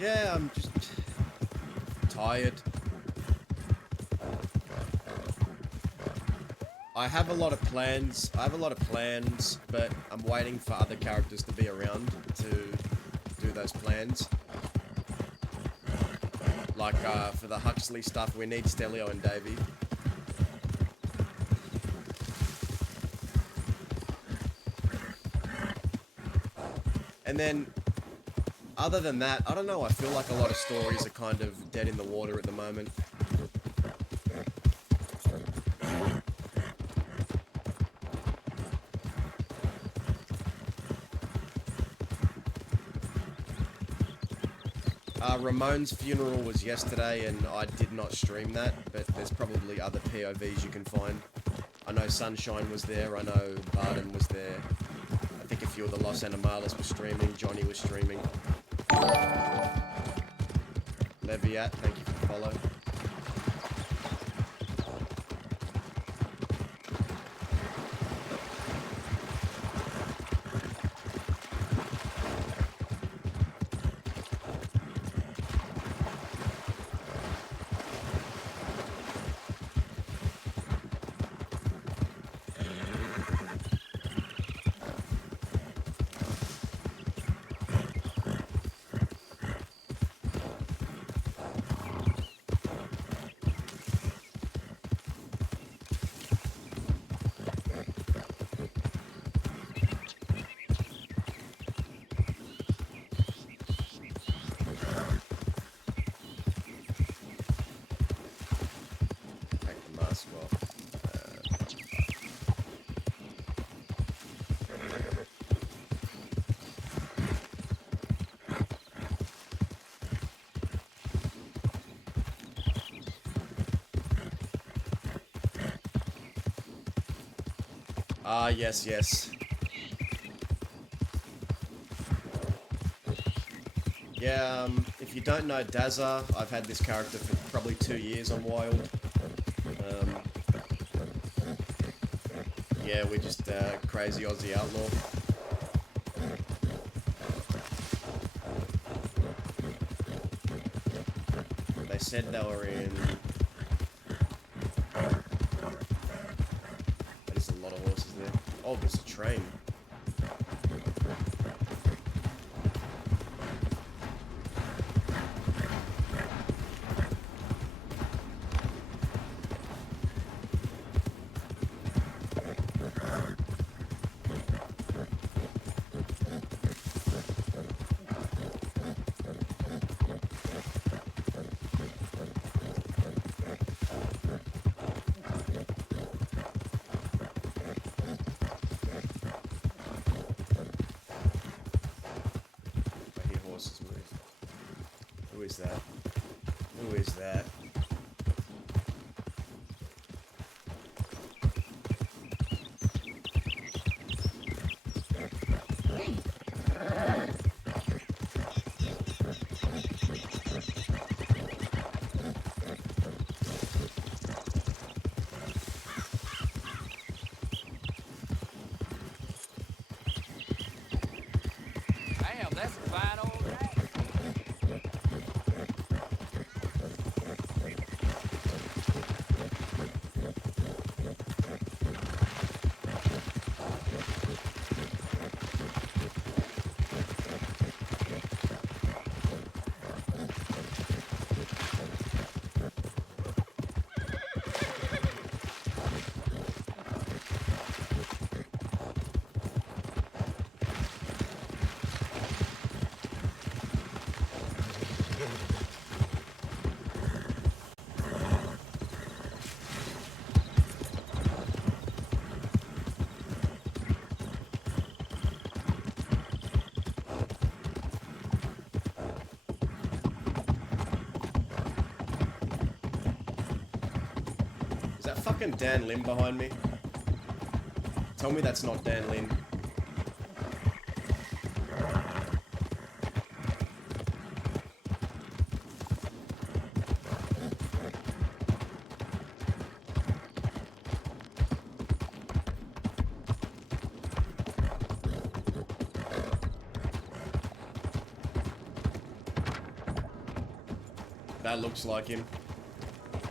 Yeah, I'm just tired. I have a lot of plans. But I'm waiting for other characters to be around to do those plans. Like, for the Huxley stuff, we need Stelio and Davey. And then, other than that, I don't know, I feel like a lot of stories are kind of dead in the water at the moment. Ramon's funeral was yesterday and I did not stream that, but there's probably other POVs you can find. I know Sunshine was there, I know Barden was there. I think a few of the Los Animales were streaming, Johnny was streaming. Leviat, thank you for the follow. Yes, yes. Yeah, if you don't know Dazza, I've had this character for probably 2 years on Wild. Yeah, we're just crazy Aussie outlaw. They said they were in... There's a lot of horses there. Oh, there's a train. Who is that? Who is that? Damn, that's a fine old guy. Is that fucking Dan Lim behind me? Tell me that's not Dan Lim. That looks like him.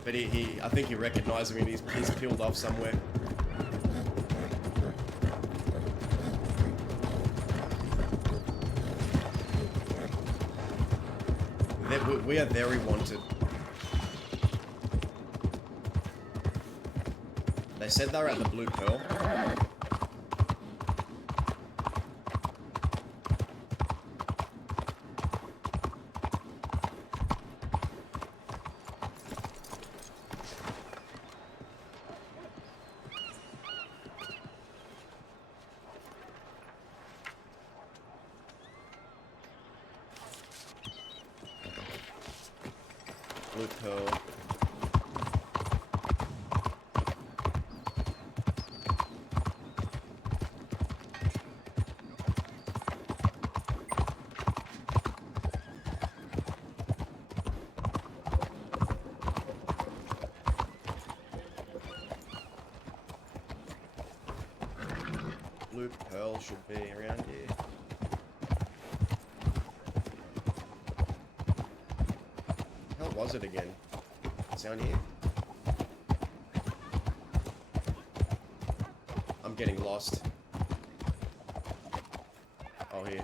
But I think he recognized me and he's peeled off somewhere. We are very wanted. They said they were at the Blue Pearl. Blue Pearl. Blue Pearl should be around here. How was it again? It's down here. I'm getting lost. Oh, here.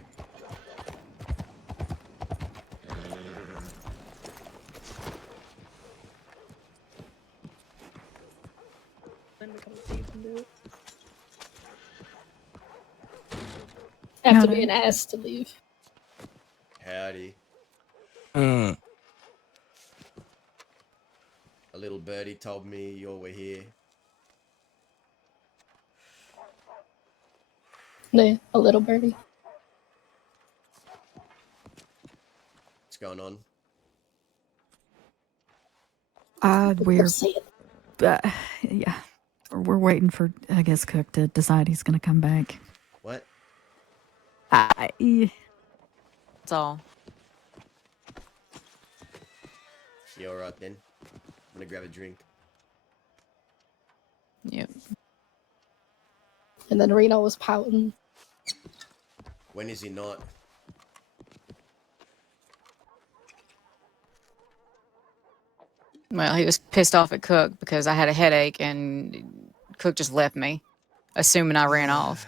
Have to be an ass to leave. Howdy. Uh, A little birdie told me you were here. No, a little birdie. What's going on? we're See it. yeah, we're waiting for, I guess, Cook to decide he's gonna come back. What? Yeah. That's all. You alright then? I'm gonna grab a drink. Yep. And then Reno was pouting. When is he not? Well, he was pissed off at Cook because I had a headache and Cook just left me, assuming I ran off.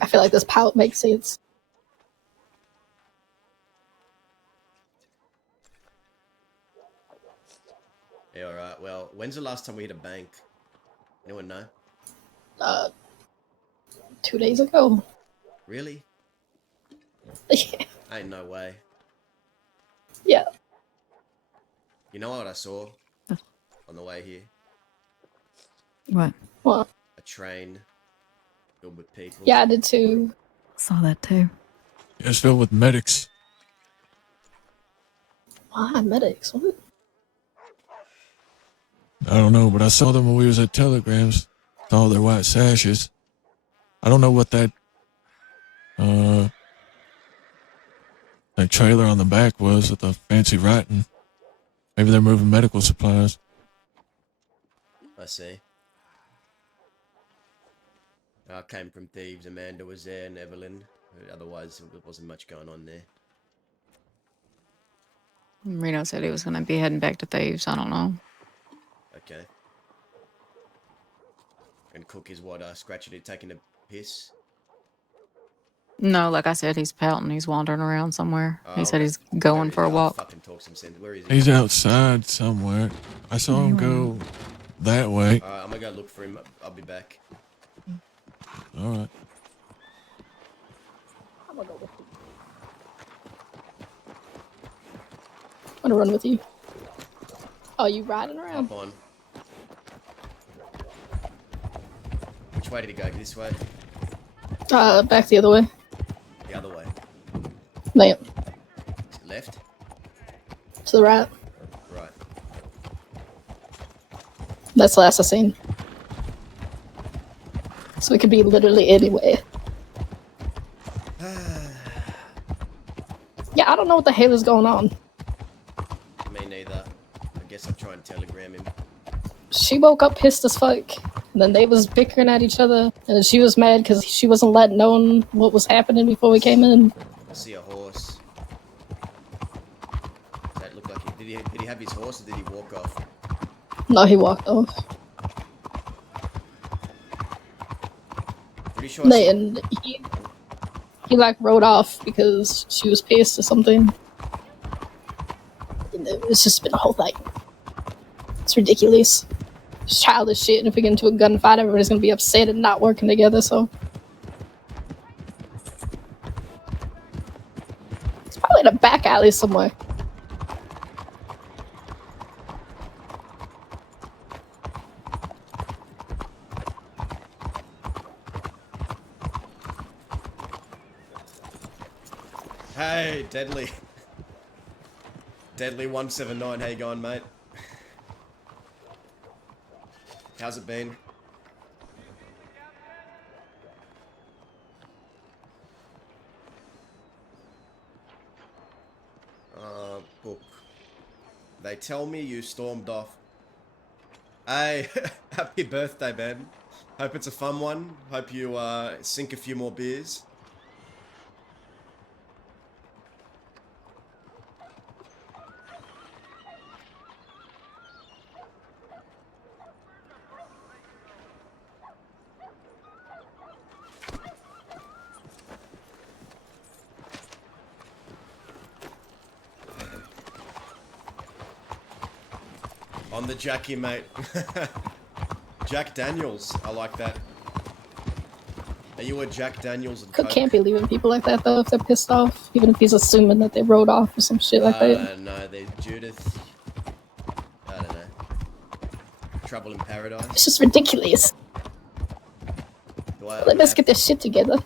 I feel like this pout makes sense. Yeah, alright. Well, when's the last time we hit a bank? Anyone know? 2 days ago. Really? Yeah. Ain't no way. Yeah. You know what I saw on the way here? What? Well, A train filled with people. yeah, I did too. Saw that too. It's filled with medics. Why medics? What? I don't know, but I saw them when we was at Telegrams. Saw their white sashes. I don't know what that trailer on the back was with the fancy writing. Maybe they're moving medical supplies. I see. I came from Thieves. Amanda was there and Evelyn. Otherwise, there wasn't much going on there. Reno said he was going to be heading back to Thieves. I don't know. Okay. And Cook is what, scratching it, taking a piss? No, like I said, he's pouting. He's wandering around somewhere. Oh, He said okay. he's going Where for is a he? walk. Fucking talk some sense. Where is he? He's outside somewhere. I saw him go that way. Alright, I'm gonna go look for him. I'll be back. All right. I'm gonna go with you. I'm gonna run with you. Oh, you riding around? Hop on. Which way did he go? This way? Back the other way. The other way? No, Left? to the right. Right. That's the last I seen. So it could be literally anywhere. Yeah, I don't know what the hell is going on. Me neither. I guess I'll try and telegram him. She woke up pissed as fuck. And then they was bickering at each other. And then she was mad because she wasn't letting known what was happening before we came in. I see a horse. have his horse or did he walk off? No, he walked off. Pretty sure I saw- And he like rode off because she was pissed or something. And it's just been a whole thing. It's ridiculous. It's childish shit, and if we get into a gunfight, everybody's gonna be upset and not working together, so. It's probably in a back alley somewhere. Hey, Deadly. Deadly 179, how you going, mate? How's it been? Book. They tell me you stormed off. Hey, happy birthday, man. Hope it's a fun one. Hope you sink a few more beers. On the Jackie, mate. Jack Daniels. I like that. Are you a Jack Daniels and Cook Coke? can't be leaving people like that though if they're pissed off, even if he's assuming that they rode off or some shit like that. No, they Judith. I don't know. Trouble in Paradise. It's just ridiculous. Let's get this shit together.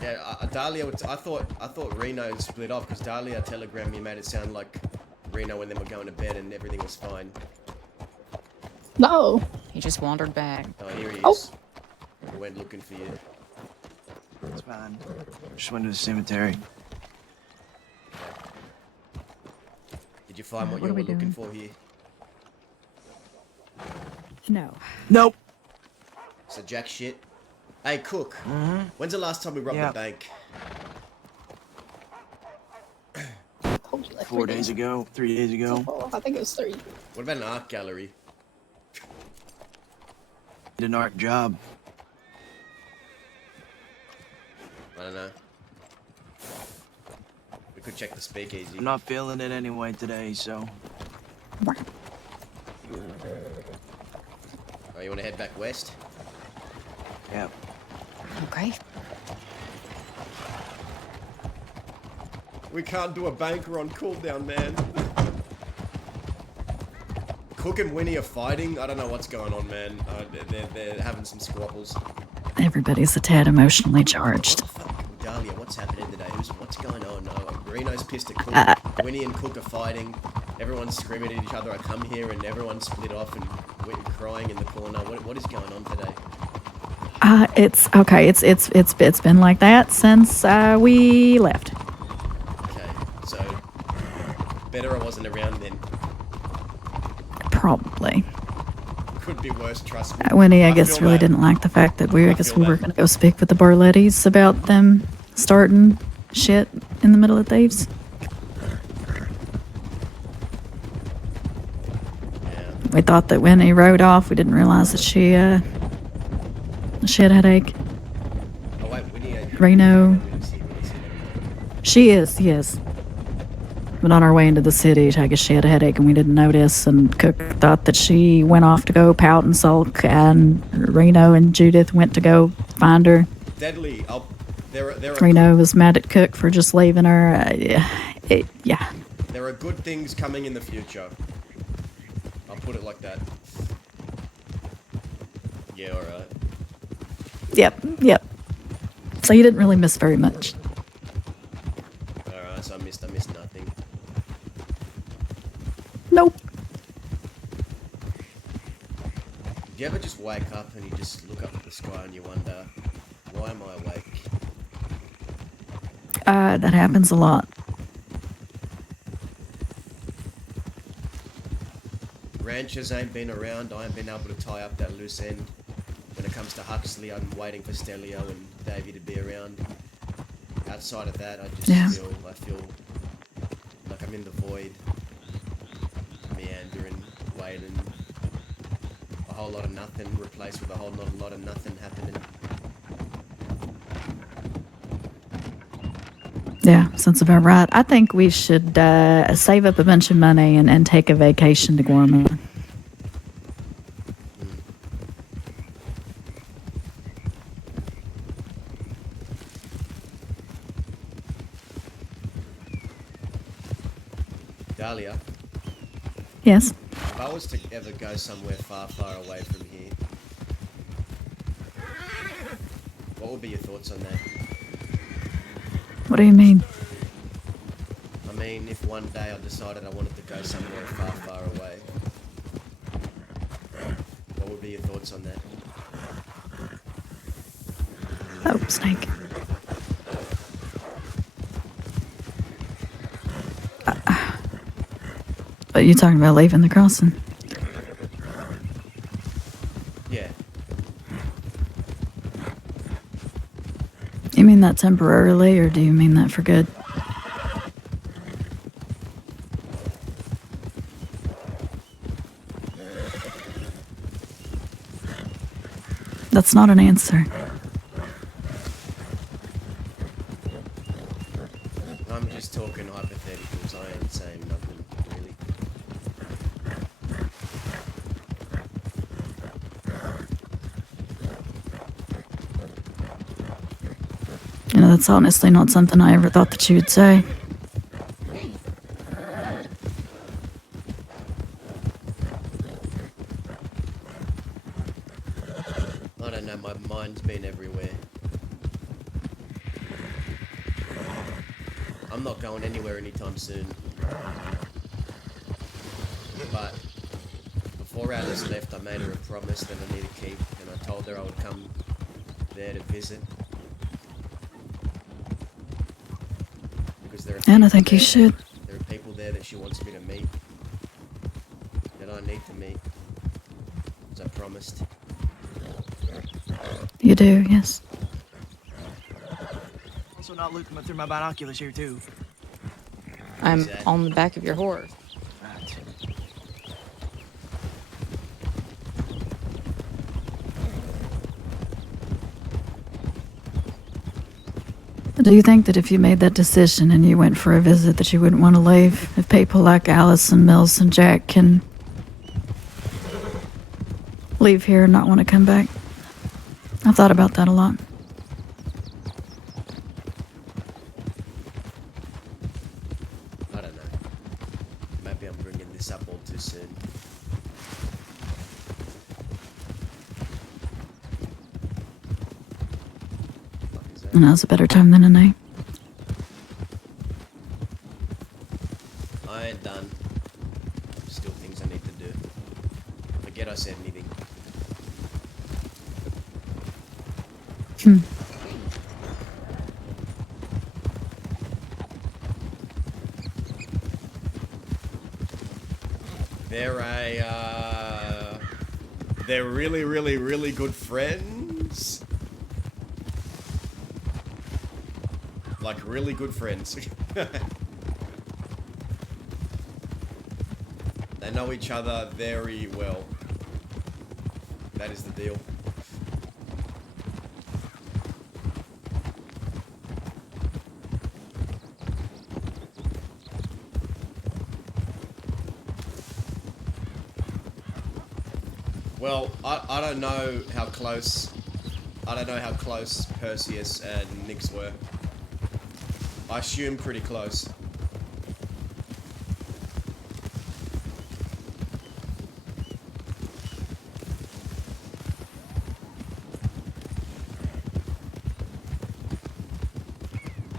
Yeah, Dahlia. I thought Reno split off because Dahlia telegrammed me, made it sound like Reno and them were going to bed and everything was fine. No. He just wandered back. Oh, here he is. Oh. We went looking for you. It's fine. Just went to the cemetery. Did you find what What you are were we looking doing? for here? No. Nope. So jack shit. Hey, Cook. Mm-hmm. When's the last time we robbed Yeah. the bank? Told you like 4 3 days ago, 3 days ago. Oh, I think it was 3. What about an art gallery? Did an art job. I don't know. We could check the speakeasy. I'm not feeling it anyway today, so. Oh, you want to head back west? Yeah. Okay. We can't do a banker on cooldown, man. Cook and Winnie are fighting. I don't know what's going on, man. They're having some squabbles. Everybody's a tad emotionally What charged. the fuck? Dahlia, what's happening today? What's going on? Reno's pissed at Cook. Winnie and Cook are fighting. Everyone's screaming at each other. I come here and everyone's split off and we're crying in the corner. What is going on today? It's okay. It's been like that since we left. Okay, so better I wasn't around then. Probably. Could be worse, trust me. Winnie, I I guess, feel really that. didn't like the fact that I guess feel we were that. going to go speak with the Barlettis about them starting shit in the middle of Thieves. Yeah. We thought that Winnie rode off. We didn't realize that she had a headache. Oh wait, Winnie. Reno. Winnie's here. She is, yes. But on our way into the city, I guess she had a headache and we didn't notice. And Cook thought that she went off to go pout and sulk, and Reno and Judith went to go find her. Deadly. There are Reno was mad at Cook for just leaving her. Yeah. There are good things coming in the future. I'll put it like that. Yeah, alright. Yep. So you didn't really miss very much. Alright, so I missed nothing. Nope. Do you ever just wake up and you just look up at the sky and you wonder, why am I awake? That happens a lot. Ranchers ain't been around, I ain't been able to tie up that loose end. When it comes to Huxley, I'm waiting for Stelio and Davey to be around. Outside of that, I just Yeah. I feel like I'm in the void, meandering, waiting. A whole lot of nothing replaced with a whole lot of nothing happening. Yeah, sounds about right. I think we should save up a bunch of money and take a vacation to Gorman. Dahlia, Yes. if I was to ever go somewhere far, far away from here, what would be your thoughts on that? What do you mean? I mean, if one day I decided I wanted to go somewhere far, far away, what would be your thoughts on that? Oh, snake. Are you talking about leaving the crossing? Yeah. You mean that temporarily, or do you mean that for good? That's not an answer. I'm just talking hypotheticals. I ain't saying nothing, really. You know, that's honestly not something I ever thought that you would say. I don't know, my mind's been everywhere. I'm not going anywhere anytime soon. But before Alice left, I made her a promise that I need to keep, and I told her I would come there to visit. Because there are And I people think you there- should. There are people there that she wants me to meet, that I need to meet, as I promised. You do, yes. Also not looking through my binoculars here too. I'm that? on the back of your horse. Right. Do you think that if you made that decision and you went for a visit that you wouldn't want to leave? If people like Alice and Mills and Jack can leave here and not want to come back? I've thought about that a lot. I don't know. Maybe I'm bringing this up all too soon. Fuck is that? And now's a better time than any. I ain't done. Still things I need to do. Forget I said anything. They're really, really, really good friends. Like, really good friends. They know each other very well. That is the deal. Well, I don't know how close. I don't know how close Perseus and Nyx were. I assume pretty close.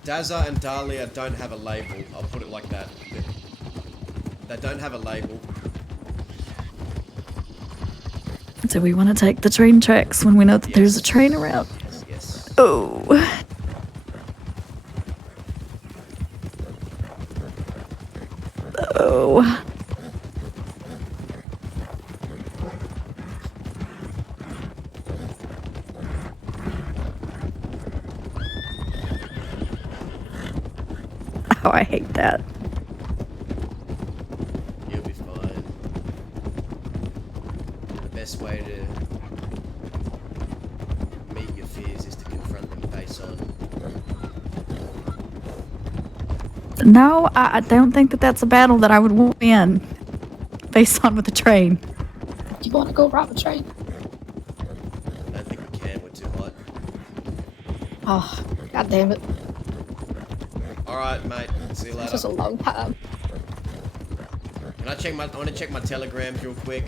Dazza and Dahlia don't have a label. I'll put it like that. They don't have a label. Do we want to take the train tracks when we know that there's a train around? Yes, yes. Oh. Oh. Oh, I hate that. best way to meet your fears is to confront them face on. No, I don't think that that's a battle that I would win. Face on with a train. You want to go rob a train? I don't think we can, we're too hot. Oh, god damn it. Alright, mate. See you This later. was a long time. Can I check my... I want to check my telegrams real quick.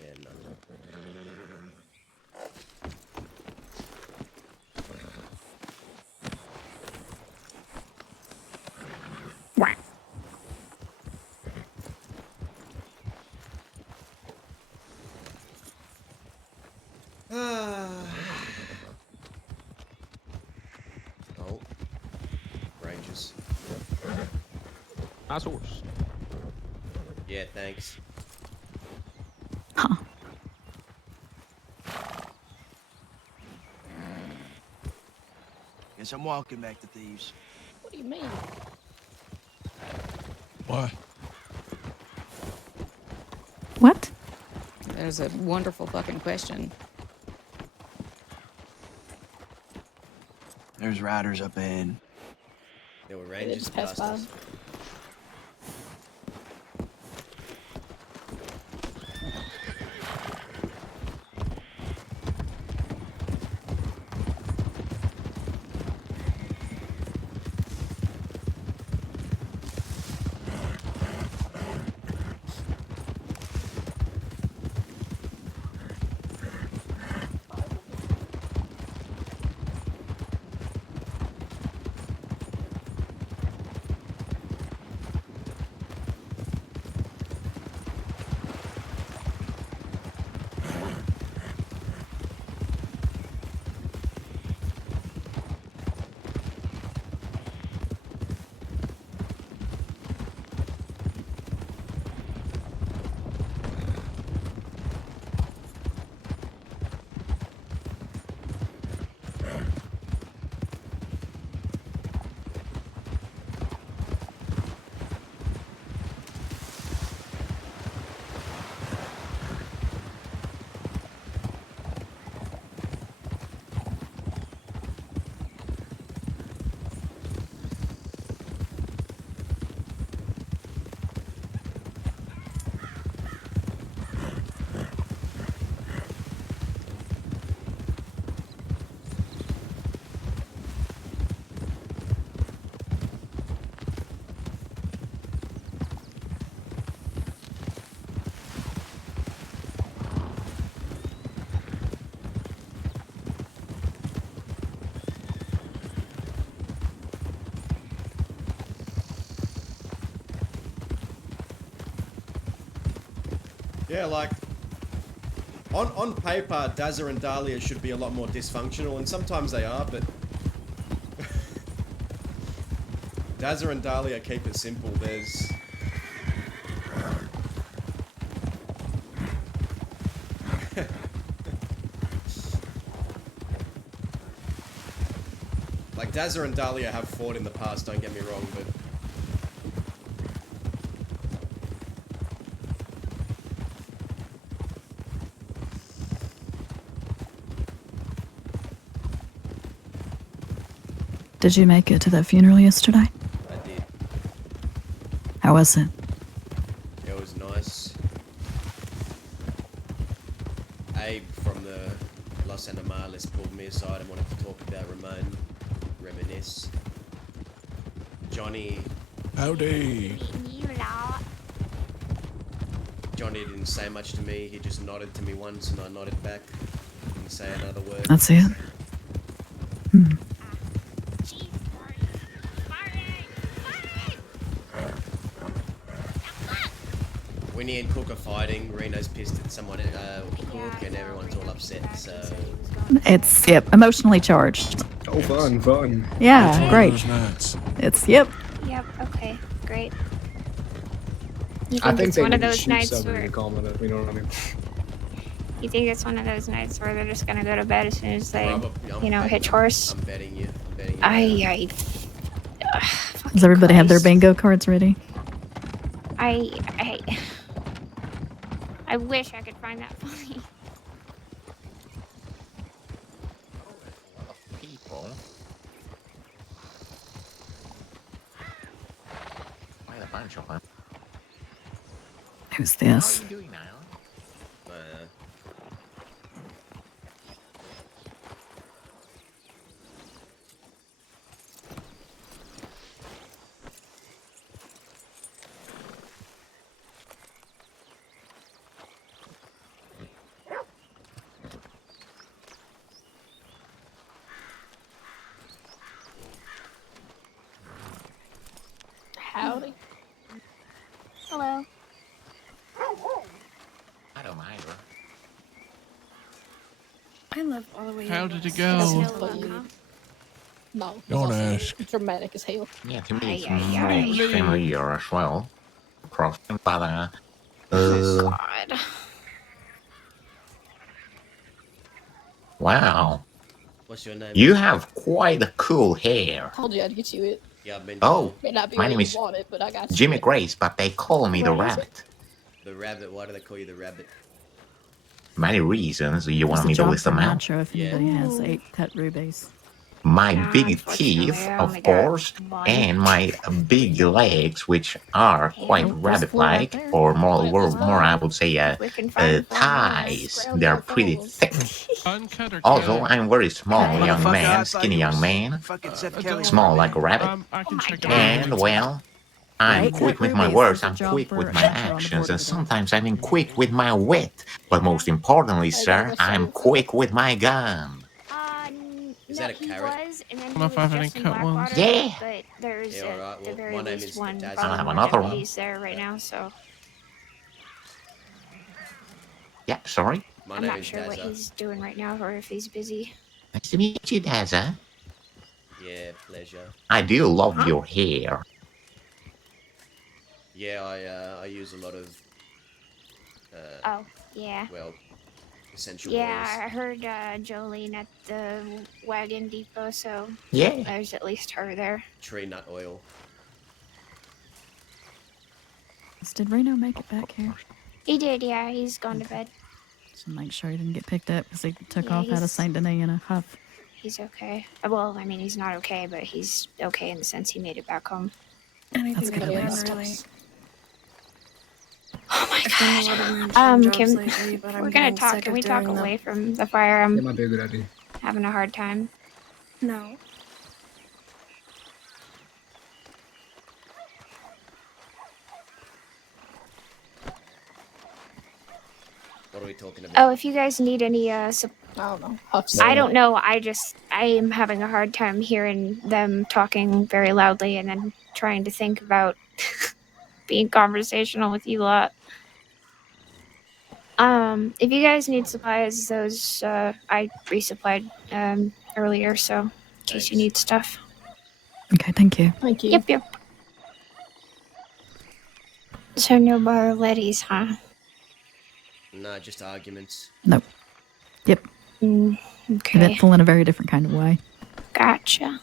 Yeah, no. Oh. Rangers. Nice horse. Yeah, thanks. Huh. Guess I'm walking back to thieves. What do you mean? Why? What? There's a wonderful fucking question. There's riders up ahead. There were They rangers just passed by. past us. Yeah, like, on paper, Dazza and Dahlia should be a lot more dysfunctional, and sometimes they are, but... Dazza and Dahlia keep it simple. There's... like, Dazza and Dahlia have fought in the past, don't get me wrong, but... Did you make it to that funeral yesterday? I did. How was it? It was nice. Abe from the Los Animales pulled me aside and wanted to talk about Ramon, reminisce. Johnny Howdy. didn't say much to me. He just nodded to me once and I nodded back. Didn't say another word. That's it. Hmm. Winnie and Cook are fighting. Reno's pissed at someone, Cook, and everyone's all upset, so... It's, yep, emotionally charged. Oh, fun. Yeah, It's one of great. those nights. It's, yep. Yep. Okay, great. You I think think it's they one need of to those shoot nights somebody where to calm it up. You know what I mean? you think it's one of those nights where they're just gonna go to bed as soon as they, Probably, you know, hitch horse? I'm betting you. I'm betting you. Does everybody have their Christ. bingo cards ready? I wish I could find that funny. People. Quite a bunch of them. Who's How are this? you doing now? Howdy. Hello. I don't mind her. I live all the way. How did it There's go? no luck, huh? No. it's Don't also ask. dramatic as hell. Yeah, to me it's Ay, ay, more ay. familiar as well. Crossing, but God. wow. What's your name? You have quite a cool hair. Told you I'd get you it. Yeah, I've been Oh, told. May not be my where name you is want it, but I got you Jimmy it. Grace, but they call me the What is it? Rabbit. The rabbit. Why do they call you the rabbit? Many reasons. You There's want a me to job list for them out? Nacho if Yeah. anybody has Ooh. 8 cut rubies. My Nah, big unfortunately, teeth, I of only got course, one. and my big legs, which are quite Oh, there's 4 right rabbit-like, there. or more, Plant this more I would say, We can find thighs. Scrounge They're our pretty foes. thick. Uncut or Also, cut? I'm very small, Cut. young Motherfucker, I man, thought skinny you young was man, fucking Seth don't Kelly. small like a rabbit. I can Oh my check it God. out. And well, I'm Right, quick cut with my rubies. words, There's a I'm job quick for with my Nacho on the actions, board and over there. sometimes I'm even quick with my wit. But most importantly, I sir, gotta I'm shave. quick with my gun. Is No, that a he carrot? was, and then I don't he know was if I have any just in cut ones. Blackwater. Yeah. But there's Yeah, at alright. the Well, very my name least is one, Daz. I'll probably have more another one. deputies there right now. So Yeah, sorry. My I'm name not is sure what Dazza. he's doing right now, or if he's busy. Nice to meet you, Dazza. Yeah, pleasure. I do love your hair. Yeah, I use a lot of Oh, yeah. well, essential Yeah, oils. I heard Jolene at the wagon depot, so Yeah. there's at least her there. Tree nut oil. Did Reno make it back here? He did, yeah. He's gone to bed. Just make sure he didn't get picked up because he took Yeah, off out of he's- St. Denis in a huff. He's okay. Well, I mean, he's not okay, but he's okay in the sense he made it back home. That's good. Anything That's done, really. Oh my I've done a gosh. lot of moonshine jobs Kim, lately, but we're I'm gonna getting talk. sick Can of we talk doing them. away from the fire? That I'm might be a good idea. having a hard time. No. What are we talking about? Oh, if you guys need any I don't know. Huffs. I don't know. I am having a hard time hearing them talking very loudly and then trying to think about being conversational with you lot. If you guys need supplies, those I resupplied earlier, so in case you Thanks. need stuff. Okay, thank you. Thank you. Yep. So no bar letties, huh? Nah, just arguments. Nope. Yep. Okay. Eventful in a very different kind of way. Gotcha.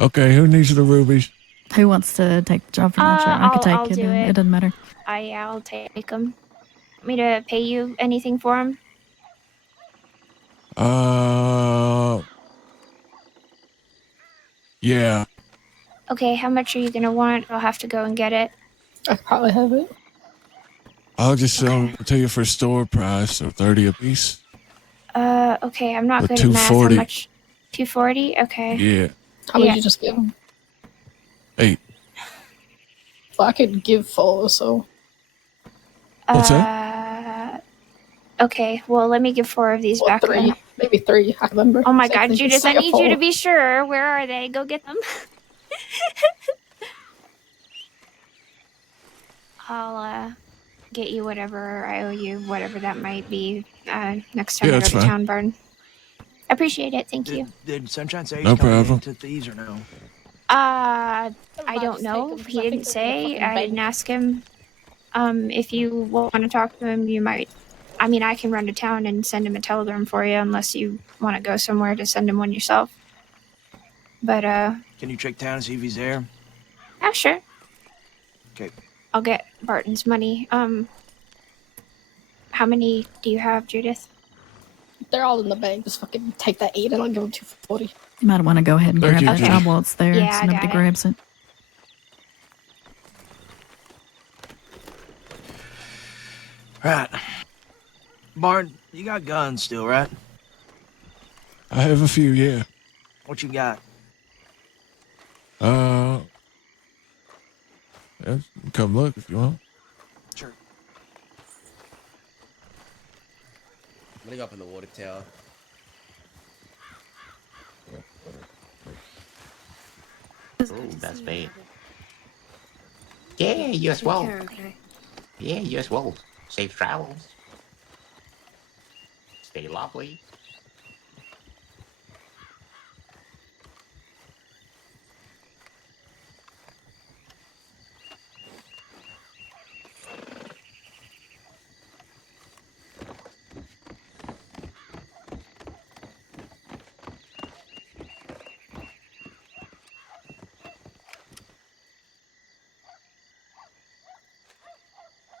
Okay, who needs the rubies? Who wants to take the job for Nacho? I could take I'll it. do it. It doesn't matter. I'll take them. Want me to pay you anything for them? Yeah. Okay, how much are you gonna want? I'll have to go and get it. I probably have it. I'll just sell them to you for store price, so 30 a piece. Okay, I'm not Or good at math. How 240. much? 240? Okay. Yeah. How would Yeah. you just give them? 8. Well, I could give full, so What's that? Okay, well, let me give 4 of these well, back 3, then. maybe 3. I remember. Oh my So I god, think Judas, it's I like a need you to full. be sure. Where are they? Go get them. I'll get you whatever I owe you, whatever that might be, next time Yeah, I go that's to fine. Town Barn. Appreciate it, thank you. Did Sunshine say No he's coming in problem. to these or no? I I might don't just take know. 'em, 'cause He I think didn't they're in the say. fucking I didn't bank. ask him. If you want to talk to him, you might. I mean, I can run to town and send him a telegram for you, unless you want to go somewhere to send him one yourself. But Can you check town and see if he's there? yeah, sure. Okay. I'll get Barton's money. How many do you have, Judith? They're all in the bank. Just fucking take that 8 and I'll give him 240. You might want to go ahead and Thank grab you, that Judy. job while it's there, Yeah, so I nobody got it. grabs it. Right. Barton, you got guns still, right? I have a few, yeah. What you got? Yeah, come look if you want. Sure. I'm gonna go up in the water tower. Oh, that's bad. Yeah, you as Take well. care, okay? Yeah, you as well. Safe travels. Stay lovely.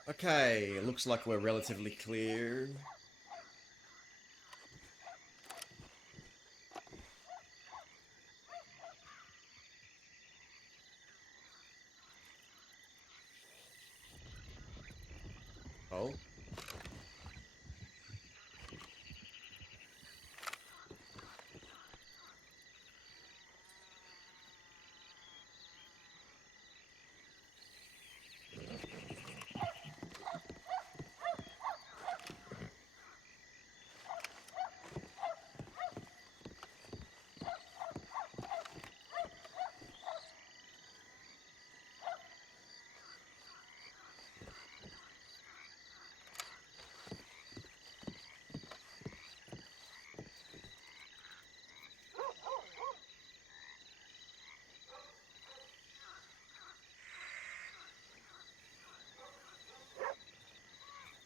Okay, it looks like we're relatively clear. Oh.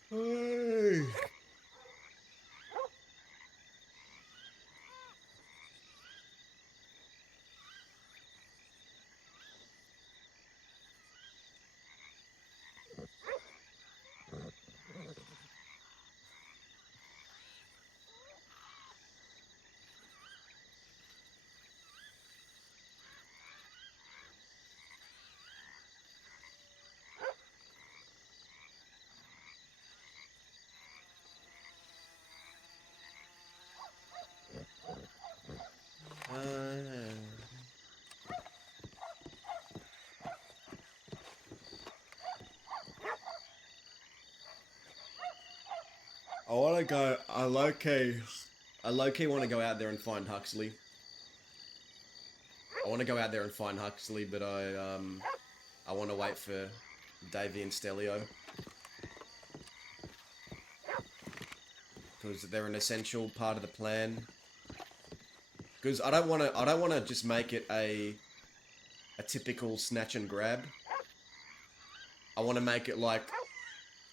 Hey. I want to go. I low-key want to go out there and find Huxley. I want to go out there and find Huxley, but I want to wait for Davey and Stelio because they're an essential part of the plan. Because I don't want to just make it a typical snatch and grab. I want to make it like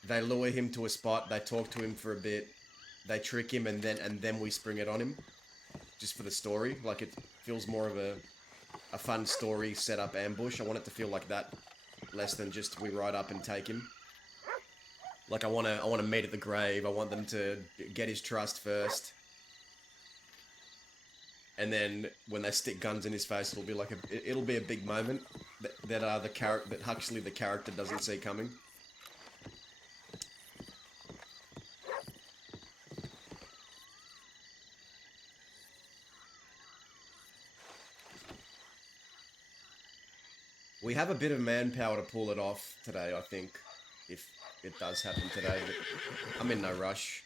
they lure him to a spot, they talk to him for a bit, they trick him, and then we spring it on him, just for the story. Like it feels more of a fun story setup ambush. I want it to feel like that, less than just we ride up and take him. Like I want to meet at the grave. I want them to get his trust first, and then when they stick guns in his face, it'll be like it'll be a big moment that Huxley the character doesn't see coming. We have a bit of manpower to pull it off today, I think, if it does happen today, but I'm in no rush.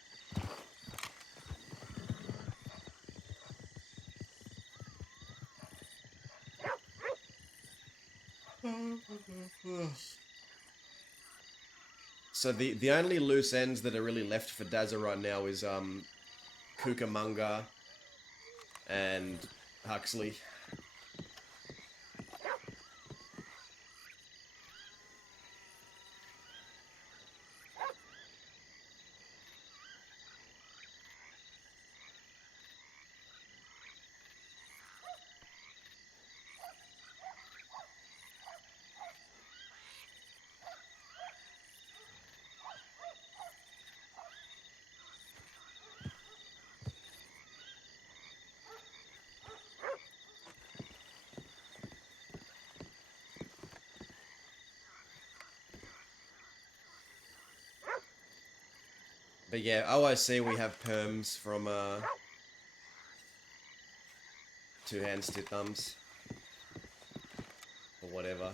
So the only loose ends that are really left for Dazza right now is Cucamonga and Huxley. But yeah, OIC we have perms from two hands, two thumbs, or whatever.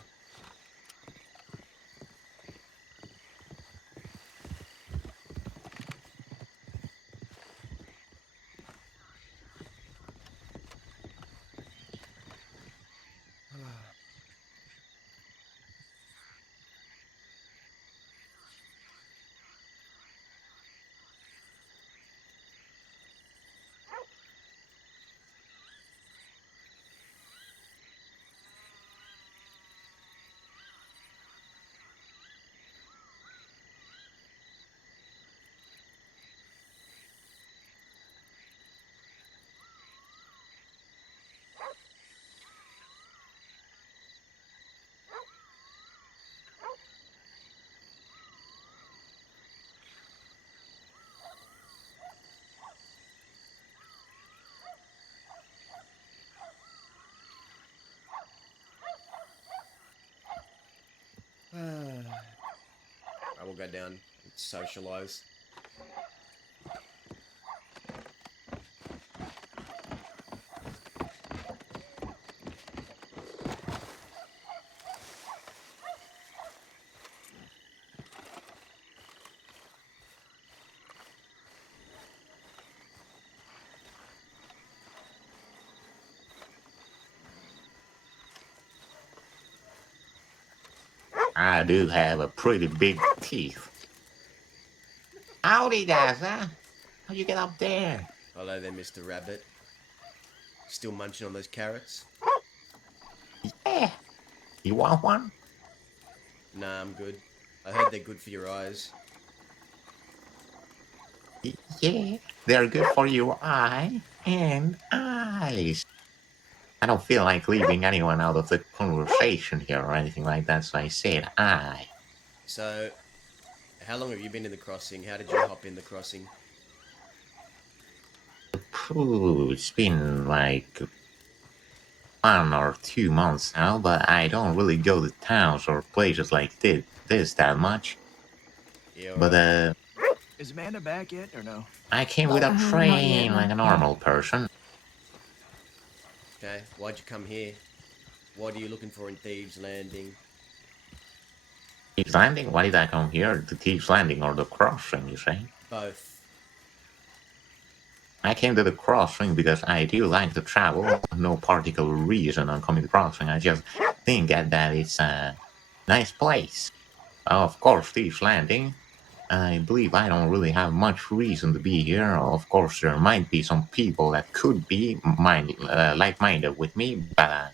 I will go down and socialise. I do have a pretty big teeth. Howdy, guys, huh? How you get up there? Hello there, Mr. Rabbit. Still munching on those carrots? Yeah. You want one? Nah, I'm good. I heard they're good for your eyes. Yeah, they're good for your eye and eyes. I don't feel like leaving anyone out of the conversation here or anything like that, so I said I. So, how long have you been in the crossing? How did you hop in the crossing? Ooh, it's been like 1 or 2 months now, but I don't really go to towns or places like this that much. Yeah, But alright. Is Amanda back yet or no? I came with a Not yet, train no. like a normal person. Okay, why'd you come here? What are you looking for in Thieves Landing? Thieves Landing? Why did I come here? The Thieves Landing or the crossing, you say? Both. I came to the crossing because I do like to travel. No particular reason on coming to the crossing. I just think that it's a nice place. Of course, Thieves Landing. I believe I don't really have much reason to be here. Of course, there might be some people that could be like-minded with me, but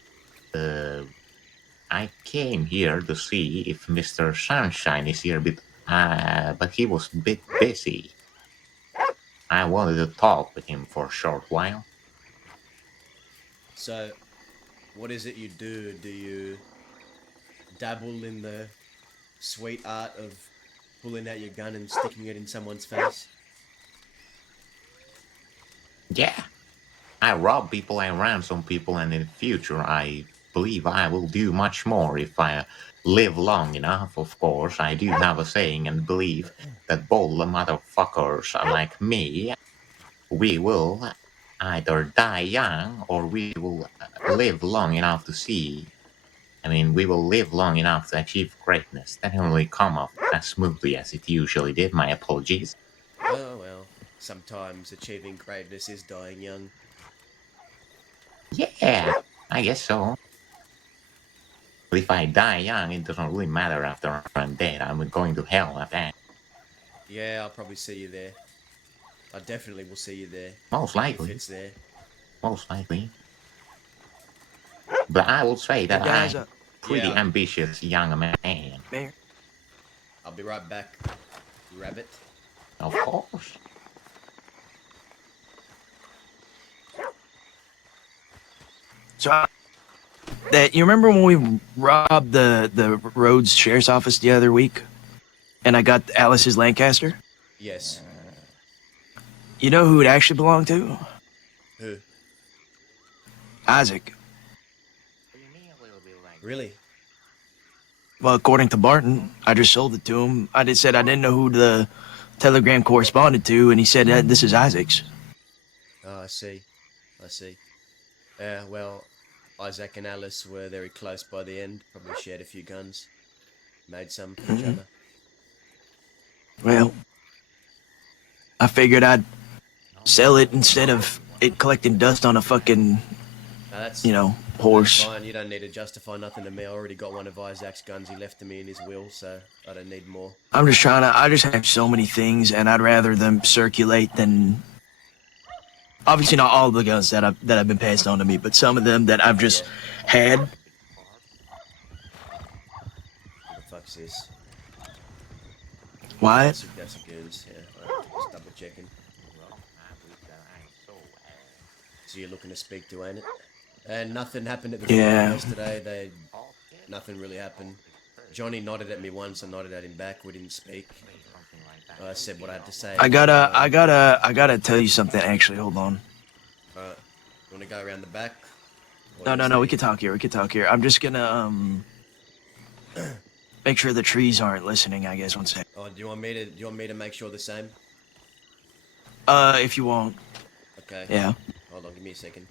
I came here to see if Mr. Sunshine is here, but he was a bit busy. I wanted to talk with him for a short while. So, what is it you do? Do you dabble in the sweet art of pulling out your gun and sticking it in someone's face? Yeah, I rob people, I ransom people, and in the future, I believe I will do much more if I live long enough. Of course, I do have a saying and believe that bold motherfuckers like me, we will either die young or we will live long enough to see. I mean, we will live long enough to achieve greatness. That didn't really come off as smoothly as it usually did. My apologies. Oh well, sometimes achieving greatness is dying young. Yeah, I guess so. But if I die young, it doesn't really matter after I'm dead. I'm going to hell at that. Yeah, I'll probably see you there. I definitely will see you there. Most If likely. it's there. Most likely. But I would say Hey that guys, I'm pretty Yeah, ambitious young man. Mayor. I'll be right back, Rabbit. Of course. So, that you remember when we robbed the Rhodes Sheriff's Office the other week, and I got Alice's Lancaster? Yes. You know who it actually belonged to? Who? Isaac. Really? Well, according to Barton, I just sold it to him. I just said I didn't know who the telegram corresponded to, and he said that this is Isaac's. Oh, I see. I see. Yeah, well, Isaac and Alice were very close by the end. Probably shared a few guns. Made some for each other. Well, I figured I'd sell it instead of it collecting dust on a fucking, Now that's, you know, that's horse. fine. You don't need to justify nothing to me. I already got one of Isaac's guns he left to me in his will, so I don't need more. I'm just trying to. I just have so many things, and I'd rather them circulate than. Obviously, not all the guns that have been passed on to me, but some of them that I've just had. What the fuck's this? Why? That's a goons, yeah. Alright, just double checking. So you're looking to speak to, ain't it? And nothing happened at the funeral Yeah. yesterday. Nothing really happened. Johnny nodded at me once, I nodded at him back. We didn't speak. I said what I had to say. I gotta tell you something. Actually, hold on. Alright, you wanna go around the back? No. We can talk here. I'm just gonna make sure the trees aren't listening. I guess one sec. Oh, do you want me to make sure the same? If you want. Okay. Yeah. Hold on, give me a second.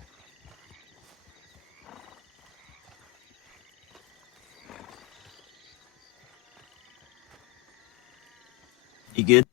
You good?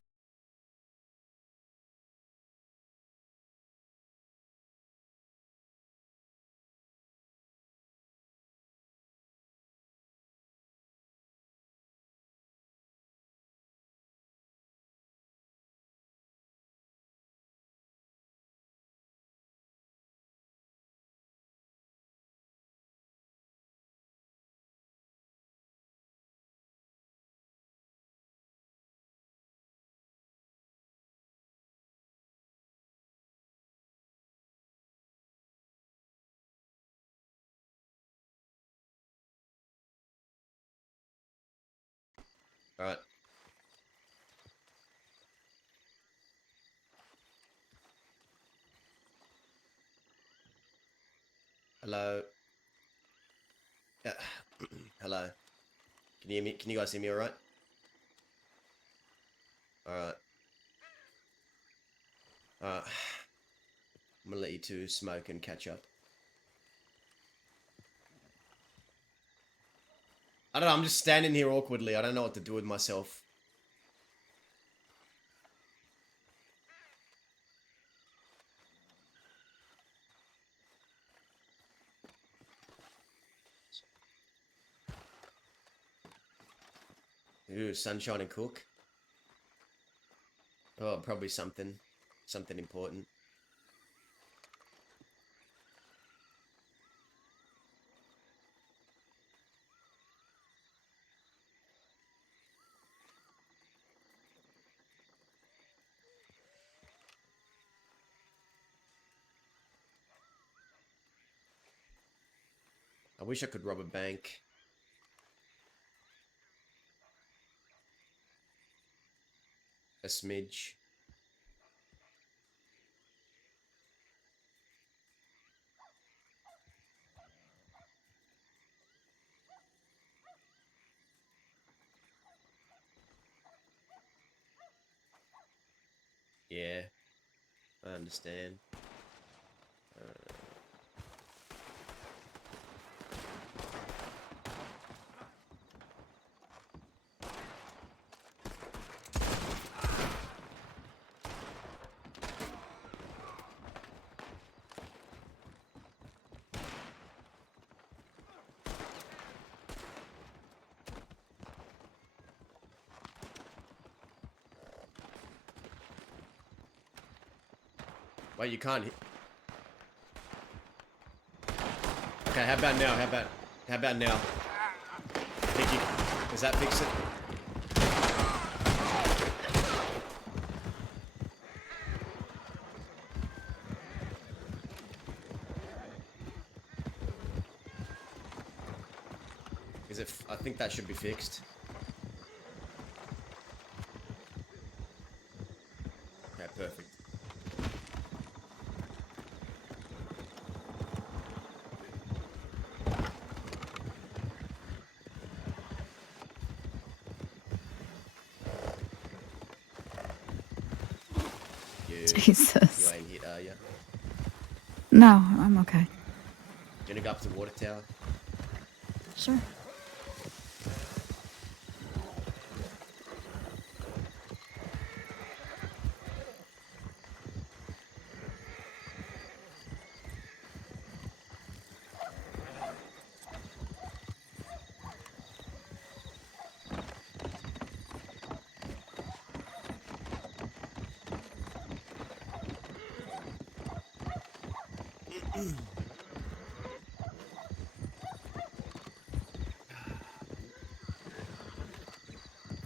Alright. Hello. Yeah. Hello. Can you hear me? Can you guys hear me alright? Alright. Alright. I'm gonna let you two smoke and catch up. I don't know, I'm just standing here awkwardly. I don't know what to do with myself. Ooh, sunshine and cook. Oh, probably something important. I wish I could rob a bank. A smidge. Yeah, I understand. Wait, you can't hit. Okay, how about now? How about now? Think you, does that fix it? Is it? I think that should be fixed. Okay, perfect. You Jesus. ain't hit, are you? No, I'm okay. Do you wanna go up to the water tower? Sure.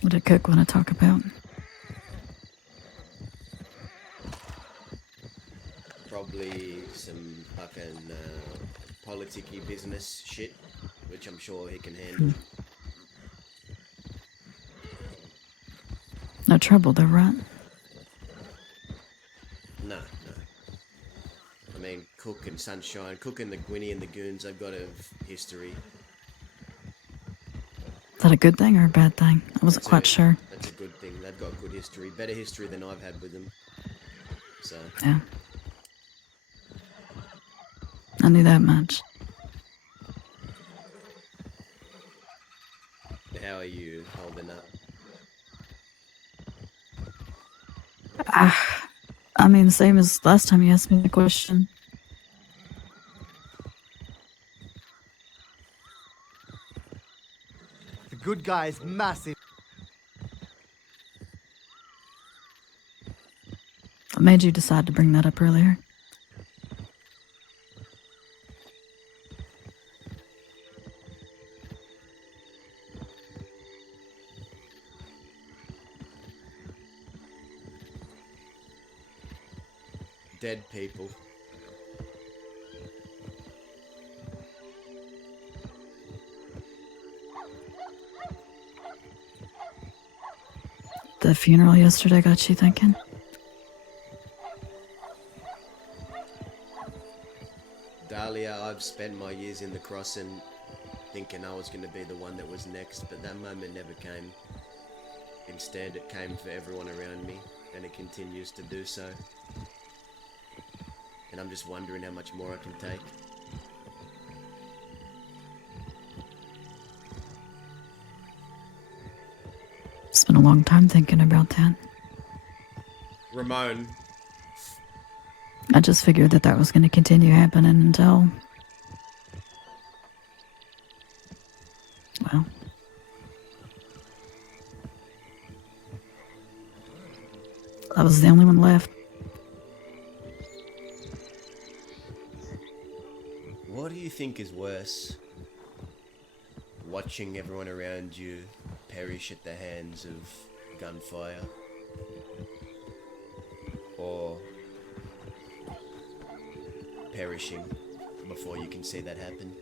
What did Cook want to talk about? Probably some fucking politicky business shit, which I'm sure he can handle. No trouble though, right? No. I mean, Cook and Sunshine, Cook and the Gwynny and the Goons, they've got a history. Is that a good thing or a bad thing? I wasn't quite sure. That's a good thing. They've got good history, better history than I've had with them. So. Yeah. I knew that much. How are you holding up? I mean, same as last time you asked me the question. The good guy is massive. What made you decide to bring that up earlier? Dead people. The funeral yesterday got you thinking? Dahlia, I've spent my years in the crossing thinking I was going to be the one that was next, but that moment never came. Instead, it came for everyone around me, and it continues to do so. And I'm just wondering how much more I can take. Spent a long time thinking about that. Ramon. I just figured that was going to continue happening until... well... I was the only one left. What do you think is worse? Watching everyone around you perish at the hands of gunfire? Or perishing before you can see that happen?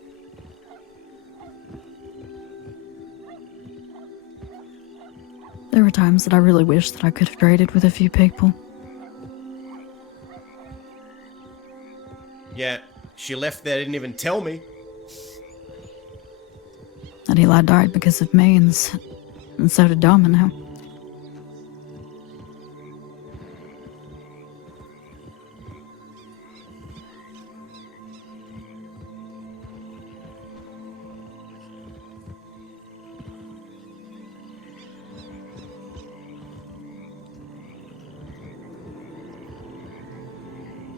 There were times that I really wished that I could have traded with a few people. Yeah, she left there, didn't even tell me. And Eli died because of me, and so did Domino.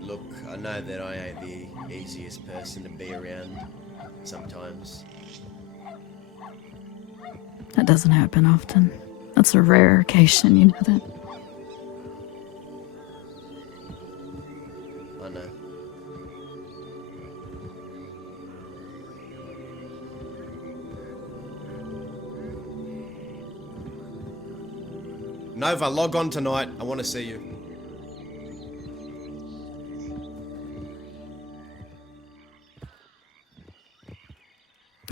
Look, I know that I ain't the easiest person to be around sometimes. That doesn't happen often. That's a rare occasion, you know that? I know. Nova, log on tonight. I want to see you.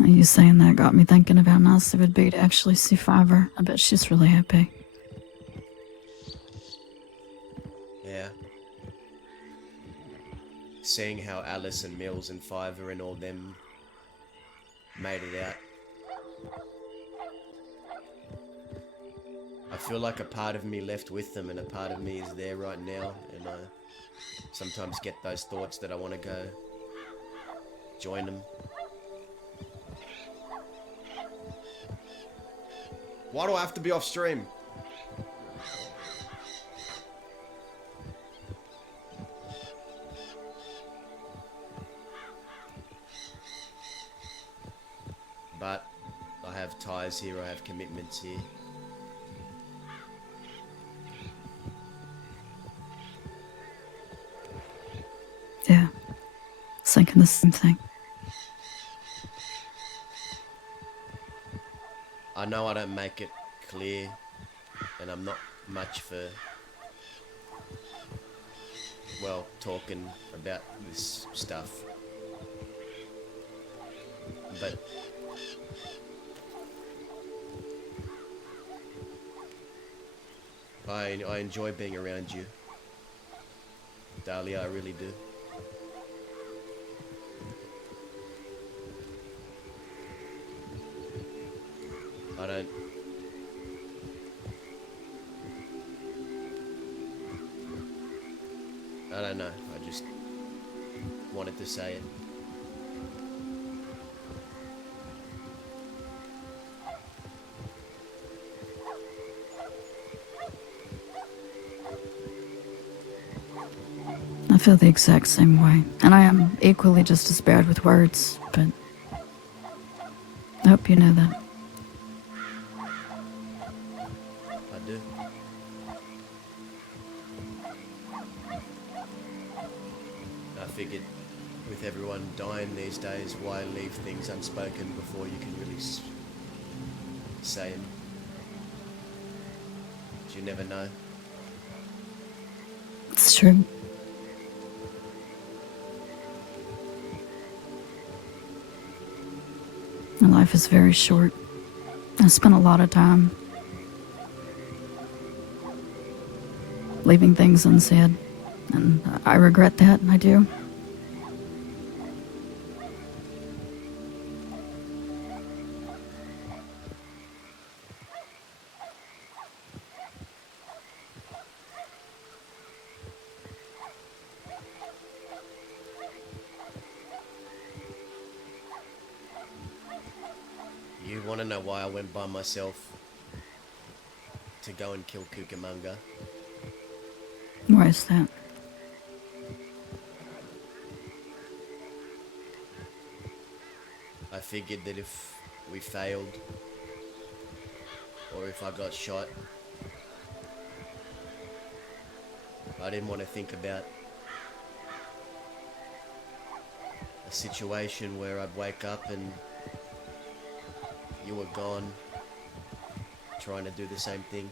You saying that got me thinking about how nice it would be to actually see Fiverr. I bet she's really happy. Yeah. Seeing how Alice and Mills and Fiverr and all them made it out. I feel like a part of me left with them and a part of me is there right now, and I sometimes get those thoughts that I want to go join them. Why do I have to be off stream? But I have ties here, I have commitments here. Yeah. Thinking the same thing. I know I don't make it clear, and I'm not much for, well, talking about this stuff. But I enjoy being around you, Dahlia, I really do. I don't know, I just wanted to say it. I feel the exact same way. And I am equally just as bad with words, but I hope you know that. I do. I figured with everyone dying these days, why leave things unspoken before you can really say them? But you never know. It's true. And life is very short. I spent a lot of time leaving things unsaid, and I regret that, I do. You want to know why I went by myself to go and kill Cucamonga? Why is that? I figured that if we failed, or if I got shot, I didn't want to think about a situation where I'd wake up and you were gone, trying to do the same thing.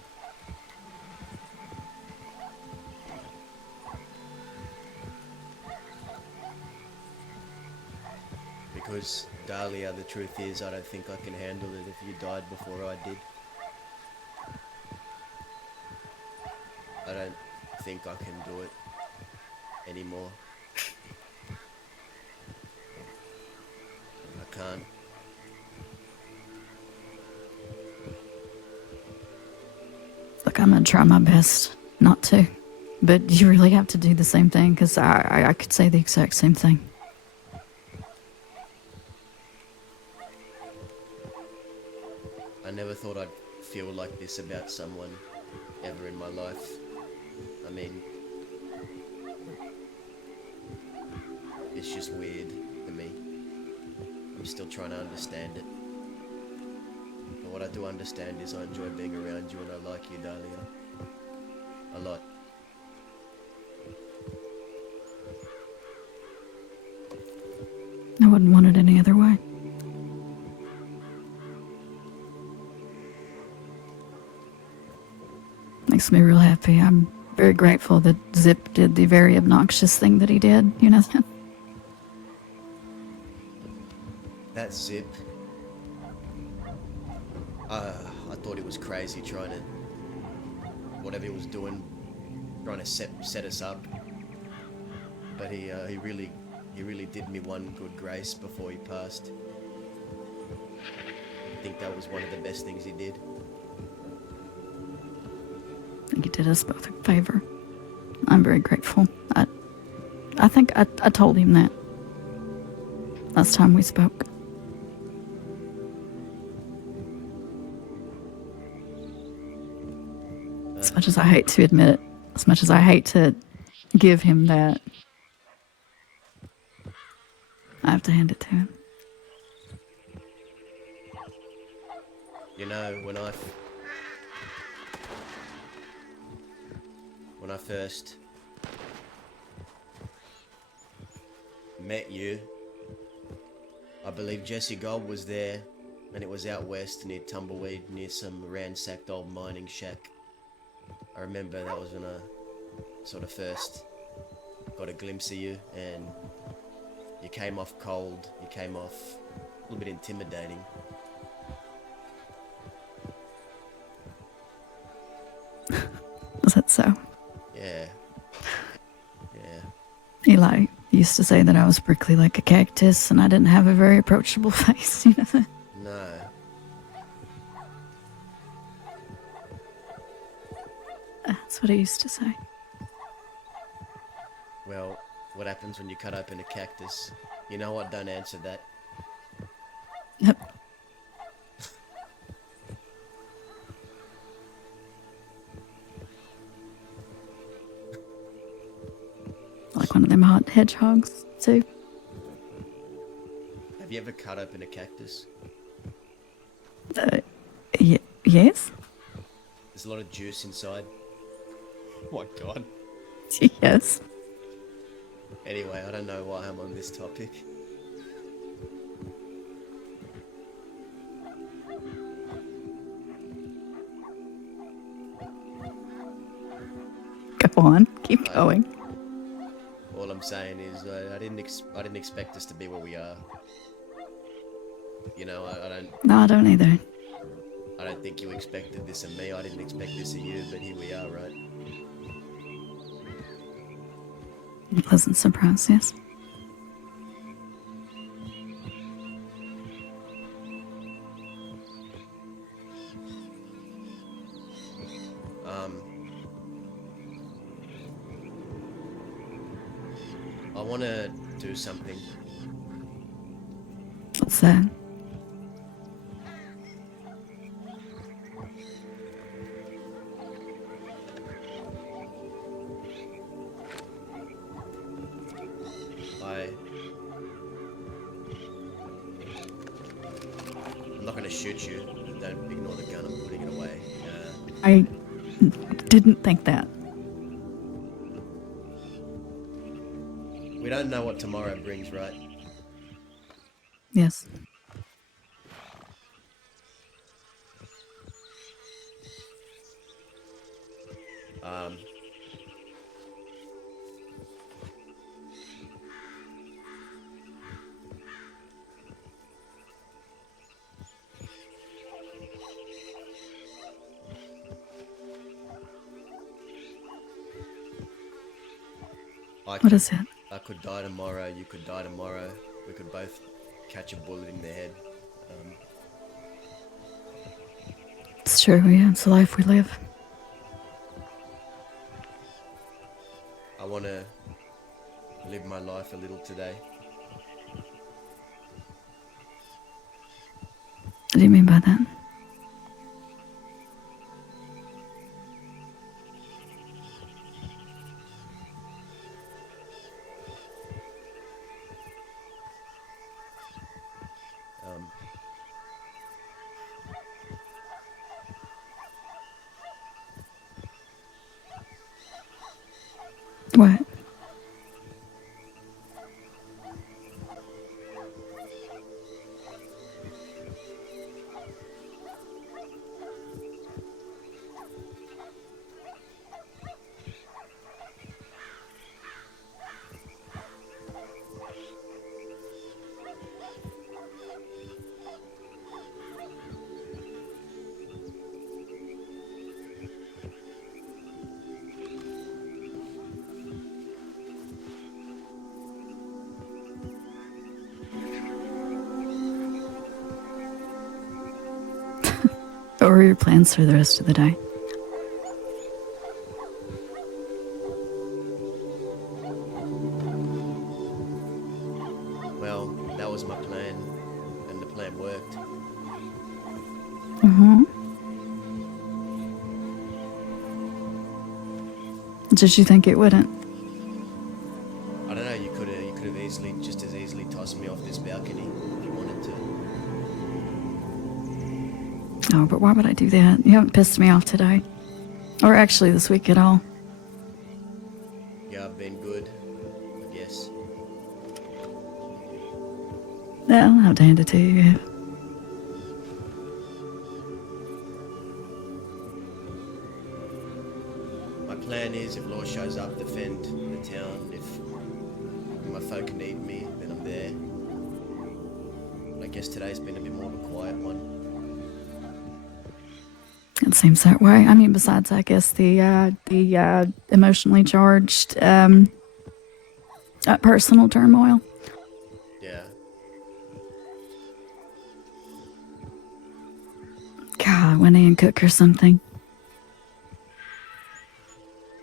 Because, Dahlia, the truth is, I don't think I can handle it if you died before I did. I don't think I can do it anymore. I can't. Look, I'm gonna try my best not to, but you really have to do the same thing, because I could say the exact same thing. I never thought I'd feel like this about someone ever in my life. I mean, it's just weird to me. I'm still trying to understand it. But what I do understand is I enjoy being around you and I like you, Dahlia. A lot. I wouldn't want it any other way. Makes me real happy. I'm very grateful that Zip did the very obnoxious thing that he did, you know? That Zip. I thought he was crazy trying to... whatever he was doing, trying to set us up. But he really did me one good grace before he passed. I think that was one of the best things he did. think you did us both a favor. I'm very grateful. I think I told him that last time we spoke. As much as I hate to admit it, as much as I hate to give him that, I have to hand it to him. You know, when I first met you, I believe Jesse Gold was there, and it was out west near Tumbleweed, near some ransacked old mining shack. I remember that was when I sort of first got a glimpse of you, and you came off cold, you came off a little bit intimidating. Was that so? Yeah. Yeah. Eli used to say that I was prickly like a cactus and I didn't have a very approachable face, you know that? No. That's what he used to say. Well, what happens when you cut open a cactus? You know what? Don't answer that. Yep. Like one of them hot hedgehogs, too. Have you ever cut open a cactus? Yes? There's a lot of juice inside. Oh my god. Yes. Anyway, I don't know why I'm on this topic. Go on, keep going. All I'm saying is I didn't expect us to be where we are. You know, I don't. No, I don't either. I don't think you expected this of me. I didn't expect this of you, but here we are, right? Pleasant surprise, yes. I want to do something. What's that? I'm not going to shoot you. Don't ignore the gun. I'm putting it away. I didn't think that. We don't know what tomorrow brings, right? Yes. What is it? I could die tomorrow, you could die tomorrow. We could both catch a bullet in the head. It's true, yeah, it's the life we live. I want to live my life a little today. What do you mean by that? What? What were your plans for the rest of the day? Did you think it wouldn't? I don't know. You could have easily, just as easily, tossed me off this balcony if you wanted to. Oh, but why would I do that? You haven't pissed me off today. Or actually this week at all. Yeah, I've been good, I guess. Well, how damned it to you. My plan is, if Law shows up, defend the town. If my folk need me, then I'm there. But I guess today's been a bit more of a quiet one. It seems that way. I mean, besides, I guess, the emotionally charged personal turmoil. Yeah. God, Winnie and Cook or something.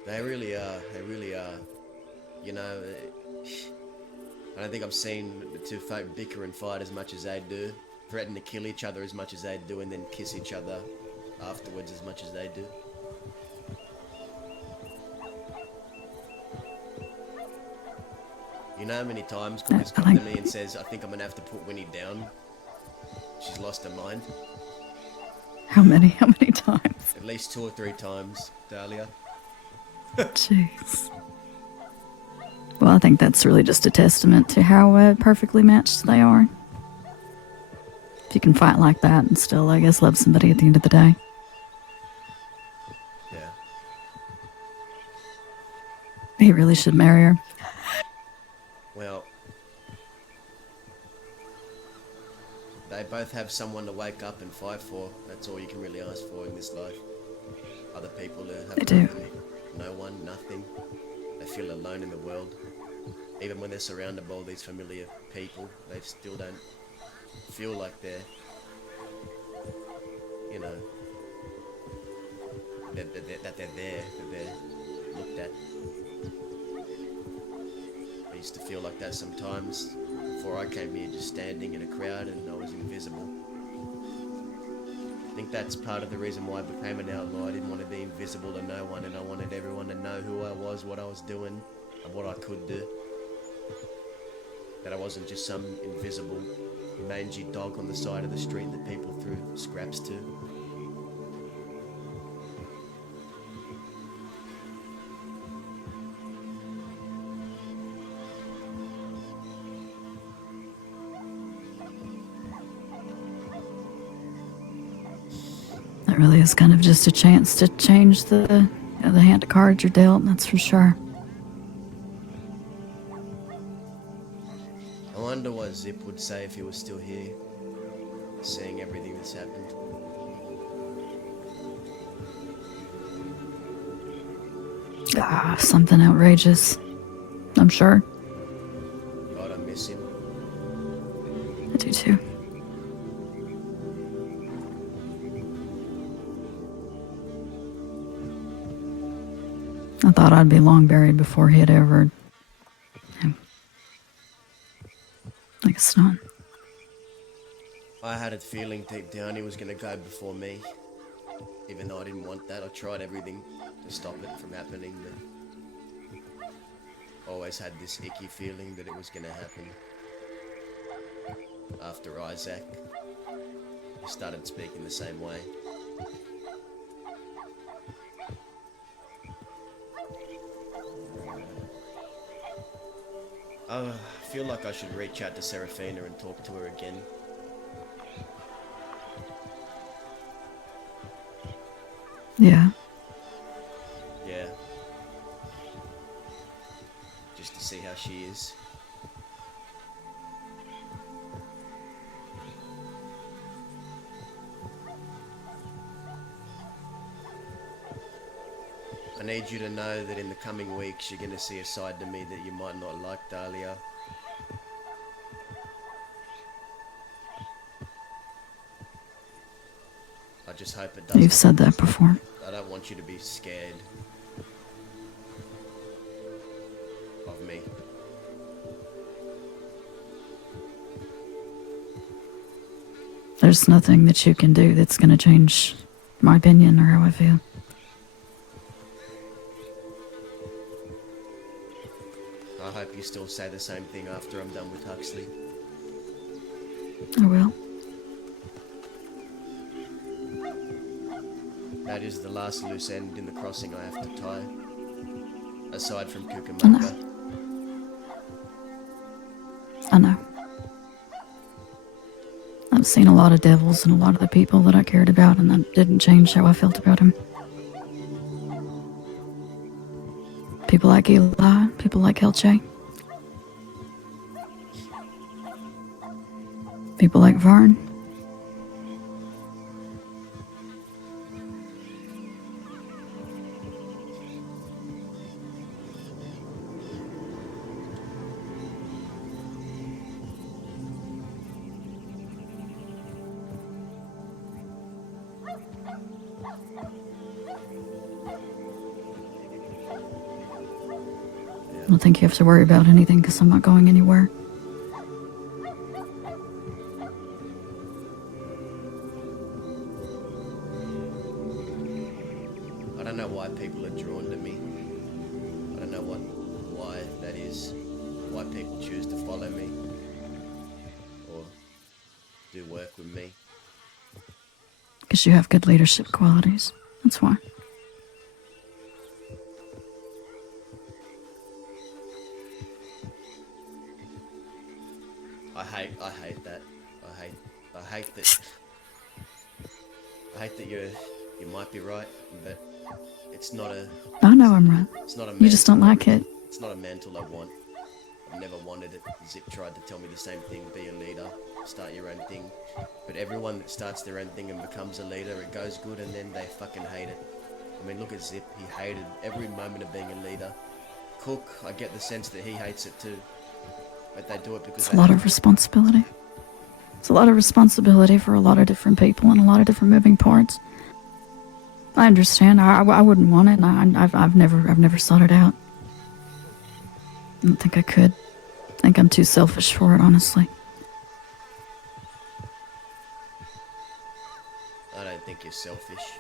They really are. They really are. You know, I don't think I've seen the two folk bicker and fight as much as they do. Threaten to kill each other as much as they do, and then kiss each other afterwards as much as they do. You know how many times Cook has come to me and says, I think I'm gonna have to put Winnie down. She's lost her mind. How many times? At least 2 or 3 times, Dahlia. Jeez. Well, I think that's really just a testament to how perfectly matched they are. If you can fight like that and still, I guess, love somebody at the end of the day. Yeah. He really should marry her. Well, they both have someone to wake up and fight for. That's all you can really ask for in this life. Other people who have They do. no one, nothing. They feel alone in the world. Even when they're surrounded by all these familiar people, they still don't feel like they're, you know, that they're there, that they're looked at. I used to feel like that sometimes before I came here, just standing in a crowd and I was invisible. I think that's part of the reason why I became an outlaw. I didn't want to be invisible to no one, and I wanted everyone to know who I was, what I was doing, and what I could do. That I wasn't just some invisible, mangy dog on the side of the street that people threw scraps to. It really is kind of just a chance to change the hand of cards you're dealt, that's for sure. I wonder what Zip would say if he was still here, seeing everything that's happened. Something outrageous, I'm sure. God, I miss him. I do too. I thought I'd be long buried before he'd ever... I guess not. I had a feeling deep down he was going to go before me. Even though I didn't want that, I tried everything to stop it from happening, but always had this icky feeling that it was going to happen. After Isaac, he started speaking the same way. I feel like I should reach out to Serafina and talk to her again. Yeah. Yeah. Just to see how she is. I need you to know that in the coming weeks you're going to see a side to me that you might not like, Dahlia. I just hope it doesn't. You've said that before. I don't want you to be scared of me. There's nothing that you can do that's going to change my opinion or how I feel. hope you still say the same thing after I'm done with Huxley. I will. That is the last loose end in the crossing I have to tie. Aside from I know. Cucamonga. I know. I've seen a lot of devils and a lot of the people that I cared about, and that didn't change how I felt about him. People like Eli, people like Helche. People like Vern. I don't think you have to worry about anything because I'm not going anywhere. I don't know why people are drawn to me. I don't know why that is. Why people choose to follow me. Or do work with me. Because you have good leadership qualities. That's why. I hate that. I hate that you might be right, but it's not a. I know I'm right. It's not a. You just don't like it. It's not a mantle I want. I've never wanted it. Zip tried to tell me the same thing. Be a leader. Start your own thing. But everyone that starts their own thing and becomes a leader, it goes good, and then they fucking hate it. I mean, look at Zip. He hated every moment of being a leader. Cook, I get the sense that he hates it too. But they do it because It's a lot of responsibility. It's a lot of responsibility for a lot of different people and a lot of different moving parts. I understand. I wouldn't want it, and I've never sought it out. I don't think I could. I think I'm too selfish for it, honestly. I don't think you're selfish.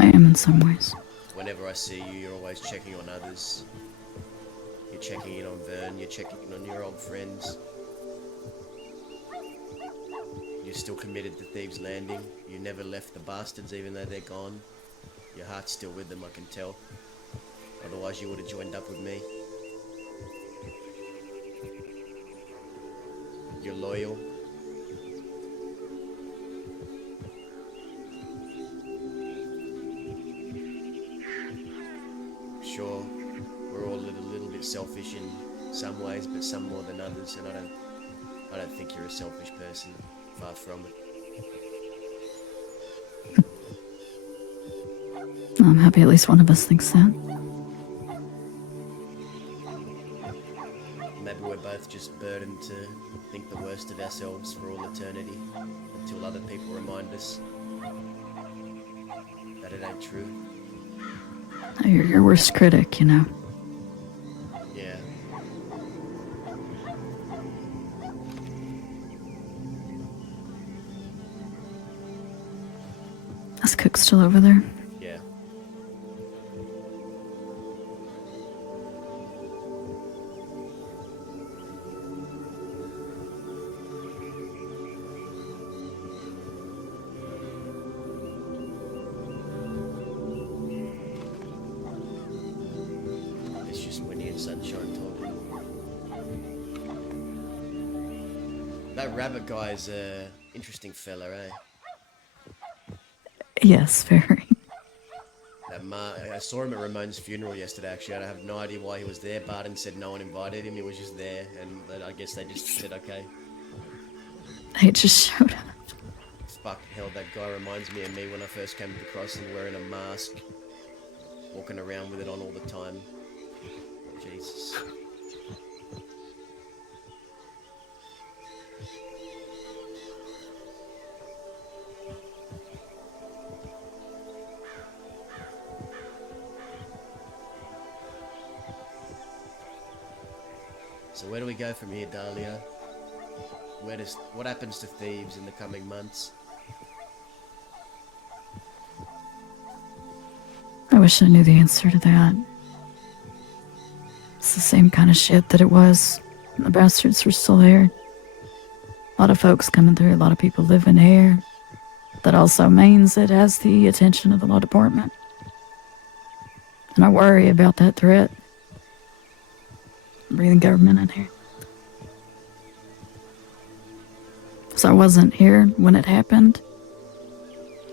I am in some ways. Whenever I see you, you're always checking on others. You're checking in on Vern, you're checking in on your old friends. You're still committed to Thieves Landing. You never left the bastards even though they're gone. Your heart's still with them, I can tell. Otherwise you would have joined up with me. You're loyal. Sure, we're all a little bit selfish in some ways, but some more than others, and I don't think you're a selfish person. Far from it. I'm happy at least one of us thinks that. Maybe we're both just burdened to think the worst of ourselves for all eternity, until other people remind us that it ain't true. You're your worst critic, you know. Yeah. Is Cook still over there? Yeah. It's just Winnie and Sunshine talking. That rabbit guy's a interesting fella, eh? Yes, very. I saw him at Ramon's funeral yesterday, actually. I have no idea why he was there. Barton said no one invited him. He was just there, and I guess they just said, okay. He just showed up. Fucking hell, that guy reminds me of me when I first came to the crossing, wearing a mask. Walking around with it on all the time. Jesus. So where do we go from here, Dahlia? What happens to Thieves in the coming months? I wish I knew the answer to that. It's the same kind of shit that it was when the bastards were still here. A lot of folks coming through, a lot of people living here. That also means it has the attention of the law department. And I worry about that threat. Breathing government in here. So I wasn't here when it happened.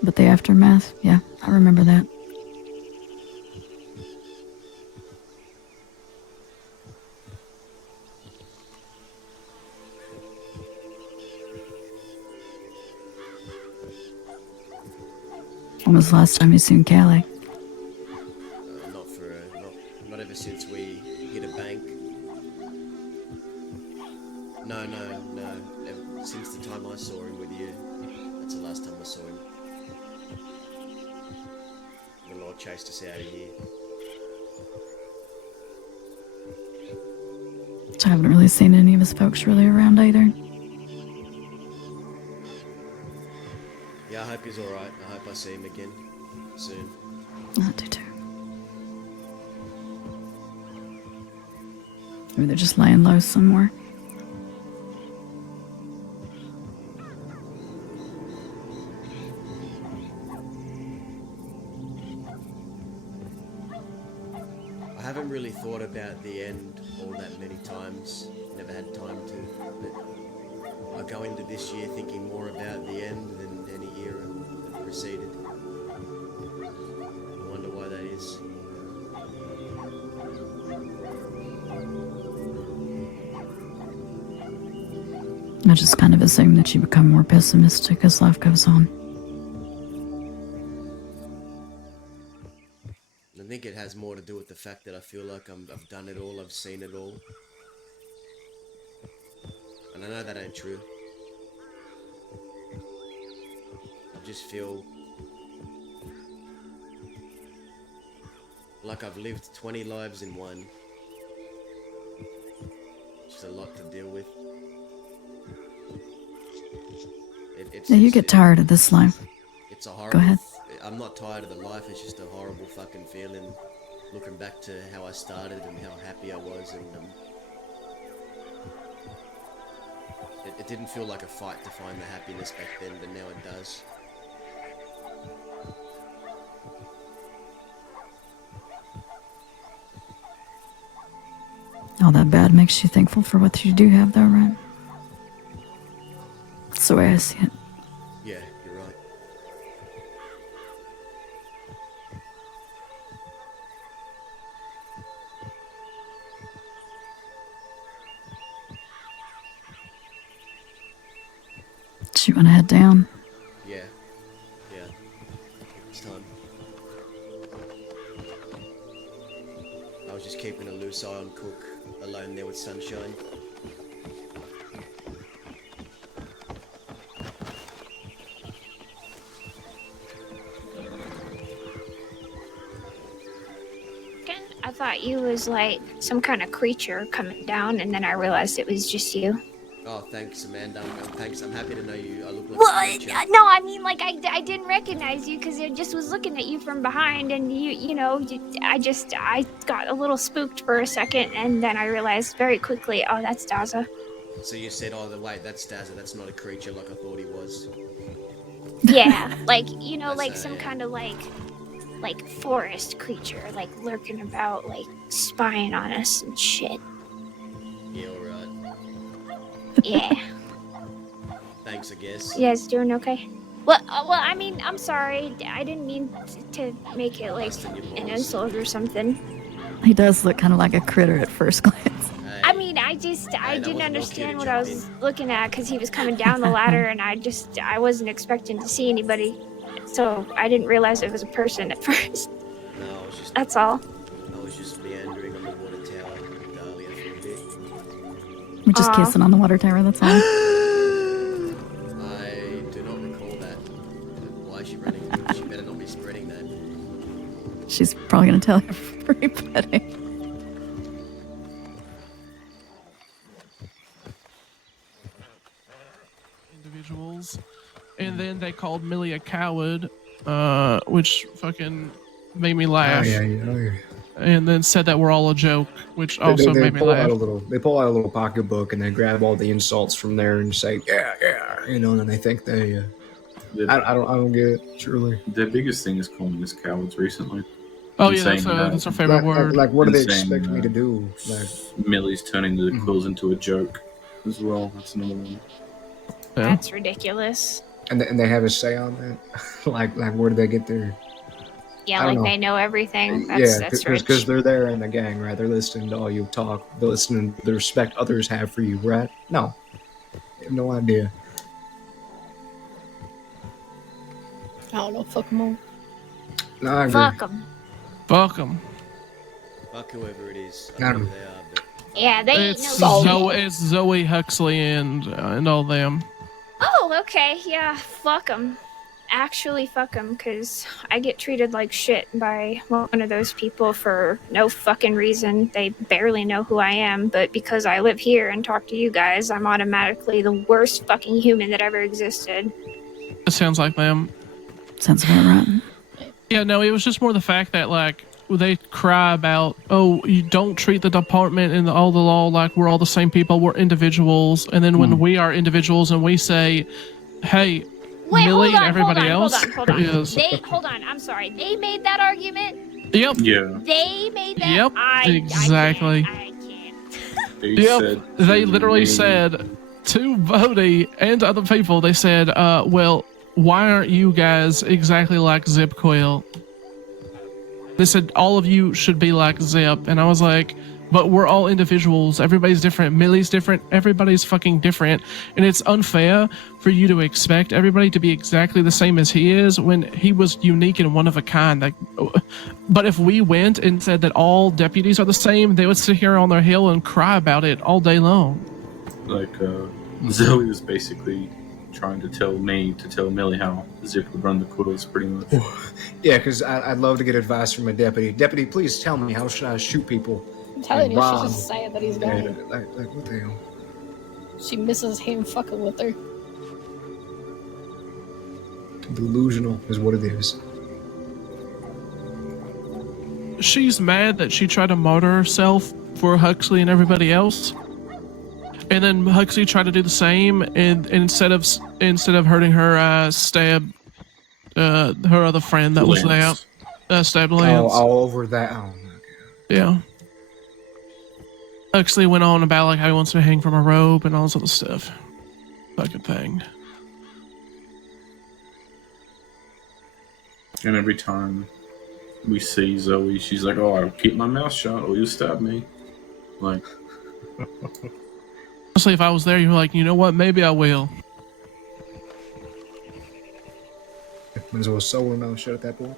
But the aftermath, yeah, I remember that. When was the last time you seen Callie? Not ever since we hit a bank. No. Since the time I saw him with you, that's the last time I saw him. The Lord chased us out of here. I haven't really seen any of his folks really around either. Yeah, I hope he's alright. I hope I see him again soon. I do too. Maybe they're just laying low somewhere. I haven't really thought about the end all that many times. Never had time to. But I go into this year thinking more about the end than any era that preceded. I wonder why that is. I just kind of assume that you become more pessimistic as life goes on. I think it has more to do with the fact that I feel like I've done it all, I've seen it all. And I know that ain't true. I just feel like I've lived 20 lives in one. Just a lot to deal with. Yeah, you get tired of this life. It's a horrible. Go ahead. I'm not tired of the life, it's just a horrible fucking feeling. Looking back to how I started and how happy I was, and it didn't feel like a fight to find the happiness back then, but now it does. All that bad makes you thankful for what you do have, though, right? That's the way I see it. Yeah, you're right. Do you want to head down? Yeah. It's time. I was just keeping a loose eye on Cook, alone there with Sunshine. I thought you was like some kind of creature coming down, and then I realized it was just you. Oh, thanks, Amanda. Thanks. I'm happy to know you. I look like Well, a creature. no, I mean, like, I didn't recognize you because I just was looking at you from behind, and I got a little spooked for a second, and then I realized very quickly, oh, that's Daza. So you said, oh, wait, that's Daza. That's not a creature like I thought he was. Yeah, like, like That's, some yeah. kind of like forest creature, like lurking about, like spying on us and shit. Yeah, alright. Yeah. Thanks, I guess. You guys doing okay? Well, I mean, I'm sorry. I didn't mean to make it like an insult or something. He does look kind of like a critter at first glance. I mean, I didn't understand what I was looking at because he was coming down the ladder, and I wasn't expecting to see anybody, so I didn't realize it was a person at first. No, I was just. That's all. I was just meandering on the water tower with Dahlia for a bit. We're just kissing on the water tower, that's all. I do not recall that. Why is she running? She better not be spreading that. She's probably going to tell everybody. Individuals, and then they called Millie a coward, which fucking made me laugh. Oh yeah. And then said that we're all a joke, which They, also they made me pull laugh. out a little. They pull out a little pocketbook and they grab all the insults from there and say, yeah, and then they think they. I don't get it. Truly, the biggest thing is calling us cowards recently. Oh And yeah, saying that's our favorite word. Like, what do and they saying, expect me to do? Like, Millie's turning the quills into a joke as well. That's another one. Yeah. That's ridiculous. And they have a say on that. like where do they get their? Yeah, I don't like know. they know everything. That's rich. Because they're there in the gang, right? They're listening to all you talk. They're listening to the respect others have for you, right? No, they have no idea. I don't know. Fuck them all. No, I agree. Fuck them. Fuck them. Fuck whoever it is. I I don't don't know know. who they are, but Yeah, they ain't It's no Zoe, it's Zoe Huxley and all them. Oh, okay. Yeah, fuck them. Actually, fuck them, because I get treated like shit by one of those people for no fucking reason. They barely know who I am, but because I live here and talk to you guys, I'm automatically the worst fucking human that ever existed. It sounds like them. Sounds about right. Yeah, no, it was just more the fact that, like, they cry about, oh, you don't treat the department and all the law like we're all the same people, we're individuals. And then when we are individuals and we say, hey, Wait, Millie hold on, and everybody hold else on. is... Hold on, I'm sorry. They made that argument? Yep. Yeah. They made that? Yep, exactly. I can't. Yep, they literally said to Bodhi and to other people, they said, well, why aren't you guys exactly like Zip Quill? They said, all of you should be like Zip. And I was like, but we're all individuals. Everybody's different. Millie's different. Everybody's fucking different. And it's unfair for you to expect everybody to be exactly the same as he is when he was unique and one of a kind. Like, but if we went and said that all deputies are the same, they would sit here on their hill and cry about it all day long. Like, Zoe was basically trying to tell Millie how Zip would run the quills, pretty much. Yeah, because I'd love to get advice from a deputy. Deputy, please tell me, how should I shoot people? I'm telling you, Rob. she's just sad that he's Yeah, gone. like what the hell? She misses him fucking with her. Delusional is what it is. She's mad that she tried to martyr herself for Huxley and everybody else. And then Huxley tried to do the same, and instead of hurting her, stabbed her other friend that was there. Stabbed Lance. Oh, over that. Oh my god. Yeah. Huxley went on about like how he wants to hang from a rope and all this other stuff. Fucking thing. And every time we see Zoe, she's like, "Oh, I'll keep my mouth shut, or you stab me." Like, honestly, if I was there, you're like, you know what? Maybe I will. Might as well sew her mouth shut at that point.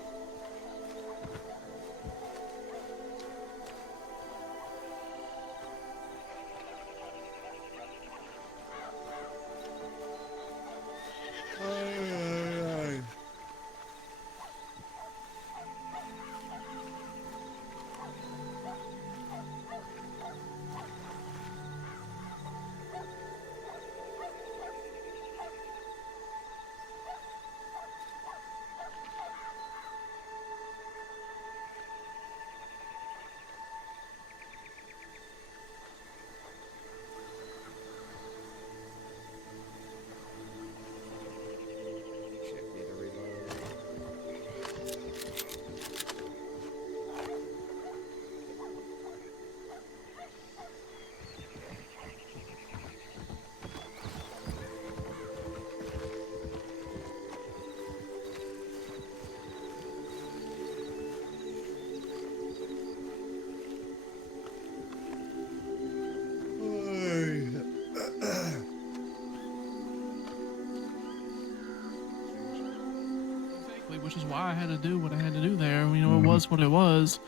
Which is why I had to do what I had to do there. You know, it was what it was.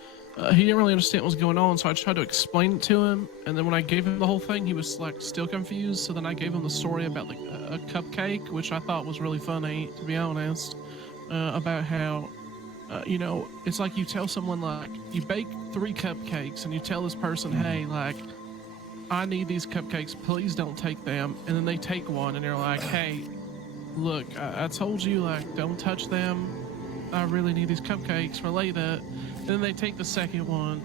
He didn't really understand what was going on, so I tried to explain it to him. And then when I gave him the whole thing, he was like still confused. So then I gave him the story about like a cupcake, which I thought was really funny, to be honest. About how, you know, it's like you tell someone like you bake 3 cupcakes and you tell this person, hey, like, I need these cupcakes, please don't take them. And then they take one and they're like, hey, look, I told you, like, don't touch them. I really need these cupcakes for later. And then they take the second one,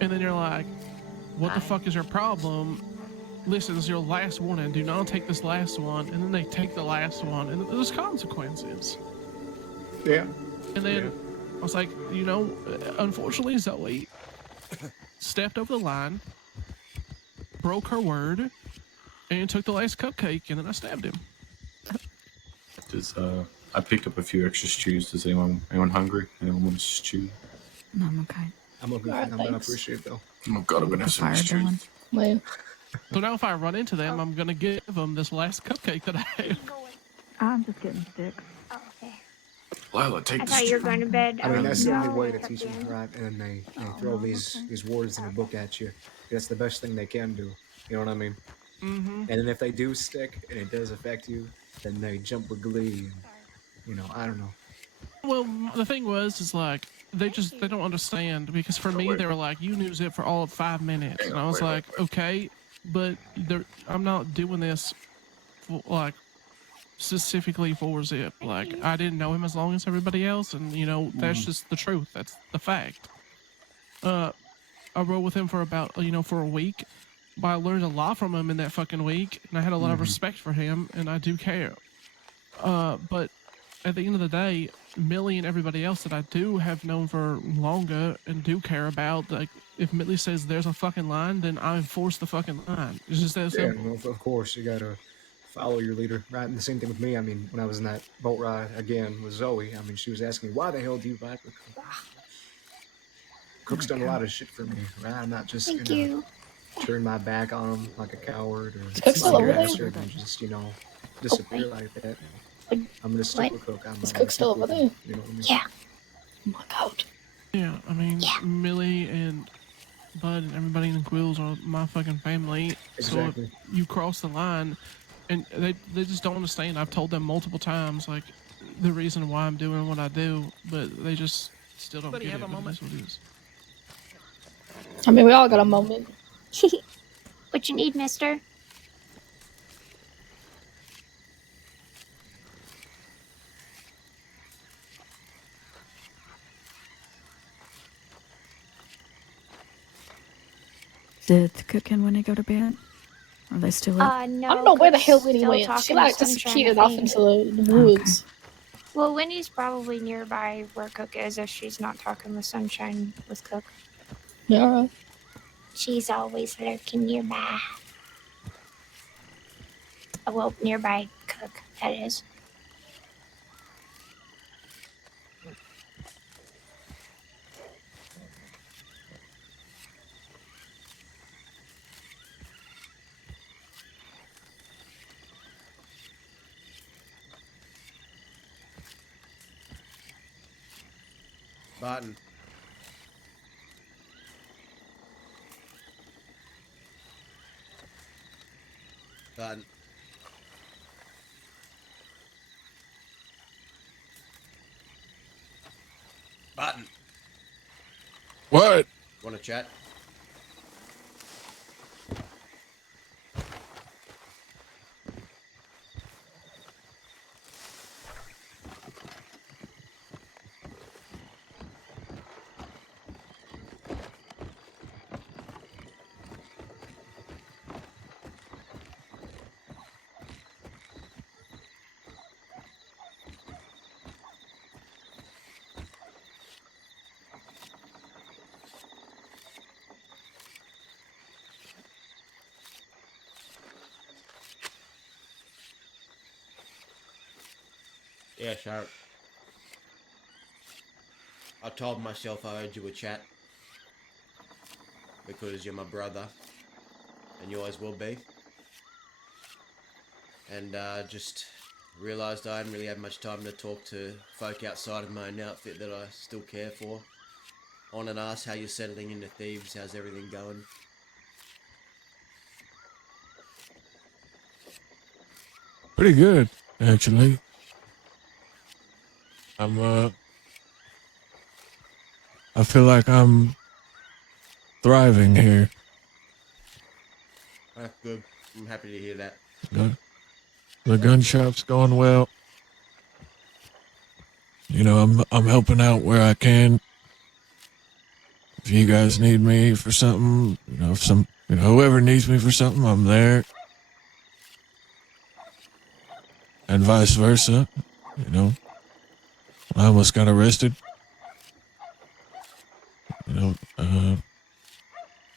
and then you're like, what the fuck is your problem? Listen, this is your last warning. Do not take this last one. And then they take the last one, and there's consequences. Yeah. And then I was like, you know, unfortunately, Zoe stepped over the line, broke her word, and took the last cupcake, and then I stabbed him. I picked up a few extra stews. Does anyone hungry? Anyone want a stew? No, I'm okay. I'm okay. Alright, I'm gonna thanks. appreciate it though. Oh god, I'm gonna have some Fire stew. going. Well, So now if I run into them, I'm gonna give them this last cupcake that I have. I'm just getting sticks. Oh, okay. Lila, take I the thought you were stew. going to bed. I mean, that's the only no, way to at teach the them, end. right? And then they throw these words in a book at you. That's the best thing they can do. You know what I mean? Mm-hmm. And then if they do stick and it does affect you, then they jump with glee. And, you know, I don't know. Well, the thing is like, they don't understand, because for me, they were like, you knew Zip for all of 5 minutes. And I was like, okay, but I'm not doing this for, like, specifically for Zip. Like, I didn't know him as long as everybody else, and, you know, that's just the truth. That's the fact. I rode with him for about, for a week, but I learned a lot from him in that fucking week, and I had a lot of respect for him, and I do care. But at the end of the day, Millie and everybody else that I do have known for longer and do care about, like, if Millie says there's a fucking line, then I enforce the fucking line. It's just that Yeah, simple. well, of course, you gotta follow your leader, right? And the same thing with me. I mean, when I was in that boat ride again with Zoe, I mean, she was asking me, why the hell do you ride with Cook? Cook's done a lot of shit for me, right? I'm not just Thank gonna you. turn my back on him like a coward or Cook still over there? and just, disappear like that. I'm gonna stick with Cook. Is Cook still over there? You know what I mean? Yeah. Oh my god. Yeah, I mean, Millie and Bud and everybody in the Quills are my fucking family. Exactly. So if you cross the line, and they just don't understand. I've told them multiple times, like, the reason why I'm doing what I do, but they just still don't get it. But that's what it is. I mean, we all got a moment. What you need, mister? Did Cook and Winnie go to bed? Are they still up? No. I don't know where the hell Cook's Winnie still went. She talking like to Sunshine, disappeared I off think. into the woods. Well, Winnie's probably nearby where Cook is if she's not talking with Sunshine with Cook. Yeah, alright. She's always lurking nearby. Well, nearby Cook, that is. Barton. Barton. Barton. What? Want to chat? Yeah, sure. I told myself I owed you a chat. Because you're my brother. And you always will be. And just realised I hadn't really had much time to talk to folk outside of my own outfit that I still care for. I wanted to ask how you're settling into Thieves, how's everything going? Pretty good, actually. I feel like I'm thriving here. That's good. I'm happy to hear that. The gun shop's going well. You know, I'm helping out where I can. If you guys need me for something, whoever needs me for something, I'm there. And vice versa. You know, I almost got arrested. I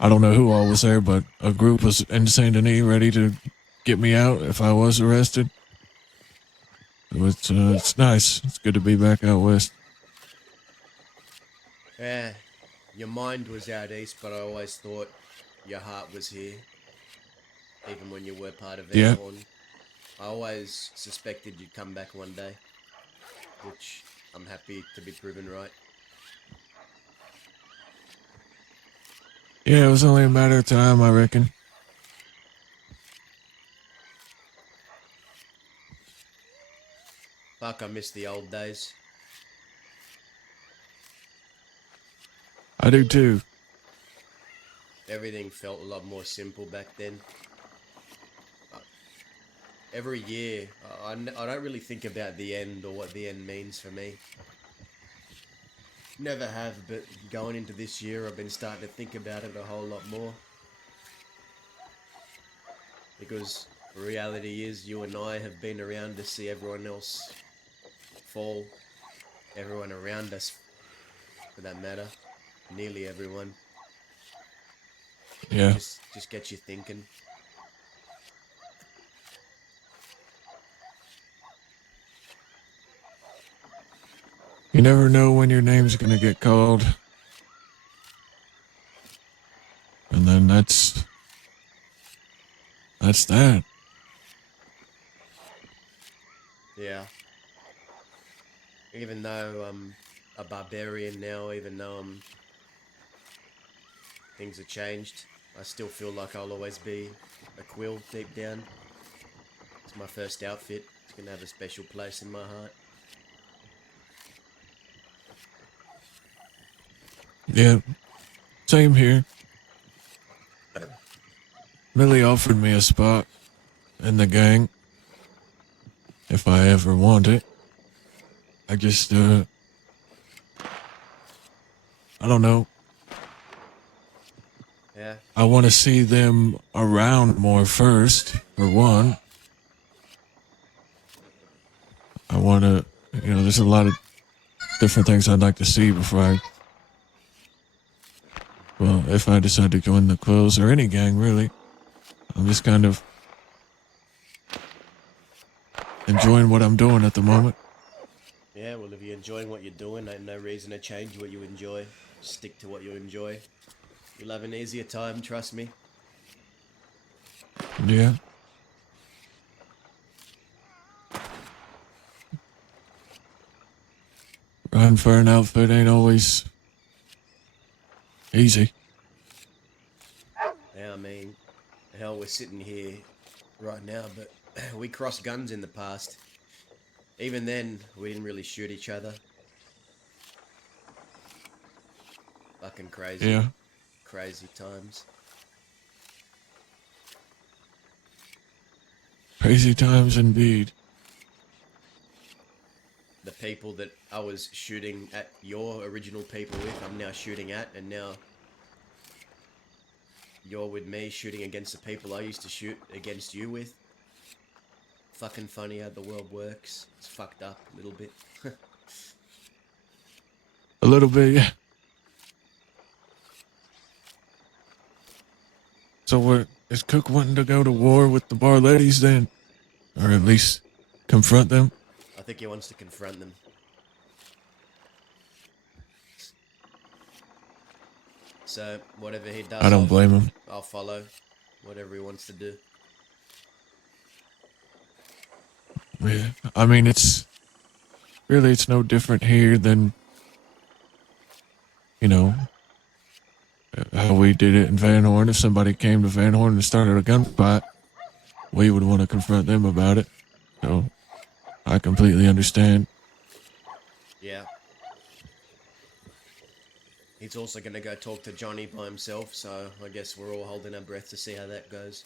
don't know who all was there, but a group was in Saint Denis ready to get me out if I was arrested. It's nice. It's good to be back out west. Yeah, your mind was out east, but I always thought your heart was here, even when you were part of Van Yeah. Horn. I always suspected you'd come back one day, which I'm happy to be proven right. Yeah, it was only a matter of time, I reckon. Fuck, I miss the old days. I do too. Everything felt a lot more simple back then. Every year, I don't really think about the end or what the end means for me. Never have, but going into this year, I've been starting to think about it a whole lot more. Because the reality is, you and I have been around to see everyone else fall. Everyone around us, for that matter. Nearly everyone. Yeah. Just get you thinking. You never know when your name's gonna get called. And then that's that. Yeah. Even though I'm a barbarian now, even though things have changed, I still feel like I'll always be a quill deep down. It's my first outfit. It's gonna have a special place in my heart. Yeah. Same here. Millie offered me a spot in the gang if I ever want it. I just, I don't know. Yeah. I want to see them around more first, for one. I want to, there's a lot of different things I'd like to see before if I decide to join the Quills or any gang, really. I'm just kind of enjoying what I'm doing at the moment. Yeah, well, if you're enjoying what you're doing, ain't no reason to change what you enjoy. Stick to what you enjoy. You'll have an easier time, trust me. Yeah. Riding for an outfit ain't always easy. Yeah, I mean, hell, we're sitting here right now, but we crossed guns in the past. Even then, we didn't really shoot each other. Fucking crazy. Yeah. Crazy times. Crazy times indeed. The people that I was shooting at your original people with, I'm now shooting at, and now you're with me shooting against the people I used to shoot against you with. Fucking funny how the world works. It's fucked up a little bit. A little bit, yeah. So is Cook wanting to go to war with the Barlettis then? Or at least confront them? I think he wants to confront them. So, whatever he does, I don't blame him. I'll follow. Whatever he wants to do. Yeah. I mean, it's no different here than, how we did it in Van Horn. If somebody came to Van Horn and started a gunfight, we would want to confront them about it. So, I completely understand. Yeah. He's also going to go talk to Johnny by himself, so I guess we're all holding our breath to see how that goes.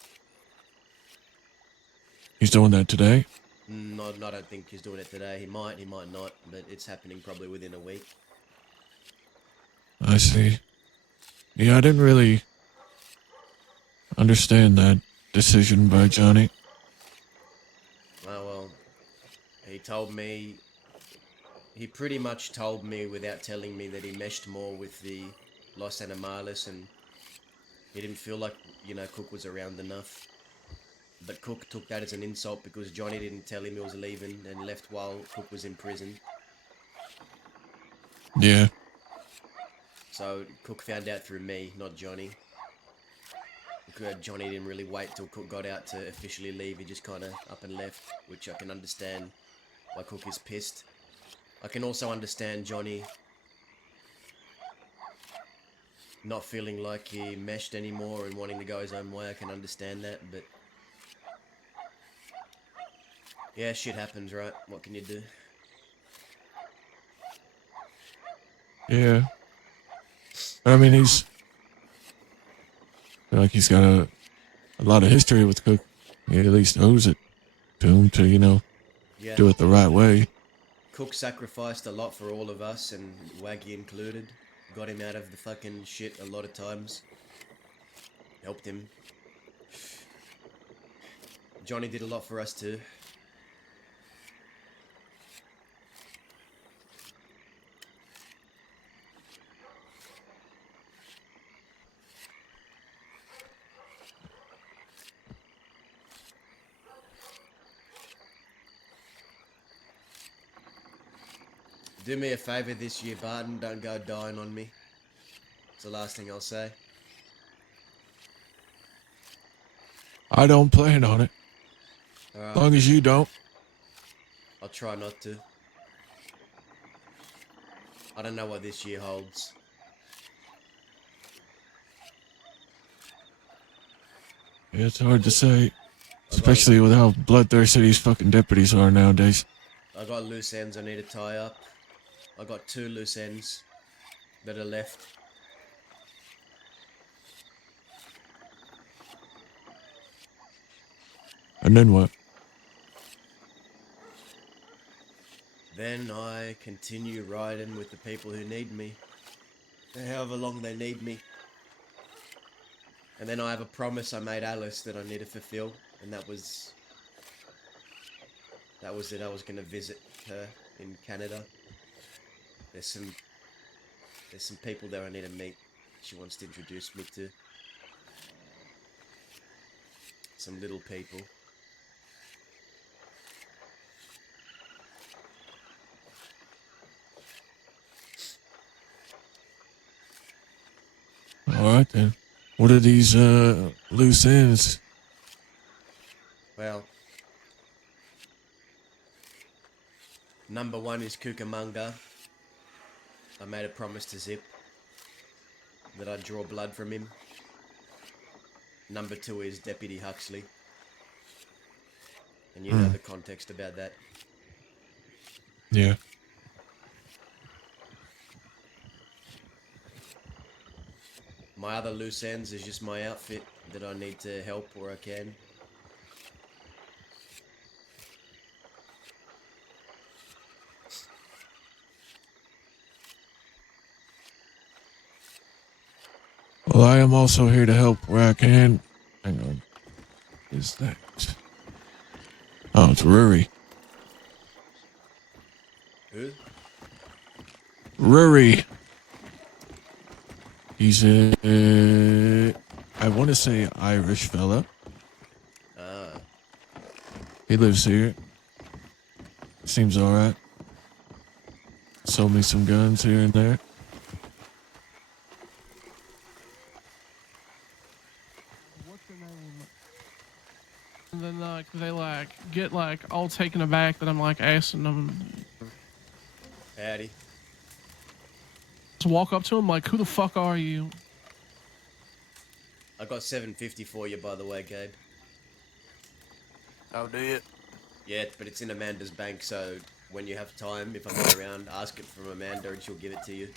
He's doing that today? No, I don't think he's doing it today. He might not, but it's happening probably within a week. I see. Yeah, I didn't really understand that decision by Johnny. Oh, well, he pretty much told me without telling me that he meshed more with the Los Animales and he didn't feel like, Cook was around enough. But Cook took that as an insult because Johnny didn't tell him he was leaving and left while Cook was in prison. Yeah. So Cook found out through me, not Johnny. Johnny didn't really wait till Cook got out to officially leave. He just kind of up and left, which I can understand why Cook is pissed. I can also understand Johnny not feeling like he meshed anymore and wanting to go his own way. I can understand that, but yeah, shit happens, right? What can you do? Yeah. I mean, I feel like he's got a lot of history with Cook. He at least owes it to him to, Yeah. do it the right way. Cook sacrificed a lot for all of us, and Waggy included. Got him out of the fucking shit a lot of times. Helped him. Johnny did a lot for us too. Do me a favour this year, Barton. Don't go dying on me. It's the last thing I'll say. I don't plan on it. Alright. As long as you don't. I'll try not to. I don't know what this year holds. Yeah, it's hard to say. Especially with how bloodthirsty these fucking deputies are nowadays. I got loose ends I need to tie up. I got 2 loose ends that are left. And then what? Then I continue riding with the people who need me. However long they need me. And then I have a promise I made Alice that I need to fulfill. And that was it. I was going to visit her in Canada. There's some people there I need to meet. She wants to introduce me to. Some little people. Alright then. What are these loose ends? Well, number 1 is Cucamonga. I made a promise to Zip that I'd draw blood from him. Number 2 is Deputy Huxley. And you know the context about that. Yeah. My other loose ends is just my outfit that I need to help where I can. Well, I am also here to help where I can. Hang on. What is that? Oh, it's Rory. Who? Rory. He's I want to say Irish fella. Ah. He lives here. Seems alright. Sold me some guns here and there. And then they get all taken aback that I'm asking them. Howdy. Just walk up to him who the fuck are you? I got $7.50 for you, by the way, Gabe. Oh, do you? Yeah, but it's in Amanda's bank, so when you have time, if I'm not around, ask it from Amanda and she'll give it to you.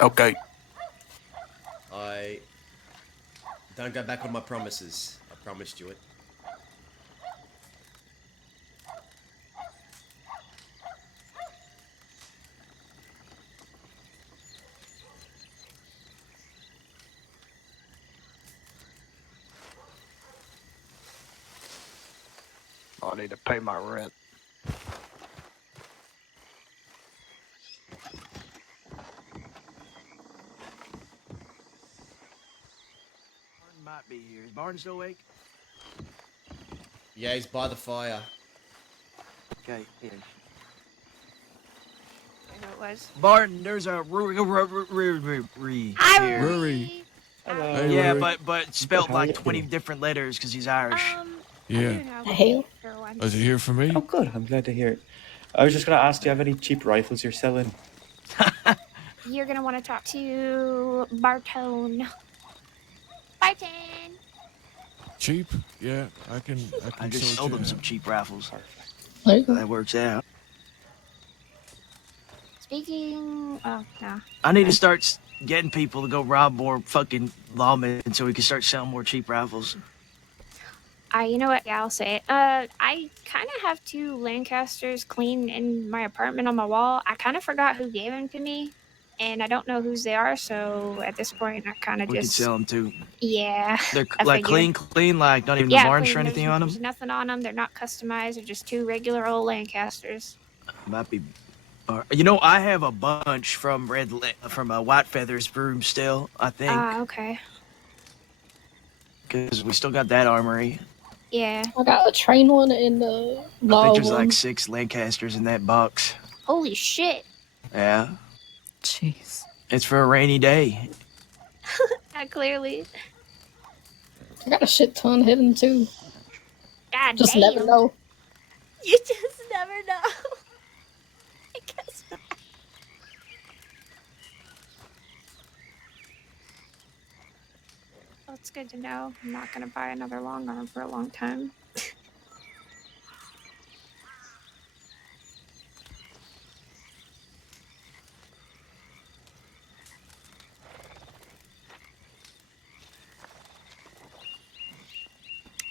Okay. I don't go back on my promises. I promised you it. I need to pay my rent. Barton might be here. Is Barton still awake? Yeah, he's by the fire. Okay, here. I know it was. Barton, there's a Rory Hi, here. Rory. Hello. Hey, Yeah, Rory. but spelled How like you 20 doing? different letters because he's Irish. Yeah. The hell? Was he here for me? Oh, good. I'm glad to hear it. I was just gonna ask, do you have any cheap rifles you're selling? You're gonna want to talk to Bartone. Barton. Cheap? Yeah, I can I just sort sold you him out. some cheap rifles. There you go. That works out. Speaking. Oh no. I need to start getting people to go rob more fucking lawmen so we can start selling more cheap rifles. You know what? Yeah, I'll say it. I kind of have 2 Lancasters clean in my apartment on my wall. I kind of forgot who gave them to me, and I don't know whose they are. So at this point, I kind of We can just sell them too. yeah. They're I like figured. clean, like not even a Yeah, varnish clean. or anything on them. There's nothing on them. They're not customized. They're just 2 regular old Lancasters. Might be. You know, I have a bunch from White Feather's broom still. I think Okay. because we still got that armory. Yeah. I got a train one and a I law think there's one. like 6 Lancasters in that box. Holy shit. Yeah, Jeez. it's for a rainy day. Clearly. I got a shit ton hidden too. God Just damn. never know. You just never know. I guess not. Well, it's good to know. I'm not gonna buy another long arm for a long time.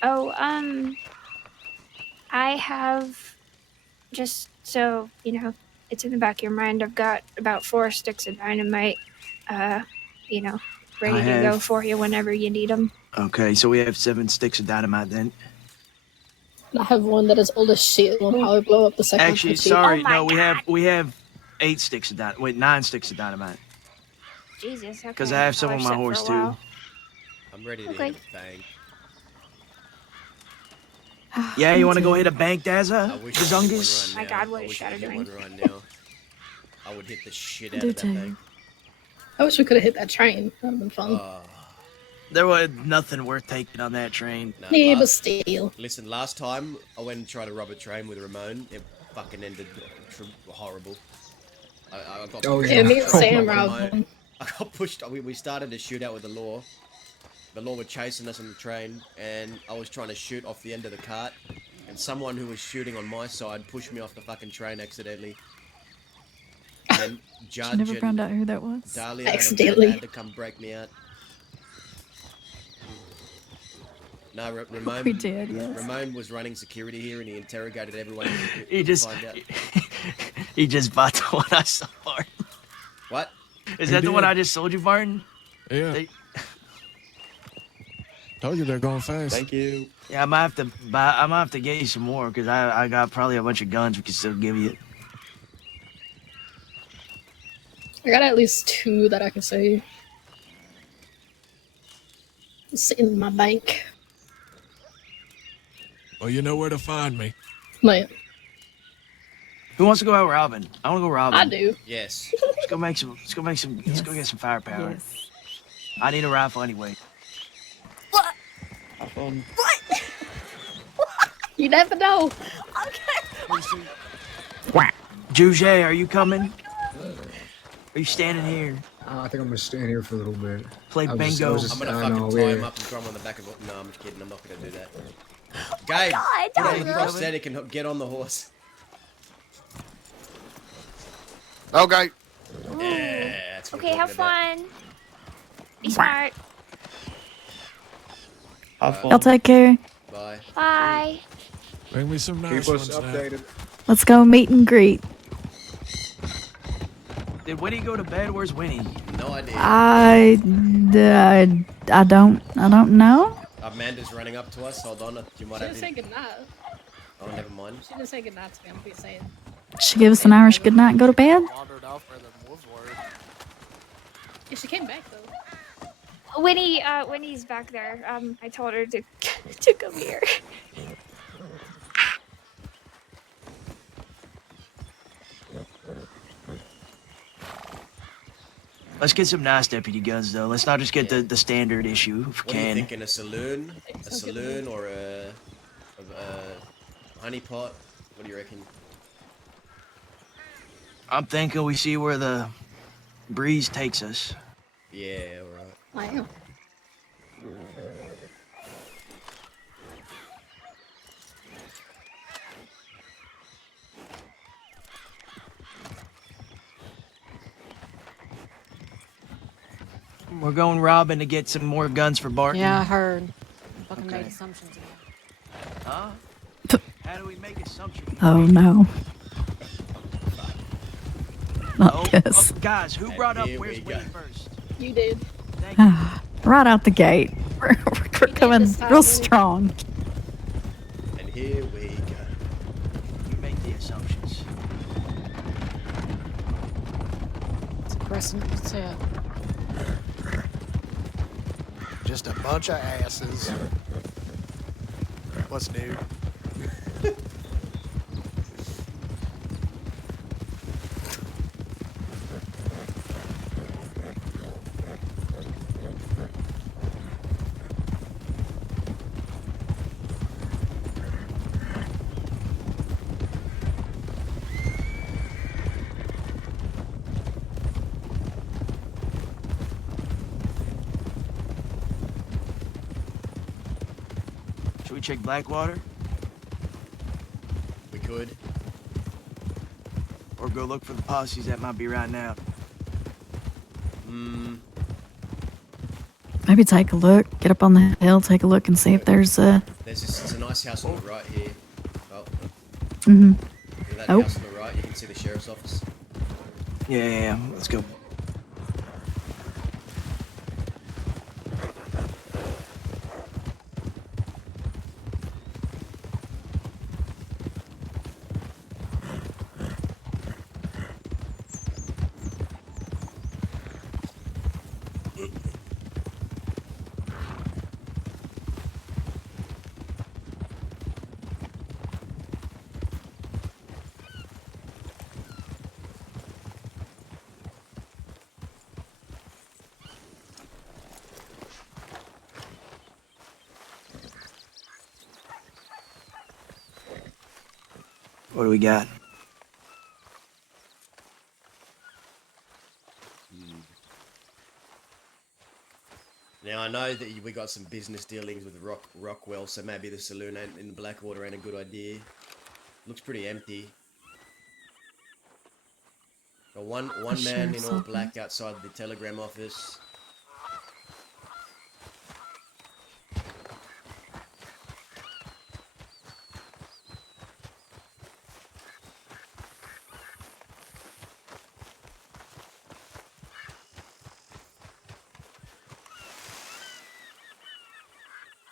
Oh, I have, just so you know, it's in the back of your mind, I've got about 4 sticks of dynamite, you know, ready I to go have- for you whenever you need them. Okay, so we have 7 sticks of dynamite then. I have one that is old as shit. Will probably blow up the second Actually, I touch it. sorry, Oh my no, God. we have 8 sticks of dynamite. Wait, 9 sticks of dynamite. Jesus, okay. Because I have some I'll on my set for a horse too. while. I'm ready to Okay. hit a bang. Yeah, you want to Me go too. hit a bank, I Daza? wish I could get one Bazungus? right My now. God, what I is wish I Shadow could get doing? one right now. I would hit the shit out Do of that too. thing. I wish we could have hit that train. That would have been fun. There was nothing worth taking on that train. No, Yeah, but last, still. listen, last time I went and tried to rob a train with Ramon, it fucking ended horrible. I got Oh, pushed Yeah, yeah. me and off Sam by robbed my- one. I got pushed. We started a shootout with the law. The law were chasing us on the train, and I was trying to shoot off the end of the cart, and someone who was shooting on my side pushed me off the fucking train accidentally. And then Judge She never and found out who that was. Dahlia and Accidentally. Amanda had to come break me out. No, Ramon. We did, yes. Ramon was running security here, and he interrogated everyone. He to just find out. he just bought the one I sold. What? Is He that the one did. I just sold you, Barton? Yeah. They- Told you they're going fast. Thank you. Yeah, I might have to get you some more because I got probably a bunch of guns we can still give you. I got at least 2 that I can save. Sitting in my bank. Well, you know where to find me. Man, Who wants to go out robbing? I want to go robbing. I do. Yes. Let's go make some. Let's go get some firepower. Yes. I need a rifle anyway. Have fun. You never know. Juge, are you coming? Are you standing here? I think I'm gonna stand here for a little bit. Play I was just- I bingo. was just- I'm gonna I fucking know, tie him yeah. up and throw him on the back of it. No, I'm just kidding. I'm not gonna do that. Gabe, God, put on the Dahlia. prosthetic and get on the horse. Okay. Yeah, that's what Okay, we're have talking about. fun. Be smart. Have fun. Y'all take care. Bye. Bye. Bring me some nice Keep us ones now. updated. Let's go meet and greet. Did Winnie go to bed? Where's Winnie? No idea. I don't know. Amanda's running up to us. Hold on. You might have Say to... goodnight. Oh, never mind. She didn't say goodnight to me. I'm just saying. She give us an Irish goodnight and go to bed? Wandered off where the wolves were. Yeah, she came back though. When he's back there, I told her to to come here. Let's get some nice deputy guns, though. Let's not just get the standard issue, if we What are you can. thinking? A saloon? A saloon or a honeypot? What do you reckon? I'm thinking we see where the breeze takes us. Yeah, alright. I am. We're going robbing to get some more guns for Barton. Yeah, I heard. Fucking Okay. made assumptions again. Huh? How do we make assumptions? Oh no. Not Oh, this. guys, who brought up here where's we Winnie go. first? You did. Right out the gate. We're coming this time, real Winnie. strong. And here we go. You make the assumptions. It's aggressive. That's it. Just a bunch of asses. What's new? Should we check Blackwater? We could. Or go look for the posses that might be riding out? Maybe take a look. Get up on the hill, take a look and see if there's a... There's this, it's a nice house on the right here. Oh, Mm-hmm. look at that Oh. house on the right. You can see the sheriff's office. Yeah, let's go. What do we got? Now I know that we got some business dealings with Rockwell, so maybe the saloon in the Blackwater ain't a good idea. Looks pretty empty. Got one man in sheriff's all office. black outside the telegram office.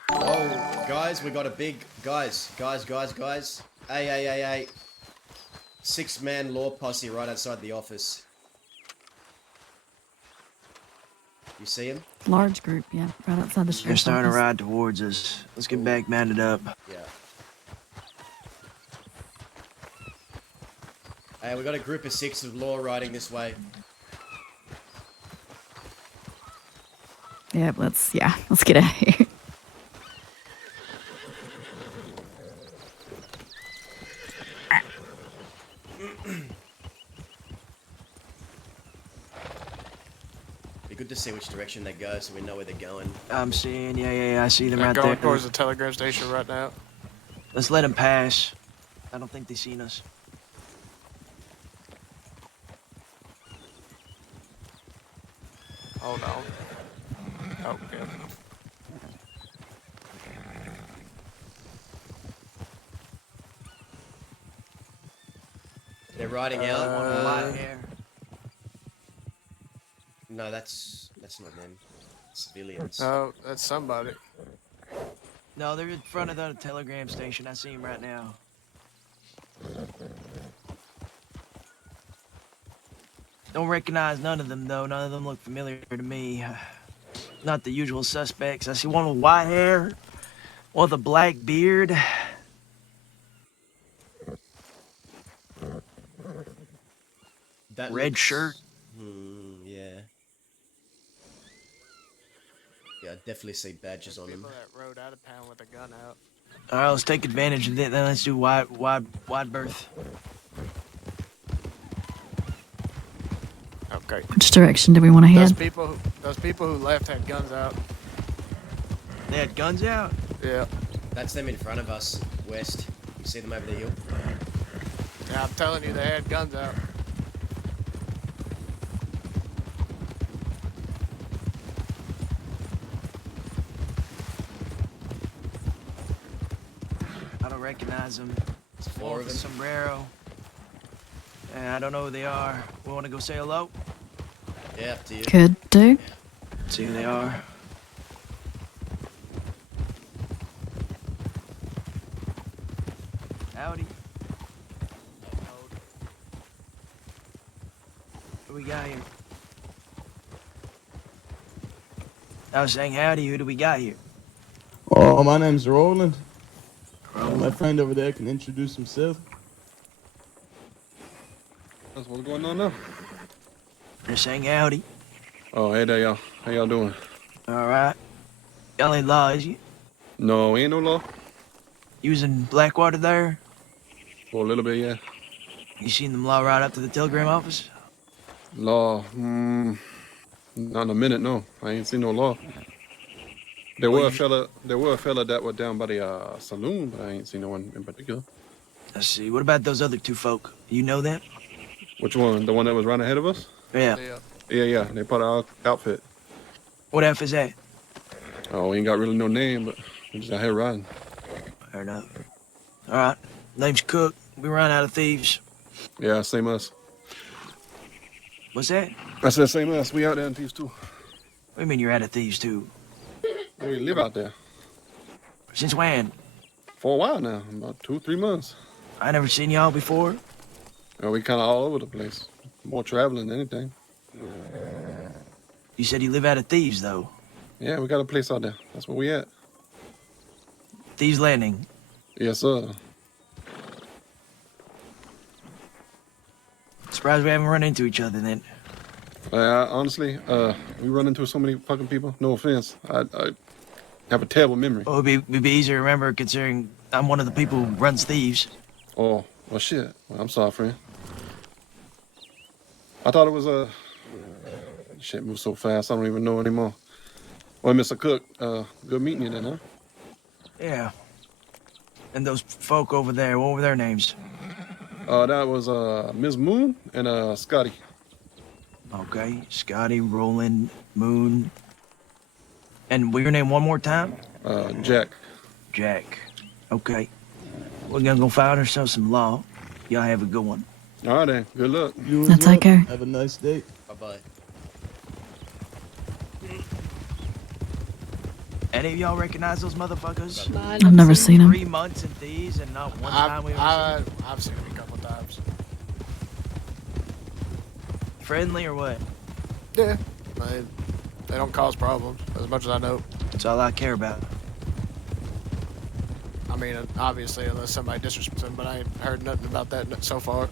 Oh, guys, we got a big... Guys. Hey. 6-man law posse right outside the office. You see him? Large group, yeah. Right outside the They're sheriff's starting to office. ride towards us. Let's get back mounted up. Yeah. Hey, we got a group of 6 of law riding this way. Yeah, let's get out of here. Be good to see which direction they go so we know where they're going. I'm seeing, yeah, I see them They're right going there. towards the telegram station right now. Let's let them pass. I don't think they've seen us. Oh no. Oh, good. They're riding out. Light hair. No, that's not them. Civilians. Oh, that's somebody. No, they're in front of the telegram station. I see them right now. Don't recognize none of them, though. None of them look familiar to me. Not the usual suspects. I see one with white hair, one with a black beard. That Red looks... shirt. Yeah. Yeah, I definitely see badges on him. People that rode out of town with a gun out. All right, let's take advantage of it. Then let's do wide berth. Okay. Which direction do we want to Those head? people who left had guns out. They had guns out? Yeah. That's them in front of us, west. You see them over the hill? Yeah, I'm telling you, they had guns out. I don't recognize them. It's four of them. Sombrero. I don't know who they are. We want to go say hello? Yeah, up to you. Could do. See who they are. Howdy. Who we got here? I was saying howdy, who do we got here? Oh, my name's Roland. My friend over there can introduce himself. That's what's going on now. Just saying howdy. Oh, hey there, y'all. How y'all doing? All right. Y'all ain't law, is you? No, ain't no law. Using Blackwater there? For a little bit, yeah. You seen them law right up to the telegram office? Law, not in a minute, no. I ain't seen no law. There were a fella that was down by the saloon, but I ain't seen no one in particular. I see. What about those other two folk? You know them? Which one? The one that was right ahead of us? Yeah. Yeah. They part of our outfit. What F is that? Oh, we ain't got really no name, but we just out here riding. Fair enough. All right. Name's Cook. We run out of thieves. Yeah, same us. What's that? I said same us. We out there in thieves too. What do you mean you're out of thieves too? We live out there. Since when? For a while now, about 2-3 months. I never seen y'all before. Well, we kind of all over the place. More traveling than anything. You said you live out of Thieves, though. Yeah, we got a place out there. That's where we at. Thieves Landing. Yes, sir. Surprised we haven't run into each other then. Honestly, we run into so many fucking people. No offense. I have a terrible memory. Well, it'd be easier to remember considering I'm one of the people who runs Thieves. Oh, well, shit. Well, I'm sorry, friend. I thought it was a... Shit moves so fast, I don't even know anymore. Well, Mr. Cook, good meeting you then, huh? Yeah. And those folk over there, what were their names? That was Ms. Moon and Scotty. Okay, Scotty, Roland, Moon. And will your name one more time? Jack. Jack. Okay. We're gonna go find ourselves some law. Y'all have a good one. All right, then. Good luck. You as That's well. okay. Have a nice day. Bye-bye. Any of y'all recognize those motherfuckers? I've never seen them. 3 months in Thieves and not one time we ever seen I've seen them a couple times. Friendly or what? Yeah. They don't cause problems, as much as I know. That's all I care about. I mean, obviously, unless somebody disrespects them, but I ain't heard nothing about that so far.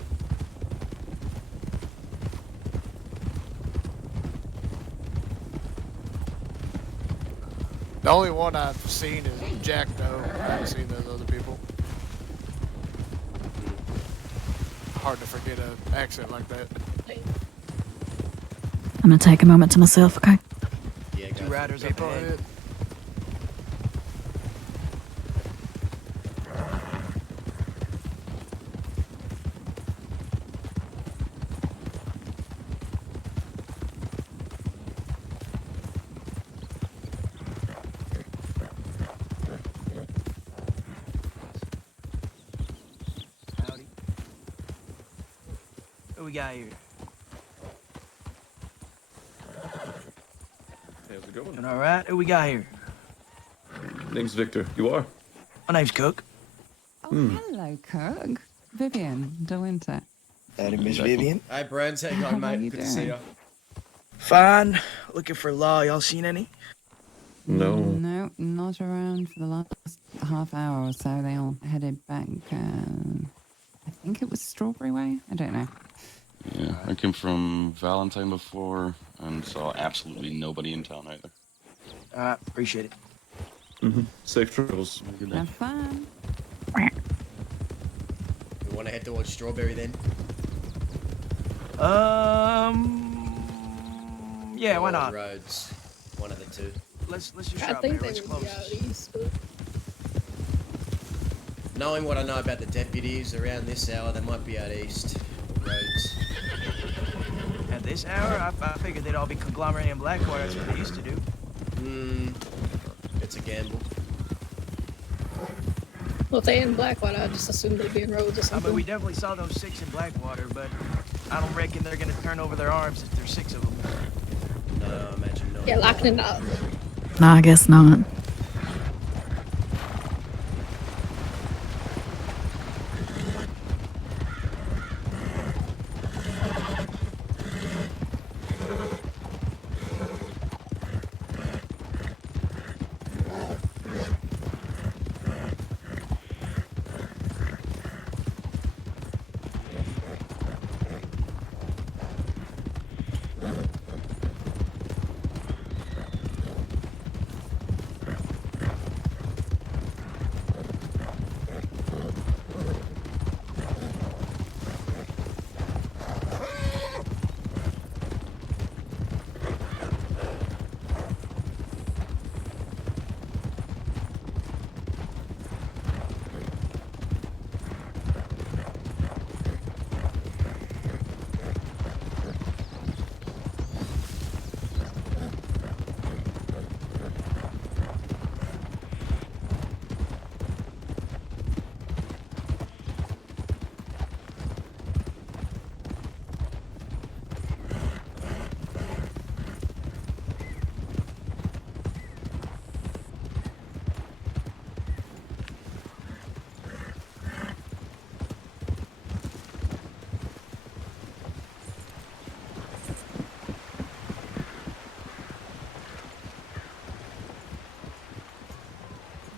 The only one I've seen is Jack, though. I haven't seen those other people. Hard to forget an accent like that. I'm gonna take a moment to myself, okay? Yeah, Two riders up People ahead. Howdy. Who we got here? How's it going? Doing all right? Who we got here? Name's Victor. You are? My name's Cook. Oh, hello, Cook. Vivian De Winter. Howdy, Miss Vivian. Hey, Brands, how you going, How mate? you Good to see doing? you. Fine. Looking for law. Y'all seen any? No. No, not around for the last half hour or so. They all headed back. I think it was Strawberry Way. I don't know. Yeah, I came from Valentine before and saw absolutely nobody in town either. Appreciate it. Safe travels. Have fun. We want to head towards Strawberry then? Yeah, why Or not? Roads. One of the two. Let's just I drop think there. they It's would be close. out east, but Knowing what I know about the deputies around this hour, they might be out east. Roads. At this hour, I figured they'd all be conglomerating in Blackwater. That's what they used to do. It's a gamble. well, if they in Blackwater, I just assumed they'd be in Rhodes or I something. mean, we definitely saw those 6 in Blackwater, but I don't reckon they're gonna turn over their arms if there's 6 of them. No, I imagine not. Yeah, locking it up. No, I guess not.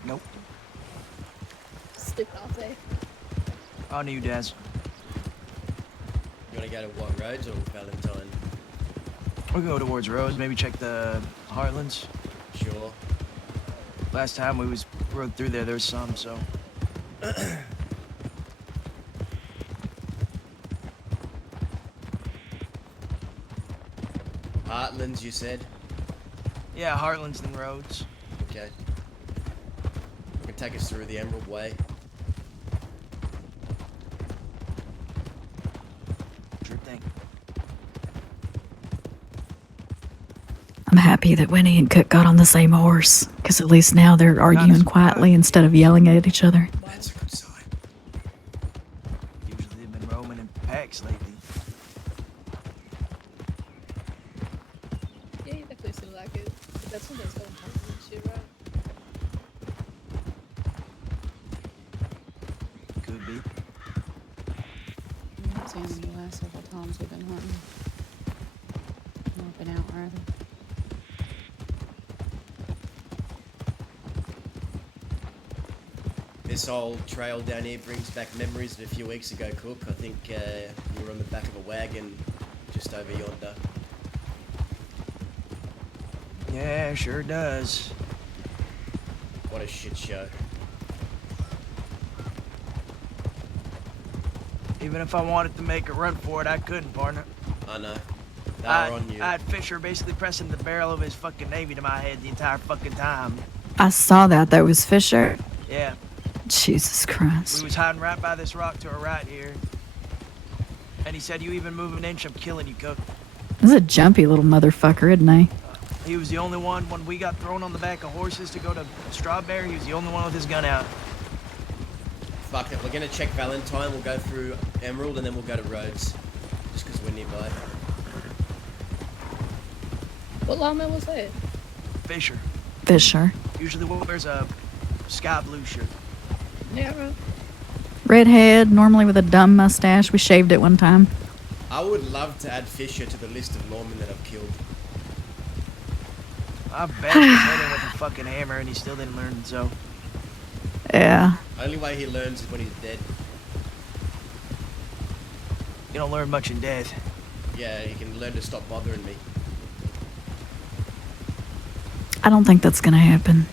Nope. Stupid off there. On to you, Daz. You want to go to what, Roads or Valentine? We'll go towards Rose, maybe check the Heartlands. Sure. Last time we rode through there was some, so. Heartlands, you said? Yeah, Heartlands and Rhodes. Okay. You can take us through the Emerald Way. Sure thing. I'm happy that Winnie and Cook got on the same horse, because at least now they're arguing quietly instead of yelling at each other. That's a good sign. Usually they've been roaming in packs lately. Yeah, you definitely seem like it. That's when there's going hunting and shit, right? Could be. I've seen him the last several times we've been hunting. Not been out rather. This old trail down here brings back memories of a few weeks ago, Cook. I think you were on the back of a wagon just over yonder. Yeah, sure does. What a shit show. Even if I wanted to make a run for it, I couldn't, partner. I know. They were on you. I had Fisher basically pressing the barrel of his fucking Navy to my head the entire fucking time. I saw that. That was Fisher. Yeah. Jesus Christ. We was hiding right by this rock to our right here. And he said, you even move an inch, I'm killing you, Cook. This is a jumpy little motherfucker, isn't he? He was the only one, when we got thrown on the back of horses to go to Strawberry, he was the only one with his gun out. Fuck it, we're gonna check Valentine, we'll go through Emerald, and then we'll go to Rhodes. Just because we're nearby. What lawman was that? Fisher. Fisher. Usually wears a sky blue shirt. Yeah, bro. Redhead, normally with a dumb mustache. We shaved it one time. I would love to add Fisher to the list of lawmen that I've killed. I bashed his head in with a fucking hammer and he still didn't learn, so. Yeah. Only way he learns is when he's dead. You don't learn much in death. Yeah, he can learn to stop bothering me. I don't think that's gonna happen.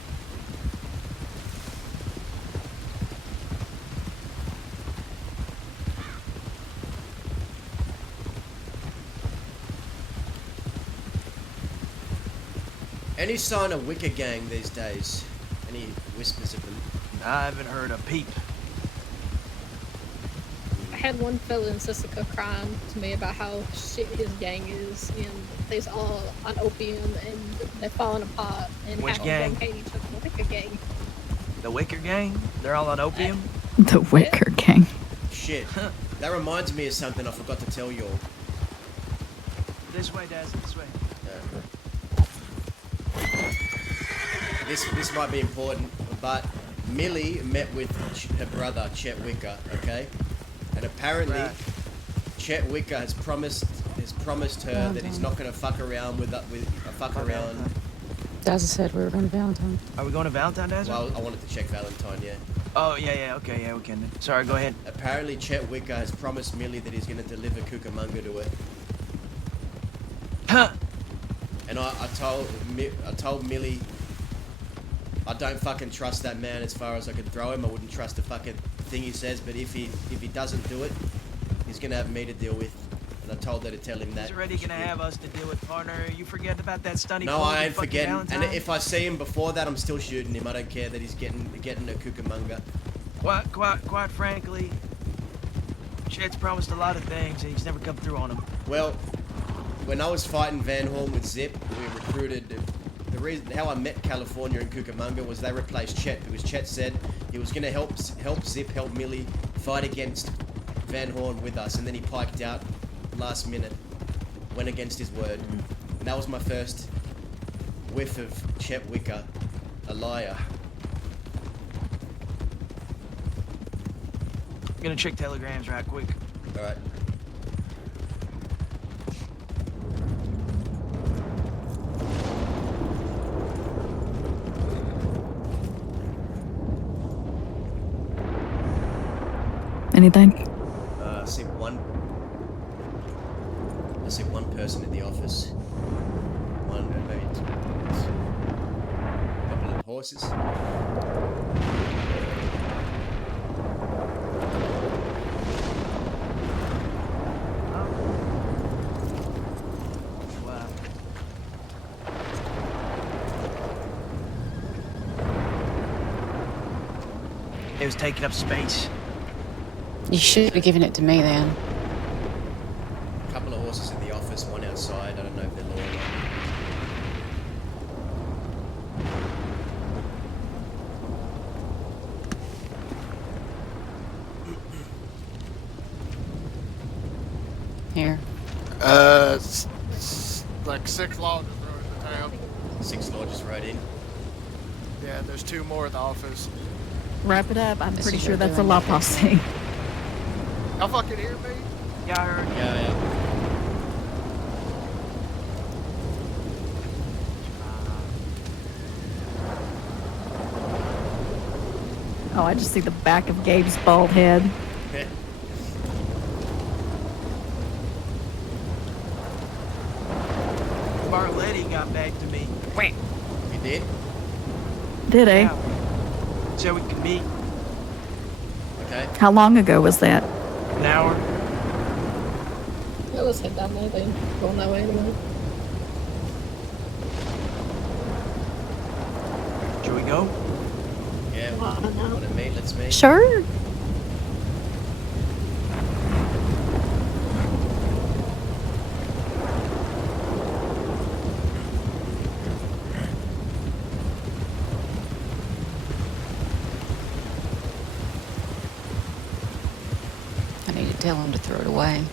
Any sign of Wicker Gang these days? Any whispers of them? I haven't heard a peep. I had one fella in Sisika crying to me about how shit his gang is, and they's all on opium and they're falling apart. And Which half gang? of them hate each other. The Wicker Gang. The Wicker Gang? They're all on opium? The Wicker Gang. Shit. That reminds me of something I forgot to tell you all. This way, Daz, this way. This might be important, but Millie met with her brother Chet Wicker, okay? And apparently, Chet Wicker has promised her that he's not gonna fuck around with fuck around. Daz said we were going to Valentine. Are we going to Valentine, Daz? Well, I wanted to check Valentine, yeah. Oh, yeah, okay, yeah, we can. Sorry, go ahead. Apparently, Chet Wicker has promised Millie that he's gonna deliver Cucamonga to her. Huh. And I told Millie, I don't fucking trust that man as far as I could throw him. I wouldn't trust the fucking thing he says, but if he doesn't do it, he's gonna have me to deal with. And I told her to tell him that. He's already gonna have us to deal with, partner. You forget about that stunny. No, I ain't forgetting. And if I see him before that, I'm still shooting him. I don't care that he's getting a Cucamonga. Quite frankly, Chet's promised a lot of things and he's never come through on them. Well, when I was fighting Van Horn with Zip, we recruited. The reason how I met California and Cucamonga was they replaced Chet because Chet said he was gonna help Zip, help Millie fight against Van Horn with us, and then he piked out last minute, went against his word, and that was my first whiff of Chet Wicker, a liar. I'm gonna check telegrams right quick. All right. Anything? I see one person in the office. One, maybe two. A couple of horses. Wow. It was taking up space. You should have given it to me then. A couple of horses in the office, one outside. I don't know if they're law or not. Here. Like 6 lodges rode into town. 6 lodges rode in. Yeah, there's 2 more at the office. Wrap it up. I'm This pretty is sure your that's a doing. law posse. Y'all fucking hear me? Yeah, I heard. Yeah. Oh, I just see the back of Gabe's bald head. Barletti got back to me. Wait. You did? Did he? Yeah. So we can meet. Okay. How long ago was that? An hour. Yeah, let's head down there then. Going that way anyway. Should we go? Yeah. Wanna meet? Let's meet. Sure. I need to tell him to throw it away.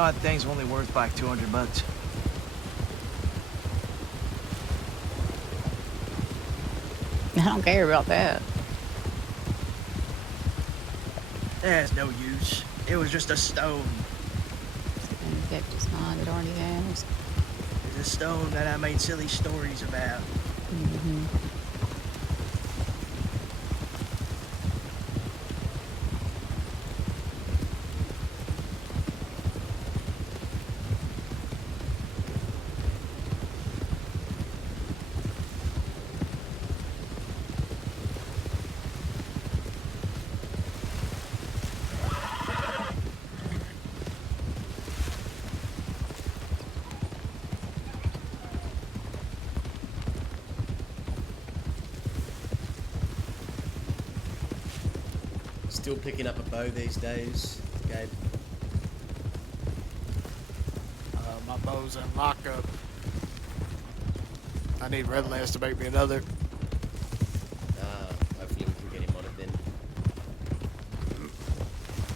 God, thing's only worth like $200. I don't care about that. It has no use. It was just a stone. And kept his mind, it already has. It's a stone that I made silly stories about. Mm-hmm. Still picking up a bow these days, Gabe? My bow's in lockup. I need Redlands to make me another. Hopefully we can get him on it then.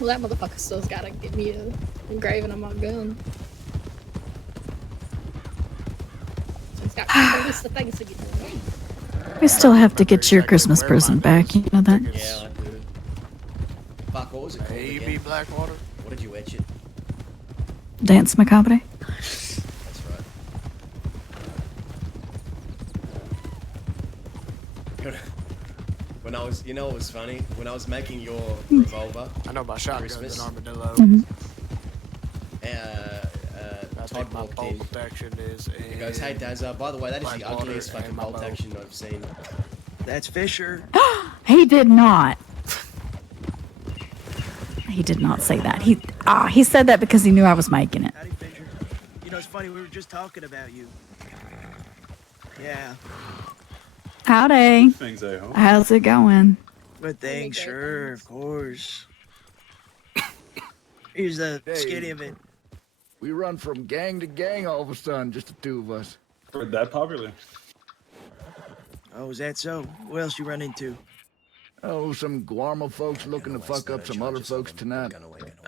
Well, that motherfucker still's gotta get me a engraving on my gun. So he's got a list of things to get done. We still have to get your Christmas present back. You know that? Yeah, I do. Fuck, what was it called AB again? Blackwater. What did you etch it? Dance Macabre. That's right. When I was, you know what was funny? When I was making your revolver. I know about shotguns Christmas, and armadillo. Todd my walked bolt in. protection is. He goes, "Hey Dazza, by the way, that is the Blackwater ugliest fucking and my bolt bow." action I've seen." That's Fisher. He did not. He did not say that. He said that because he knew I was making it. Howdy, Fisher. You know, it's funny, we were just talking about you. Yeah. Howdy. Things, I hope. How's it going? Good thing, sure, of course. Here's the skinny of it. We run from gang to gang all of a sudden, just the two of us. We're that popular. Oh, is that so? What else you run into? Oh, some Guarma folks looking to fuck up some other folks tonight.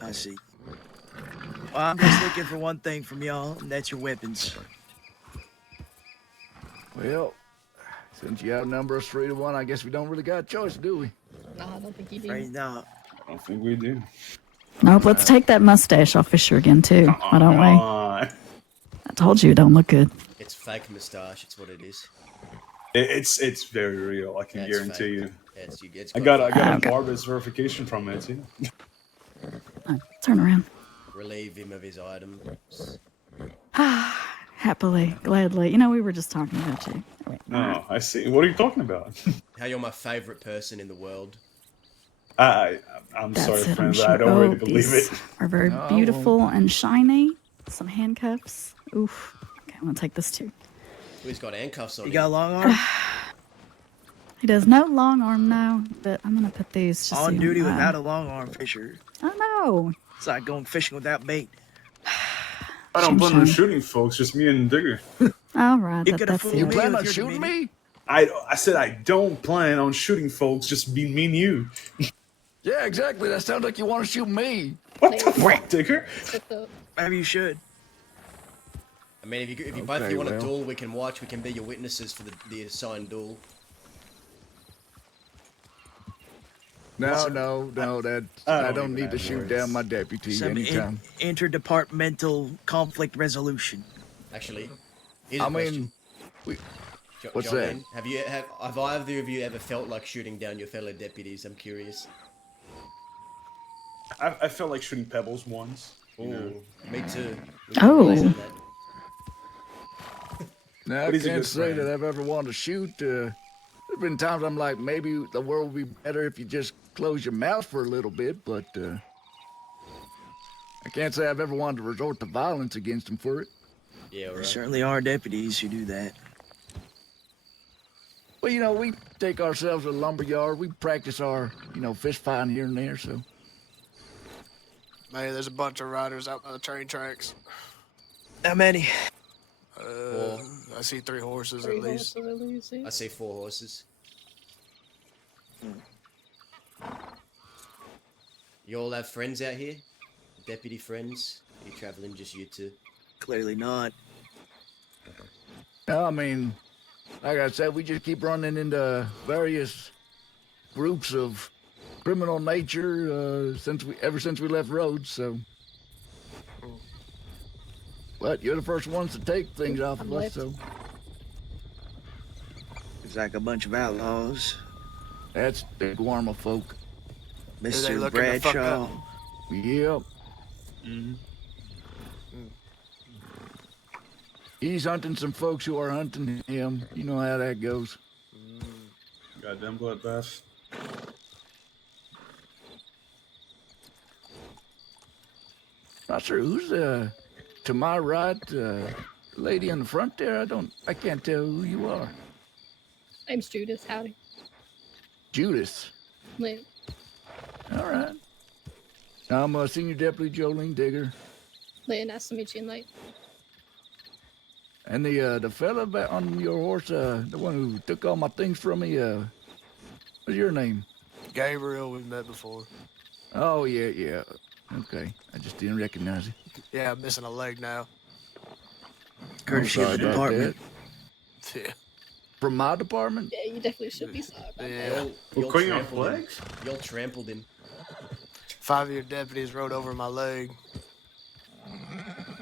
I see. Well, I'm just looking for one thing from y'all, and that's your weapons. Well, since you outnumber us 3-1, I guess we don't really got a choice, do we? No, I don't think you do. Afraid not. I don't think we do. Nope, let's take that mustache off Fisher again, too. Why don't we? I told you it don't look good. It's fake moustache. It's what it is. It's very real. I can Yeah, it's guarantee fake. you. Yeah, it's I got a Okay. Barbus verification from it too. Turn around. Relieve him of his items. Happily, gladly. You know, we were just talking about you. Wait, No, I see. What are you talking about? How you're my favorite person in the world. I'm that's sorry, it, I'm friends. sure. I don't really Oh, believe these it. are very No, I beautiful and shiny. Some handcuffs. Oof. Okay, I'm gonna take this too. He's got handcuffs on You him. got a long arm? He does no long arm now, but I'm gonna put these just so On you duty know. without a long arm, Fisher. Oh no. It's like going fishing without bait. I don't plan on Shame. shooting folks, just me and Digger. All right, You that, coulda that's fooled the You me idea. plan with on your shooting demeanor. me? I said I don't plan on shooting folks, just be me and you. Yeah, exactly. That sounds like you want to shoot me. What the fuck, Digger? Maybe you should. I mean, if you both of Okay, you want to well. duel, we can watch. We can be your witnesses for the assigned duel. No, that I don't need to shoot down my deputy Some anytime. interdepartmental conflict resolution. Actually, here's a I question. mean, Jo- what's Jolene, have either of you ever felt like shooting down your fellow deputies? I'm curious. I felt like shooting pebbles once. You know. Ooh, me too. Oh. now, I But he's a can't good say friend. that I've ever wanted to shoot. There's been times I'm like, maybe the world would be better if you just close your mouth for a little bit, but I can't say I've ever wanted to resort to violence against them for it. Yeah, There right. certainly are deputies who do that. Well, you know, we take ourselves to the lumber yard. We practice our, fish fighting here and there, so. Man, there's a bunch of riders out by the train tracks. How many? I see 3 horses Three at least. horses at least, yeah. I see 4 horses. You all have friends out here? Deputy friends? You traveling just you two? Clearly not. No, I mean, like I said, we just keep running into various groups of criminal nature ever since we left Rhodes. So, but you're the first ones to take things off of us. So It's like a bunch of outlaws. that's the Guarma folk. Mr. Bradshaw. Yep. He's hunting some folks who are hunting him. You know how that goes. Goddamn bloodbath. Not sure who's to my right, lady in the front there. I can't tell who you are. Name's Judith. Howdy. Judas. Lit. All right. I'm Senior Deputy Jolene Digger. Lit. Nice to meet you, Nate. And the fella back on your horse, the one who took all my things from me, what's your name? Gabriel, we've met before. Oh, yeah. Okay. I just didn't recognize you. Yeah, I'm missing a leg now. Courtesy of the department. Yeah. From my department? Yeah, you definitely should be sorry about Yeah. Y'all trampled him. 5-year deputies rode over my leg.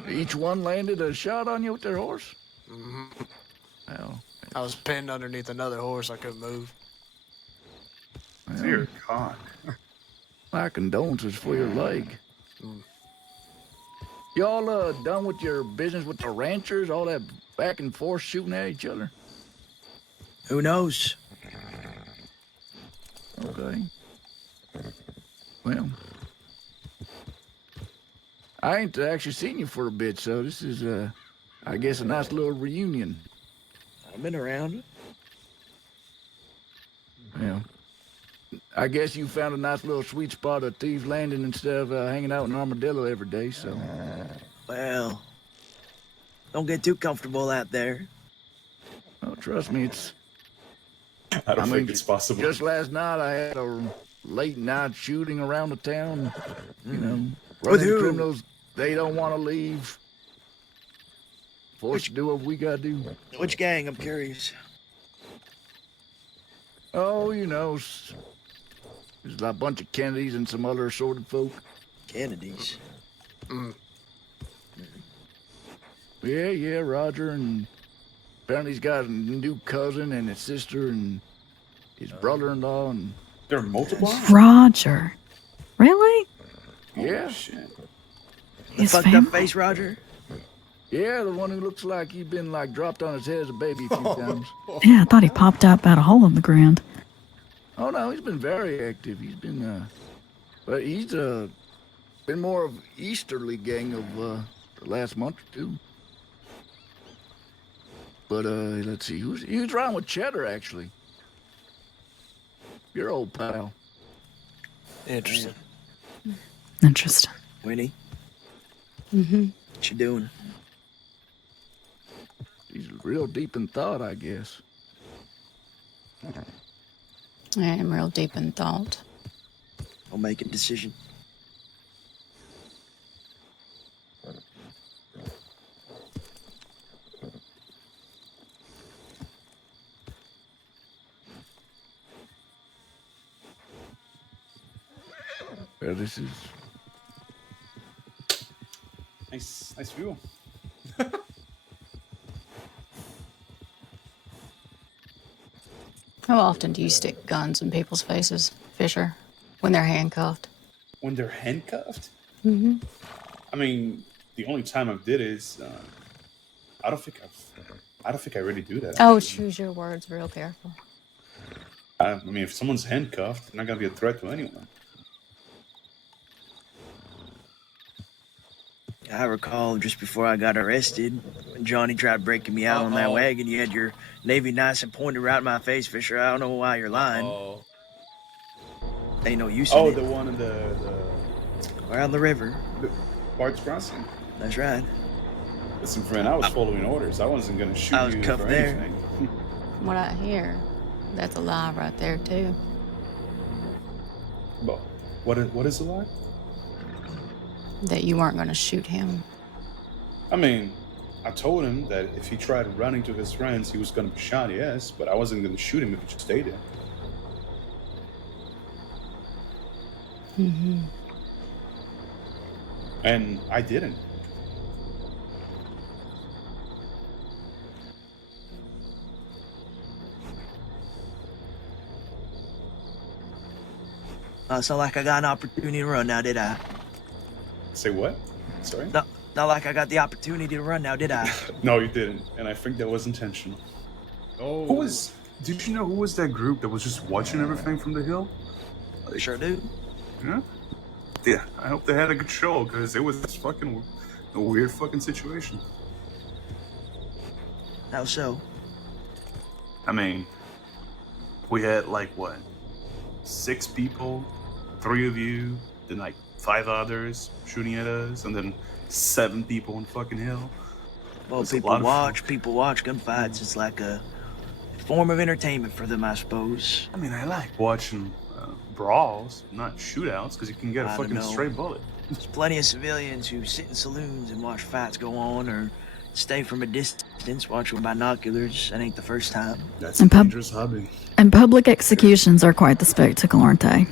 Each one landed a shot on you with their horse? Mm-hmm. Well, I was pinned underneath another horse. I couldn't move. Dear God. My condolences for your leg. Y'all done with your business with the ranchers? All that back and forth shooting at each other? Who knows? Okay. Well, I ain't actually seen you for a bit, so this is, I guess, a nice little reunion. I've been around. Yeah. I guess you found a nice little sweet spot at Thieves Landing instead of hanging out in Armadillo every day, so... Well, don't get too comfortable out there. Oh, trust me, it's... I don't think it's possible. Just last night, I had a late night shooting around the town. You know, With running who? criminals, they don't want to leave. Forced to do what we gotta do. Which gang? I'm curious. Oh, you know, there's a bunch of Kennedys and some other assorted folk. Kennedys? Yeah, Roger, and apparently he's got a new cousin and his sister and his brother-in-law, and... They're multiplying? Roger. Really? Yeah. The His fucked up family? face, Roger? Yeah, the one who looks like he's been, dropped on his head as a baby a few times. Yeah, I thought he popped up out a hole in the ground. Oh, no, he's been very active. He's been, but he's, been more of Easterly gang of, the last month or two. But, let's see, he was riding with Cheddar, actually. Your old pal. Interesting. Interesting. Winnie, Mm-hmm. what you doing? He's real deep in thought, I guess. I am real deep in thought. I'll make a decision. Well, this is... Nice view. How often do you stick guns in people's faces, Fisher, when they're handcuffed? When they're handcuffed? Mm-hmm. I mean, the only time I did is, I don't think I really do that. Oh, actually. choose your words real careful. I mean, if someone's handcuffed, they're not gonna be a threat to anyone. I recall just before I got arrested, when Johnny tried breaking me out on that wagon, you had your Navy nice and pointed right in my face, Fisher. I don't know why you're lying. Ain't no use in it. The one in the around the river. The Bart's Crossing. That's right. Listen, friend, I was following orders. I wasn't gonna shoot I was you cuffed for there. anything. From what I hear, that's a lie right there, too. But what is a lie? that you weren't going to shoot him. I mean, I told him that if he tried running to his friends, he was going to be shot, yes, but I wasn't going to shoot him if he just stayed there. Mm-hmm. And I didn't. It's not like I got an opportunity to run now, did I? Say what? Sorry? Not like I got the opportunity to run now, did I? No, you didn't, and I think that was intentional. Oh. Did you know who was that group that was just watching everything from the hill? They sure do. Yeah? Yeah, I hope they had a good show, because it was fucking a weird fucking situation. How so? I mean, we had like, what, 6 people, 3 of you, then like 5 others shooting at us, and then 7 people on fucking hill. Well, people watch gunfights. It's like a form of entertainment for them, I suppose. I mean, I like watching brawls, not shootouts, because you can get a I fucking don't know. stray bullet. There's plenty of civilians who sit in saloons and watch fights go on, or stay from a distance, watch with binoculars. That ain't the first time. That's a dangerous hobby. And public executions are quite the spectacle, aren't they?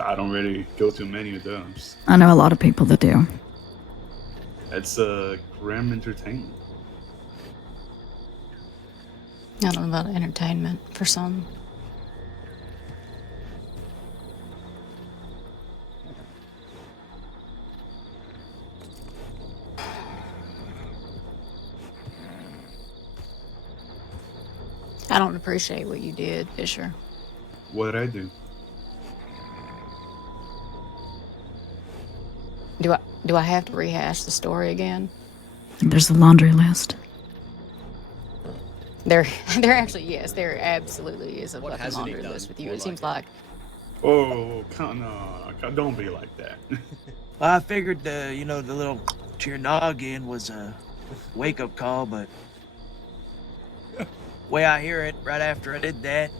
I don't really go to many of those. I know a lot of people that do. It's grim entertainment. I don't know about entertainment for some. I don't appreciate what you did, Fisher. What did I do? Do I have to rehash the story again? There's a laundry list. There actually, yes, there absolutely is a What fucking hasn't he laundry done list with you. more It seems like Oh, no, don't be like that. Well, I figured the little to your noggin was a wake-up call, but way I hear it, right after I did that,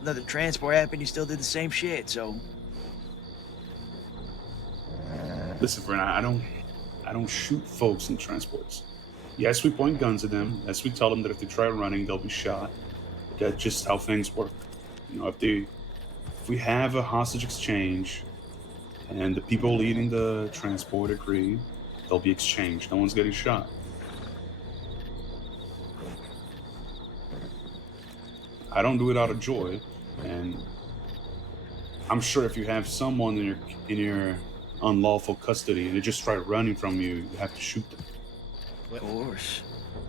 another transport happened, you still did the same shit, so... Listen, friend, I don't shoot folks in transports. Yes, we point guns at them. Yes, we tell them that if they try running, they'll be shot. That's just how things work. You know, if we have a hostage exchange and the people leading the transport agree, they'll be exchanged. No one's getting shot. I don't do it out of joy, and I'm sure if you have someone in your unlawful custody and they just try running from you, you have to shoot them. Of course.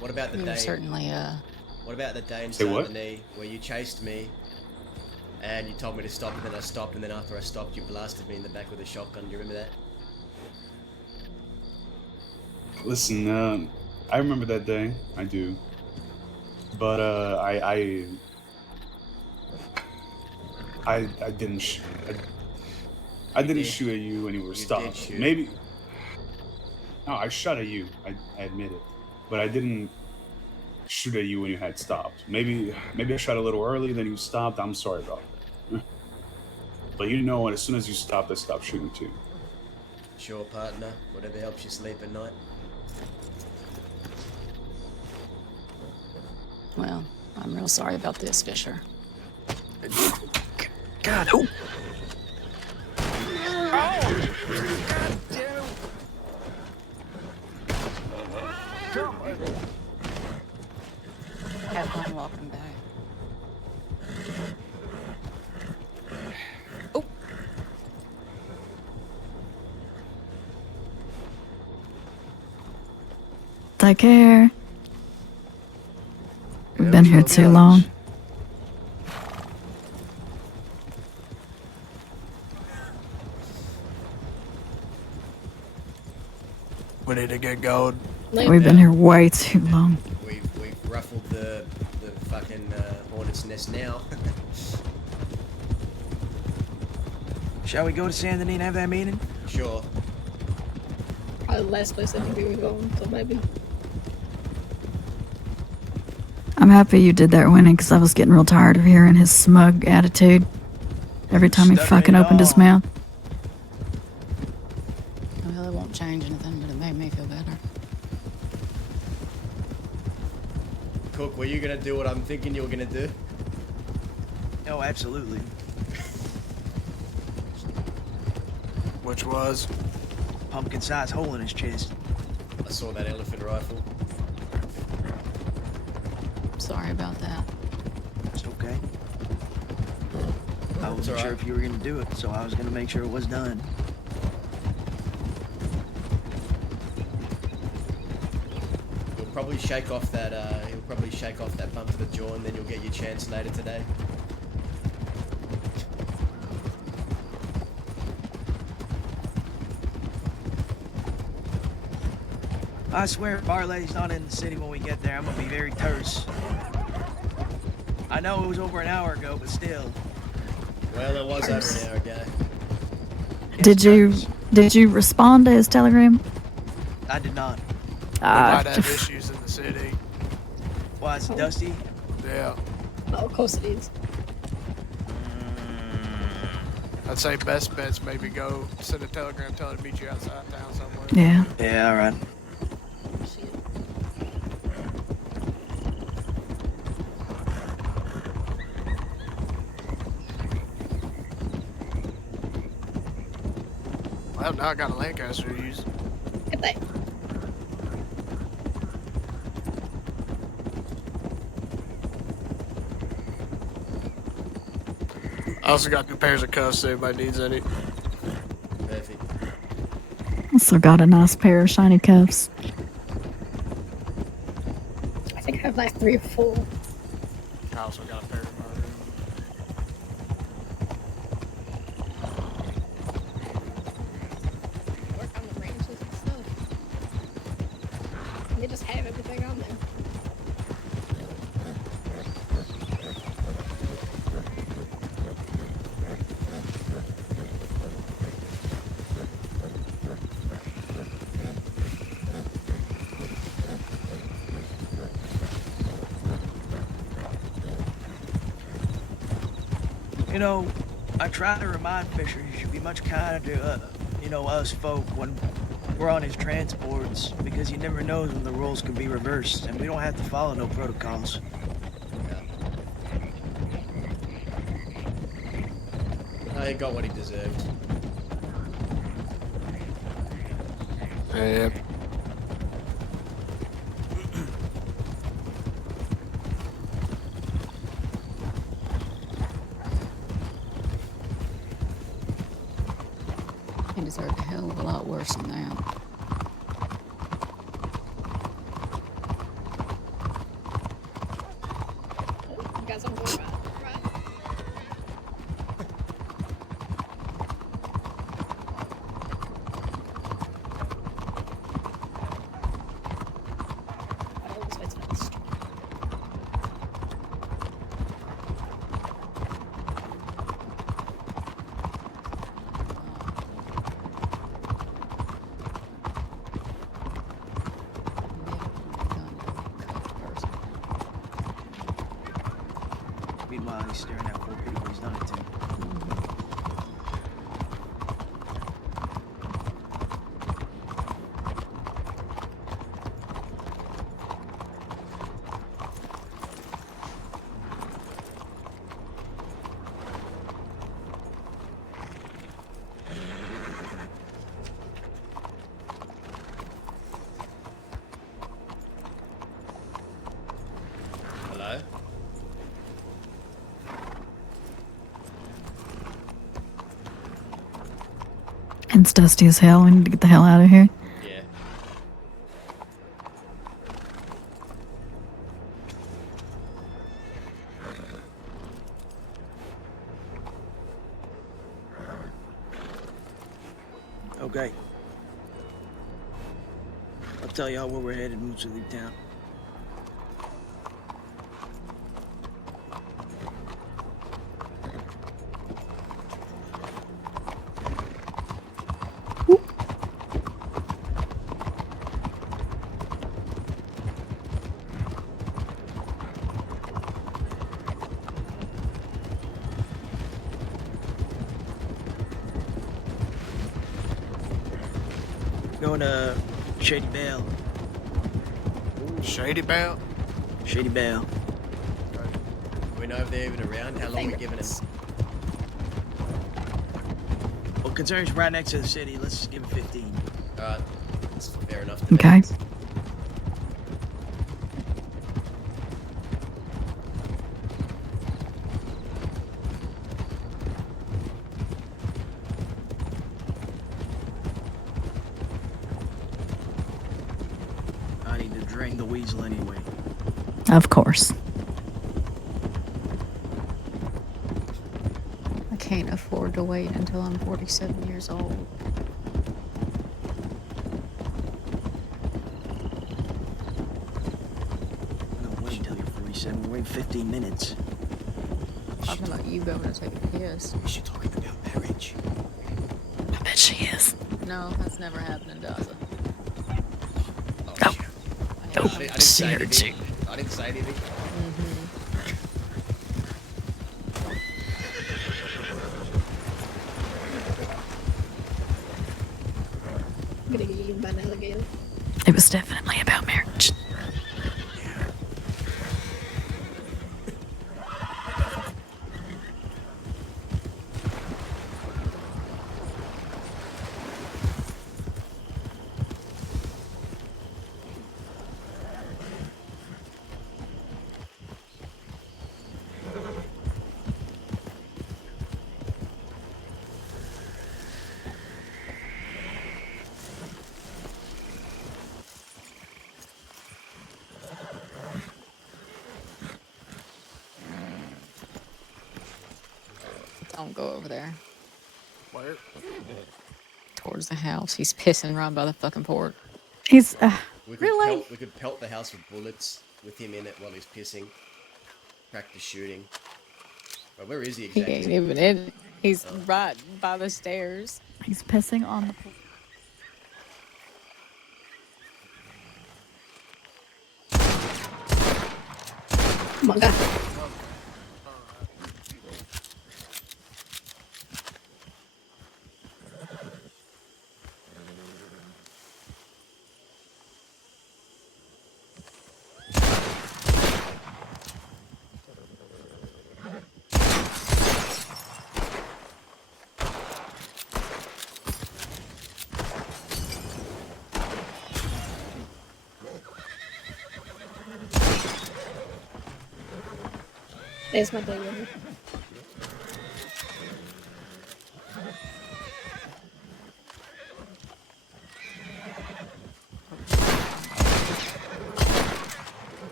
What about the you're day? certainly What about the day in Say what? Saint-Denis where you chased me and you told me to stop, and then I stopped, and then after I stopped, you blasted me in the back with a shotgun? Do you remember that? Listen, I remember that day. I do. But I didn't shoot. I didn't shoot at you when you were stopped. Maybe. No, I shot at you. I admit it, but I didn't shoot at you when you had stopped. Maybe I shot a little early, then you stopped. I'm sorry about that. But you know what? As soon as you stopped, I stopped shooting too. Sure, partner. Whatever helps you sleep at night. well. I'm real sorry about this, Fisher. God, oh! Have fun walking back. Oh. Take care. We've been here too long. We need to get going. We've been here way too long. We've ruffled the fucking hornet's nest now. Shall we go to Saint Denis and have that meeting? Sure. Probably the last place I think we were going, so maybe. I'm happy you did that, Winnie, because I was getting real tired of hearing his smug attitude every time he fucking opened his mouth. Well, it won't change anything, but it made me feel better. Cook, were you gonna do what I'm thinking you were gonna do? Oh, absolutely. Which was? Pumpkin-sized hole in his chest. I saw that elephant rifle. Sorry about that. It's okay. I wasn't all sure right. if you were gonna do it, so I was gonna make sure it was done. He'll probably shake off that. He'll probably shake off that bump to the jaw, and then you'll get your chance later today. I swear if our lady's not in the city when we get there, I'm gonna be very terse. I know it was over an hour ago, but still. Well, it was over an hour ago. Did you respond to his telegram? I did not. We might have issues in the city. Why, it's dusty? Yeah. Oh, of course it is. I'd say best bet's maybe go send a telegram telling to meet you outside town somewhere. Yeah. Yeah, alright. Well, now I got a Lancaster to use. Good thing. I also got 2 pairs of cuffs if anybody needs any. Perfect. Also got a nice pair of shiny cuffs. I think I have like 3 or 4. I also got a pair in my room. Work on the branches and stuff. They just have everything on there. You know, I try to remind Fisher he should be much kinder to, us folk when we're on his transports, because he never knows when the roles can be reversed, and we don't have to follow no protocols. He got what he deserved. Yeah. He deserved a hell of a lot worse than that. You guys don't go right. Meanwhile, he's staring at 4 people he's done it to. Hello? It's dusty as hell. We need to get the hell out of here. Yeah. Okay. I'll tell y'all where we're headed once we leave town. Going to Shady Belle. Shady Belle? Shady Belle. Do we know if they're even around? How long are we giving them? Well, considering it's right next to the city, let's just give it 15. Alright, that's fair enough. Okay. I need to drain the weasel anyway. Of course. I can't afford to wait until I'm 47 years old. I'm gonna wait until you're 47. We're waiting 15 minutes. Talking about you going to take a piss. Is she talking about marriage? I bet she is. No, that's never happened in Gaza. I didn't say anything. I didn't say anything. I'm gonna get eaten by an alligator. It was definitely about marriage. Don't go over there. Where? Towards the house. He's pissing right by the fucking port. He's, We could really? we could pelt the house with bullets with him in it while he's pissing. Practice shooting. But where is he He exactly? ain't even in. He's right by the stairs. He's pissing on the pool. Oh my god. There's my big one.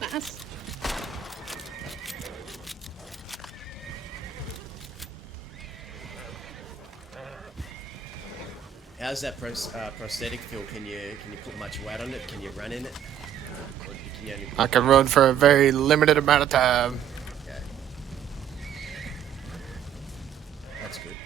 Nice. How's that prosthetic feel? Can you put much weight on it? Can you run in it? Or can you only I can run for a very limited amount of time. Okay. That's good.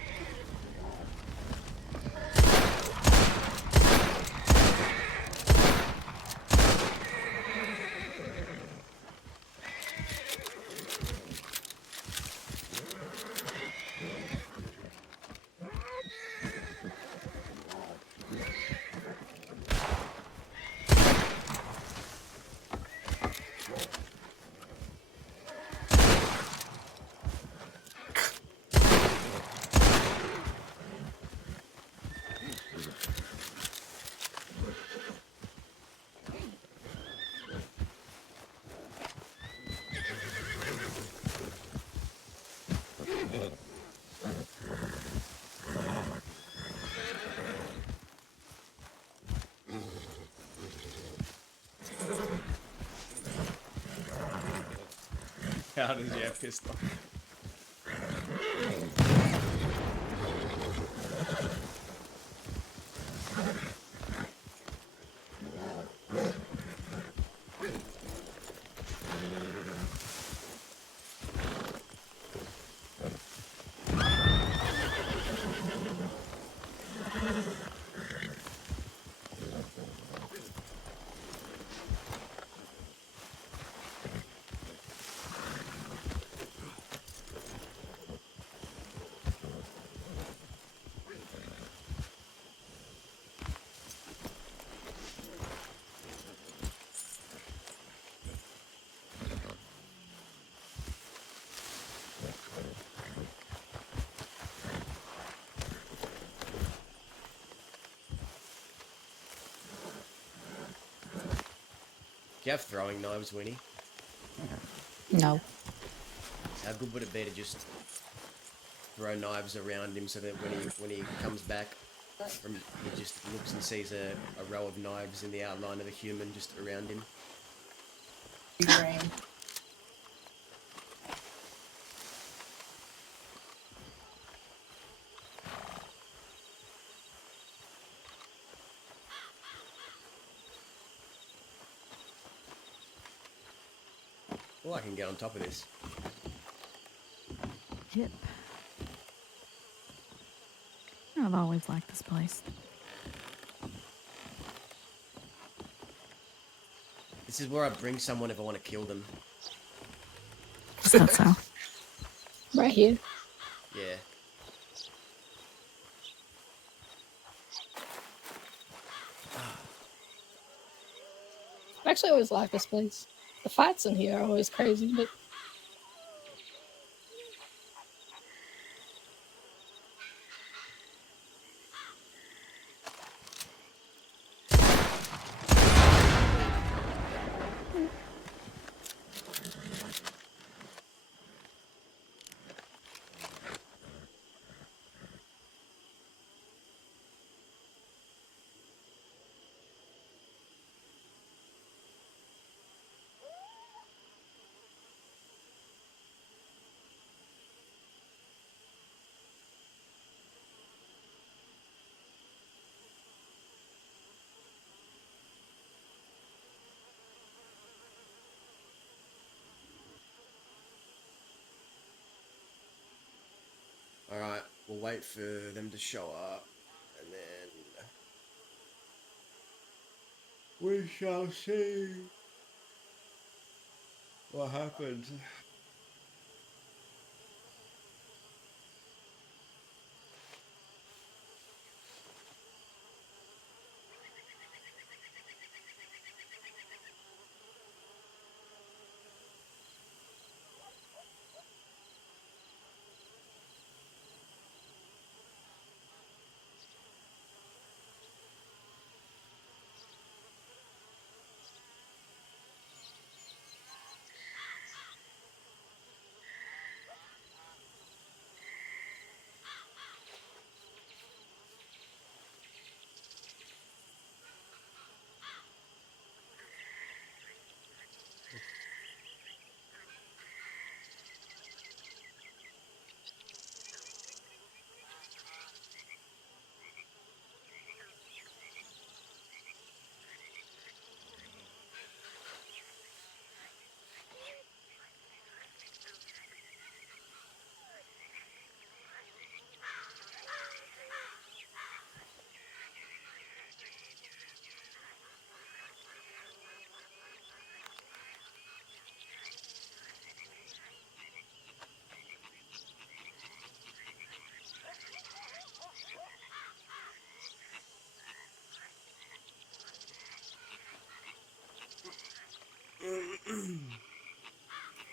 How does he have pistol? you have throwing knives, Winnie? No. How good would it be to just throw knives around him so that when he comes back, he just looks and sees a row of knives in the outline of a human just around him? Well, I can get on top of this. Yep. I've always liked this place. This is where I bring someone if I want to kill them. Is that so? Right here. Yeah. I actually always like this place. The fights in here are always crazy, but Alright, we'll wait for them to show up, and then we shall see what happens.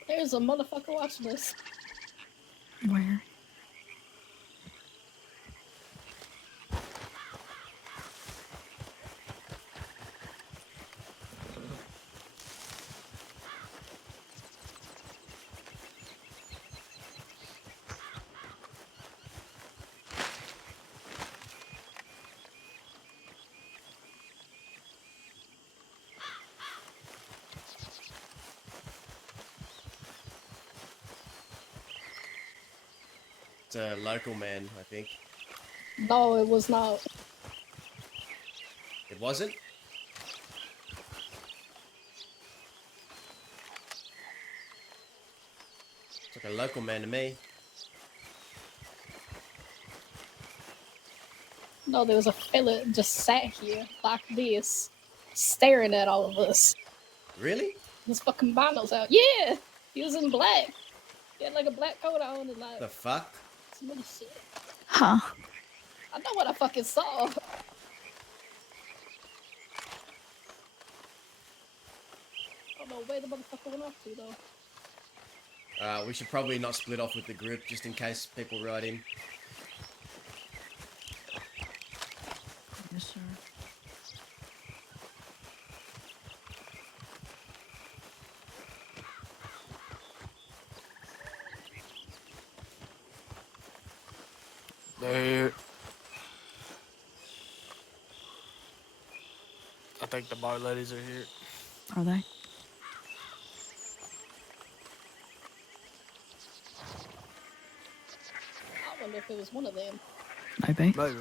there's a motherfucker watching us. Where? It's a local man, I think. No, it was not. It wasn't? It's like a local man to me. No, there was a fella just sat here like this, staring at all of us. Really? His fucking binos out. Yeah! He was in black. He had like a black coat on and like The fuck? some other shit. Huh. I know what I fucking saw. I don't know where the motherfucker went off to though. We should probably not split off with the group just in case people ride in. Yes, sir. Dude. I think the bar ladies are here. Are they? I wonder if it was one of them. Maybe. Maybe.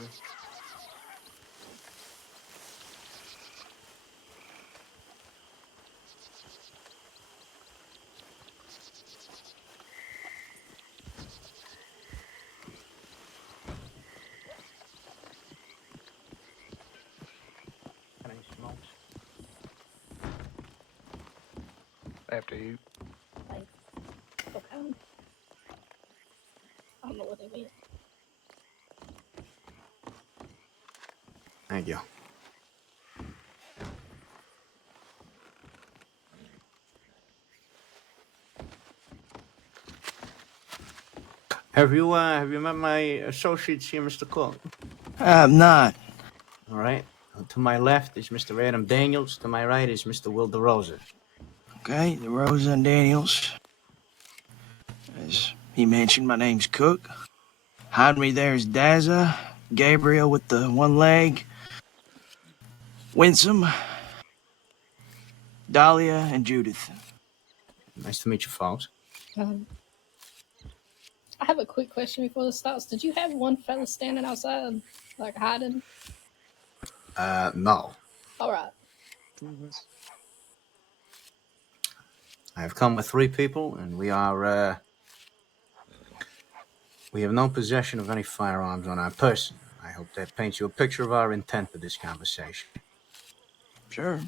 After you. Like, okay. I don't know what they mean. Thank you. Have you met my associates here, Mr. Cook? I'm not. All right. To my left is Mr. Adam Daniels. To my right is Mr. Will DeRosa. Okay, the Rosa and Daniels. As he mentioned, my name's Cook. Behind me there is Daza, Gabriel with the one leg, Winsome, Dahlia, and Judith. Nice to meet you, folks. I have a quick question before this starts. Did you have one fella standing outside, like hiding? No. All right. I have come with 3 people, and we have no possession of any firearms on our person. I hope that paints you a picture of our intent for this conversation. Sure.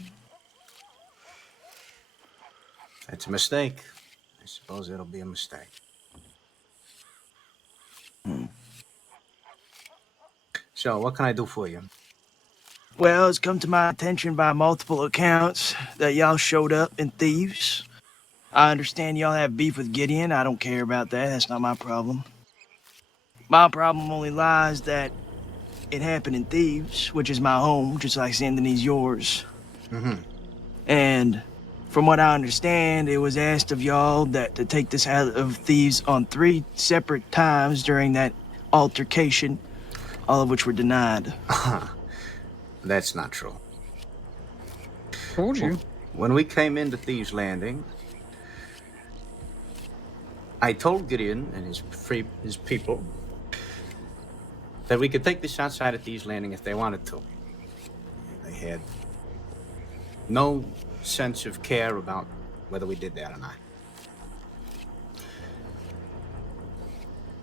It's a mistake. I suppose it'll be a mistake. So, what can I do for you? Well, it's come to my attention by multiple accounts that y'all showed up in Thieves. I understand y'all have beef with Gideon. I don't care about that. That's not my problem. My problem only lies that it happened in Thieves, which is my home, just like Saint Denis yours. Mm-hmm. And from what I understand, it was asked of y'all that to take this out of Thieves on 3 separate times during that altercation, all of which were denied. That's not true. Told you. When we came into Thieves Landing, I told Gideon and his people that we could take this outside of Thieves Landing if they wanted to. They had no sense of care about whether we did that or not.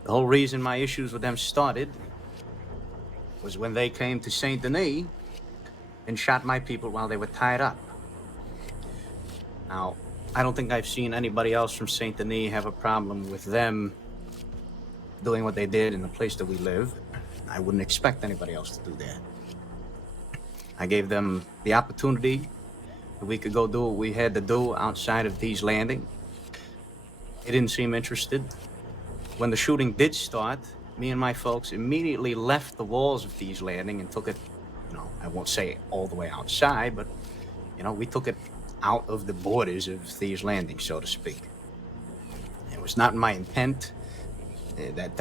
The whole reason my issues with them started was when they came to Saint Denis and shot my people while they were tied up. Now, I don't think I've seen anybody else from Saint Denis have a problem with them doing what they did in the place that we live. I wouldn't expect anybody else to do that. I gave them the opportunity that we could go do what we had to do outside of Thieves Landing. They didn't seem interested. When the shooting did start, me and my folks immediately left the walls of Thieves Landing and took it, I won't say all the way outside, but, we took it out of the borders of Thieves Landing, so to speak. It was not my intent that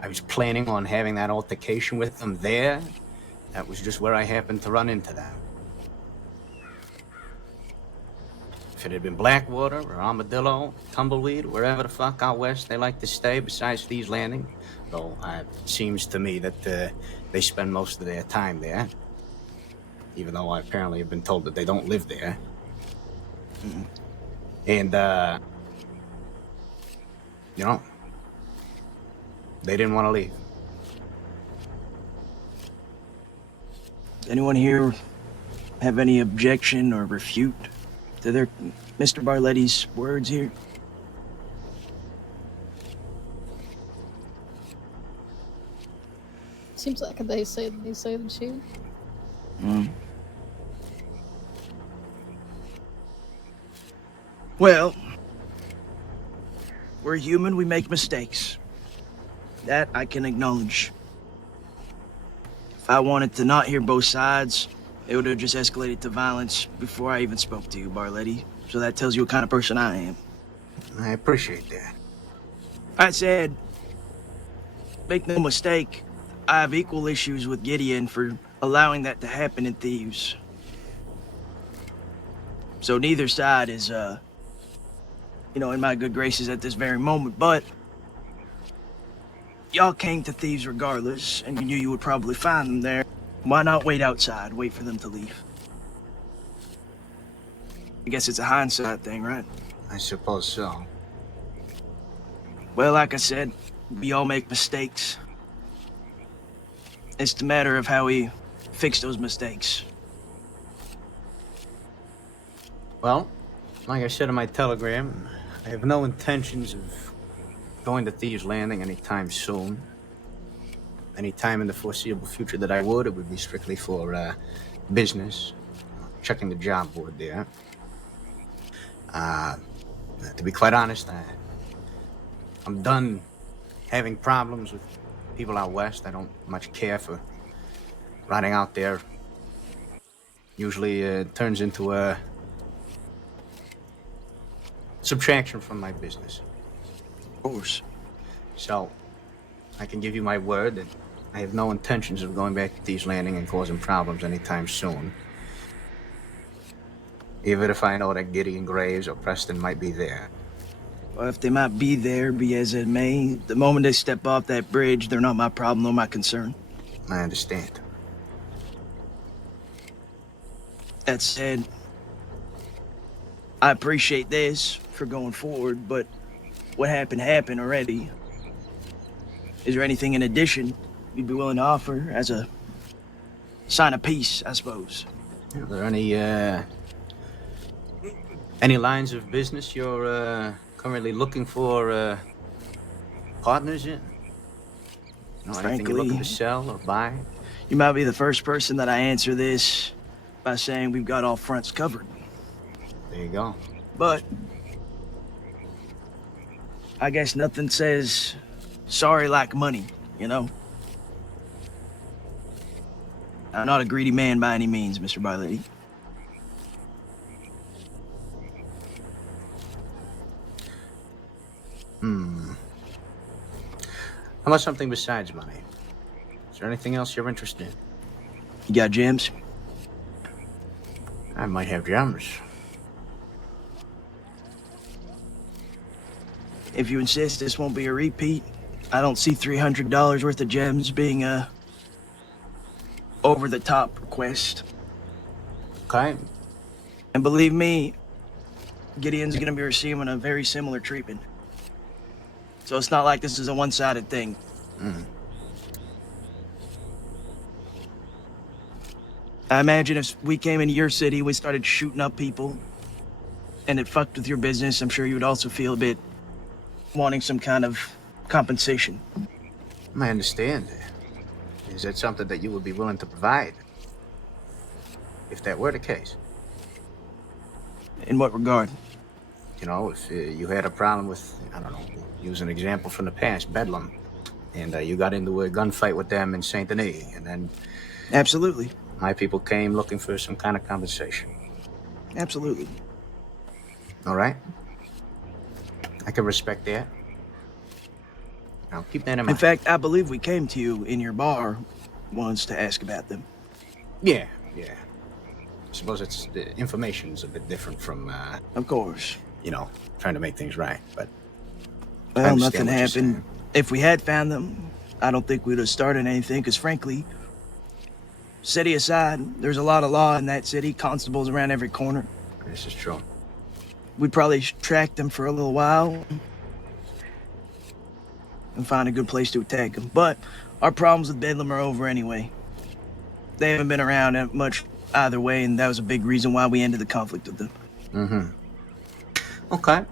I was planning on having that altercation with them there. That was just where I happened to run into them. If it had been Blackwater or Armadillo, Tumbleweed, wherever the fuck out west they like to stay besides Thieves Landing, though it seems to me that they spend most of their time there, even though I apparently have been told that they don't live there. And, they didn't want to leave. Does anyone here have any objection or refute to Mr. Barletti's words here? Seems like they said the shoot. Well, we're human, we make mistakes. That I can acknowledge. If I wanted to not hear both sides, it would have just escalated to violence before I even spoke to you, Barletti. So that tells you what kind of person I am. I appreciate that. I said, make no mistake, I have equal issues with Gideon for allowing that to happen in Thieves. So neither side is, in my good graces at this very moment, but y'all came to Thieves regardless, and you knew you would probably find them there. Why not wait outside, wait for them to leave? I guess it's a hindsight thing, right? I suppose so. Well, like I said, we all make mistakes. It's the matter of how we fix those mistakes. Well, like I said in my telegram, I have no intentions of going to Thieves Landing anytime soon. Any time in the foreseeable future that I would, it would be strictly for business, checking the job board there. To be quite honest, I'm done having problems with people out west. I don't much care for riding out there. Usually it turns into a subtraction from my business. Of course. So, I can give you my word that I have no intentions of going back to Thieves Landing and causing problems anytime soon. Even if I know that Gideon Graves or Preston might be there. Well, if they might be there, be as it may, the moment they step off that bridge, they're not my problem nor my concern. I understand. That said, I appreciate this for going forward, but what happened already. Is there anything in addition you'd be willing to offer as a sign of peace, I suppose? Are there any lines of business you're currently looking for partners in? Anything you're looking to sell or buy? You might be the first person that I answer this by saying we've got all fronts covered. There you go. But I guess nothing says sorry like money, you know? I'm not a greedy man by any means, Mr. Barlady. How about something besides money? Is there anything else you're interested in? You got gems? I might have gems. If you insist this won't be a repeat, I don't see $300 worth of gems being a over-the-top request. Okay. And believe me, Gideon's gonna be receiving a very similar treatment. So it's not like this is a one-sided thing. I imagine if we came into your city, we started shooting up people, and it fucked with your business, I'm sure you would also feel a bit wanting some kind of compensation. I understand. Is that something that you would be willing to provide? If that were the case. In what regard? You know, if you had a problem with, I don't know, use an example from the past, Bedlam, and you got into a gunfight with them in Saint Denis, and then... Absolutely. My people came looking for some kind of compensation. Absolutely. All right? I can respect that. Now, keep that in mind. In fact, I believe we came to you in your bar once to ask about them. Yeah. I suppose it's the information's a bit different from, Of course. Trying to make things right, but... Well, nothing happened. If we had found them, I don't think we'd have started anything, because frankly, city aside, there's a lot of law in that city, constables around every corner. This is true. We'd probably track them for a little while and find a good place to attack them. But our problems with Bedlam are over anyway. They haven't been around much either way, and that was a big reason why we ended the conflict with them. Okay.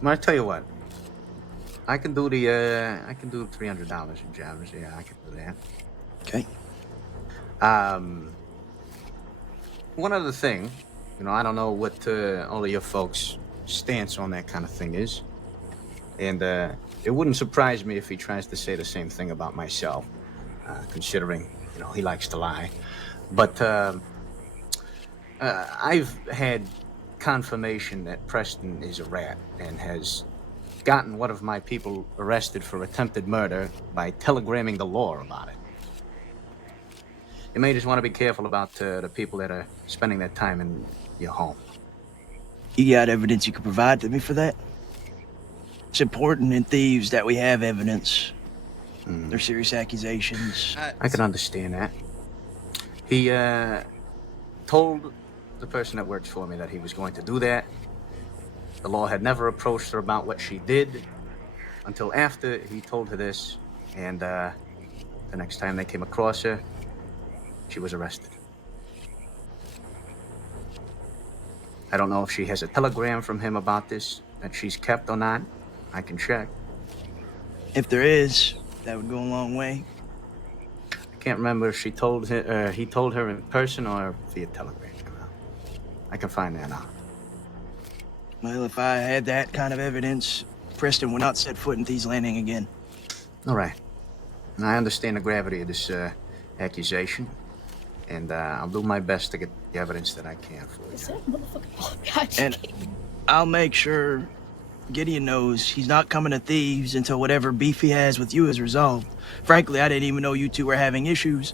Well, I tell you what. I can do $300 in gems. Yeah, I can do that. Okay. One other thing, I don't know what all of your folks' stance on that kind of thing is. And it wouldn't surprise me if he tries to say the same thing about myself, considering, he likes to lie. But I've had confirmation that Preston is a rat and has gotten one of my people arrested for attempted murder by telegramming the law about it. You may just want to be careful about the people that are spending their time in your home. You got evidence you could provide to me for that? It's important in thieves that we have evidence. They're serious accusations. I can understand that. He told the person that works for me that he was going to do that. The law had never approached her about what she did until after he told her this, and the next time they came across her, she was arrested. I don't know if she has a telegram from him about this that she's kept or not. I can check. If there is, that would go a long way. I can't remember if she told her, he told her in person or via telegram. I can find that out. Well, if I had that kind of evidence, Preston would not set foot in Thieves Landing again. All right. And I understand the gravity of this accusation, and I'll do my best to get the evidence that I can for you. Is that motherfucking And I'll make sure Gideon knows he's not coming to Thieves until whatever beef he has with you is resolved. Frankly, I didn't even know you two were having issues.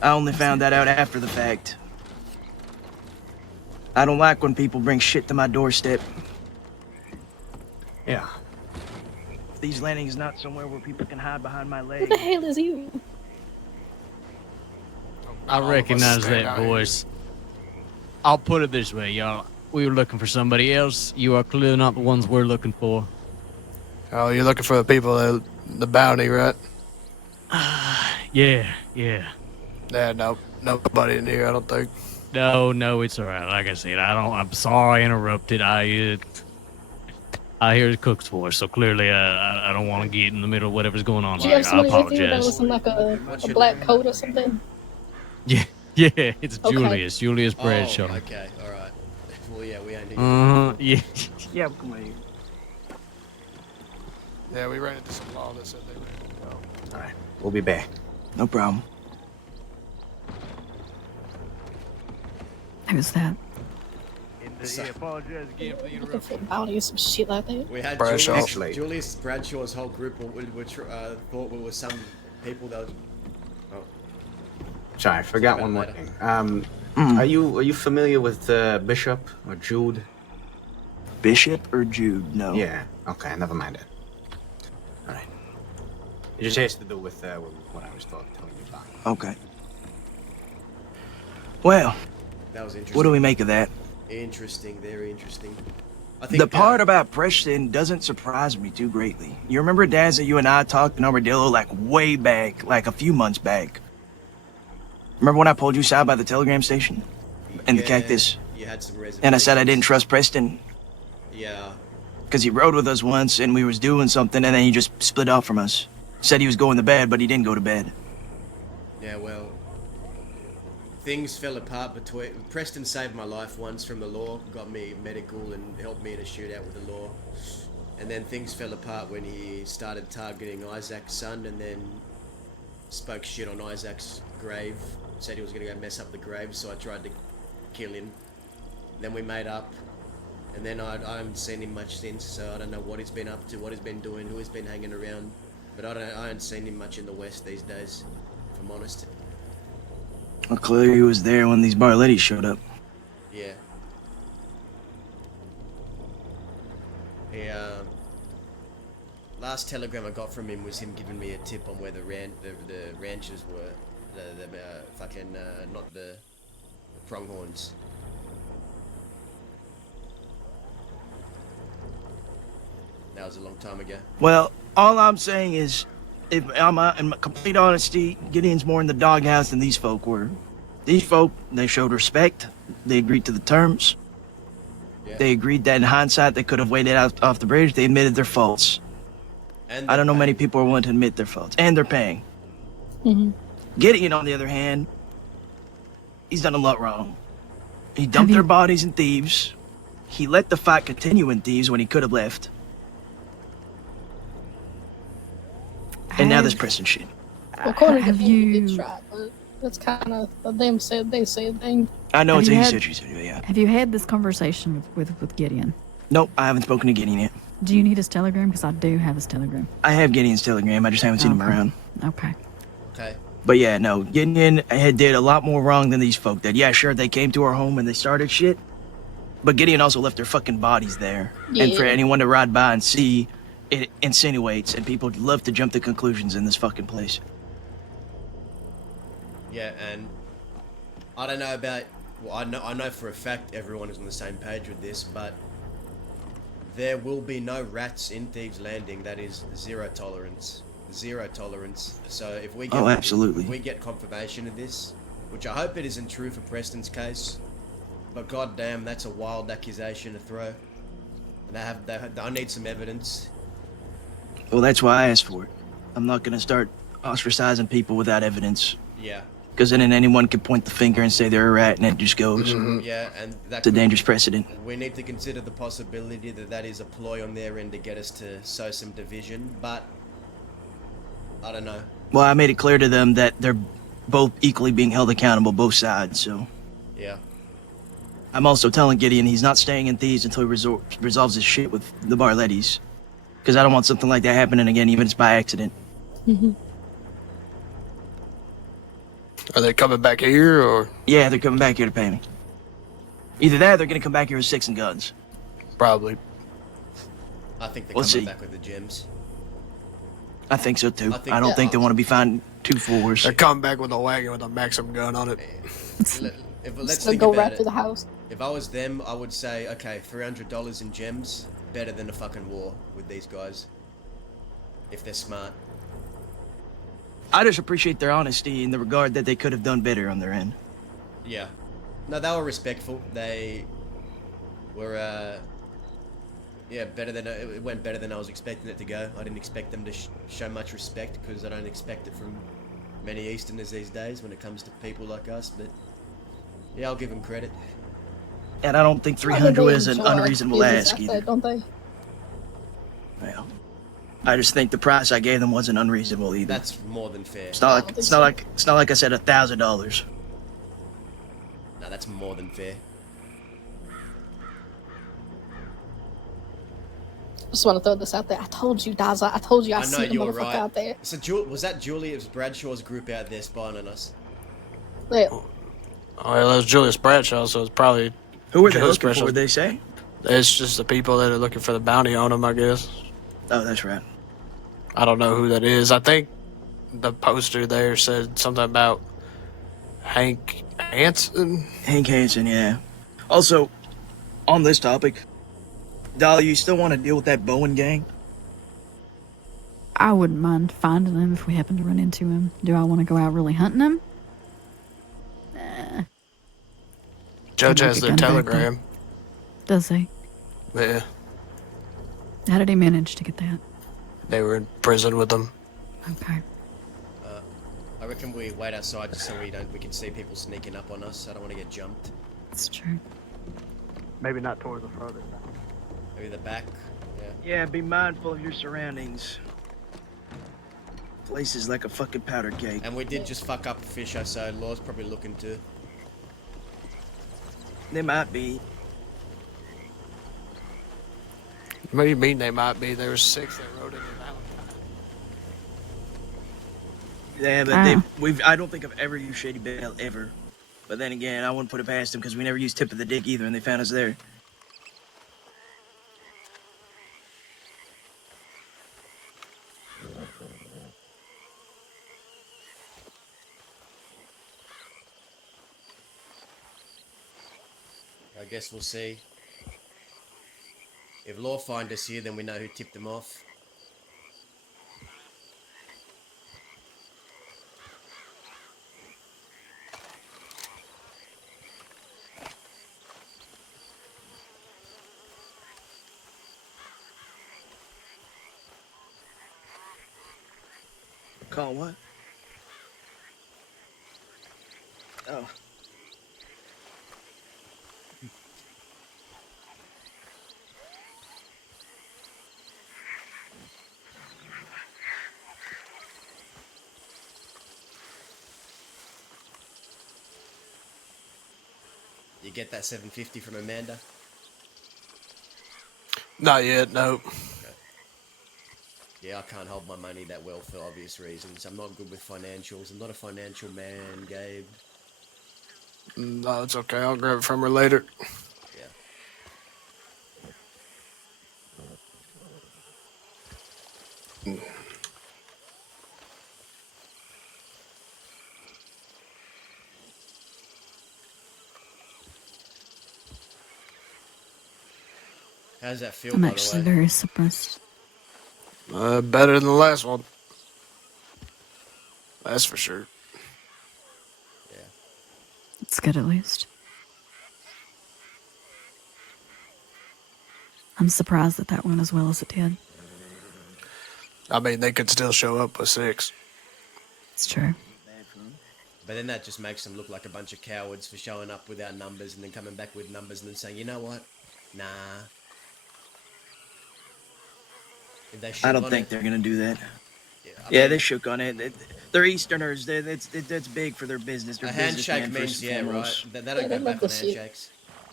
I only found that out after the fact. I don't like when people bring shit to my doorstep. Yeah. Thieves Landing is not somewhere where people can hide behind my Who legs. the hell is you? I recognize that voice. I'll put it this way, y'all. We were looking for somebody else. You are clearly not the ones we're looking for. Oh, you're looking for the people that the bounty, right? Yeah. Yeah, no, nobody in here, I don't think. No, it's all right. Like I said, I'm sorry I interrupted. I hear the cook's voice, so clearly I don't want to get in the middle of whatever's going on. Did you have I somebody with you that apologize. was in like a black coat or something? Yeah, it's Okay. Julius Bradshaw. Oh, okay, all right. Well, yeah, we ain't Yeah. Yeah, come on. Yeah, we ran into some law that said they were going to go. All right. We'll be back. No problem. Who's that? Apologize again for the Looking for bounty or some shit like that. We had Bradshaw. Julius Bradshaw's whole group thought we were some people that was... Oh. Sorry, I forgot one more thing. Are you familiar with Bishop or Jude? Bishop or Jude? No. Yeah. Okay, never mind it. All right. It just has to do with what I was telling you about. Okay. Well, That was interesting. what do we make of that? Interesting, very interesting. I think The part about Preston doesn't surprise me too greatly. You remember, Daz, that you and I talked in Armadillo like way back, like a few months back? Remember when I pulled you aside by the telegram station? And the cactus? you had some reservations. And I said I didn't trust Preston Yeah. because he rode with us once and we was doing something and then he just split off from us. Said he was going to bed, but he didn't go to bed. Yeah, well, things fell apart between... Preston saved my life once from the law, got me medical and helped me in a shootout with the law. And then things fell apart when he started targeting Isaac's son and then spoke shit on Isaac's grave. Said he was going to go mess up the grave, so I tried to kill him. Then we made up. And then I haven't seen him much since, so I don't know what he's been up to, what he's been doing, who he's been hanging around. But I haven't seen him much in the West these days, if I'm honest. Well, clearly he was there when these Barlettis showed up. Yeah. Last telegram I got from him was him giving me a tip on where the ranches were. Not the pronghorns. That was a long time ago. Well, all I'm saying is, if I'm in complete honesty, Gideon's more in the doghouse than these folk were. These folk, they showed respect. They agreed to the terms. Yeah. They agreed that in hindsight they could have waited out off the bridge. They admitted their faults. And I don't know many people are willing to admit their faults. And they're paying. Mm-hmm. Gideon, on the other hand, he's done a lot wrong. He dumped their bodies in Thieves. He let the fight continue in Thieves when he could have left. And now this Preston shit. Well, according to Have him, he did try, but that's kind of a them said, they said thing. I know Have it's a you he had- said, she said, yeah. Have you had this conversation with Gideon? Nope, I haven't spoken to Gideon yet. Do you need his telegram? Because I do have his telegram. I have Gideon's telegram. I just haven't seen him around. Okay. Okay. But yeah, no, Gideon had did a lot more wrong than these folk did. Yeah, sure, they came to our home and they started shit. But Gideon also left their fucking bodies there. And for Yeah. anyone to ride by and see, it insinuates, and people love to jump to conclusions in this fucking place. Yeah, and I don't know about. Well, I know for a fact everyone is on the same page with this, but there will be no rats in Thieves Landing. That is zero tolerance. Zero tolerance. So if we get, absolutely. If we get confirmation of this, which I hope it isn't true for Preston's case, but goddamn, that's a wild accusation to throw. And I need some evidence. Well, that's why I asked for it. I'm not gonna start ostracizing people without evidence. Yeah. Because then anyone can point the finger and say they're a rat, and it just goes. Yeah, and It's a dangerous precedent. We need to consider the possibility that that is a ploy on their end to get us to sow some division, but I don't know. Well, I made it clear to them that they're both equally being held accountable, both sides, so... Yeah. I'm also telling Gideon he's not staying in Thieves until he resolves his shit with the Barlettis. Because I don't want something like that happening again, even if it's by accident. Are they coming back here, or? Yeah, they're coming back here to pay me. Either that, or they're gonna come back here with sticks and guns. Probably. I think they're We'll coming see. back with the gems. I think so too. I think- I don't think they want to be finding 2-4s. They're coming back with a wagon with a Maxim gun on it. Let's So think go about right it. to the house. If I was them, I would say, okay, $300 in gems, better than a fucking war with these guys. If they're smart. I just appreciate their honesty in the regard that they could have done better on their end. Yeah. No, they were respectful. They were, yeah, better than it went better than I was expecting it to go. I didn't expect them to show much respect because I don't expect it from many Easterners these days when it comes to people like us. But yeah, I'll give them credit. And I don't think 300 is an unreasonable ask either. Don't they? Well, I just think the price I gave them wasn't unreasonable either. That's more than fair. It's not like I said $1,000. No, that's more than fair. Just want to throw this out there. I told you, Daza. I told you I I know see the you were motherfucker right. out there. So was that Julius Bradshaw's group out there spying on us? Yeah. Oh, well, it was Julius Bradshaw, so it's probably... Who are they Julius looking Bradshaw. for, they say? It's just the people that are looking for the bounty on him, I guess. Oh, that's right. I don't know who that is. I think the poster there said something about Hank Hansen. Hank Hansen, yeah. Also, on this topic, Dolly, you still want to deal with that Bowen gang? I wouldn't mind finding him if we happen to run into him. Do I want to go out really hunting him? Judge I'd like has a their gun back telegram. then. Does he? Yeah, How did he manage to get that? they were in prison with them. Okay. I reckon we wait outside just so we can see people sneaking up on us. I don't want to get jumped. That's true. Maybe not toward the front. Maybe the back. Yeah. Yeah, be mindful of your surroundings. Place is like a fucking powder cake. And we did just fuck up a Fisher, so Law's probably looking to. They might be. What do you mean they might be? There were 6 that rode into Valentine. Yeah, but I don't think I've ever used Shady Bell ever. But then again, I wouldn't put it past them because we never used Tip of the Dick either, and they found us there. I guess we'll see. If Law find us here, then we know who tipped them off. Call what? Oh. You get that $750 from Amanda? Not yet, no. Yeah, I can't hold my money that well for obvious reasons. I'm not good with financials. I'm not a financial man, Gabe. No, it's okay. I'll grab it from her later. Yeah. How does that feel, I'm by the actually way? very surprised. Better than the last one. That's for sure. Yeah. It's good at least. I'm surprised that that went as well as it did. I mean, they could still show up with 6. It's true. But then that just makes them look like a bunch of cowards for showing up without numbers and then coming back with numbers and then saying, you know what? Nah. If they I shook don't on think it. they're gonna do that. Yeah, They shook on it. They're Easterners. That's big for their business. They're a handshake businessmen means, first yeah, and right? foremost. They don't they go love back the on shit. handshakes.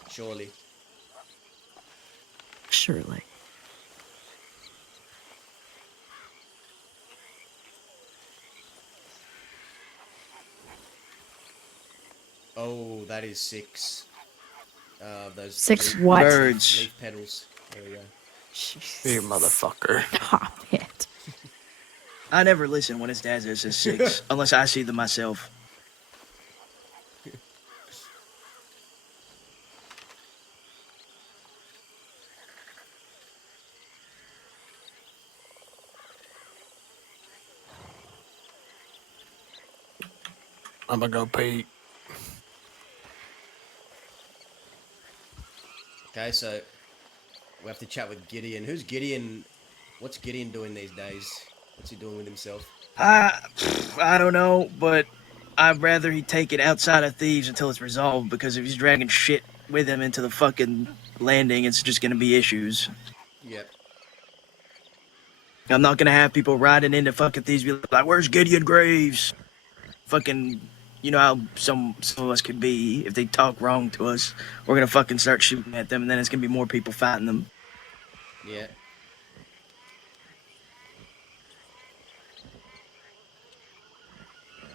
Surely. Surely. Oh, that is 6. Those 6 what? Birds. Leaf petals. There we go. You motherfucker. Stop it. I never listen when his dad says 6, unless I see them myself. I'm gonna go pee. Okay, so we have to chat with Gideon. Who's Gideon? What's Gideon doing these days? What's he doing with himself? I don't know, but I'd rather he take it outside of Thieves until it's resolved, because if he's dragging shit with him into the fucking landing, it's just gonna be issues. Yep. I'm not gonna have people riding into fucking Thieves be like, where's Gideon Graves? Fucking, you know how some of us could be if they talk wrong to us. We're gonna fucking start shooting at them, and then it's gonna be more people fighting them. Yeah.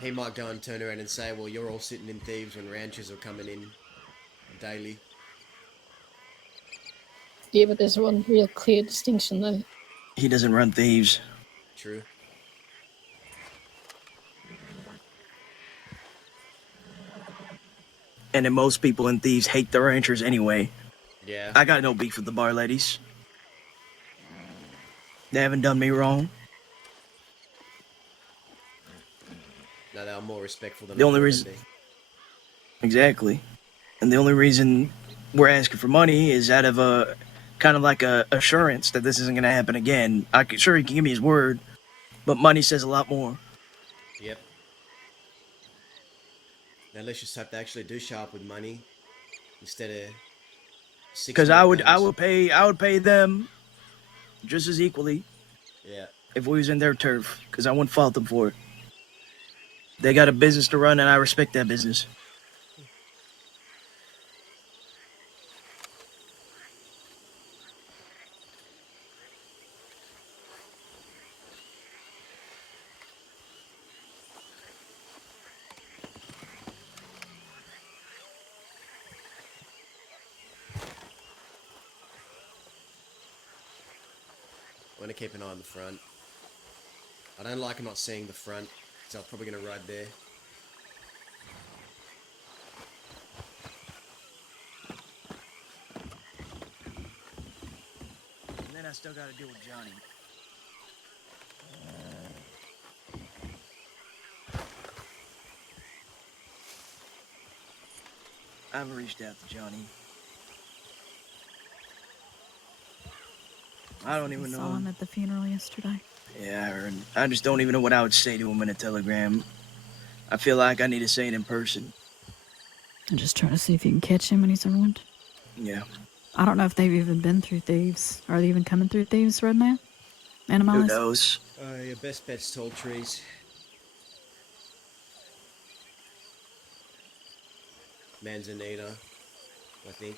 He might go and turn around and say, well, you're all sitting in Thieves when ranchers are coming in daily. Yeah, but there's one real clear distinction though. He doesn't run Thieves. True. And then most people in Thieves hate the ranchers anyway. Yeah. I got no beef with the bar ladies. They haven't done me wrong. No, they are more respectful than The I only thought reason- they'd be. Exactly. And the only reason we're asking for money is out of a kind of like a assurance that this isn't going to happen again. Sure, he can give me his word, but money says a lot more. Yep. Now let's just hope they actually do show up with money instead of 6 Because more I guns. would pay them just as equally Yeah. if we was in their turf, because I wouldn't fault them for it. They got a business to run, and I respect that business. I'm going to keep an eye on the front. I don't like not seeing the front, so I'm probably going to ride there. And then I still got to deal with Johnny. I haven't reached out to Johnny. I don't even Saw know. him at the funeral yesterday. Yeah, I heard. I just don't even know what I would say to him in a telegram. I feel like I need to say it in person. I'm just trying to see if you can catch him when he's around. Yeah. I don't know if they've even been through Thieves. Are they even coming through Thieves right now? Who Animals? knows? Your best bet's tall trees. Manzanita, I think.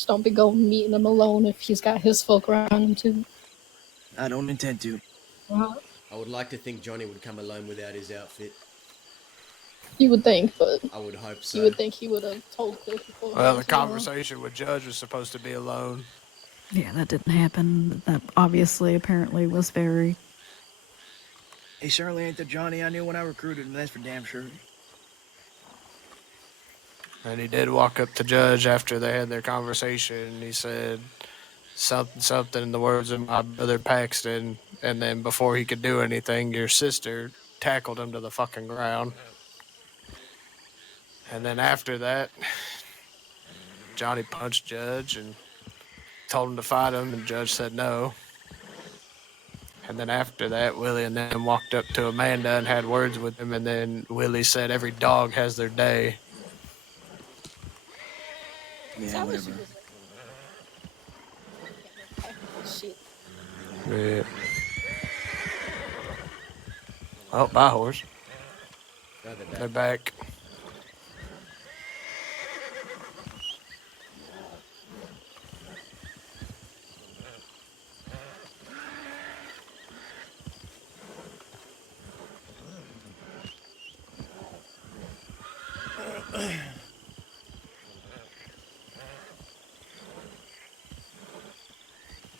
Just don't be going meeting him alone if he's got his folk around him too. I don't intend to. I would like to think Johnny would come alone without his outfit. You would think, but I would hope so. you would think he would have told Cook before. Well, the conversation with Judge was supposed to be alone. Yeah, that didn't happen. That obviously, apparently, was very. He certainly ain't the Johnny I knew when I recruited him, that's for damn sure. And he did walk up to Judge after they had their conversation. He said something in the words of my brother Paxton, and then before he could do anything, your sister tackled him to the fucking ground. And then after that, Johnny punched Judge and told him to fight him, and Judge said no. And then after that, Willie and them walked up to Amanda and had words with him, and then Willie said every dog has their day. Yeah, whatever. Shit. Yeah. Oh, bye, horse. No, They're back.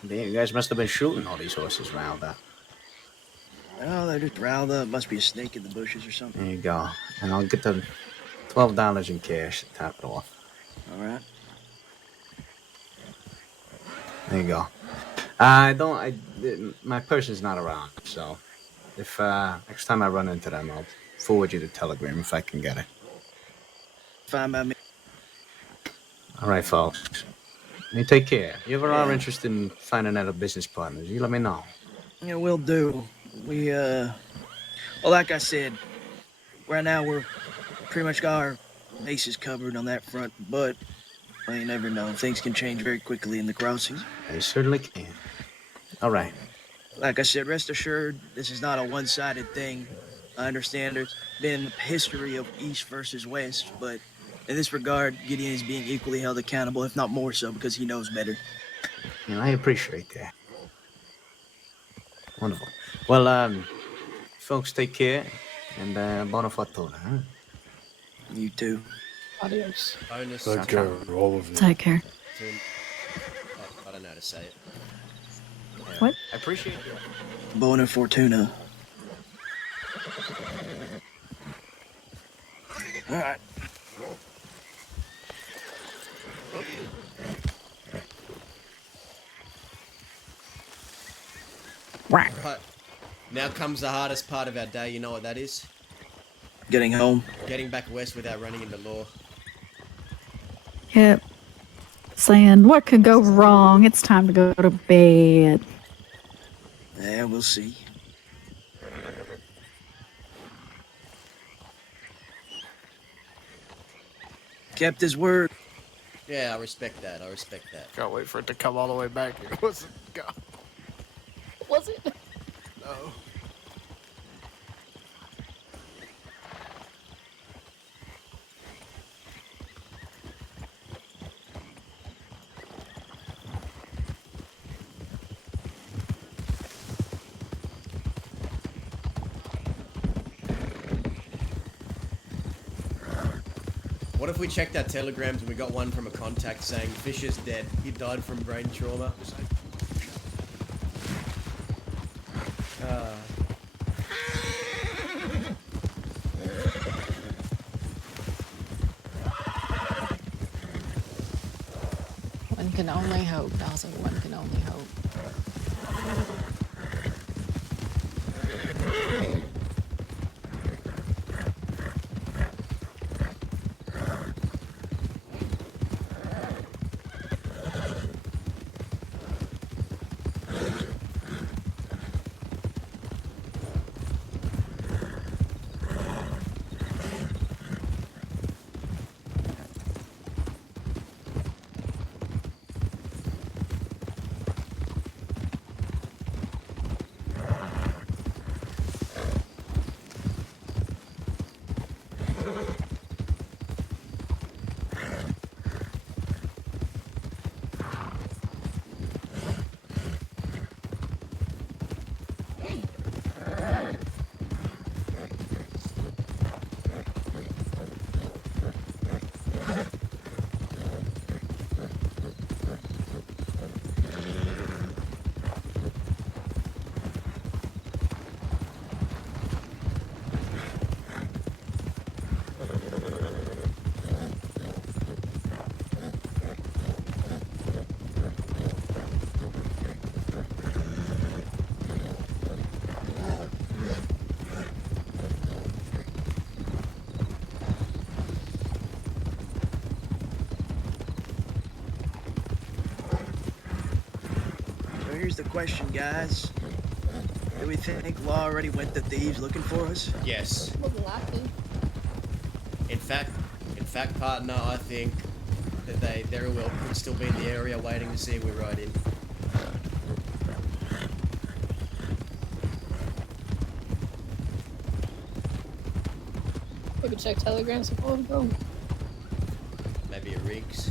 Man, you guys must have been shooting all these horses round up. Oh, they're just riled up. Must be a snake in the bushes or something. There you go. And I'll get the $12 in cash to top it off. All right. There you go. My person's not around, so if next time I run into them, I'll forward you the telegram if I can get it. Fine by me. All right, folks. You take care. You ever are interested in finding out a business partners, you let me know. Yeah, we'll do. We, well, like I said, right now we're pretty much got our bases covered on that front, but well, you never know. Things can change very quickly in the crossings. They certainly can. All right. Like I said, rest assured, this is not a one-sided thing. I understand there's been a history of East versus West, but in this regard, Gideon is being equally held accountable, if not more so, because he knows better. I appreciate that. Wonderful. Well, folks, take care, and buona fortuna, huh? You too. Adios. Bonus. Take care, all of you. Take care. I don't know how to say it. What? I appreciate it. Buona fortuna. All right. Right. Now comes the hardest part of our day. You know what that is? Getting home. Getting back west without running into law. Yep. Saying, what could go wrong? It's time to go to bed. Yeah, we'll see. Kept his word. Yeah, I respect that. I respect that. Can't wait for it to come all the way back. It wasn't gone. Was it? No. What if we checked our telegrams and we got one from a contact saying Fisher's dead. He died from brain trauma. One can only hope, Dawson. One can only hope. the question, guys. Do we think Law already went to thieves looking for us? Yes. Look lucky. In fact, partner, I think that they very well could still be in the area waiting to see if we ride in. We could check telegrams before we go. Maybe a rigs.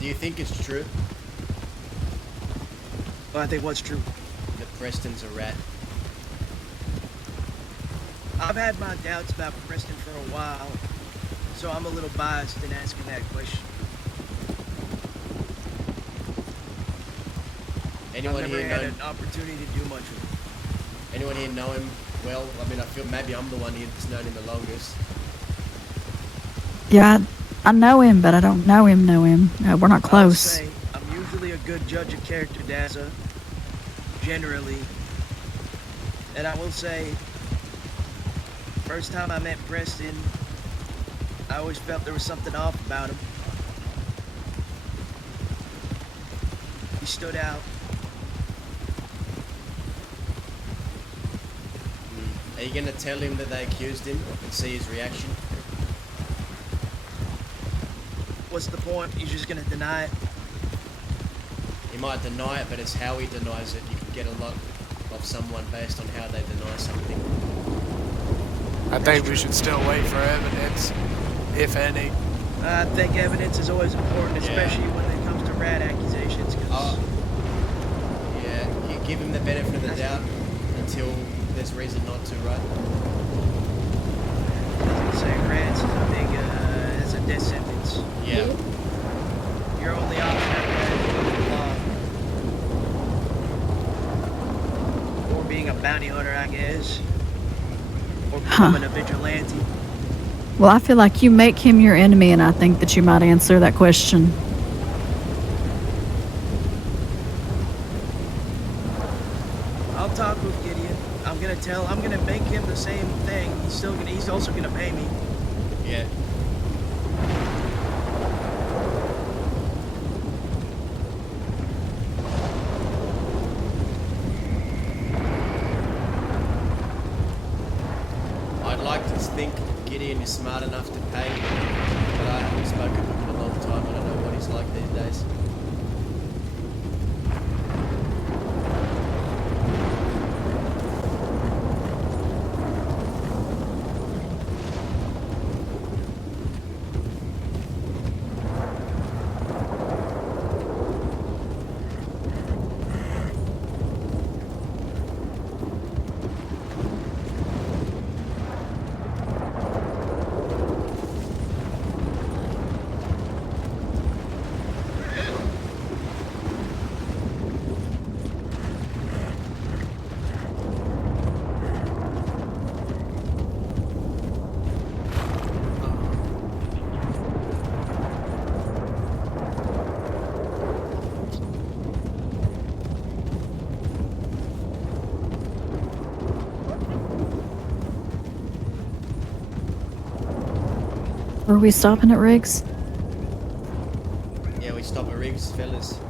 Do you think it's true? Well, I think what's true. That Preston's a rat. I've had my doubts about Preston for a while, so I'm a little biased in asking that question. Anyone I've never here had know? an opportunity to do much with him. Anyone here know him well? I mean, I feel maybe I'm the one here that's known him the longest. Yeah, I know him, but I don't know him. We're not close. Say, I'm usually a good judge of character, Daza. Generally. And I will say, first time I met Preston, I always felt there was something off about him. He stood out. Are you gonna tell him that they accused him and see his reaction? What's the point? He's just gonna deny it. He might deny it, but it's how he denies it. You can get a lot of someone based on how they deny something. I think we should still wait for evidence, if any. I think evidence is always important, especially when it comes to rat accusations. Yeah, you give him the benefit of the doubt until there's reason not to, right? Say rats is a big, that's a death sentence. Yeah. Your only option after that is law. Or being a bounty hunter, I guess. Or becoming a vigilante. Well, I feel like you make him your enemy, and I think that you might answer that question. I'll talk with Gideon. I'm gonna make him the same thing. He's also gonna pay me. Yeah. I'd like to think Gideon is smart enough to pay, but I haven't spoken with him in a long time. I don't know what he's like these days. Were we stopping at Riggs? Yeah, we stop at Riggs, fellas.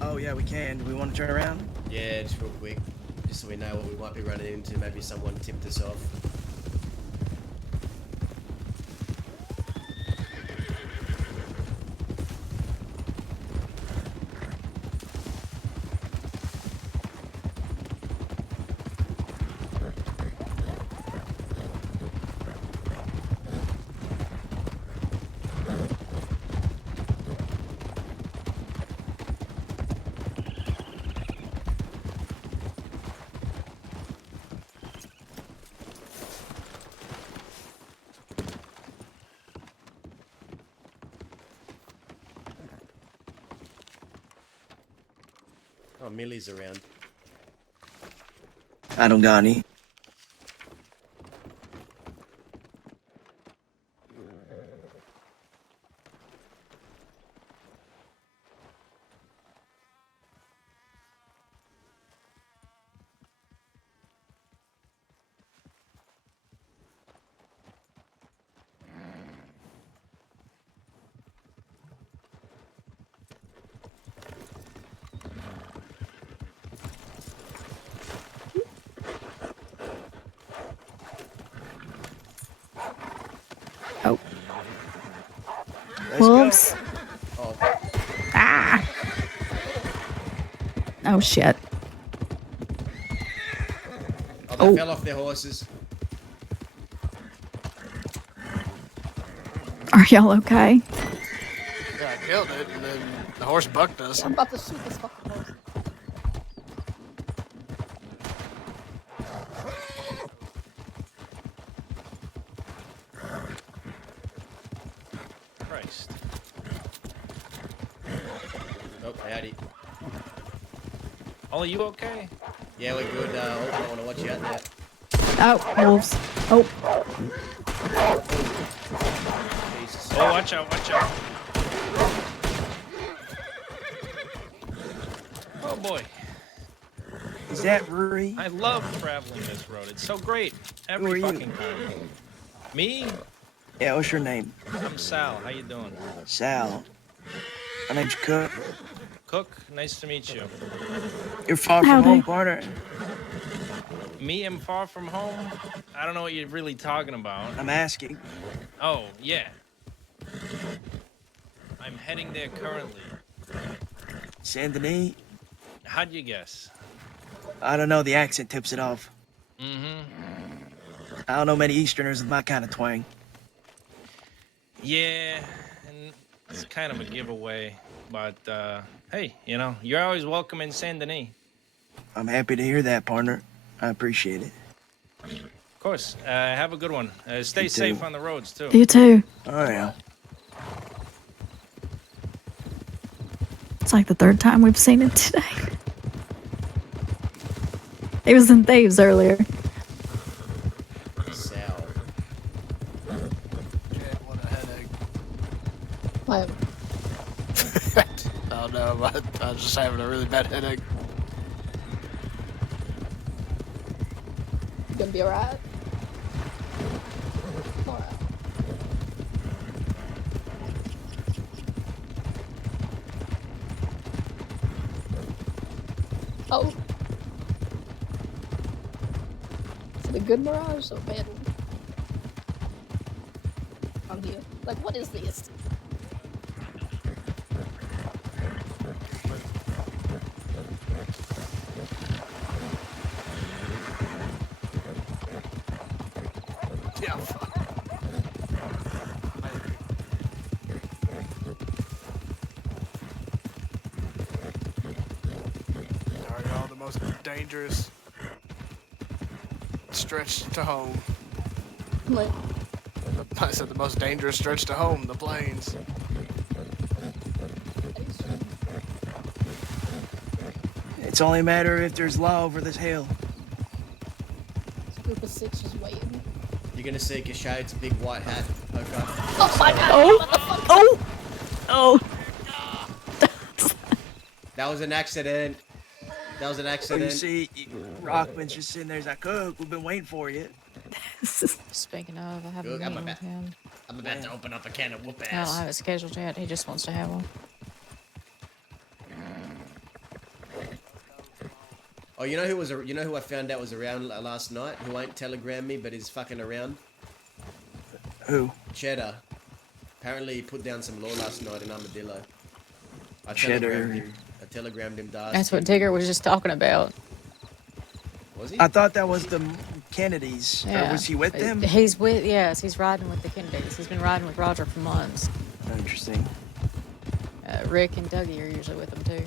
Oh yeah, we can. Do we want to turn around? Yeah, just real quick. Just so we know what we might be running into. Maybe someone tipped us off. Oh, Millie's around. I don't got any. Oh. Let's Wolves. go. Oh. Ah. Oh shit. Oh, they fell off their horses. Are y'all okay? Yeah, I killed it, and then the horse bucked us. I'm about to shoot this fucking horse. Christ. Oh, howdy. All of you okay? Yeah, we're good. I want to watch you out there. Oh, wolves. Oh. Jesus. Oh, watch out, watch out. Oh boy. Is that Ruri? I love traveling this road. It's so great. Every Who are you? fucking time. Me? Yeah, what's your name? I'm Sal. How you doing? Sal. My name's Cook. Cook, nice to meet you. You're far from Howdy. home, partner. Me am far from home? I don't know what you're really talking about. I'm asking. Oh, yeah. I'm heading there currently. Saint Denis? How'd you guess? I don't know, the accent tips it off. Mm-hmm. I don't know many Easterners with my kind of twang. Yeah, and it's kind of a giveaway. But, hey, you know, you're always welcome in Saint Denis. I'm happy to hear that, partner. I appreciate it. Of course. Have a good one. Stay safe on the roads, too. You too. Oh, yeah. It's like the third time we've seen it today. He was in Thieves earlier. Sal. Yeah, what a headache. What? Oh no, I was just having a really bad headache. You gonna be alright? Alright. Oh. Is it a good mirage or a bad one? I'm here. Like, what is this? Yeah, fuck. Are y'all the most dangerous stretch to home? What? I said the most dangerous stretch to home, the plains. It's only a matter if there's law over this hill. This group of six is waiting. You're gonna see Kashade's big white hat. Okay. Oh my god! Oh! What the fuck? Oh! Oh! That was an accident. That was an So you accident. see, Rockman's just sitting there. He's like, Cook, we've been waiting for you. Speaking of, I have a Look, meeting with him. I'm about to open up a can of whoop I don't ass. have it scheduled yet. He just wants to have one. Oh, you know who was? You know who I found out was around last night? Who ain't telegrammed me, but is fucking around. Who? Cheddar. Apparently, he put down some law last night in Armadillo. I Cheddar. telegrammed him to ask That's what him. Digger was just talking about. Was he? I thought that was the Kennedys. Yeah. Or was he with them? He's with, yes, he's riding with the Kennedys. He's been riding with Roger for months. Interesting. Rick and Dougie are usually with him too.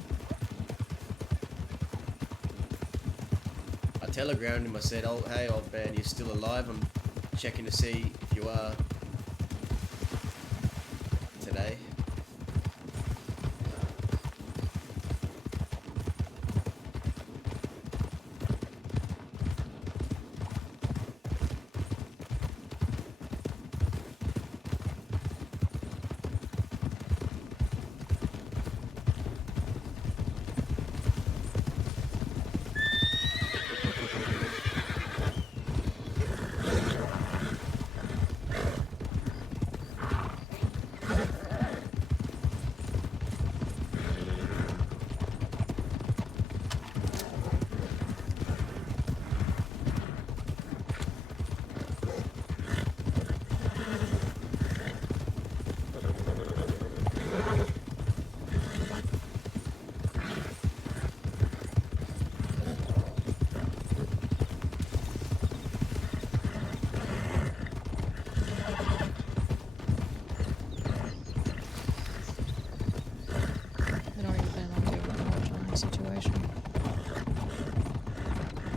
I telegrammed him. I said, "Oh, hey, old man, you still alive? I'm checking to see if you are today."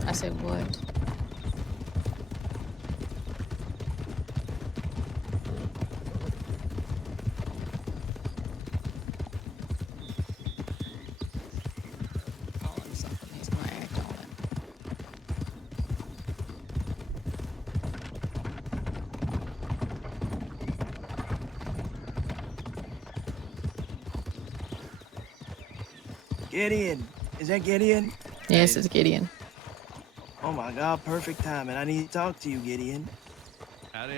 I said what? Calling something. He's gonna act on it. Gideon. Is that Gideon? Yes, it's Gideon. Oh my god, perfect timing. I need to talk to you, Gideon. Howdy.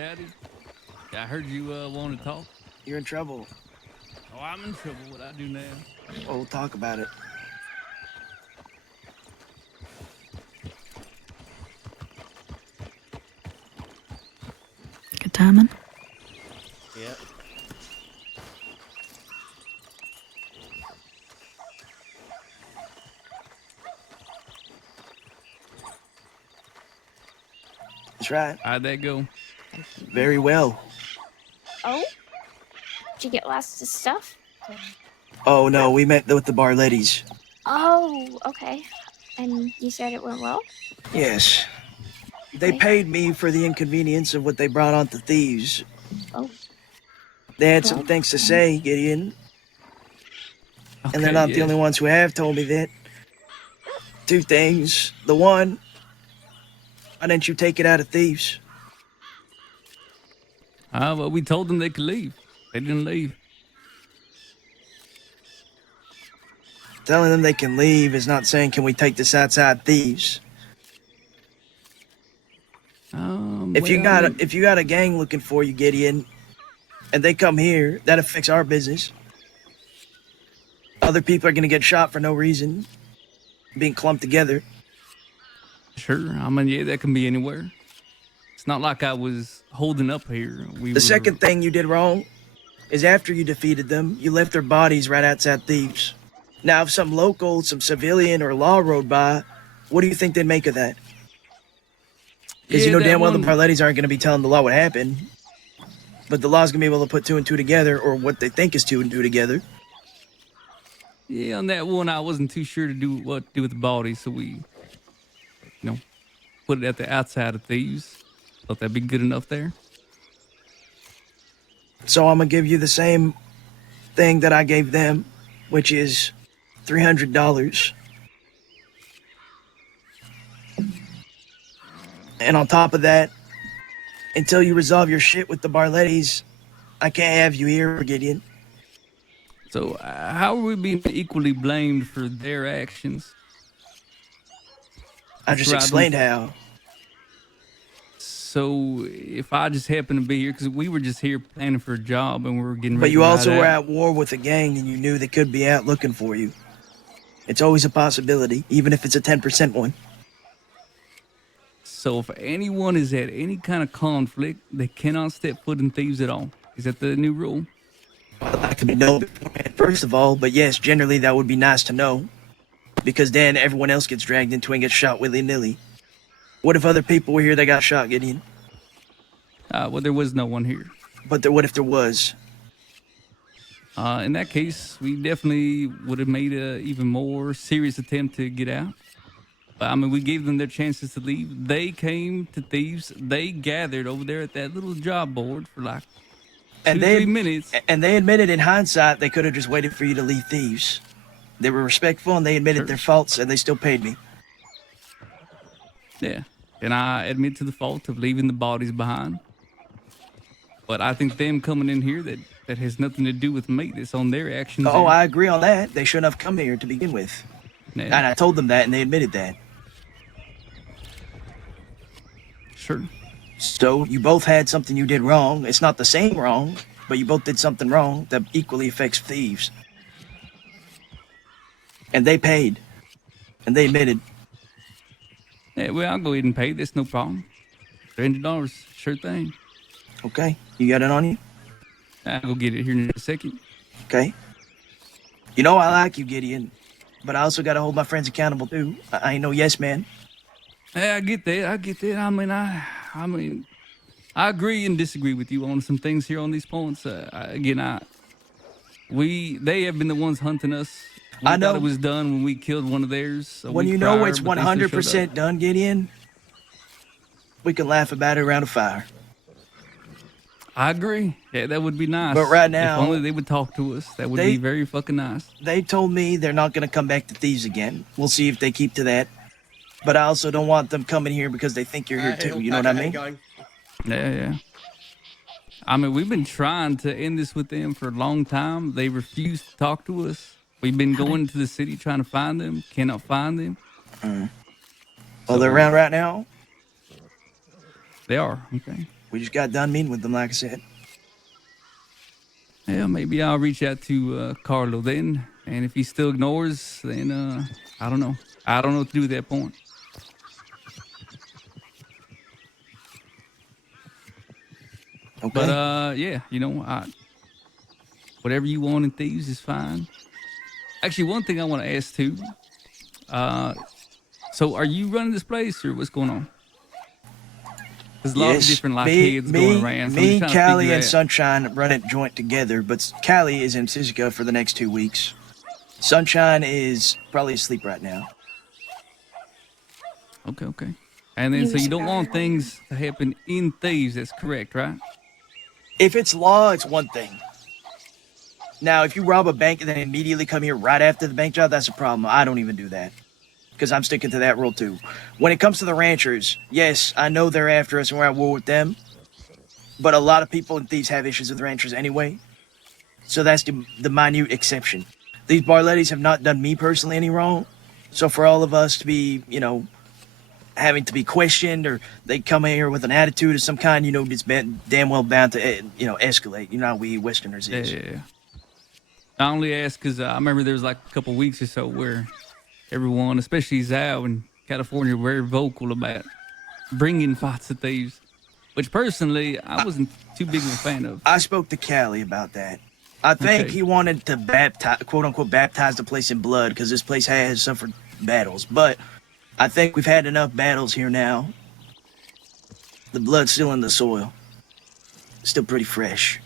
I heard you want to talk. You're in trouble. Oh, I'm in trouble. What I do now? Well, we'll talk about it. Good timing. Yeah. That's right. How'd that go? Very well. Oh? Did you get lots of stuff? Oh no, we met with the bar ladies. Oh, okay. And you said it went well? Yes. They paid me for the inconvenience of what they brought on to thieves. Oh. They had some things to say, Gideon. And they're not the only ones who have told me that. Two things. The one, why didn't you take it out of thieves? Well, we told them they could leave. They didn't leave. Telling them they can leave is not saying, can we take this outside thieves? If you got a gang looking for you, Gideon, and they come here, that affects our business. Other people are gonna get shot for no reason, being clumped together. Sure. I mean, yeah, that can be anywhere. It's not like I was holding up here. The second thing you did wrong is after you defeated them, you left their bodies right outside thieves. Now, if some local, some civilian, or law rode by, what do you think they'd make of that? Because you know damn well the Barlettis aren't going to be telling the law what happened. But the law's going to be able to put two and two together, or what they think is two and two together. Yeah, on that one, I wasn't too sure to do what to do with the body, so we, put it at the outside of thieves. Thought that'd be good enough there. So I'm going to give you the same thing that I gave them, which is $300. And on top of that, until you resolve your shit with the Barlettis, I can't have you here, Gideon. So how are we being equally blamed for their actions? I just explained how. So if I just happen to be here, because we were just here planning for a job and we were getting ready But you to ride also were out. at war with a gang and you knew they could be out looking for you. It's always a possibility, even if it's a 10% one. So if anyone is at any kind of conflict, they cannot step foot in thieves at all. Is that the new rule? Well, that could be known beforehand, first of all, but yes, generally that would be nice to know. Because then everyone else gets dragged into it and gets shot willy-nilly. What if other people were here that got shot, Gideon? Well, there was no one here. But what if there was? In that case, we definitely would have made a even more serious attempt to get out. I mean, we gave them their chances to leave. They came to thieves. They gathered over there at that little job board for like 2-3 minutes. And they admitted in hindsight they could have just waited for you to leave thieves. They were respectful and they admitted their faults and they still paid me. Yeah, and I admit to the fault of leaving the bodies behind. But I think them coming in here, that has nothing to do with me. That's on their actions. Oh, I agree on that. They shouldn't have come here to begin with. Yeah. And I told them that and they admitted that. Sure. So you both had something you did wrong. It's not the same wrong, but you both did something wrong that equally affects thieves. And they paid. And they admitted. Yeah, well, I'll go ahead and pay. That's no problem. $300, sure thing. Okay, you got it on you? I'll go get it here in a second. Okay. You know I like you, Gideon, but I also got to hold my friends accountable too. I ain't no yes man. Yeah, I get that. I mean, I agree and disagree with you on some things here on these points. They have been the ones hunting us I thought it know. was done when we killed one of theirs. When you know it's 100% done, Gideon, we can laugh about it around a fire. I agree. Yeah, that would be nice. But right if now, only they would talk to us. That would be very fucking nice. They told me they're not going to come back to thieves again. We'll see if they keep to that. But I also don't want them coming here because they think you're here too. You know what I mean? Yeah. I mean, we've been trying to end this with them for a long time. They refuse to talk to us. We've been going to the city trying to find them. Cannot find them. Well, they're around right now. They are. Okay. We just got done meeting with them, like I said. Yeah, maybe I'll reach out to Carlo then. And if he still ignores, then I don't know. I don't know what to do at that point. Okay. But yeah, whatever you want in thieves is fine. Actually, one thing I want to ask too. So are you running this place or what's going on? There's a lot of different kids going around. So Me, Callie, and Sunshine run it joint together, but Callie is in Sisika for the next 2 weeks. Sunshine is probably asleep right now. Okay. And then, so you don't want things to happen in thieves. That's correct, right? If it's law, it's one thing. Now, if you rob a bank and then immediately come here right after the bank job, that's a problem. I don't even do that. Because I'm sticking to that rule too. When it comes to the ranchers, yes, I know they're after us and we're at war with them. But a lot of people and thieves have issues with ranchers anyway. So that's the minute exception. These Barlettis have not done me personally any wrong. So for all of us to be, having to be questioned or they come in here with an attitude of some kind, it's damn well bound to, escalate. You know how we Westerners is. Yeah. I only ask because I remember there was like a couple weeks or so where everyone, especially Zao in California, were very vocal about bringing fights to thieves, which personally I wasn't too big of a fan of. I spoke to Callie about that. I think he wanted to quote unquote baptize the place in blood because this place has suffered battles. But I think we've had enough battles here now. The blood's still in the soil. Still pretty fresh.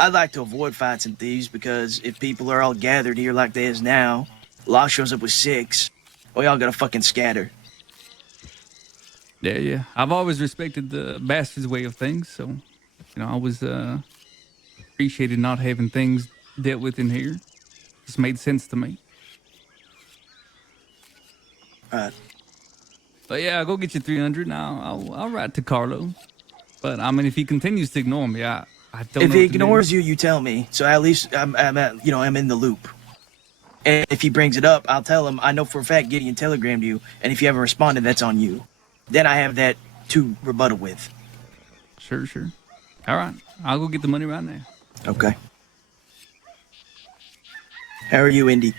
I'd like to avoid fights and thieves because if people are all gathered here like they is now, Law shows up with 6, we all gotta fucking scatter. Yeah. I've always respected the bastard's way of things, so I always appreciated not having things dealt with in here. Just made sense to me. Right. But yeah, I'll go get you 300 and I'll write to Carlo. But I mean, if he continues to ignore me, I don't know. If he ignores you, you tell me. So at least I'm in the loop. And if he brings it up, I'll tell him, I know for a fact Gideon telegrammed you, and if you haven't responded, that's on you. Then I have that to rebuttal with. Sure. All right. I'll go get the money right now. Okay. How are you, Indy?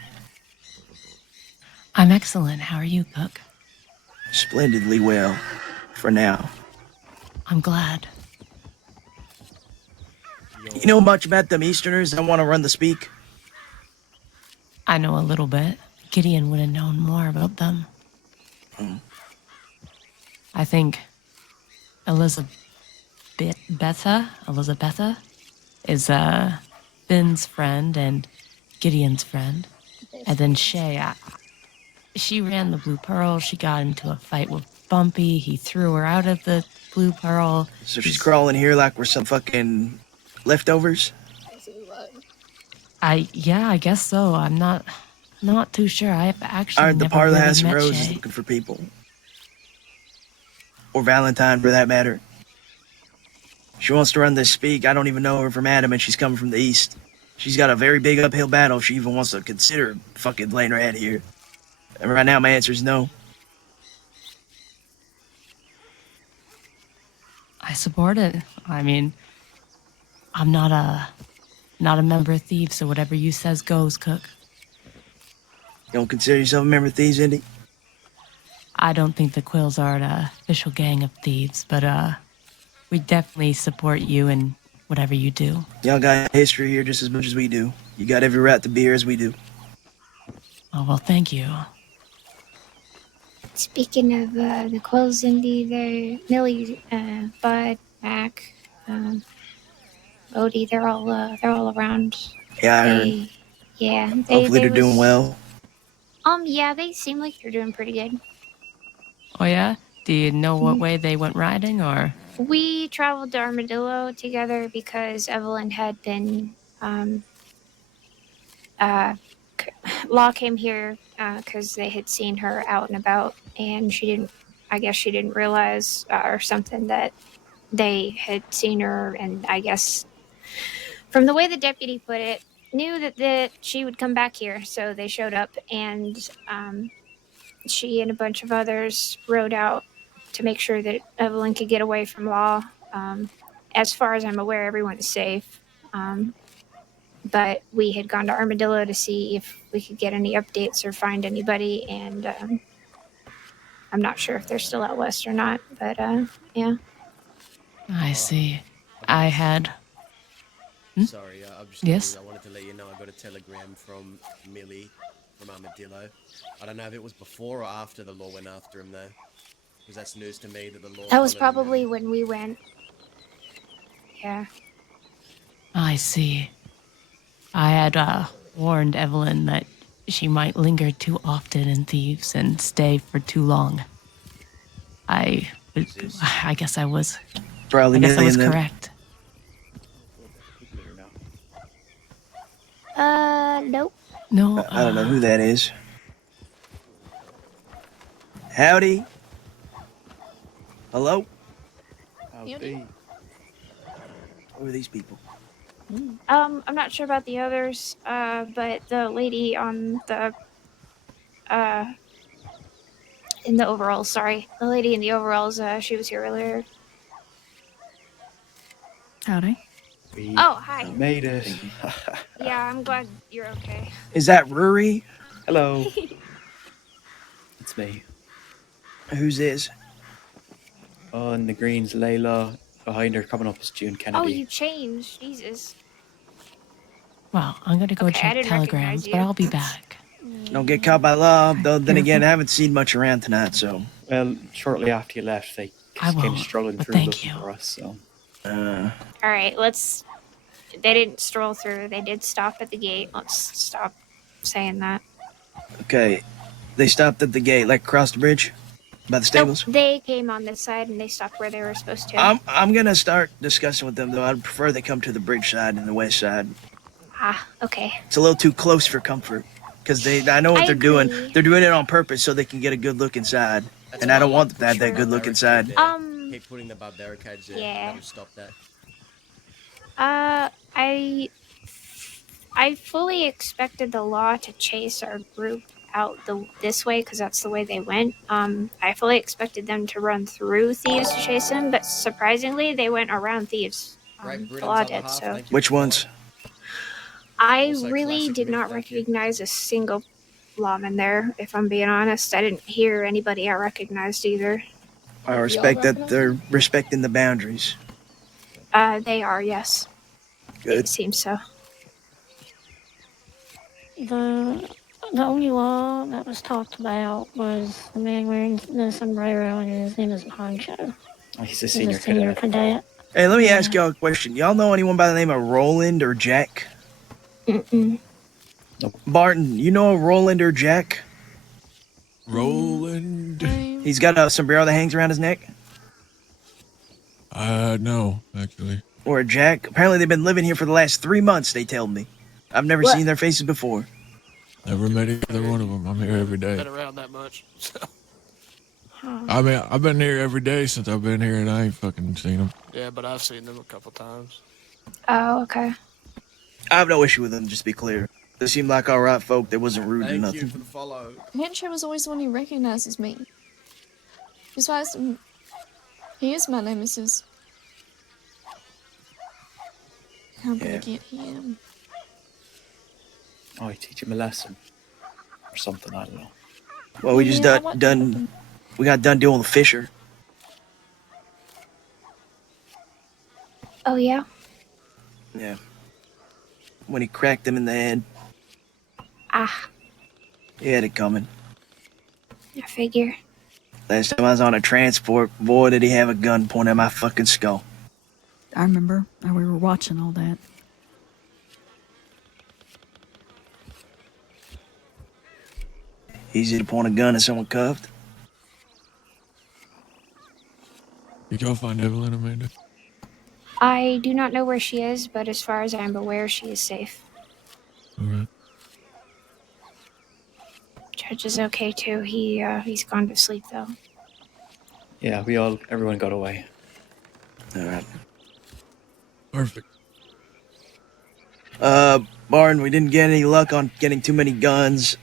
I'm excellent. How are you, Cook? Splendidly well, for now. I'm glad. You know much about them Easterners that want to run the speak? I know a little bit. Gideon would have known more about them. I think Elizabetha is Finn's friend and Gideon's friend. And then Shay, she ran the Blue Pearl. She got into a fight with Bumpy. He threw her out of the Blue Pearl. So she's crawling here like we're some fucking leftovers? I guess so. I'm not too sure. I've actually Aren't the never Parlor really House and met Roses Shay. looking for people? Or Valentine, for that matter. She wants to run this speak. I don't even know her from Adam, and she's coming from the east. She's got a very big uphill battle if she even wants to consider fucking laying her head here. And right now, my answer is no. I support it. I mean, I'm not a member of Thieves, so whatever you says goes, Cook. You don't consider yourself a member of Thieves, Indy? I don't think the Quills are an official gang of thieves, but we definitely support you in whatever you do. Y'all got history here just as much as we do. You got every right to be here as we do. Oh, well, thank you. Speaking of the Quills, Indy, they're Millie, Bud, Mac, Odie, they're all around. Yeah, I heard. Yeah. Hopefully they're doing well. Yeah, they seem like they're doing pretty good. Oh yeah? Do you know what way they went riding, or? We traveled to Armadillo together because Evelyn had been, Law came here because they had seen her out and about, and I guess she didn't realize or something that they had seen her, and I guess from the way the deputy put it, knew that she would come back here, so they showed up, and she and a bunch of others rode out to make sure that Evelyn could get away from Law. As far as I'm aware, everyone is safe. But we had gone to Armadillo to see if we could get any updates or find anybody, and I'm not sure if they're still out west or not, but yeah. I see. I had. Sorry, I'm just Yes? looking. I wanted to let you know I got a telegram from Millie from Armadillo. I don't know if it was before or after the law went after him, though. Because that's news to me that the law That was followed him. probably when we went. Yeah. I see. I had warned Evelyn that she might linger too often in Thieves and stay for too long. I guess I was. Probably I guess I Millie was and them. correct. Nope. No. I don't know who that is. Howdy. Hello? Howdy. Who are these people? I'm not sure about the others, but the lady on the in the overalls, sorry. The lady in the overalls, she was here earlier. Howdy. Oh, hi. Made it. Yeah, I'm glad you're okay. Is that Rory? Hello. It's me. Who's this? On the greens, Layla. Behind her, coming up is June Oh, Kennedy. you changed. Jesus. Well, I'm gonna go Okay, I check didn't telegrams, recognize but you. I'll be back. Don't get caught by law. Though, then again, I haven't seen much around tonight, so. Well, shortly after you left, they I came won't, strolling but through thank looking you. for us, so. All right, they didn't stroll through. They did stop at the gate. Let's stop saying that. Okay. They stopped at the gate, like across the bridge? By the stables? Nope, they came on this side and they stopped where they were supposed to. I'm gonna start discussing with them, though. I'd prefer they come to the bridge side and the west side. Okay. It's a little too close for comfort. Because I know what I they're doing. agree. They're doing it on purpose so they can get a good look inside. That's And why I don't like want them to to have put that good the look barricade inside. there. Keep putting the barricades there. Yeah. That'll stop that. I fully expected the law to chase our group out this way because that's the way they went. I fully expected them to run through Thieves to chase him, but surprisingly, they went around Thieves. The law did, so. Which ones? I Also really classic did move, not thank you. recognize a single lawman there, if I'm being honest. I didn't hear anybody I recognized either. I respect that they're respecting the boundaries. They are, yes. Good. It seems so. The only law that was talked about was the man wearing the sombrero, and his name is Poncho. Oh, he's a He's senior a senior cadet. Hey, let me ask y'all a question. Y'all know anyone by the name of Roland or Jack? Mm-mm. Barton, you know Roland or Jack? Roland? He's got a sombrero that hangs around his neck? No, actually. Or a Jack? Apparently they've been living here for the last 3 months, they tell me. I've never seen their faces before. Never met either one of them. I'm here every day. Been around that much. So. I mean, I've been here every day since I've been here, and I ain't fucking seen them. Yeah, but I've seen them a couple times. Oh, okay. I have no issue with them, just to be clear. They seem like alright folk. They wasn't rude or Thank nothing. you for the follow. Hitcher was always the one who recognizes me. Besides, he is my nemesis. How did I get him? Oh, you teach him a lesson. Or something, I don't know. Well, we just we got done dealing with Fisher. Oh, yeah? Yeah. When he cracked him in the head. He had it coming. I figure. Last time I was on a transport, boy, did he have a gun pointed at my fucking skull. I remember. We were watching all that. Easy to point a gun at someone cuffed. Did y'all find Evelyn, Amanda? I do not know where she is, but as far as I'm aware, she is safe. All right. Judge is okay too. He's gone to sleep though. Yeah, everyone got away. All right. Perfect. Barton, we didn't get any luck on getting too many guns.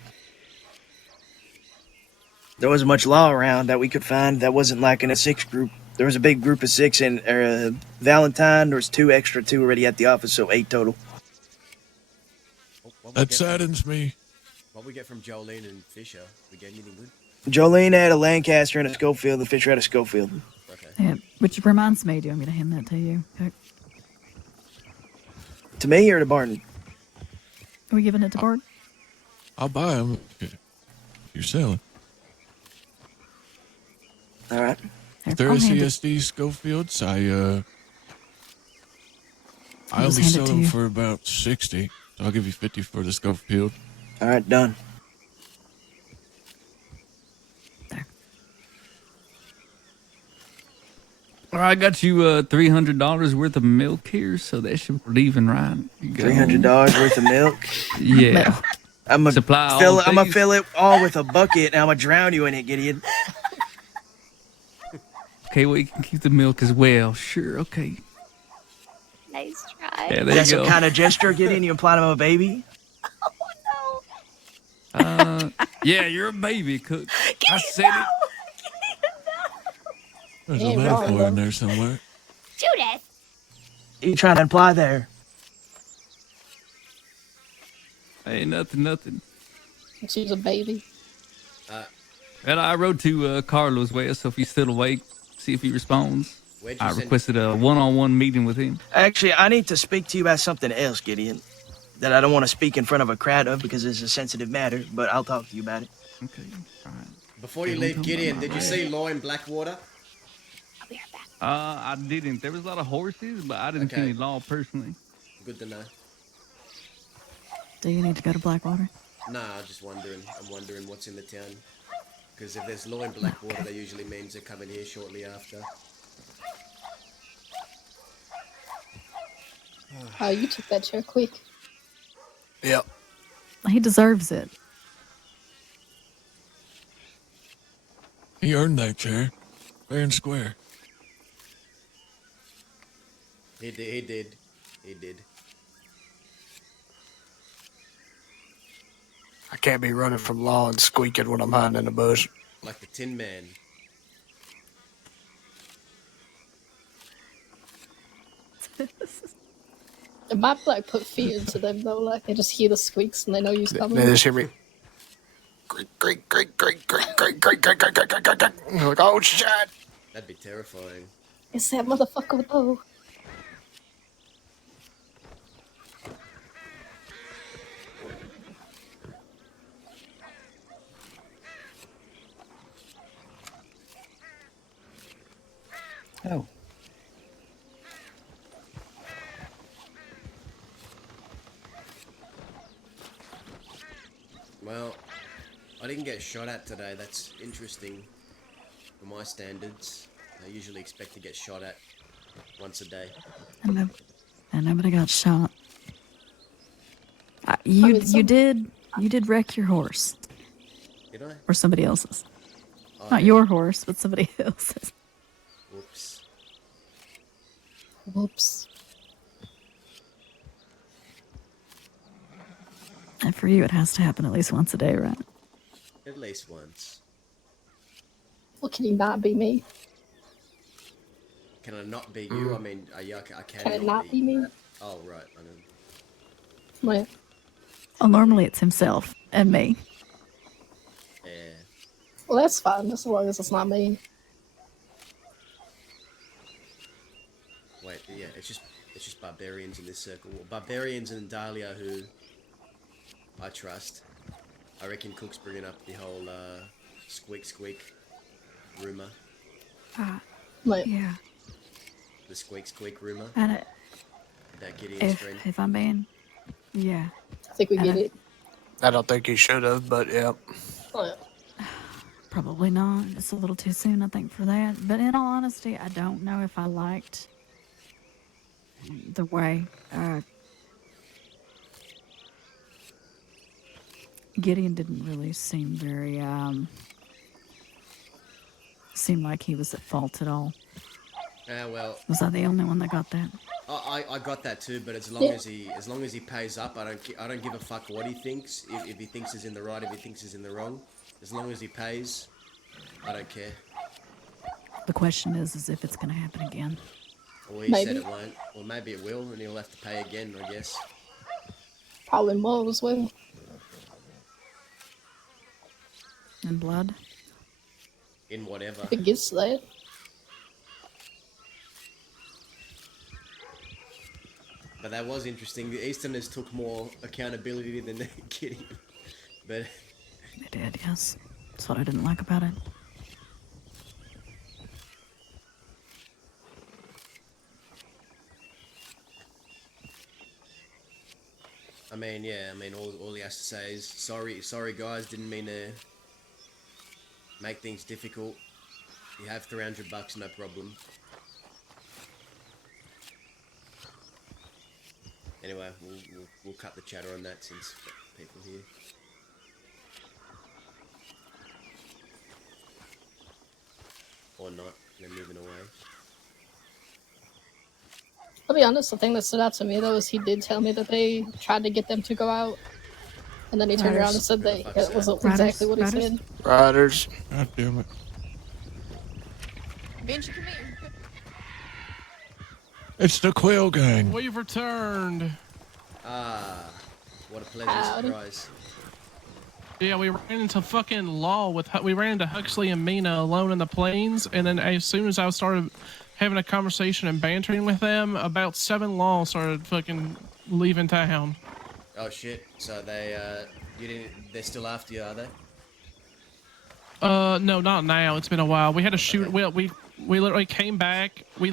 There wasn't much law around that we could find that wasn't like in a 6 group. There was a big group of 6 in Valentine. There was 2 already at the office, so 8 total. That saddens me. What we get from Jolene and Fisher? We get anything good? Jolene had a Lancaster and a Schofield. The Fisher had a Schofield. Okay. Yeah, which reminds me, do you want me to hand that to you? Okay. To me or to Barton? Are we giving it to Bart? I'll buy them if you're selling. All right. If they're I'll hand it. SESD Schofields, I I'll only just hand it sell to them you. for about 60. So I'll give you 50 for the Schofield. All right, done. All right, I got you $300 worth of milk here, so that should be leaving right. $300 worth of milk. Yeah. I'm gonna Supply all fill. I'm gonna things. fill it all with a bucket, and I'm gonna drown you in it, Gideon. Okay, well, you can keep the milk as well. Sure, okay. Nice try. Yeah, there Is that you some go. kind of gesture, Gideon? You implying I'm a baby? Yeah, you're a baby, Cook. I said it. There's Ain't a wrong, metaphor though. in there somewhere. Judith! You trying to imply there? Hey, nothing. She was a baby. And I wrote to Carlo as well, so if he's still awake, see if he responds. Where'd you I send- requested a one-on-one meeting with him. Actually, I need to speak to you about something else, Gideon. That I don't want to speak in front of a crowd of because it's a sensitive matter, but I'll talk to you about it. Okay, all right. Before you leave, Gideon, did you see Law in Blackwater? I didn't. There was a lot of horses, but I didn't see any law personally. Good to know. Do you need to go to Blackwater? Nah, I'm wondering what's in the town. Because if there's law in Blackwater, that usually means they're coming here shortly after. Oh, you took that chair quick. Yep. He deserves it. He earned that chair. Fair and square. He did. I can't be running from law and squeaking when I'm hiding in the bush. Like the Tin Man. It might like put fear into them though, like they just hear the squeaks and they know you're coming. They just hear me. Great. Like, oh shit. That'd be terrifying. It's that motherfucker though. Oh. Well, I didn't get shot at today. That's interesting for my standards. I usually expect to get shot at once a day. And nobody got shot. mean, You did wreck your horse. Did I? Or somebody else's. Oh, Not yeah. your horse, but somebody else's. Whoops. Whoops. And for you, it has to happen at least once a day, right? At least once. Well, can you not be me? Can I not be you? I mean, I can. Can it not be me? Oh, right. I know. Well, Well, normally it's himself and me. Yeah. well, that's fine as long as it's not me. Wait, yeah, it's just barbarians in this circle. Well, barbarians and Dahlia who I trust. I reckon Cook's bringing up the whole squeak rumor. Like, Yeah. The squeak rumor. And That Gideon's friend. if I'm being, yeah. I think we get it. I don't think he should have, but yeah. Probably not. It's a little too soon, I think, for that. But in all honesty, I don't know if I liked the way Gideon didn't really seem very, seemed like he was at fault at all. Well, Was I the only one that got that? I got that too, but as long as he pays up, I don't give a fuck what he thinks. If he thinks he's in the right, if he thinks he's in the wrong, as long as he pays, I don't care. The question is if it's going to happen again. Well, he said it won't. Well, maybe it will, and he'll have to pay again, I guess. Probably more as well. And blood? In whatever. If it gets to that. But that was interesting. The Easterners took more accountability than Gideon. But They did, yes. That's what I didn't like about it. I mean, yeah. I mean, all he has to say is sorry, guys. Didn't mean to make things difficult. You have $300, no problem. Anyway, we'll cut the chatter on that since people here. Or not, they're moving away. I'll be honest, the thing that stood out to me though is he did tell me that they tried to get them to go out, and then he turned around and said that wasn't exactly what he said. Riders. God damn it. Benji, come here. It's the Quill Gang. We've returned. Ah, what a pleasant surprise. Yeah, we ran into fucking Law we ran into Huxley and Mina alone in the plains, and then as soon as I started having a conversation and bantering with them, about 7 Law started fucking leaving town. Oh shit! So they're still after you, are they? No, not now. It's been a while. We had to shoot. Okay. We literally came back. They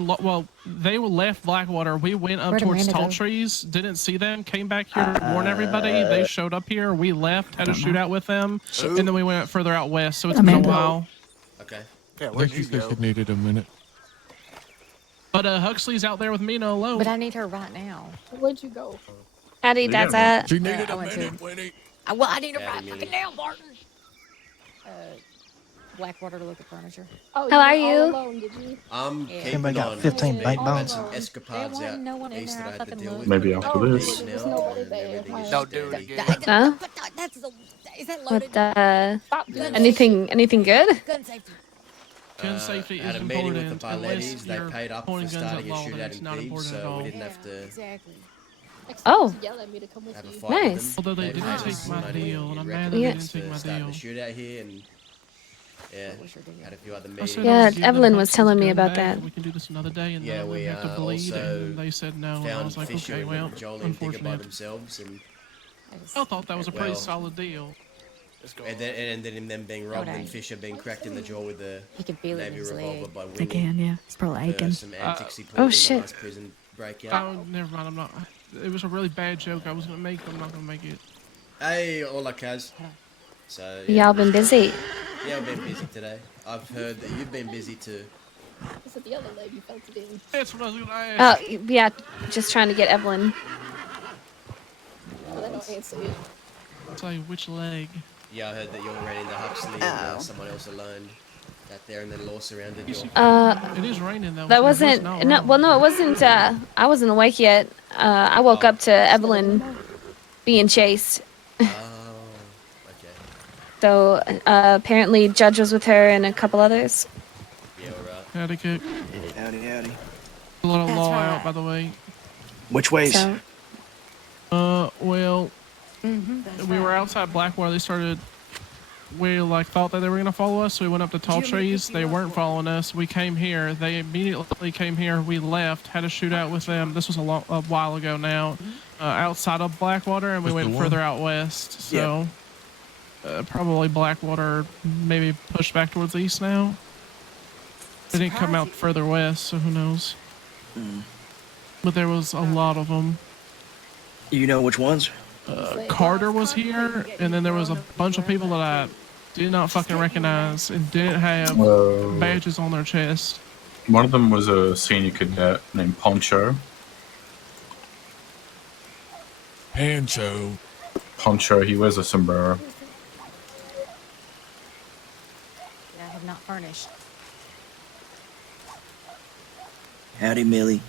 left Blackwater. We went up towards Tall Trees. Didn't see them. Came back here to warn everybody. They showed up here. We left. Had a shootout with them, and then we went further out west. So it's been a while. Okay. Yeah, where'd you think go? it needed a minute. But Huxley's out there with Mina alone. But I need her right now. Where'd you go? Howdy, that's it. She needed I a went minute, to- Winnie. Well, I need her Yeah, right Minnie. fucking now, Barton. Blackwater to look at furniture. Oh, How are you? you? All alone, did you? I'm Yeah. keeping Anybody got on. 15 bank I've had notes? some escapades There out wasn't no one in east there. that I I had to fucking deal looked. with. Maybe but after I'm this. now, There's nobody and there. everything is Don't do it dandy. again. Huh? Is that loaded? What, Stop doing anything good? Gun safety. Gun safety had is a meeting with important. the unless Barlettis. They you're paid up for pointing guns starting at a Law, then shootout it's in not Thebes, important at so all. we didn't have to Exactly. Oh. Yell at me to come with have a you. fight Nice. with them. Although they They didn't paid take us my money deal, in and I'm recompense mad that they Yeah. didn't take for my starting deal. the shootout here, and yeah, had a few other I meetings. said Yeah, I'll give them Evelyn was Huxley's telling me gun about back, that. and we can do this another day, and Yeah, none of we them have to bleed. also And they said no, and I found was like, Fisher okay, well, and Joel and Digger by unfortunate. themselves, and I thought that was a pretty Well, solid deal. and then him them being robbed and Alright. Fisher being cracked in the jaw with the He can feel it in Navy his revolver leg. by Winnie. Again, yeah. It's probably aching. Some antics he pulled oh, in the shit. last prison breakout. Oh, never mind. I'm not. It was a really bad joke. I was gonna make. I'm not gonna make it. Hey, hola, Kaz. So Y'all been busy. Yeah, I've been busy today. I've heard that you've been busy too. Is it the other leg you felt it in? That's what I was gonna ask. Oh, yeah, just trying to get Evelyn. But I don't answer you. Say which leg? Yeah, I heard that you all ran into Huxley and someone else alone out there, and then Law surrounded you. It is raining though. That so it was wasn't. not No, wrong. well, no, it wasn't. I wasn't awake yet. I woke up to Evelyn being chased. Oh, okay. So apparently, Judge was with her and a couple others. Yeah, alright. Howdy, cook. Howdy, howdy. A lot of That's Law right. out, by the way. Which ways? So, Well, That's we were right. outside Blackwater. They started. We thought that they were gonna follow us, so we went up to Tall Trees. They weren't following us. We came here. They immediately came here. We left. Had a shootout with them. This was a while ago now, outside of Blackwater, and we That's the went one? further out west. So probably Blackwater, maybe pushed back towards the east now. They didn't come out further west, so who knows? But there was a lot of them. You know which ones? Carter was here, and then there was a bunch of people that I did not fucking recognize and didn't have badges on their chest. One of them was a senior cadet named Poncho. Pancho. Poncho, he wears a sombrero. I have not furnished. Howdy, Millie.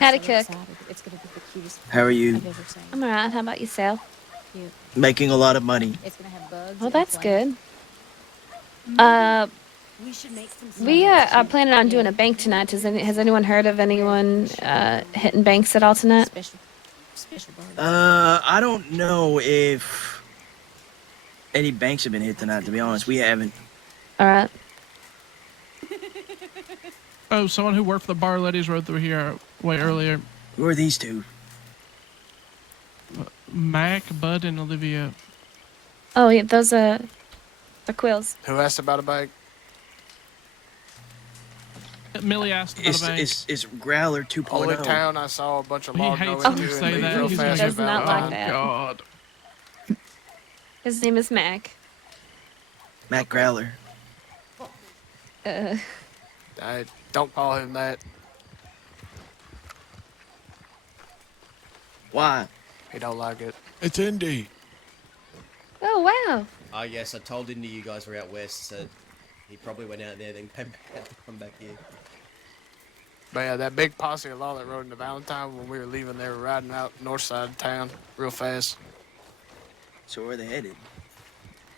Howdy, Cook. It's gonna be the cutest. How are you? I've ever seen. I'm alright. How about yourself? Making a lot of money. It's gonna have bugs. Well, that's good. We should make some. We are planning on doing a bank tonight. Has anyone heard of anyone hitting banks at all tonight? I don't know if any banks have been hit tonight, to be honest. We haven't. Alright. Oh, someone who worked for the bar ladies rode through here way earlier. Who are these two? Mac, Bud, and Olivia. Oh, yeah, those are Quills. Who asked about a bike? Millie asked about a bank. It's Growler 2.0. Only town I saw a bunch of He log hates going when you to say and that. real He's fast does about not like it. that. God. His name is Mac. Matt Growler. I don't call him that. Why? He don't like it. It's Indy. Oh, wow. Oh, yes, I told Indy you guys were out west, so he probably went out there, then came back out to come back here. But yeah, that big posse of law that rode into Valentine when we were leaving, they were riding out north side of town real fast. So where are they headed?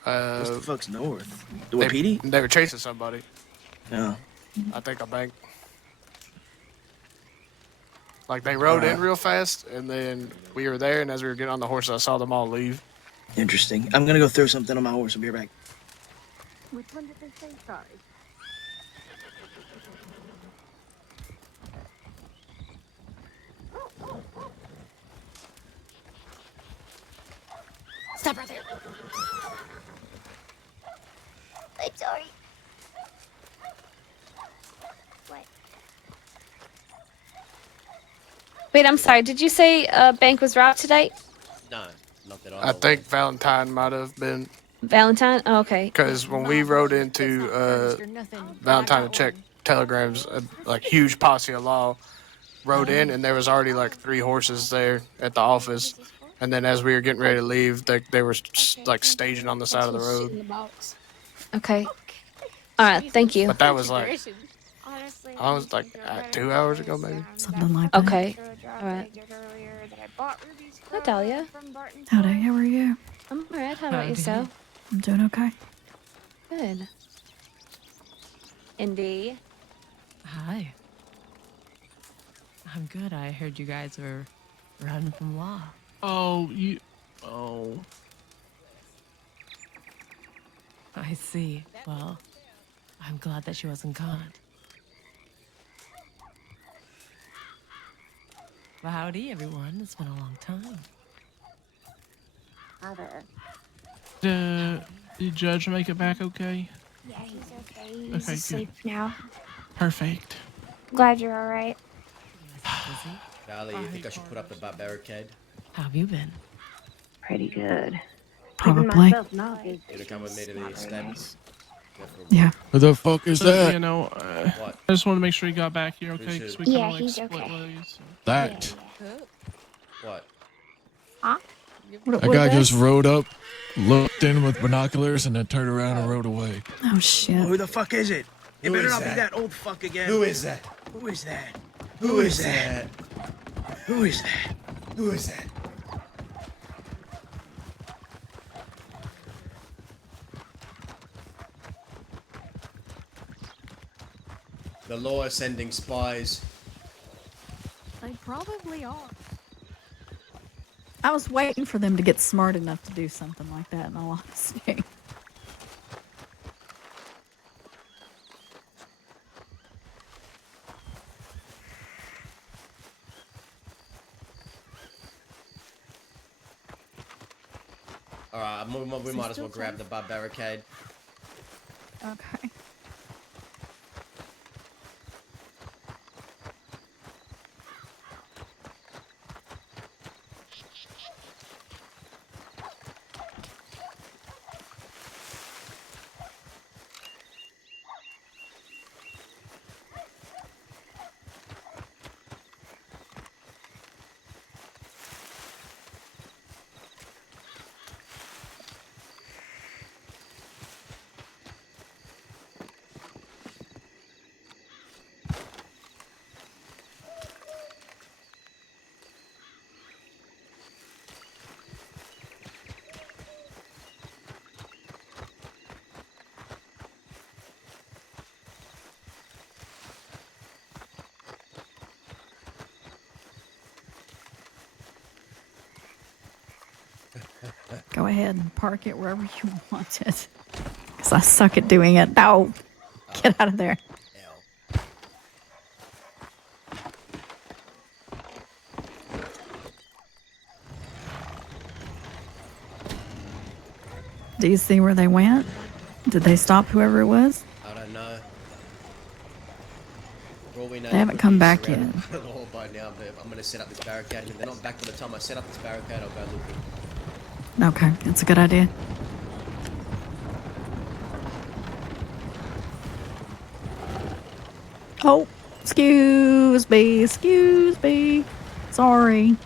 What's the fuck's north? The they, Wapiti? they were chasing somebody. No. I think a bank. Like they rode in real fast, and then we were there, and as we were getting on the horse, I saw them all leave. Interesting. I'm gonna go throw something on my horse. I'll be right back. Which one did they say? Sorry. Stop right there. I'm sorry. What? Wait, I'm sorry. Did you say a bank was robbed today? No, not that I think Valentine might have been, Valentine? Oh, okay. because when we rode into Valentine to check telegrams, like huge posse of law rode in, and there was already like 3 horses there at the office. And then as we were getting ready to leave, they were like staging on the side of the road. Okay. All right. Thank you. But that was like, I was like 2 hours ago, maybe. Something like that. Okay. All right. Hi, Dahlia. Howdy, how are you? I'm all right. How about yourself? I'm doing okay. Good. Indy. Hi. I'm good. I heard you guys were running from law. Oh, you. Oh. I see. Well, I'm glad that she wasn't caught. Well, howdy, everyone. It's been a long time. Hi there. Did Judge make it back okay? Yeah, he's okay. He's Okay, good. asleep now. Perfect. Glad you're all right. Charlie, you think I should put up the barricade? How have you been? Pretty good. Probably. You gonna come with me to the estates? Yeah. Who the fuck is So, that? you know, What? I just want to make sure he got back here okay, because we Yeah, kind of like he's split okay. ways. That. What? Huh? That guy just rode up, looked in with binoculars, and then turned around and rode away. Oh shit. Who the fuck is it? It Who better is not that? be that old fuck again. Who is that? Who is that? Who is that? Who is that? Who is that? The law is sending spies. They probably are. I was waiting for them to get smart enough to do something like that, in all honesty. Alright, we might as well grab the barricade. Okay. Go ahead and park it wherever you want it. Because I suck at doing it. No! Get out of there. Do you see where they went? Did they stop whoever it was? I don't know. For all we know, They haven't could come be back surrounded yet. by it all by now, but I'm going to set up this barricade, and if they're not back by the time I set up this barricade, I'll go looking. Okay, that's a good idea. Oh, excuse me. Sorry.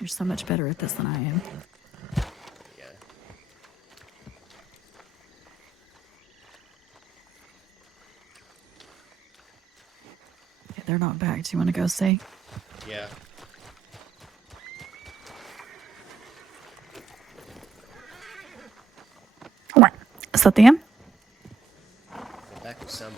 You're so much better at this than I am. Yeah. Okay, they're not back. Do you want to go see? Yeah. What? Is that them? They're back with someone.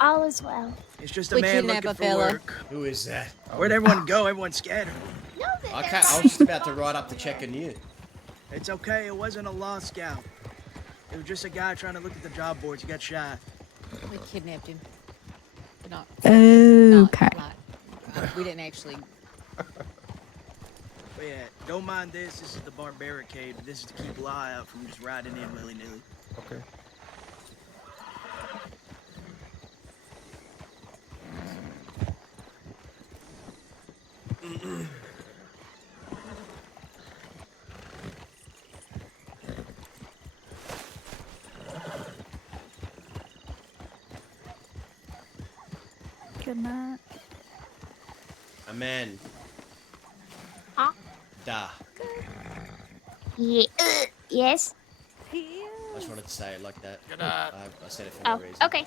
All is well. It's just a man looking for work. Who is that? Where'd everyone go? Everyone's scattered. I was just about to ride up to check on you. It's okay. It wasn't a law scout. It was just a guy trying to look at the job boards. He got shot. We kidnapped him. But not. Okay. We didn't actually. But yeah, don't mind this. This is the bar barricade. This is to keep an eye out from just riding in willy-nilly. Okay. Good night. A man. Huh? Da. Yeah. Yes. I just wanted to say it like that. Good night. I said it for no Oh, reason. okay.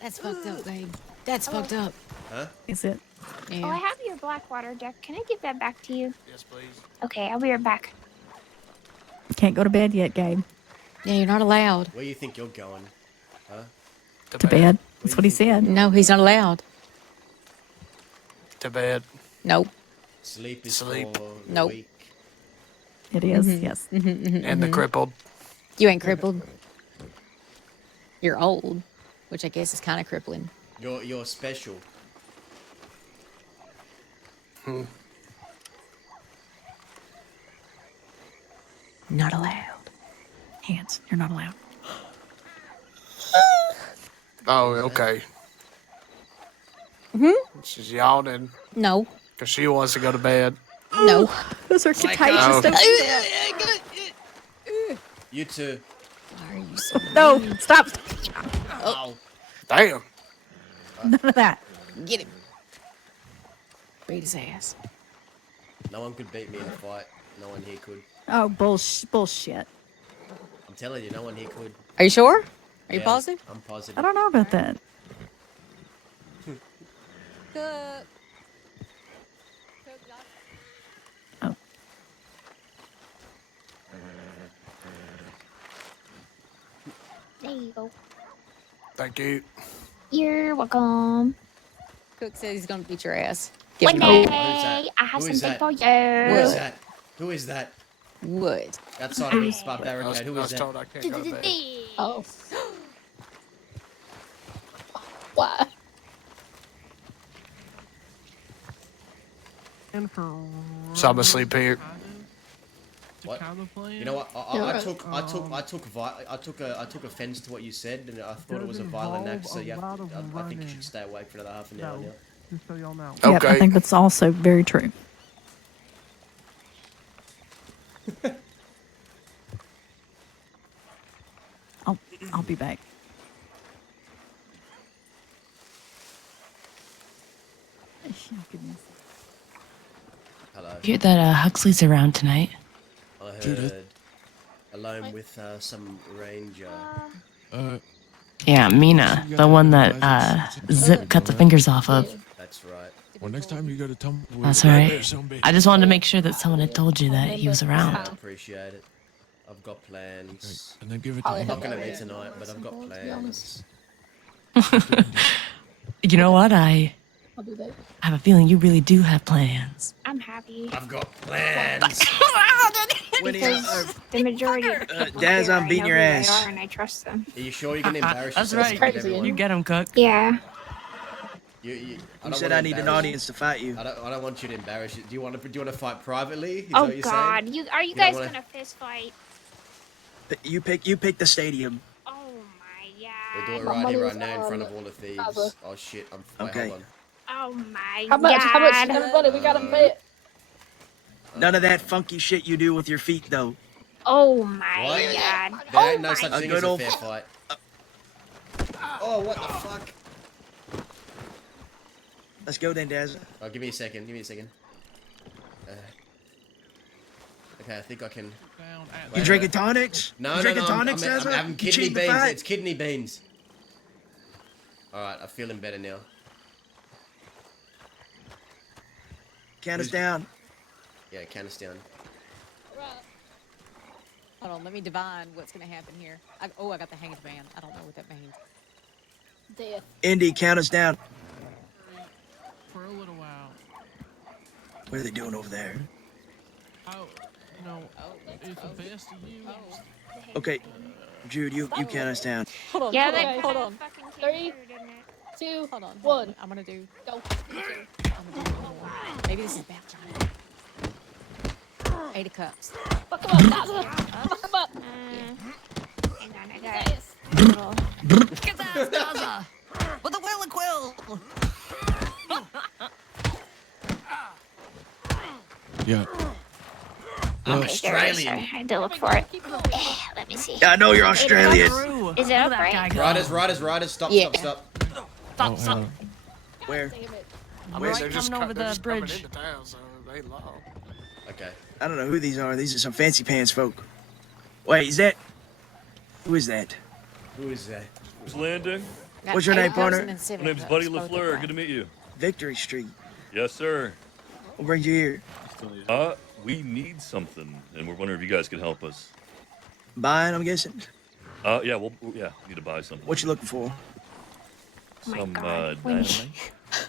That's fucked up, babe. That's fucked up. Huh? Is it? Yeah. Oh, I have your Blackwater deck. Can I give that back to you? Yes, please. Okay, I'll be right back. Can't go to bed yet, Gabe. Yeah, you're not allowed. Where you think you're going? Huh? To bed. That's what he said. No, he's not allowed. To bed. Nope. Sleep is Sleep. for the Nope. weak. It is, yes. And the crippled. You ain't crippled. You're old, which I guess is kind of crippling. You're special. Not allowed. Hands. You're not allowed. Oh, okay. She's yawning No. because she wants to go to bed. No. Those are contagious. You too. Why are you so No, stop. Oh. Damn. None of that. Get him. Beat his ass. No one could beat me in a fight. No one here could. Oh, bullshit. I'm telling you, no one here could. Are you sure? Are you Yeah, positive? I'm positive. I don't know about that. Cook. Oh. There you go. Thank you. You're welcome. Cook says he's gonna beat your ass. One him day, a- I have Who is something that? for you. Who is that? Who is that? Wood. Outside of this bar barricade, who I is was that? told I can't go to bed. Oh. Why? And for So I'm asleep here. What? kind of plan. You know what? I took offense to what you said, and I thought it was a violent act. So yeah, I think you should stay awake for another half an hour now. Just so y'all know. Yeah, I Okay. think that's also very true. I'll be back. Hello. Hear that Huxley's around tonight. I Judith? heard, alone with some ranger. Yeah, Mina, the one that Zip cut the fingers off of. That's right. Well, next time you go to Tumbleweed, That's right right. there, zombie. I just wanted to make sure that someone had told you that he was around. I appreciate it. I've got plans. And then give it to I'm me. not gonna be tonight, but I've got plans. You know what? I I'll do that. have a feeling you really do have plans. I'm happy. I've got plans. Because the majority of the people Daz, here, I'm beating I know your who ass. they are and I trust them. Are you sure you can embarrass That's yourself? right. in front of everyone? You get him, Cook. Yeah. You Who said I need an audience to fight you? I don't want you to embarrass you. Do you want to fight privately? Is Oh that what you're God, saying? are you don't guys wanna- gonna fist fight? You pick the stadium. Oh my We'll do God. it right here, right now, in front of all the thieves. Plaza. Oh shit! Wait, Okay. hold on. Oh my How much? God. How much? Everybody, we gotta bet. None of that funky shit you do with your feet, though. Oh my What? God. There ain't no my such A thing good as a old- fair fight. Oh, what the fuck? Let's go then, Daz. Oh, give me a second. Give me a second. Okay, I think I can. You drinking tonics? No, you no, drinking no. tonics, I'm Ezra? having You kidney cheating the beans. fight? It's kidney beans. All right, I'm feeling better now. Count us down. Yeah, count us down. Hold on, let me divine what's gonna happen here. I got the hang of the band. I don't know what that means. Death. Indy, count us down. For a little while. What are they doing over there? Oh, no. It's the best of you. Okay, Jude, you count us down. Hold on. Yeah, hold that on. Hold kinda on. fucking came 3, through, didn't it? 2, Hold on. 1. I'm gonna do. Go. Maybe this is bad, Johnny. 8 of cups. Fuck him up, Daza. Fuck him up. Hang on, I got it. Little- Get that, Daza! With the will and quill! Yeah. Okay, Australian. Sorry, I had to look for it. Let me see. Yeah, I know you're Australian. Is it up right? Riders, stop, Yeah. stop. Stop. Where? I'm Where's right they're just coming over They're the just coming bridge. into town, so they law. Okay. I don't know who these are. These are some fancy pants folk. Wait, is that? Who is that? Who is that? It's Landon. What's your name, partner? My name's Buddy LaFleur. Good to meet you. Victory Street. Yes, sir. What brings you here? We need something, and we're wondering if you guys can help us. Buying, I'm guessing. Yeah, we need to buy something. What you looking for? Some God. dynamite.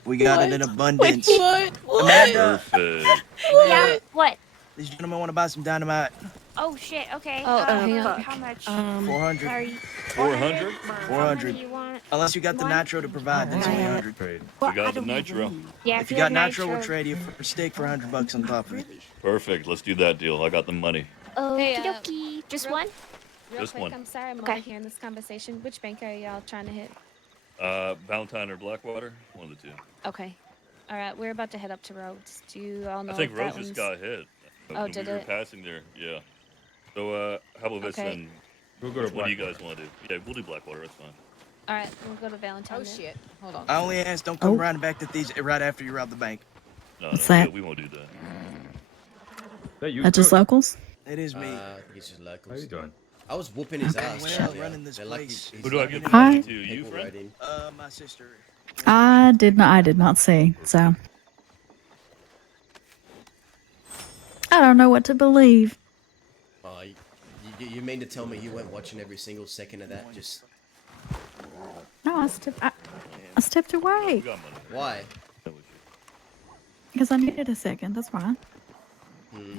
We got it in abundance. What? Amanda, Perfect. Yeah, what? these gentlemen want to buy some dynamite. Oh shit, okay. Oh, hang on. How much? 400. Sorry. 400? 400. Do you want? Unless you got the nitro to provide, that's 300. We got the nitro. Yeah, If you got nitro, we'll trade you for a stick for $100 on top of it. Perfect. Let's do that deal. I got the money. Okie dokie. Just one? Real Just quick, one. I'm sorry I'm Okay. overhearing this conversation. Which bank are y'all trying to hit? Valentine or Blackwater? One of the two. Okay. All right, we're about to head up to Rhodes. Do you all know I think if that Rose just got one's- hit. Oh, when did we were it? passing there, yeah. So, how about this Okay. then? We'll go to What do you Blackwater. guys want to do? Yeah, we'll do Blackwater. That's fine. All right, we'll go to Valentine. Oh, then. shit. Hold on. I only ask, don't come Oh. running back to these right after you rob the bank. No, What's no, that? we won't do that. Hey, you That's just locals? It is me. I think it's just locals. How you doing? I was whooping his ass. Well, earlier. running this They're lucky place. he's Who do I lucky give to the money Hi. to? You, people friend? rating. My sister. I did not see. So I don't know what to believe. Oh, you mean to tell me you weren't watching every single second of that? Just No, I stepped away We got money. why? because I needed a second. That's why.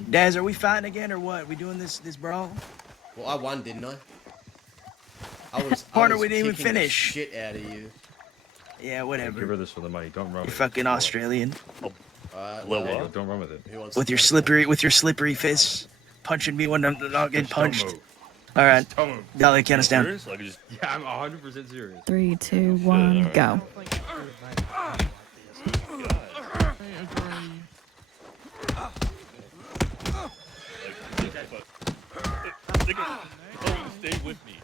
Daz, are we fighting again or what? We doing this brawl? Well, I won, didn't I? I was. Partner, I was we didn't even kicking the finish. Shit out of you. Yeah, Give whatever. her this for the money. Don't run You're with it. fucking Australian. Blow There you up. go, don't run with it. Who wants With to your slippery fists, punching me when I'm not getting Just don't punched. move. All right, Don't move. Dolly, count us down. Serious? I could just. Yeah, I'm 100% serious. 3, 2, 1, alright. go. Stay with me.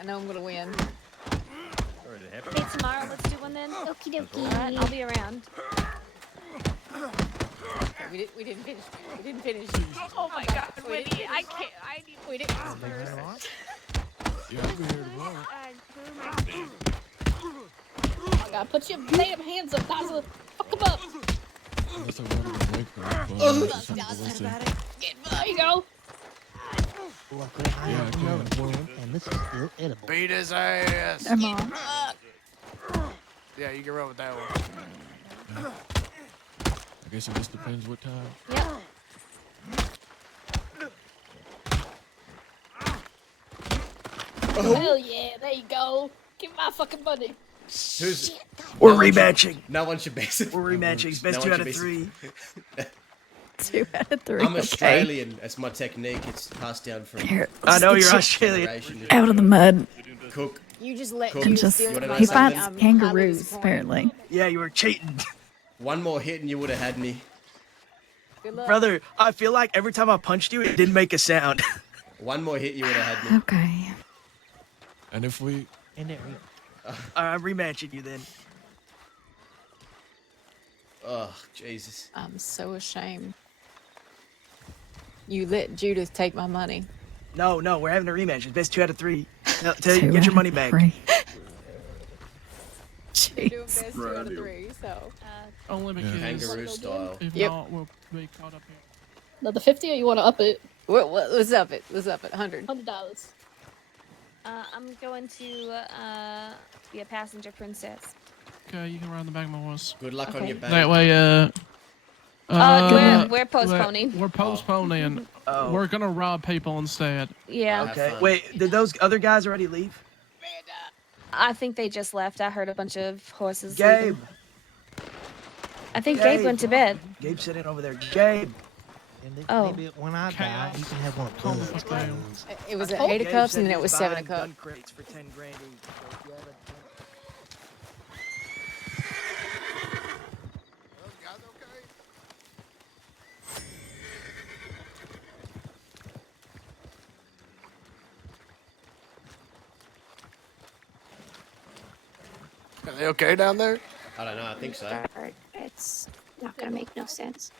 I know I'm gonna win. Sorry to happen. Hey, tomorrow let's do one then. Okie dokie. All right, I'll be around. Okay, we didn't finish. We didn't finish. Oh my god, Winnie, I can't. I need. We didn't first. Yeah, I'll be here tomorrow. Who am I seeing? Oh god, put your damn hands up, Daza. Fuck him up. Unless I wanted to wake her, but we'll see. There you go. Luckily, I Yeah, I have can. another one, and this is still edible. Beat his ass. Come on. Yeah, you can run with that one. I guess it just depends what time. Yeah. Hell yeah, there you go. Give me my fucking money. Who's? We're no one should- rematching. No one should base it. We're rematching. It's best No 2 one out of should 3. 2 out of 3. I'm okay. Australian. That's my technique. It's passed down from. Here, I know let's you're get Australian. generation to Out of the mud. Cook. You just let Cool. Judah Just, steal my he money. fights I'm highly kangaroos, disappointed. apparently. Yeah, you were cheating. One more hit and you would have had me. Good luck. Brother, I feel like every time I punched you, it didn't make a sound. One more hit, you would have had me. Okay. And if we, And there we go. I'm rematching you then. Oh, Jesus. I'm so ashamed. You let Judith take my money. No, we're having a rematch. It's best 2 out of 3. Two Get your out money of back. 3. You're doing Jeez. best 2 out of 3, so. Only because Kangaroo style. if Yep. not, we'll be caught up here. Another 50 or you want to up it? What's up it? What's up it? $100. $100. I'm going to be a passenger princess. Okay, you can ride on the back of my horse. Good luck on Okay. your back. That way, We're postponing. We're postponing. Oh. We're gonna rob people instead. Yeah. Have Okay. fun. Wait, did those other guys already leave? I think they just left. I heard a bunch of horses Gabe. leaving. I think Gabe went to bed. Gabe's sitting over there. Gabe. And then Oh. maybe when I die, you can have one of Calm the Bud's fuck down. guns. It was I at told 8 Gabe of cups said and then he it was 7 buying of cups. gun crates for 10 grand each. So if you have a- Are they okay down there? I don't know. I think so. It's not gonna make no sense.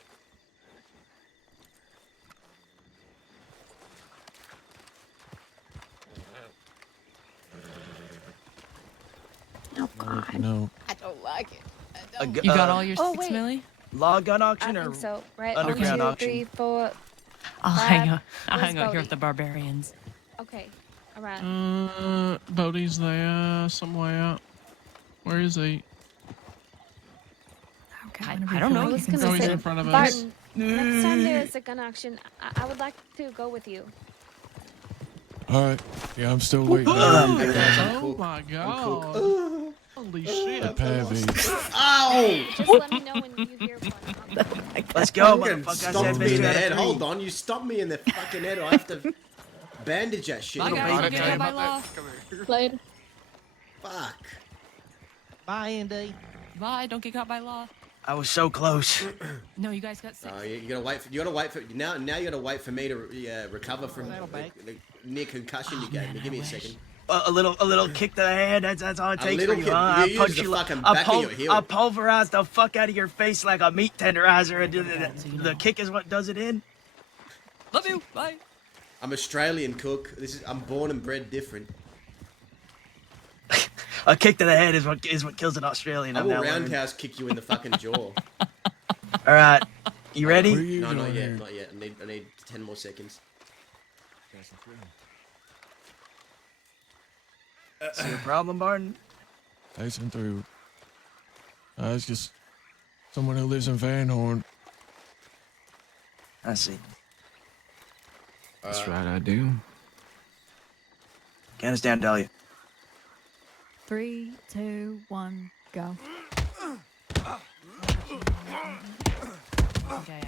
Oh God. no. I don't like it. You got all your Oh, 6 wait. milli? Law gun I auction or think so. Right. underground 1, 2, auction? 3, 4. I'll hang Five. out. I'll Where's hang out here Bodhi? with the barbarians. Okay. All right. Bodhi's there somewhere. Where is he? Okay, I whenever you don't feel know. like I you was can gonna Oh, he's say, in front of us. Barton, next time there's a gun auction, I would like to go with you. All right. Yeah, I'm still waiting. Oh my god. Holy shit. The Pavy. Ow! Just let me know when you hear one. Let's go, You can motherfucker. I stop said me best in 2 the out of head. 3. Hold on. You stopped me in the fucking head. I have to bandage that shit. Bye, Come guys. on. Don't get caught by law. Later. Fuck. Bye, Andy. Bye. Don't get caught by law. I was so close. No, you guys got 6. Oh, you gotta wait for. You gotta wait for. Now you gotta wait for me to recover from Saddlebag. the near concussion you gave me. Give me a second. A little kick to the head. That's all it A takes for little you, kick. huh? You I use punch the you. fucking back of your heel. I pulverize the fuck out of your face like a meat tenderizer, and the kick is what does it in. Love you. Bye. I'm Australian, Cook. I'm born and bred different. A kick to the head is what kills an Australian. I I'm will now learning. roundhouse kick you in the fucking jaw. All right, you ready? What are you No, not doing yet. here? Not yet. I need 10 more seconds. See your problem, Barton? Tyson through. It's just someone who lives in Van Horn. I see. That's right, I do. Count us down, Dahlia. 3, 2, 1, go. Okay.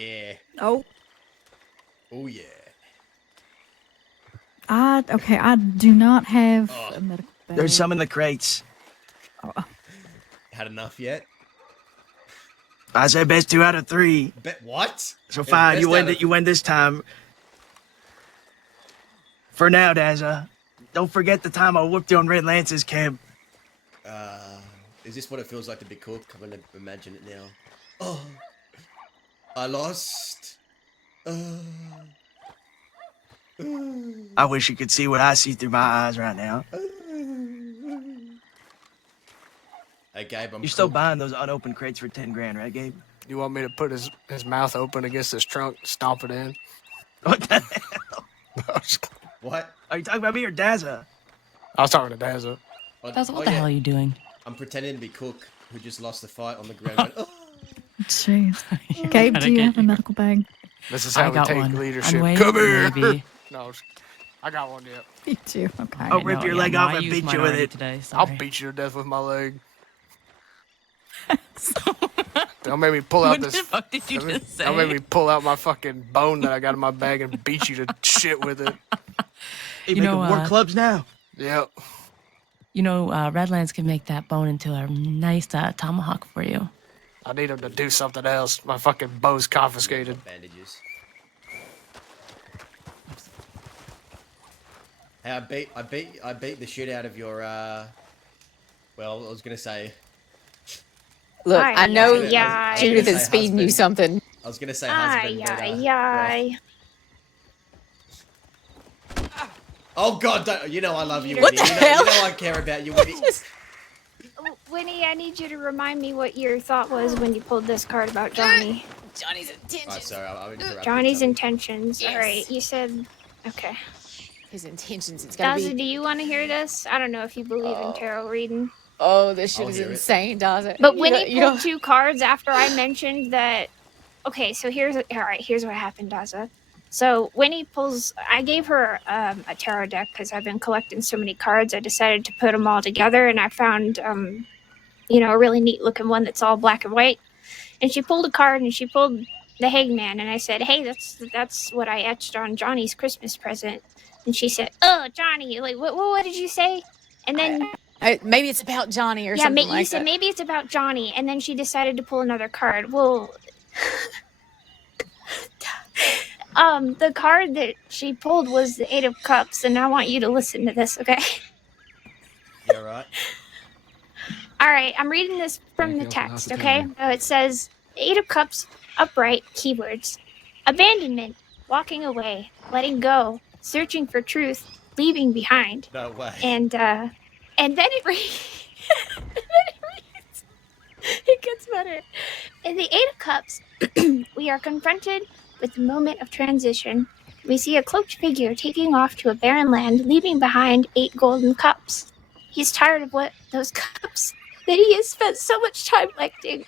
Yeah. Oh. Oh yeah. Okay, I do not have Oh. a medical bag. There's some in the crates. Had enough yet? I said best 2 out of 3. Bet what? So It's fine, best you win out it. You win this time. For now, Dazza. Don't forget the time I whooped you on Red Lance's camp. Is this what it feels like to be cook? I'm gonna imagine it now. Oh, I lost. I wish you could see what I see through my eyes right now. Hey, Gabe, I'm You're still buying those unopened crates for 10 grand, right, Gabe? You want me to put his mouth open against his trunk, stomp it in? What the hell? What? Are you talking about me or Dazza? I was talking to Dazza. Dazza, what the hell are you doing? I'm pretending to be Cook, who just lost the fight on the ground. Went, oh. Jeez. Gabe, do you have a medical bag? This is I how we got take one. leadership. I'm Come waiting, here. maybe. No, I got one yet. Me too. Okay. I'll rip your leg off and used beat mine you with already it. today. I'll Sorry. beat you to death with my leg. Don't make me pull out What this. the fuck did you just say? Don't make me pull out my fucking bone that I got in my bag and beat you to shit with it. You You making know, war clubs now? Yep. You know, Redlands can make that bone into a nice tomahawk for you. I need him to do something else. My fucking bow's confiscated. Bandages. Hey, I beat the shit out of your. Well, I was gonna say. Look, Aye, I know aye, Judith aye. is feeding you something. I was gonna say Aye, husband, but aye, aye. Oh God! You know I love you, What Winnie. the You know hell? I care about you, Winnie. Winnie, I need you to remind me what your thought was when you pulled this card about Johnny. Johnny's intentions. Oh, sorry, I interrupted. Johnny's Johnny. intentions. Yes. All right, you said. Okay. His intentions. It's gotta Dazza, be. do you want to hear this? I don't know if you believe in tarot reading. Oh, this shit I'll is hear it. insane, Dazza. But You Winnie don't- you pulled don't- 2 cards after I mentioned that. Okay, so here's what happened, Dazza. So Winnie pulls. I gave her a tarot deck because I've been collecting so many cards. I decided to put them all together, and I found a really neat looking one that's all black and white. And she pulled a card, and she pulled the Hangman, and I said, "Hey, that's what I etched on Johnny's Christmas present." And she said, "Oh, Johnny, like what did you say?" And then maybe it's about Johnny or yeah, something you like said that. maybe it's about Johnny, and then she decided to pull another card. Well, the card that she pulled was the 8 of Cups, and I want you to listen to this, okay? You all right? All right, I'm reading this from the text, okay? So it says, 8 of Cups, upright, keywords. Abandonment, walking away, letting go, searching for truth, leaving behind. No way. And then it reads, it gets better. In the 8 of Cups, we are confronted with the moment of transition. We see a cloaked figure taking off to a barren land, leaving behind 8 golden cups. He's tired of what those cups that he has spent so much time collecting,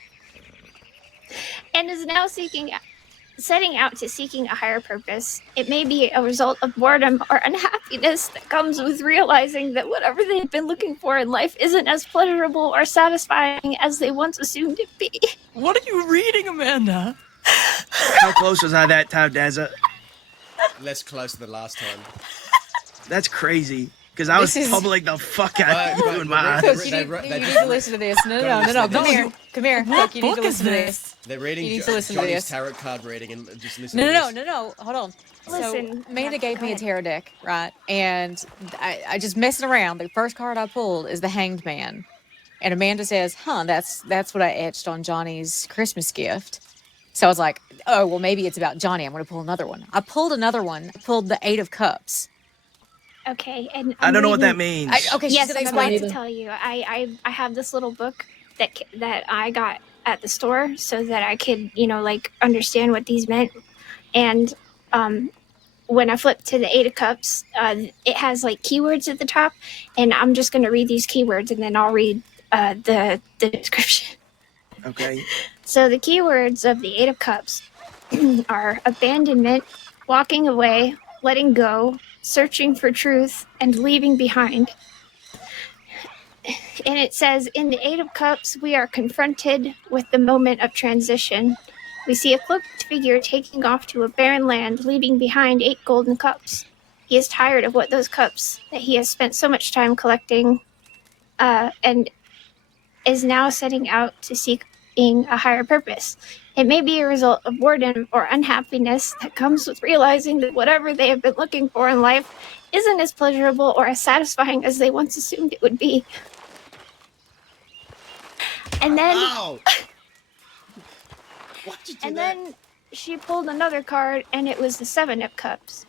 and is now setting out to seeking a higher purpose. It may be a result of boredom or unhappiness that comes with realizing that whatever they've been looking for in life isn't as pleasurable or satisfying as they once assumed it be. What are you reading, Amanda? How close was I that time, Dazza? Less close than the last time. That's crazy. Because I was This is- pulling the fuck out of you in my Cook, eyes. you need to listen to this. No. Come here. Come here. Cook, you need to listen to this. They're reading You need to listen to Johnny's this. tarot card reading and just listen No, to no, this. no, no. Hold on. Listen, So Amanda yeah, gave go me a ahead. tarot deck, right? And I just messing around. The first card I pulled is the Hanged Man, and Amanda says, "Huh, that's what I etched on Johnny's Christmas gift." So I was like, "Oh, well, maybe it's about Johnny. I'm going to pull another one." I pulled another one. I pulled the 8 of Cups. Okay, and I I'm don't know what that reading- means. Okay, she's yes, gonna I'm explain about it. to tell you. I have this little book that I got at the store so that I could understand what these meant. And when I flipped to the 8 of Cups, it has keywords at the top, and I'm just gonna read these keywords and then I'll read the description. Okay. So the keywords of the 8 of Cups are abandonment, walking away, letting go, searching for truth, and leaving behind. And it says, in the 8 of Cups, we are confronted with the moment of transition. We see a cloaked figure taking off to a barren land, leaving behind 8 golden cups. He is tired of what those cups that he has spent so much time collecting, and is now setting out to seek a higher purpose. It may be a result of boredom or unhappiness that comes with realizing that whatever they have been looking for in life isn't as pleasurable or as satisfying as they once assumed it would be. And then, then she pulled another card, and it was the 7 of Cups.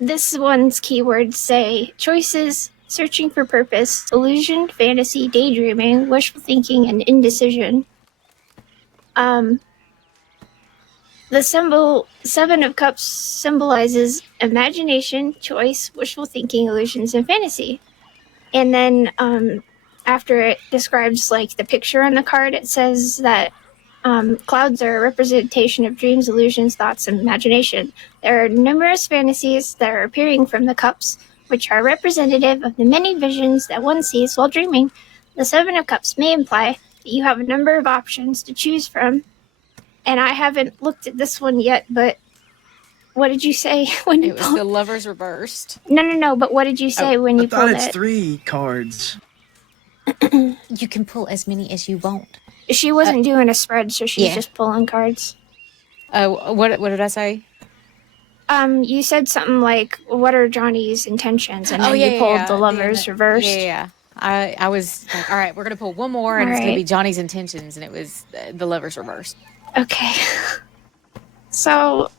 This one's keywords say choices, searching for purpose, illusion, fantasy, daydreaming, wishful thinking, and indecision. The symbol 7 of Cups symbolizes imagination, choice, wishful thinking, illusions, and fantasy. And then after it describes like the picture on the card, it says that clouds are a representation of dreams, illusions, thoughts, and imagination. There are numerous fantasies that are appearing from the cups, which are representative of the many visions that one sees while dreaming. The 7 of Cups may imply that you have a number of options to choose from. And I haven't looked at this one yet, but what did you say when you It was the Lovers reversed. No, but what did you say when you pulled it? I thought it's 3 cards. You can pull as many as you want. She wasn't doing a spread, so she's just pulling cards. What did I say? You said something like, "What are Johnny's intentions?" And then you pulled the Lovers reversed. Yeah. I was like, all right, we're gonna pull one more, and it's gonna be Johnny's intentions, and it was the Lovers reversed. Okay. So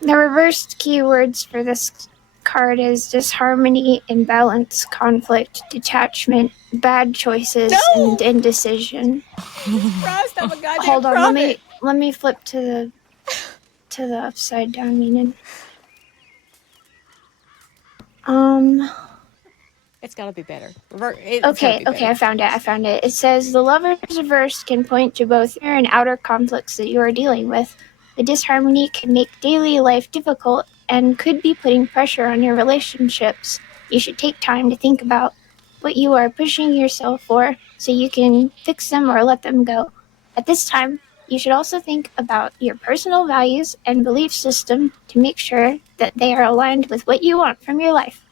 the reversed keywords for this card is disharmony, imbalance, conflict, detachment, bad choices, and indecision. Christ, I'm a goddamn Hold on, prophet. let me flip to the upside down meaning. It's gotta be better. Okay, I found it. It says the Lover's reverse can point to both inner and outer conflicts that you are dealing with. The disharmony can make daily life difficult and could be putting pressure on your relationships. You should take time to think about what you are pushing yourself for so you can fix them or let them go. At this time, you should also think about your personal values and belief system to make sure that they are aligned with what you want from your life.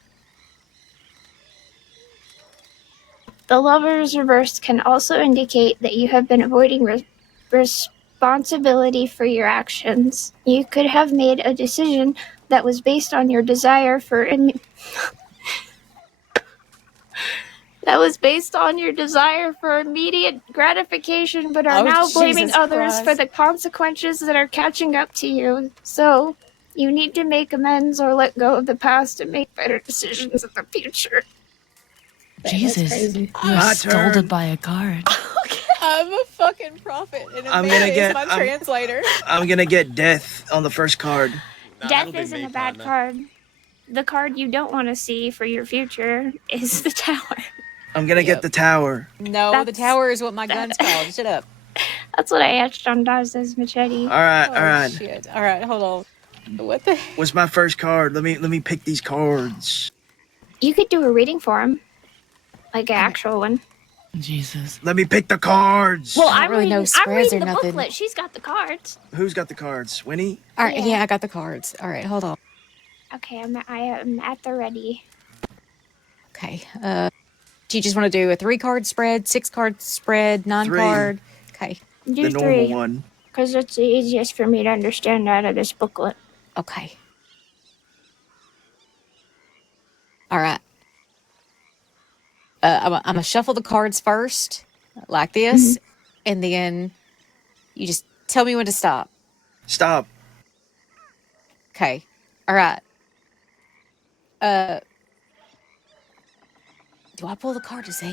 The Lover's reverse can also indicate that you have been avoiding responsibility for your actions. You could have made a decision that was based on your desire for immediate gratification, but are now blaming others for the consequences that are catching up to you. So, you need to make amends or let go of the past and make better decisions in the future. Jesus, you were scolded by a card. I'm a fucking prophet, and I'm gonna is get- my I'm- translator. I'm gonna get death on the first card. Death isn't a bad card. The card you don't want to see for your future is the Tower. I'm gonna get the tower. No, the tower is what my gun's called. Shut up. That's what I etched on Daz's machete. All right, Oh, all right. Shit. All right, hold on. What the? What's my first card? Let me pick these cards. You could do a reading for him, like an actual one. Jesus. Let me pick the cards. Well, I don't really know I'm spreads reading or the nothing. booklet. She's got the cards. Who's got the cards? Winnie? All right, yeah, I got the cards. All right, hold on. Okay, I am at the ready. Okay. Do you just want to do a 3-card spread, 6-card spread, 3. 9-card? Okay. Do The normal 3, one. because it's the easiest for me to understand out of this booklet. Okay. All right. I'm gonna shuffle the cards first, like this, and then you just tell me when to stop. Stop. Okay. All right. Do I pull the card to Z?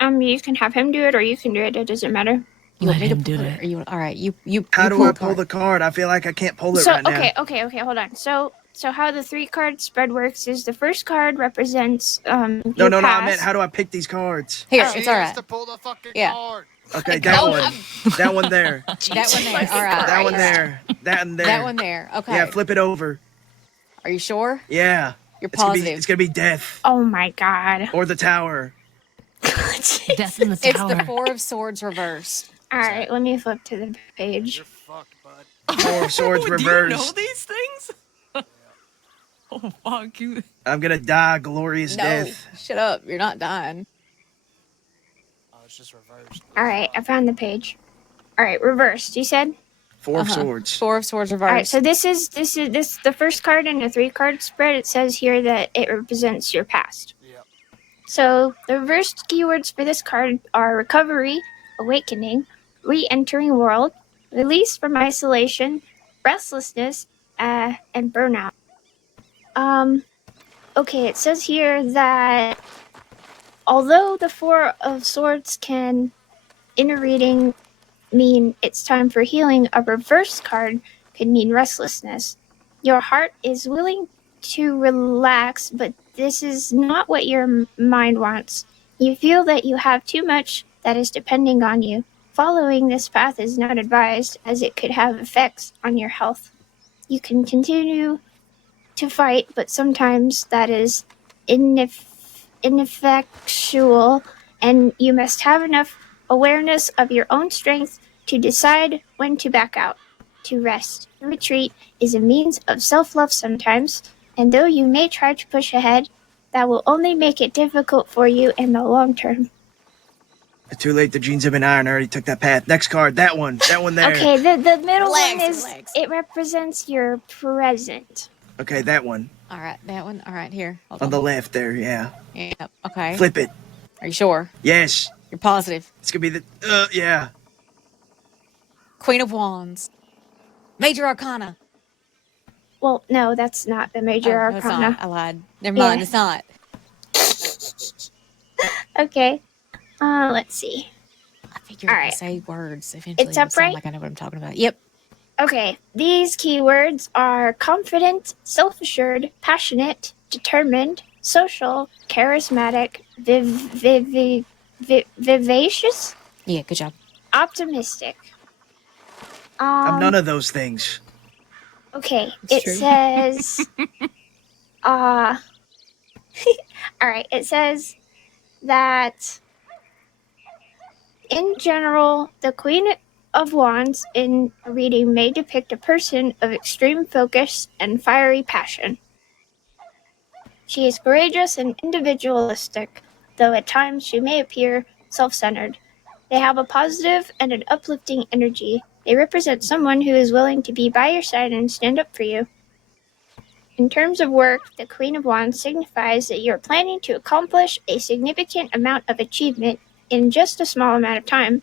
You can have him do it, or you can do it. It doesn't matter. You Let want me to him do pull it. Or you? All right. You. How you do pull I the pull card. the card? I feel like I can't pull it So right now. okay, hold on. So how the 3-card spread works is the first card represents No, I meant how do I pick these cards? Here, it's all right. To pull the fucking Yeah. card. Okay, that one. That one there. That one there. All right. That one there. That one there. That one there. Okay. Yeah, flip it over. Are you sure? Yeah. You're It's gonna be- positive. It's gonna be death Oh my god. or the tower. Death in the It's tower. the Four of Swords reversed. All right, let me flip to the page. Four of Swords Do you know reversed. these things? Oh, fuck you. I'm gonna die a glorious No, death. shut up. You're not dying. Oh, it's just reversed. All right, I found the page. All right, reversed. You said. Four of Swords. Four of Swords All right, reversed. so this is the first card in a 3-card spread. It says here that it represents your past. Yep. So the reversed keywords for this card are recovery, awakening, re-entering world, release from isolation, restlessness, and burnout. Okay, it says here that although the Four of Swords can, in a reading, mean it's time for healing, a reverse card could mean restlessness. Your heart is willing to relax, but this is not what your mind wants. You feel that you have too much that is depending on you. Following this path is not advised, as it could have effects on your health. You can continue to fight, but sometimes that is ineffectual, and you must have enough awareness of your own strength to decide when to back out, to rest. Retreat is a means of self-love sometimes, and though you may try to push ahead, that will only make it difficult for you in the long term. Too late, the jeans have been ironed. I already took that path. Next card, that one there. Okay, the middle Relax, one is, relax. it represents your present. Okay, that one. All right, that one. All right, here. Hold On the left there, yeah. Yep. Okay. Flip it. Are you sure? Yes. You're positive. It's gonna be the, yeah. Queen of Wands. Major Arcana. Well, no, that's not the major Oh, no, it's arcana. not. I lied. Never mind. Yeah. It's not. Okay. Let's see. I figured All if I right. say words, eventually It's it'll sound upright? like I know what I'm talking about. Yep. Okay, these keywords are confident, self-assured, passionate, determined, social, charismatic, vivacious, Yeah, good job. optimistic. I'm none of those things. Okay, It's it true. says, all right, it says that in general, the Queen of Wands in a reading may depict a person of extreme focus and fiery passion. She is courageous and individualistic, though at times she may appear self-centered. They have a positive and an uplifting energy. They represent someone who is willing to be by your side and stand up for you. In terms of work, the Queen of Wands signifies that you're planning to accomplish a significant amount of achievement in just a small amount of time.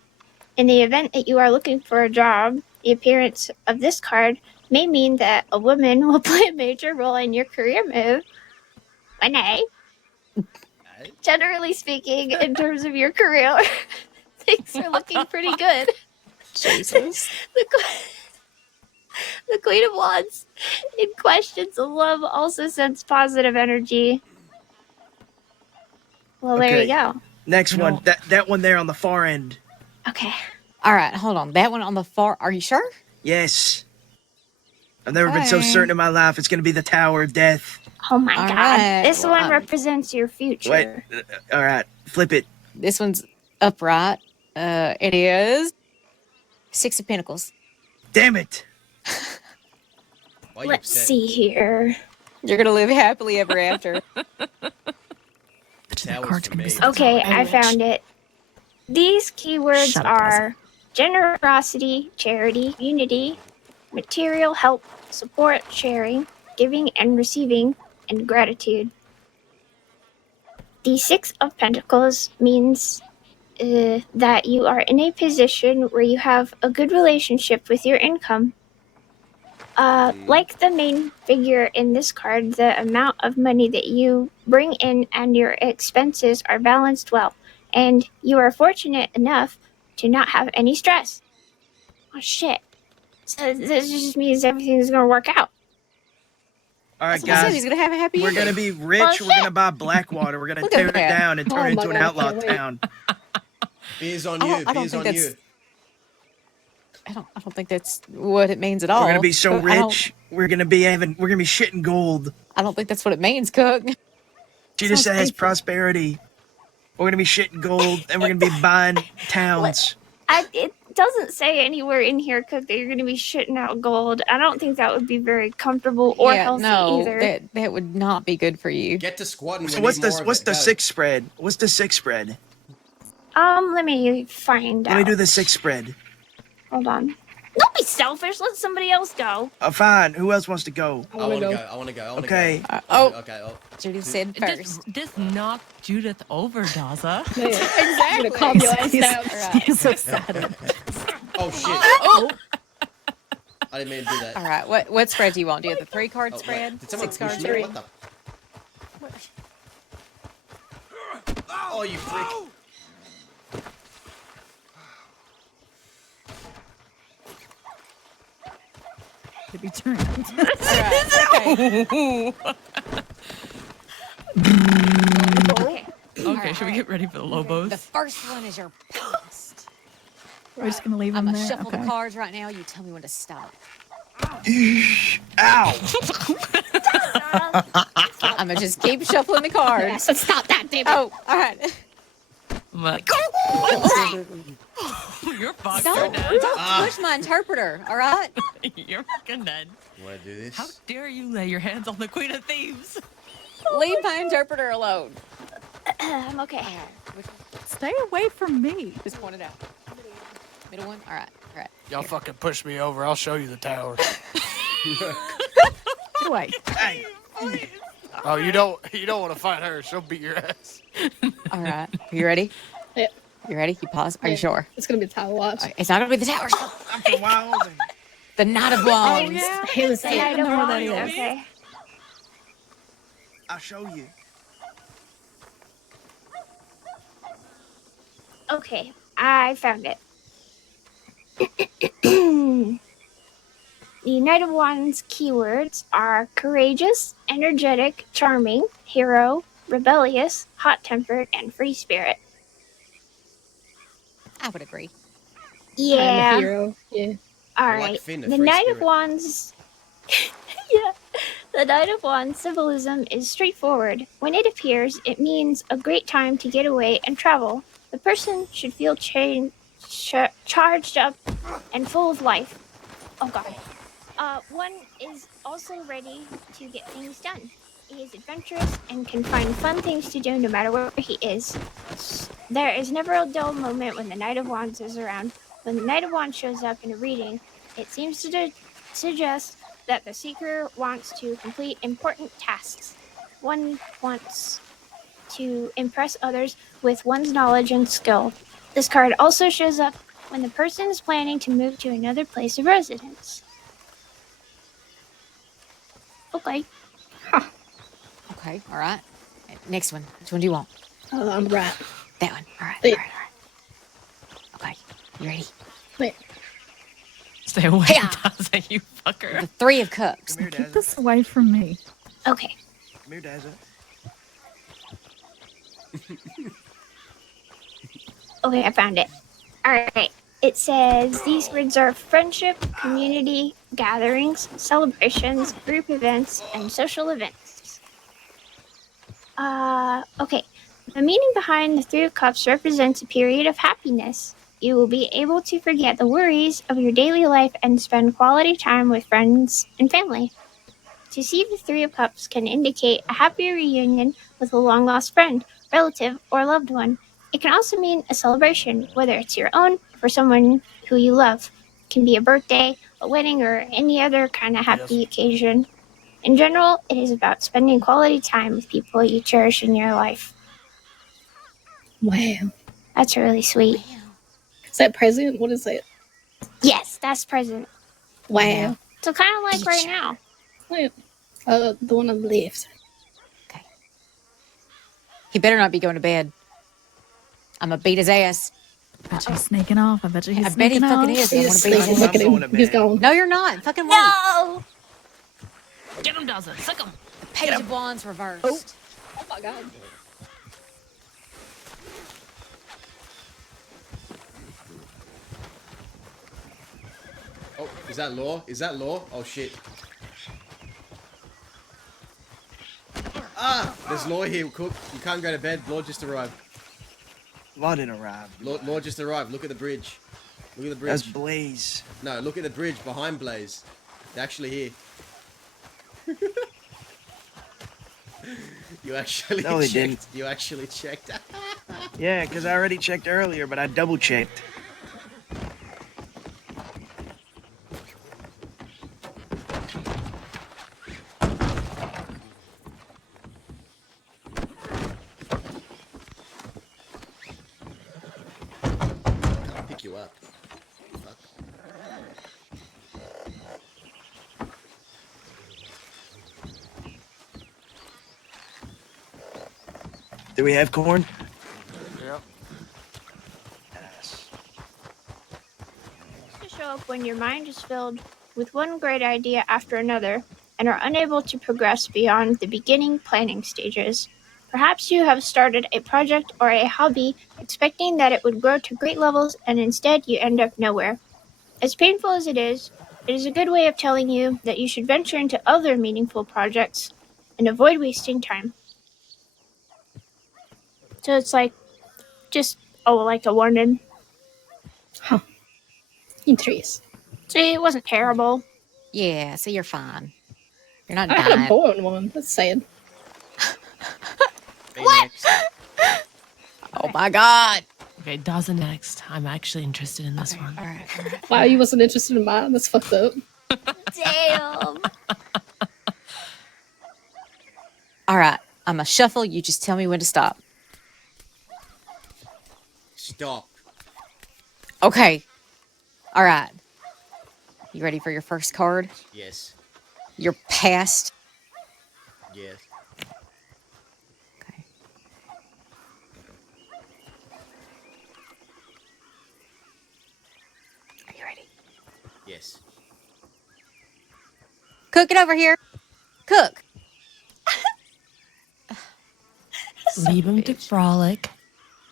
In the event that you are looking for a job, the appearance of this card may mean that a woman will play a major role in your career move. Renee, generally speaking, in terms of your career, things are looking pretty good. Jesus. The Queen of Wands in questions of love also sends positive energy. Well, there you Okay. go. Next You one, know- that one there on the far end. Okay. All right, hold on. That one on the far. Are you sure? Yes. I've never been so Okay. certain in my life. It's gonna be the Tower of Death. Oh my All god. right, This well, one I'm- represents your future. Wait. All right. Flip it. This one's upright. It is Six of Pentacles. Damn it. Why are you Let's upset? see here. You're gonna live happily ever after. Towers card's for gonna be me. so- Okay, I Ouch. found it. These keywords Shut up, are generosity, charity, unity, material help, support, sharing, giving and receiving, and gratitude. The Six of Pentacles means that you are in a position where you have a good relationship with your income. Like the main figure in this card, the amount of money that you bring in and your expenses are balanced well, and you are fortunate enough to not have any stress. Oh shit. So this just means everything's gonna work out. All right, That's what I said. guys. He's gonna have a happy We're ending. gonna be rich. Well, We're gonna buy Blackwater. We're gonna Look at tear it that. down and Oh turn it my into an God, I outlaw can't wait. town. Beers on I you. don't- I don't Beers think on that's- you. I don't think that's what it means at all. We're gonna be so But I don't- rich. We're gonna be shitting gold. I don't think that's what it means, Cook. She just Sounds says creepy. prosperity. We're gonna be shitting gold, and we're gonna be buying towns. It doesn't say anywhere in here, Cook, that you're going to be shitting out gold. I don't think that would be very comfortable or healthy either. That would not be good for you. Get to squatting. So what's the 6 spread? What's the 6 spread? Let me find out. Let me do the 6 spread. Hold on. Don't be selfish. Let somebody else go. Fine. Who else wants to go? I want to go. Okay. Okay. Judith said first. This knocked Judith over, Daza. Exactly. Calm your ass down. He's so excited. Oh shit. I didn't mean to do that. All right. What spread do you want? Do you have the 3-card spread? Did someone 6 card push me? spread? What the? Oh, you prick. To be turned. Okay, should we get ready for the Lobos? The first one is your past. We're just gonna leave I'm them gonna there. shuffle the cards right now. You tell me when to stop. Ow! I'm gonna just keep shuffling the cards. So stop that, damn it. Oh, all right. You're fucked. Don't push my interpreter. All right. You're fucking dead. You want to do this? How dare you lay your hands on the Queen of Thieves? Leave my interpreter alone. I'm okay. Stay away from me. Just point it out. Middle one. All right. All right. Y'all fucking push me over. I'll show you the tower. Get away. Hey. Oh, you don't want to fight her. She'll beat your ass. All right. You ready? Yeah. You ready? You pause. Are you Yeah. sure? It's gonna be Tower Watch. It's not gonna be the tower. I'm from Wyoming. The Knight of Wands. Yeah. He was I don't know know where that is. Okay. I'll show you. Okay. I found it. The Knight of Wands keywords are courageous, energetic, charming, hero, rebellious, hot-tempered, and free spirit. I would agree. Yeah. I'm a hero. Yeah. All Like right. Finn, a The free Knight of spirit. Wands. Yeah. The Knight of Wands symbolism is straightforward. When it appears, it means a great time to get away and travel. The person should feel charged up and full of life. Oh god. One is also ready to get things done. He is adventurous and can find fun things to do no matter where he is. There is never a dull moment when the Knight of Wands is around. When the Knight of Wands shows up in a reading, it seems to suggest that the seeker wants to complete important tasks. One wants to impress others with one's knowledge and skill. This card also shows up when the person is planning to move to another place of residence. Okay. Okay. All right. Next one. Which one do you want? I'm right. That one. All right. Yeah. All right. All right. Okay. You ready? Wait. Stay away, Yeah. Daza, you fucker. The 3 of Cups. Come here, Keep Daza. this away from me. Okay. Come here, Daza. Okay, I found it. Alright. It says these words are friendship, community, gatherings, celebrations, group events, and social events. Okay. The meaning behind the 3 of Cups represents a period of happiness. You will be able to forget the worries of your daily life and spend quality time with friends and family. To see the 3 of Cups can indicate a happy reunion with a long-lost friend, relative, or loved one. It can also mean a celebration, whether it's your own or for someone who you love. It can be a birthday, a wedding, or any other kind of happy occasion. In general, it is about spending quality time with people you cherish in your life. Wow. That's really sweet. Is that present? What is it? Yes, that's present. Wow. Yeah. So kind of like right now. Wait. The one on the left. He better not be going to bed. I'm gonna beat his ass. I bet he's sneaking off. I bet you he's I bet he sneaking fucking off. is. I want He's to beat his sleeping. ass. Look at him. He's gone. No, you're not. Fucking wait. No! Get him, Daza. Suck him. Page of Wands reversed. Oh my god. Oh, is that law? Is that law? Oh shit. Ah! There's law here, Cook. You can't go to bed. Law just arrived. Law didn't arrive. Law just arrived. Look at the bridge. Look at the bridge. That's Blaze. No, look at the bridge behind Blaze. They're actually here. You actually No, they checked. didn't. You actually checked. Yeah, because I already checked earlier, but I double checked. I'll pick you up. Fuck. Do we have corn? Yep. To show up when your mind is filled with one great idea after another and are unable to progress beyond the beginning planning stages. Perhaps you have started a project or a hobby expecting that it would grow to great levels and instead you end up nowhere. As painful as it is a good way of telling you that you should venture into other meaningful projects and avoid wasting time. So it's like, just, like a warning. Huh. Interest. See, it wasn't terrible. Yeah, so you're fine. You're not I dying. had a bow on one. That's sad. What? Oh my god. Okay, Dawson next. I'm actually interested in this one. All right. Wow, you wasn't interested in mine? That's fucked up. Damn. All right, I'm a shuffle. You just tell me when to stop. Stop. Okay. All right. You ready for your first card? Yes. Your past. Yes. Okay. Are you ready? Yes. Cook it over here. Cook. Leave him to frolic.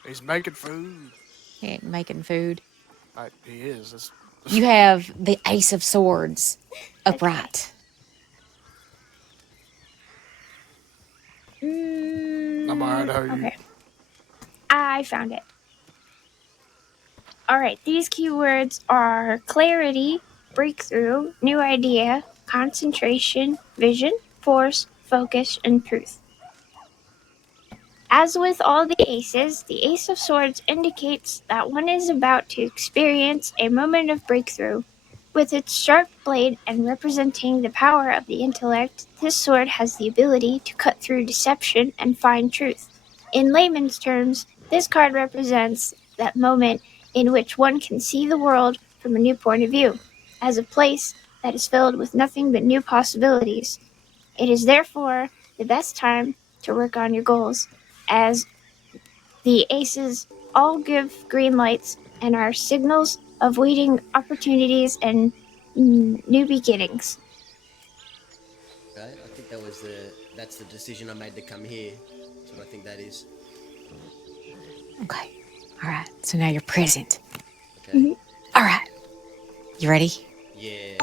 He's making food. He ain't making food. He is. It's... You have the Ace of Swords upright. I'm alright. How are you? Okay. I found it. Alright, these keywords are clarity, breakthrough, new idea, concentration, vision, force, focus, and truth. As with all the aces, the Ace of Swords indicates that one is about to experience a moment of breakthrough. With its sharp blade and representing the power of the intellect, this sword has the ability to cut through deception and find truth. In layman's terms, this card represents that moment in which one can see the world from a new point of view, as a place that is filled with nothing but new possibilities. It is therefore the best time to work on your goals, as the aces all give green lights and are signals of waiting opportunities and new beginnings. Okay, I think that's the decision I made to come here. That's what I think that is. Okay. All right. So now you're present. Okay. Mm-hmm. All right. You ready? Yeah.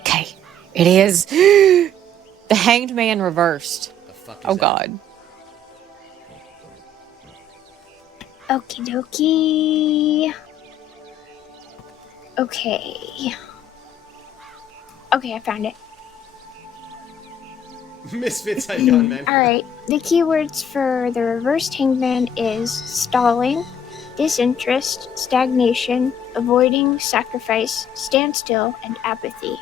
Okay. It is the Hanged Man reversed. The fuck is Oh that? God. Okie dokie. Okay. Okay, I found it. Misfits, how you going, man? Alright, the keywords for the reversed hangman is stalling, disinterest, stagnation, avoiding, sacrifice, standstill, and apathy.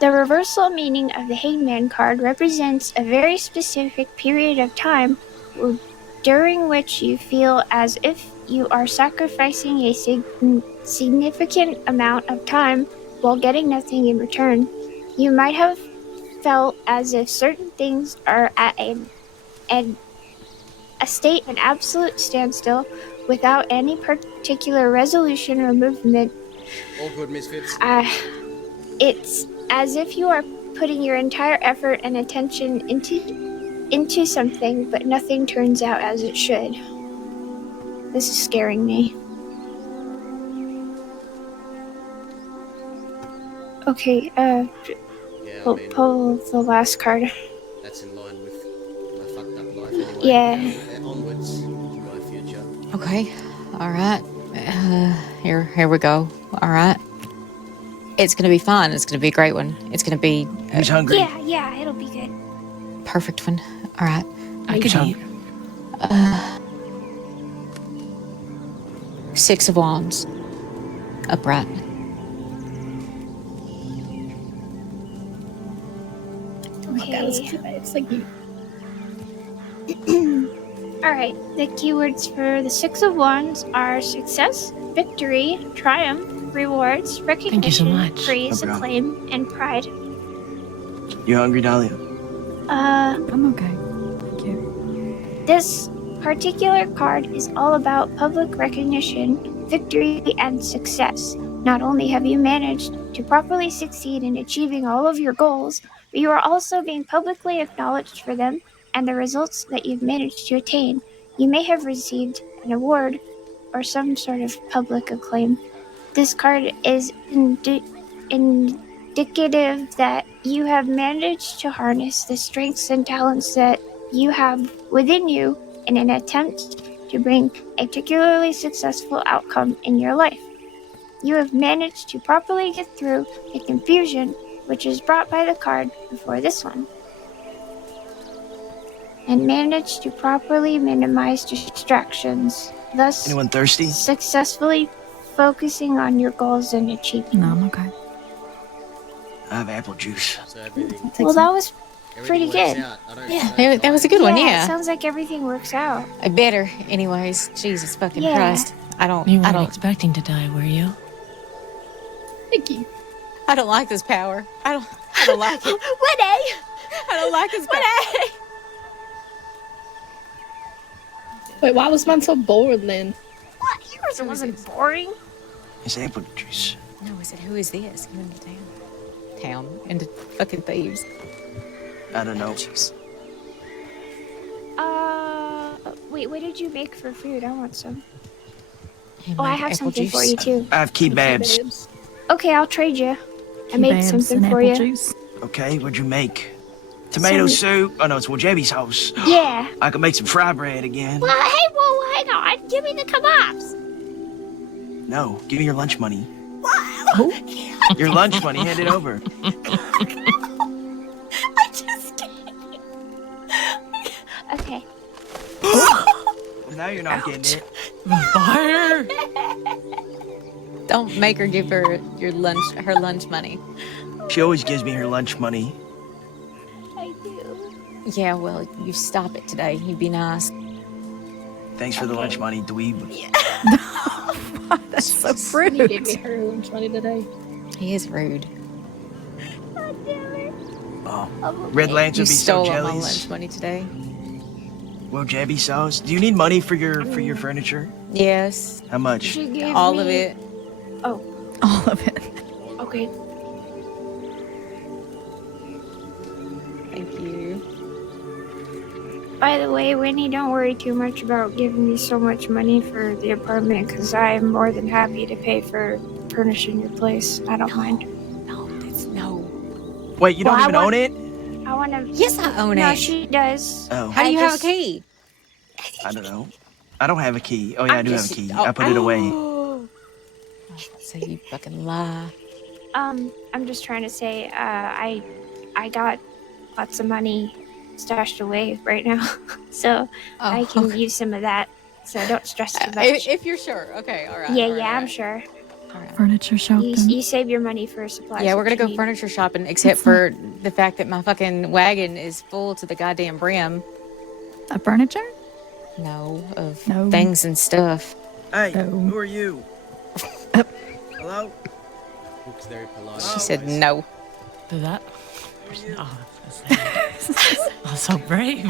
The reversal meaning of the hangman card represents a very specific period of time during which you feel as if you are sacrificing a significant amount of time while getting nothing in return. You might have felt as if certain things are at a state of an absolute standstill without any particular resolution or movement. All good, Misfits. It's as if you are putting your entire effort and attention into something, but nothing turns out as it should. This is scaring me. Okay, Yeah, pull the last card. That's in line with my fucked up life. Yeah. Onwards, my future. Okay. All right. Here we go. All right. It's gonna be fun. It's gonna be a great one. It's gonna be Who's hungry? Yeah, it'll be good. perfect one. All right. I could eat. 6 of wands. Upright. Oh my god, it's cute. It's like you. Alright, the keywords for the Six of Wands are success, victory, triumph, rewards, recognition, Thank you so much. praise, No problem. acclaim, and pride. You hungry, Dahlia? I'm okay. Thank you. This particular card is all about public recognition, victory, and success. Not only have you managed to properly succeed in achieving all of your goals, but you are also being publicly acknowledged for them and the results that you've managed to attain. You may have received an award or some sort of public acclaim. This card is indicative that you have managed to harness the strengths and talents that you have within you in an attempt to bring a particularly successful outcome in your life. You have managed to properly get through the confusion which is brought by the card before this one, and managed to properly minimize distractions, thus Anyone thirsty? successfully focusing on your goals and achieving No, them. I'm okay. I have apple juice. So everything, Well, that was pretty everything works good. out. I don't, Yeah, that was a good one. It Yeah. sounds like everything works out. I better, anyways. Jesus fucking Yeah. Christ. I You don't weren't expecting to die, were you? Thank you. I don't like this power. I don't like it. What a? I don't like this power. Wait, why was mine so boring then? What? Yours wasn't boring. It's apple juice. No, I said, who is this? Come into town. Into fucking thieves. I don't know. Wait, what did you make for food? I want some. Hey, Oh, I Mike, have apple something for juice. you too. I have kebabs. Okay, I'll trade you. I made Kebabs something and for apple you. juice. Okay, what'd you make? Tomato soup. Oh no, it's Wajabi's house. Yeah. I could make some fry bread again. Well, hey, well, hang on. Give me the kebabs. No, give me your lunch money. What? Your lunch money, hand it over. I just can't. Okay. Well, now you're not getting it. Fire! Don't make her give her her lunch money. She always gives me her lunch money. I do. Yeah, well, you stop it today. You be nice. Thanks for the lunch money, dweeb. That's so He rude. gave me her lunch money today. He is rude. Oh, Red Lantern You be so stole all my jellies. lunch money today. Wajabi sauce. Do you need money for your furniture? Yes. How much? She gave All me... of it. Oh, All of it. okay. Thank you. By the way, Winnie, don't worry too much about giving me so much money for the apartment, because I am more than happy to pay for furnishing your place. I don't mind. No. Wait, you don't Well, even own it? I want to... Yes, I own No, it. she does. Oh, How do you have a just- key? I don't know. I don't have a key. Oh yeah, I do have a key. I put Oh. it away. So you fucking lie. I'm just trying to say, I got lots of money stashed away right now, so I can use some of that. So don't stress too much. If you're sure. Okay, all right. Yeah, all right, yeah, all I'm right. sure. Furniture shopping. You save your money for supplies. Yeah, we're that gonna you go need. furniture shopping, except for the fact that my fucking wagon is full to the goddamn brim. A furniture? No, of No. things and stuff. Hey, No. who are you? Hello? Looks very polite. She said no. Did that? Oh, oh, so brave.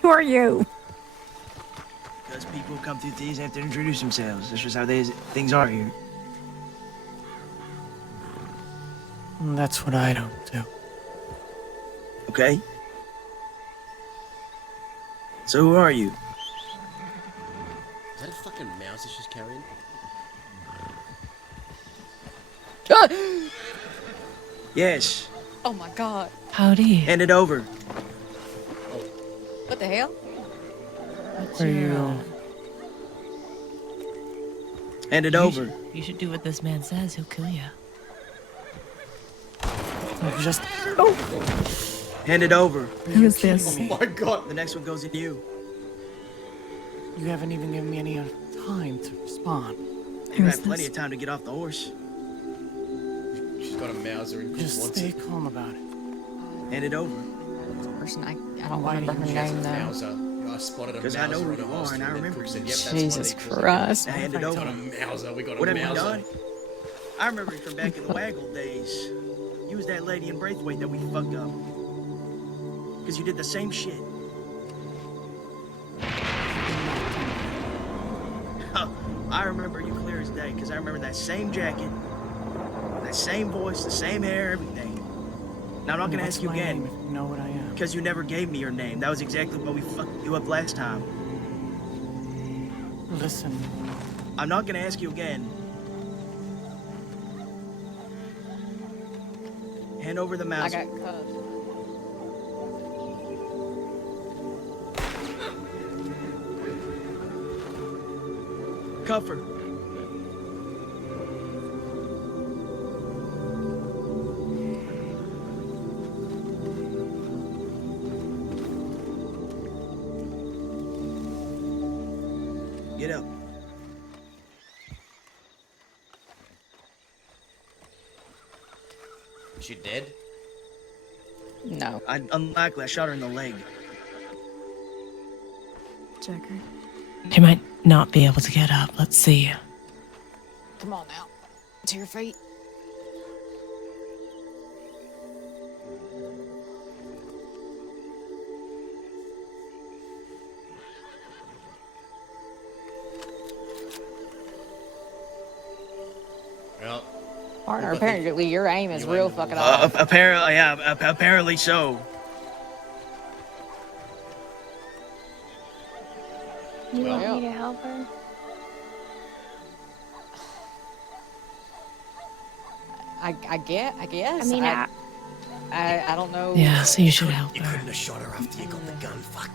Who are you? Because people who come through these have to introduce themselves. That's just how things are here. That's what I don't do. Okay? So who are you? Is that a fucking mouse that she's carrying? Yes. Oh my god. Howdy. Hand it over. the hell? What's Are your, you- Hand it you over. You should do what this man says. He'll kill you. Just Hand it over. Who is this? Oh my god. The next one goes in you. You haven't even given me any time to respond. You had plenty of time to get off the horse. She's got a Mauser and Just wants stay it. calm about it. Hand it over. Person, I don't remember her She has a name though. Mauser. I spotted a Because Mauser I know who on a you are holster and I and then remember Cook you. said, yep, that's Jesus one equals Christ. Now hand it We got over. a Mauser. We got What a have you Mauser. done? I remember you from back in the Waggle days. You was that lady in Braithwaite that we fucked up. Because you did the same shit. I remember you clear as day, because I remember that same jacket, that same voice, the same hair, everything. Now, I'm not going to ask you again. If you know what I am. Because you never gave me your name. That was exactly why we fucked you up last time. Listen. I'm not going to ask you again. Hand over the mouse. I got cuffed. Cuff her. Get up. Is she dead? No. Unlikely. I shot her in the leg. Check her. She might not be able to get up. Let's see. Come on now. To your feet. Well, Partner, apparently your aim is you real aimed fucking well. off. Apparently, yeah. Apparently so. You Well- want me to help her? I guess. I mean, I don't know. Yeah, so you should help You her. couldn't have shot her after you got the gun. Fuck.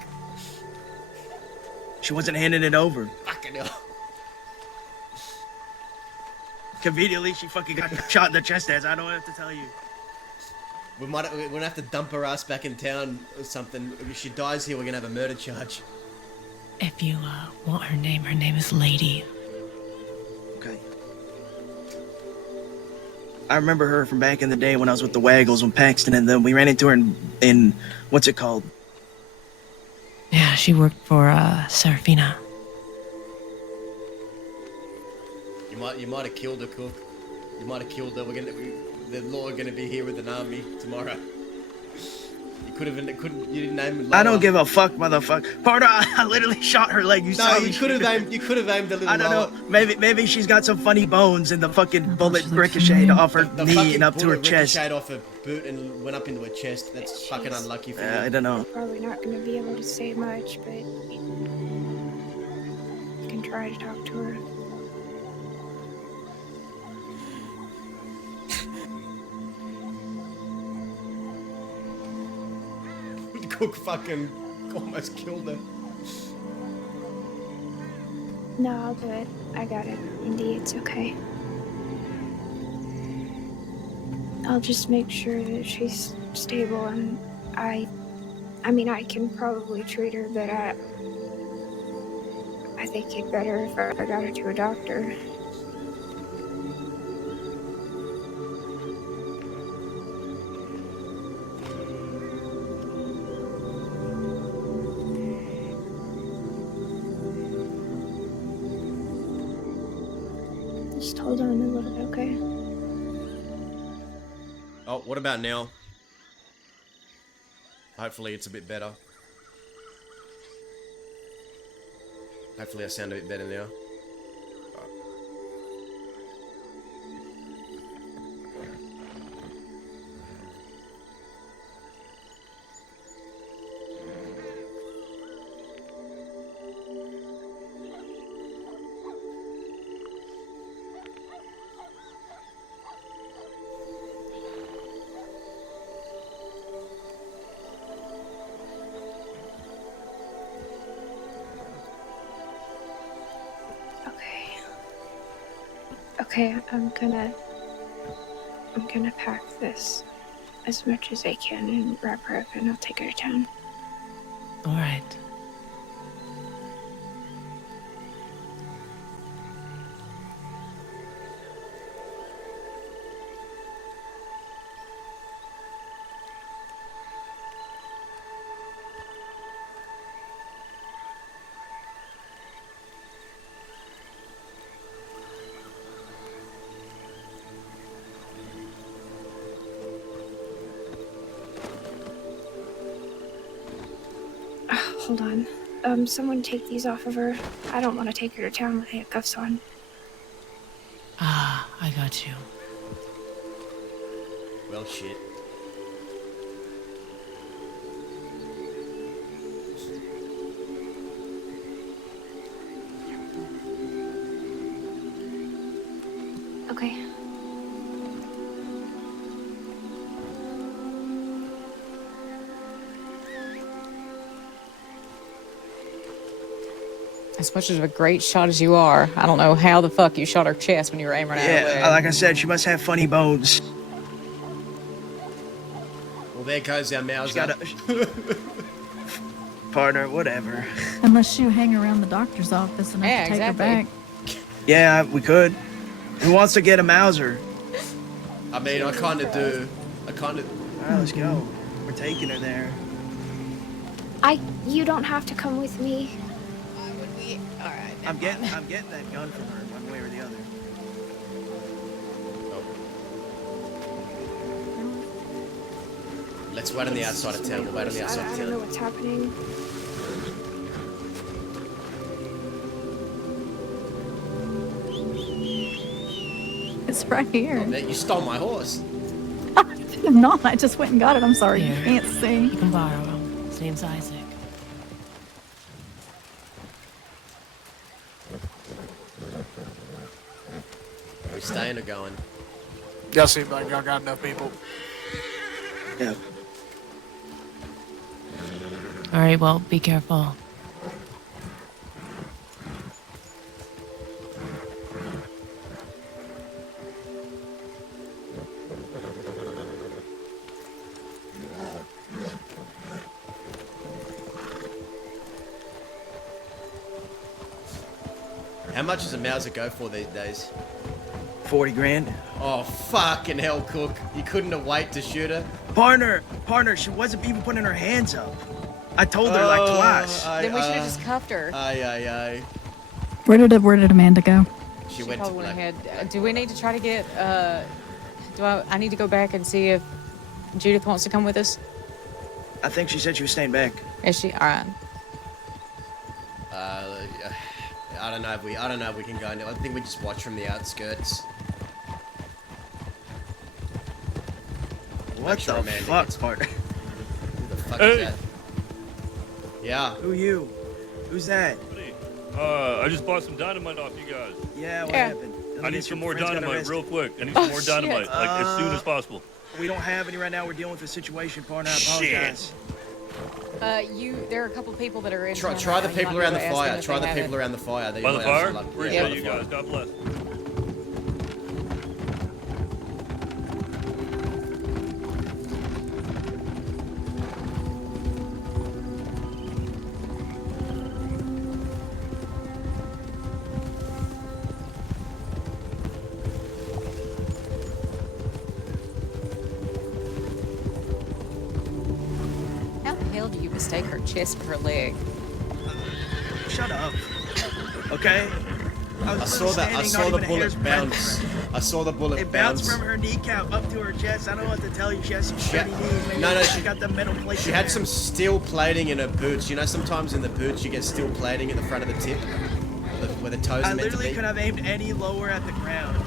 She wasn't handing it over. Fucking hell. Conveniently, she fucking got shot in the chest as I don't have to tell you. We're gonna have to dump her ass back in town or something. If she dies here, we're gonna have a murder charge. If you want her name is Lady. Okay. I remember her from back in the day when I was with the Waggles when Paxton and them. We ran into her in what's it called? Yeah, she worked for Serafina. You might have killed her, Cook. You might have killed her. The law are gonna be here with an army tomorrow. You didn't aim. I don't give a fuck, motherfucker. Porter, I literally shot her leg. You No, saw me you could have shoot her. aimed. You could have aimed a little. I don't lower. know. Maybe she's got some funny bones and the fucking bullet ricocheted off her The knee fucking and up to her bullet chest. ricocheted off her boot and went up into her chest. That's fucking unlucky for you. I don't know. Probably not going to be able to say much, but you can try to talk to her. Cook fucking almost killed her. No, I'll do it. I got it. Indy, it's okay. I'll just make sure that she's stable, and I mean, I can probably treat her, but I think it'd better if I got her to a doctor. Just hold on a little bit, okay? Oh, what about now? Hopefully it's a bit better. Hopefully I sound a bit better now. Okay, I'm gonna pack this as much as I can and wrap her up, and I'll take her to town. All right. Hold on. Someone take these off of her. I don't want to take her to town with handcuffs on. Ah, I got you. Well, shit. Okay. As much of a great shot as you are, I don't know how the fuck you shot her chest when you were aiming at her leg. Yeah, like I said, she must have funny bones. Well, there goes our Mauser. Partner, whatever. Unless you hang around the doctor's office enough to take her back. Yeah, we could. Who wants to get a Mauser? I mean, I kind of do. Alright, let's go. We're taking her there. You don't have to come with me. Alright. I'm getting that gun from her one way or the other. Let's wait on the outside of town. We'll wait on the outside of I don't know town. what's happening. It's right here. Oh, you stole my horse. I'm not. I just went and got it. I'm sorry. You Here. can't see. You can borrow him. His name's Isaac. Are we staying or going? Y'all seem like y'all got enough people. Yeah. All right, well, be careful. How much does a Mauser go for these days? 40 grand. Oh, fucking hell, Cook. You couldn't have waited to shoot her? Partner, she wasn't even putting her hands up. I told her like twice. Then we should have just cuffed her. Aye. Where did Amanda go? She went probably to went Black. ahead. Do we need to try to get? I need to go back and see if Judith wants to come with us? I think she said she was staying back. Is she? All right. I don't know if we can go into. I think we just watch from the outskirts. What sure the Amanda fuck, gets- partner? Who the fuck Hey. is that? Yeah. Who you? Who's that? I just bought some dynamite off you guys. Yeah, what happened? I need some more Friends got dynamite arrested. real quick. I need some more dynamite, like as soon as possible. We don't have any right now. We're dealing with the situation, partner. I Shit. apologize. There are a couple people that are in. Try town the right now. You people might around be the able to ask them fire. if Try they the have people it. around the fire. They By the might have fire? some luck. Appreciate by you the fire. guys. God bless. How the hell do you mistake her chest for her leg? Shut up. Okay? I saw the bullet bounce. I saw the bullet It bounced bounce. from her kneecap up to her chest. I don't know what to tell you. She has some shitty knees. Maybe No, she got the metal plate. She in had there. some steel plating in her boots. You know, sometimes in the boots you get steel plating in the front of the tip, where the toes I are meant to literally be. could have aimed any lower at the ground.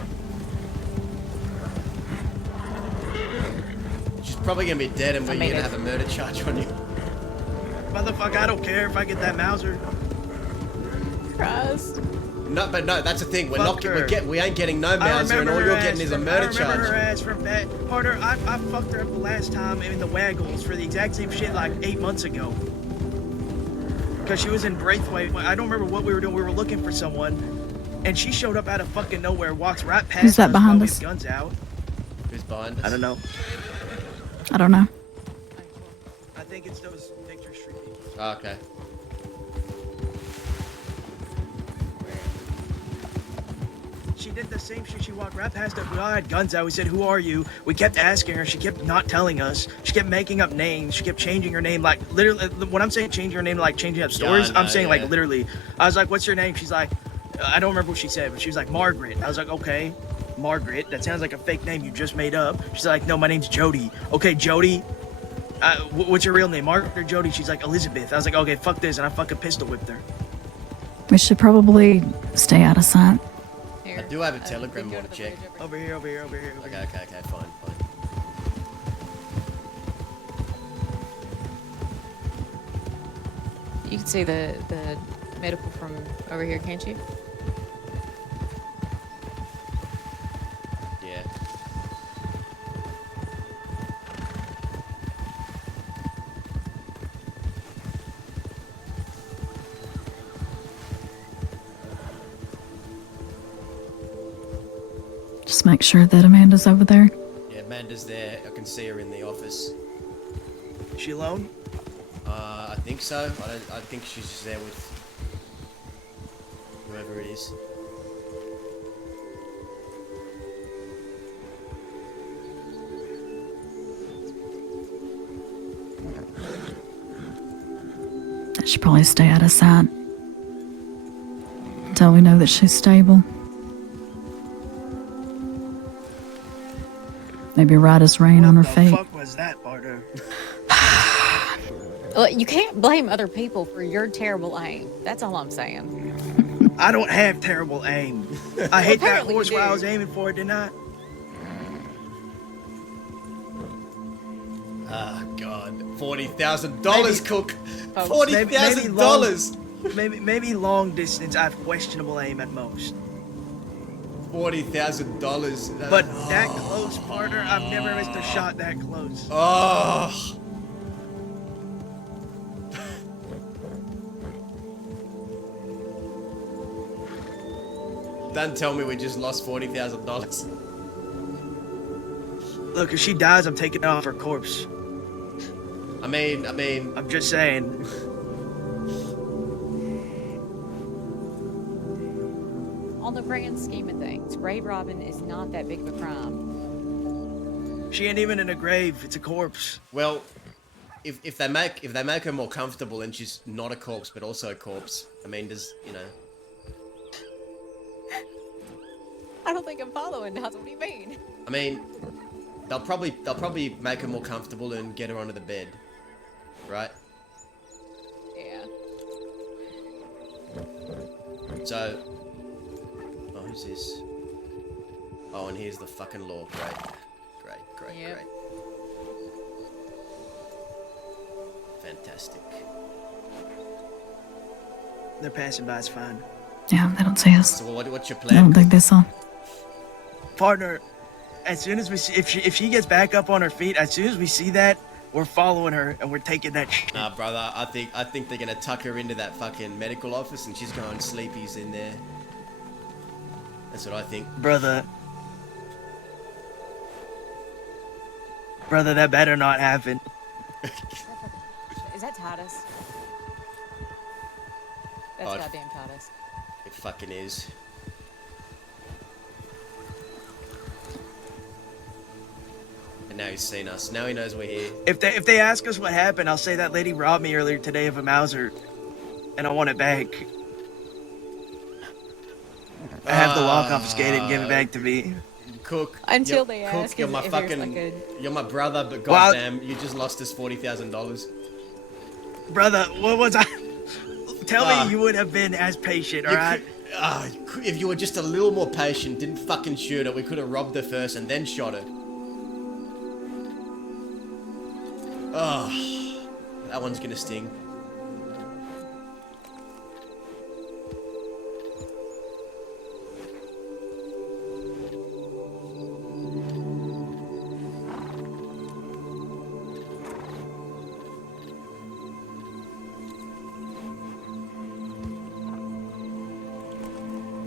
She's probably gonna be dead, and we're mean, gonna it's- have a murder charge on you. Motherfucker, I don't care if I get that Mauser. Christ. No, but no, that's the thing. We're Fuck not. her. We ain't getting no I Mauser, and remember all her you're ass getting is a from- murder I remember her charge. ass from that. Partner, I fucked her up the last time in the Waggles for the exact same shit like 8 months ago. Because she was in Braithwaite. I don't remember what we were doing. We were looking for someone. And she showed up out of fucking nowhere, walks right past Who's that us behind while we us? have guns out. Who's behind us? I don't know. I don't know. I think it's those Victor Street people. Oh, okay. She did the same shit. She walked right past us. We all had guns out. We said, "Who are you?" We kept asking her. She kept not telling us. She kept making up names. She kept changing her name. Like, literally, when I'm saying changing her name, like changing up stories, know, I'm saying, yeah. like, literally. I was like, "What's your name?" She's like, I don't remember what she said, but she was like, "Margaret." I was like, "Okay, Margaret. That sounds like a fake name you just made up." She's like, "No, my name's Jody." "Okay, Jody. What's your real name? Margaret or Jody?" She's like, "Elizabeth." I was like, "Okay, fuck this," and I fucking pistol whipped her. We should probably stay out of sight. I do have a telegram to check. Over here. Okay, fine. You can see the medical from over here, can't you? Yeah. Just make sure that Amanda's over there. Yeah, Amanda's there. I can see her in the office. Is she alone? I think so. I think she's just there with whoever it is. I should probably stay out of sight until we know that she's stable. Maybe ride us rain on her feet. What the fuck was that, Barter? Well, you can't blame other people for your terrible aim. That's all I'm saying. I don't have terrible aim. I hit that Apparently horse you while I do. was aiming for it, didn't I? Ah, God. $40,000, Cook. Maybe $40,000. Maybe long distance. I have questionable aim at most. $40,000. But that close, partner, I've never missed a shot that close. Oh. Don't tell me we just lost $40,000. Look, if she dies, I'm taking it off her corpse. I mean, I'm just saying. On the grand scheme of things, grave robbing is not that big of a crime. She ain't even in a grave. It's a corpse. Well, if they make her more comfortable and she's not a corpse but also a corpse, I mean, does I don't think I'm following, Daz. What do you mean? I mean, they'll probably make her more comfortable and get her onto the bed, right? Yeah. So, oh, who's this? Oh, and here's the fucking law. Great. Yep. Fantastic. They're passing by. It's fine. Yeah, they don't see us. So what's your I plan? don't think they saw. Partner, as soon as we see, if she gets back up on her feet, as soon as we see that, we're following her and we're taking that shit. Nah, brother, I think they're gonna tuck her into that fucking medical office and she's going sleepies in there. That's what I think. Brother, that better not happen. Is that Titus? That's goddamn Titus. It fucking is. And now he's seen us. Now he knows we're here. If they ask us what happened, I'll say that lady robbed me earlier today of a Mauser, and I want it back. I have the law confiscated and give it back to me. Cook. Until they ask Cook, you're my if there's fucking. like a... You're my brother, but Well, goddamn, you just lost us $40,000. Brother, what was I? Tell me you would have been as patient, alright? If you were just a little more patient, didn't fucking shoot her, we could have robbed her first and then shot her. Oh, that one's gonna sting.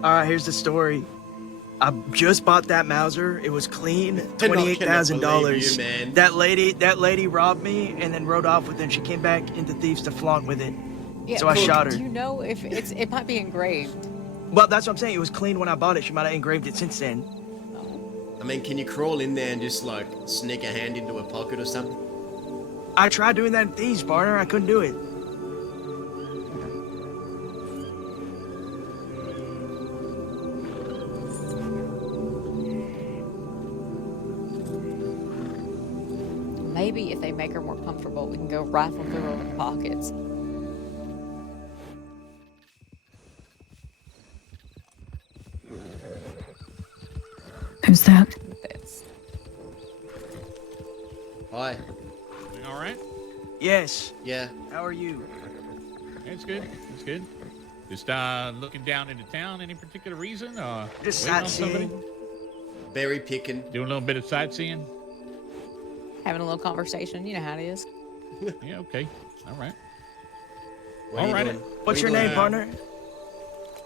All right, here's the story. I just bought that Mauser. It was clean, not gonna believe $28,000. you, man. That lady robbed me and then rode off with it. And she came back into Thieves to flaunt with it. Yeah, So I but shot her. Do you know if it might be engraved? Well, that's what I'm saying. It was clean when I bought it. She might have engraved it since then. I mean, can you crawl in there and just like sneak a hand into a pocket or something? I tried doing that in Thieves, partner. I couldn't do it. Maybe if they make her more comfortable, we can go rifle through her pockets. Who's that? Hi. Doing all right? Yes. Yeah. How are you? It's good. It's good. Just looking down into town. Any particular reason? Just waiting on somebody? sightseeing. Berry picking. Doing a little bit of sightseeing. Having a little conversation. You know how it is. Yeah. Okay. All right. What are you doing? What's your name, partner?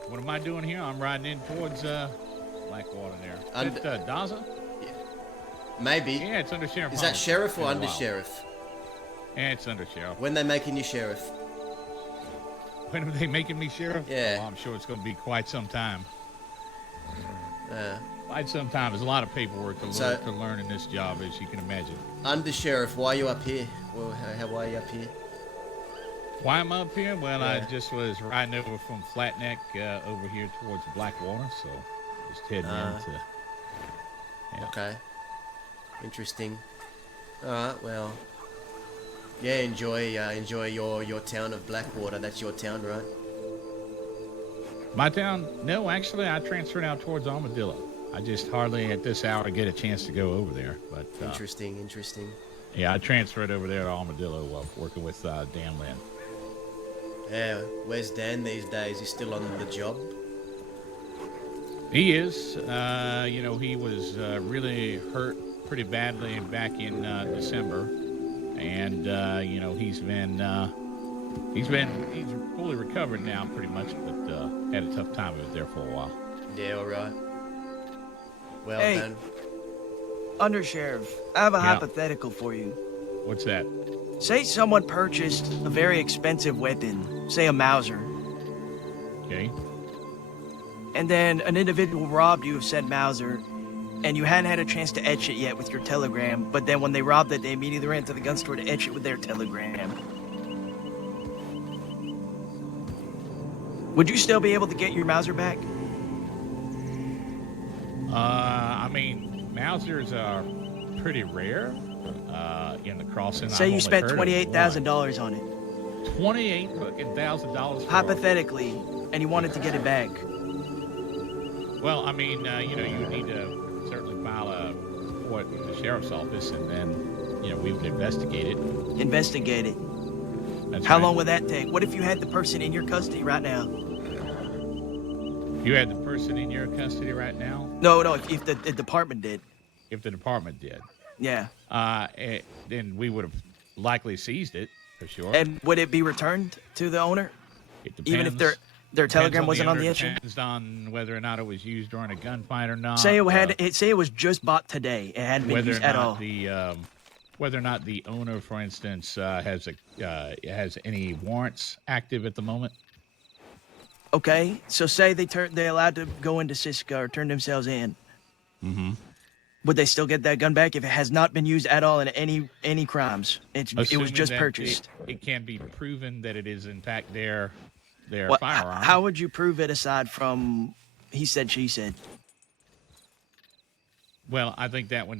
What am I doing here? I'm riding in towards Blackwater there. Is that Daza? Maybe. Yeah, it's under sheriff. Is that Holmes. sheriff or Been a under while. sheriff? Yeah, it's under sheriff. When they making you sheriff? When are they making me sheriff? Yeah. Oh, I'm sure it's going to be quite some time. Yeah. Quite some time. There's a lot of paperwork to learn in this job, as you can imagine. Under sheriff, why are you up here? Well, how are you up here? Why am I up here? Well, I Yeah. just was riding over from Flatneck over here towards Blackwater, so just heading into. Yeah. Okay. Interesting. All right. Well. Yeah. Enjoy your town of Blackwater. That's your town, right? My town? No, actually, I transferred out towards Armadillo. I just hardly at this hour get a chance to go over there. But Interesting. yeah, I transferred over there to Armadillo while working with Dan Lynn. Yeah. Where's Dan these days? He's still on the job? He is. He was really hurt pretty badly back in December, and he's fully recovered now pretty much, but had a tough time of it there for a while. Yeah. All right. Well Hey. done. Undersheriff, I have a Yeah. hypothetical for you. What's that? Say someone purchased a very expensive weapon, say a Mauser, Okay. and then an individual robbed you of said Mauser, and you hadn't had a chance to etch it yet with your telegram, but then when they robbed it, they immediately ran to the gun store to etch it with their telegram. Would you still be able to get your Mauser back? I mean, Mausers are pretty rare in the crossing. Say you spent $28,000 on it. $28,000. Hypothetically, and you wanted to get it back. Well, I mean, you need to certainly file a report with the sheriff's office, and then, we would investigate it. Investigate it. That's How right. long would that take? What if you had the person in your custody right now? You had the person in your custody right now? No, if the department did. If the department did. Yeah. Then we would have likely seized it, for sure. And would it be returned to the owner? It Even if depends. their telegram Depends wasn't on the owner, issue? Depends on whether or not it was used during a gunfight or not. Say it was just bought today. It hadn't been whether used or at not all. Whether or not the owner, for instance, has any warrants active at the moment. Okay, so say they allowed to go into Siska or turn themselves in. Mm-hmm. Would they still get that gun back if it has not been used at all in any crimes? It was Assuming just that purchased. It can be proven that it is in fact their What- firearm. How would you prove it aside from he said, she said? Well, I think that would,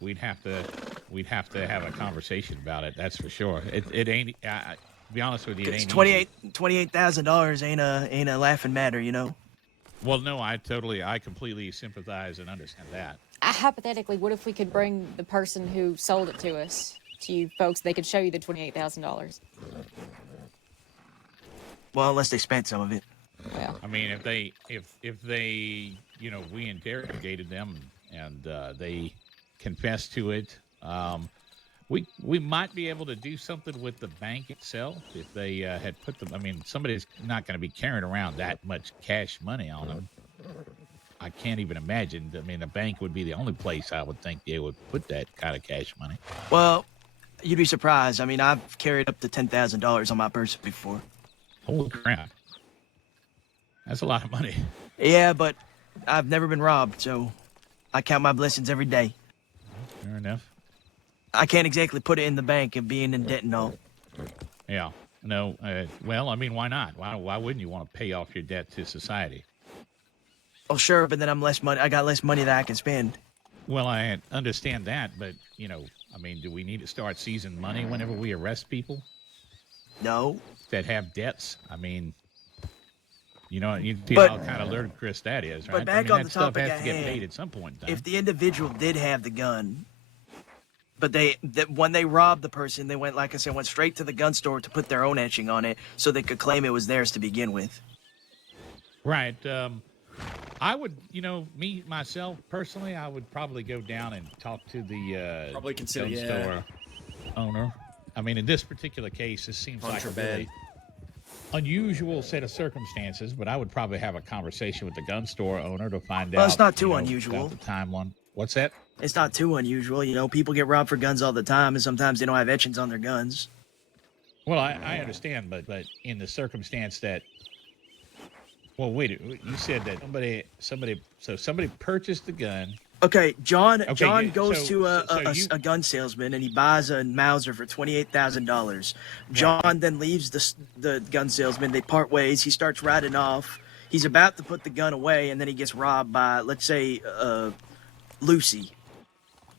we'd have to have a conversation about it. That's for sure. It ain't. To be honest with you, it It's ain't $28,000 ain't a laughing matter, you know. Well, no, I completely sympathize and understand that. Hypothetically, what if we could bring the person who sold it to us to you folks? They could show you the $28,000. Well, unless they spent some of it. Well, I mean, if they, we interrogated them and they confessed to it. We might be able to do something with the bank itself if they had put them. I mean, somebody's not going to be carrying around that much cash money on them. I can't even imagine. I mean, a bank would be the only place I would think they would put that kind of cash money. Well, you'd be surprised. I mean, I've carried up to $10,000 on my person before. Holy crap. That's a lot of money. Yeah, but I've never been robbed, so I count my blessings every day. Fair enough. I can't exactly put it in the bank of being in debt and all. Yeah. No. Well, I mean, why not? Why wouldn't you want to pay off your debt to society? Oh, sure, but then I got less money that I can spend. Well, I understand that, but, I mean, do we need to start seizing money whenever we arrest people? No. That have debts? I mean, you see how kind of ludicrous that is, right? But back I mean, on the topic has at to get hand, paid at some point in time. if the individual did have the gun, but when they robbed the person, they went, like I said, went straight to the gun store to put their own etching on it so they could claim it was theirs to begin with. Right. I would, myself personally, I would probably go down and talk to the probably consider gun store owner. I mean, in this particular case, this seems like a really unusual set of circumstances, but I would probably have a conversation with the gun store owner to find out. Well, it's not too unusual. About the timeline. What's that? It's not too unusual. People get robbed for guns all the time, and sometimes they don't have etchings on their guns. Well, I understand, but in the circumstance that, well, wait, you said that somebody purchased the gun. Okay, John Okay, goes to so a gun salesman and he buys a Mauser for $28,000. John then leaves the gun salesman. They part ways. He starts riding off. He's about to put the gun away, and then he gets robbed by, let's say, Lucy.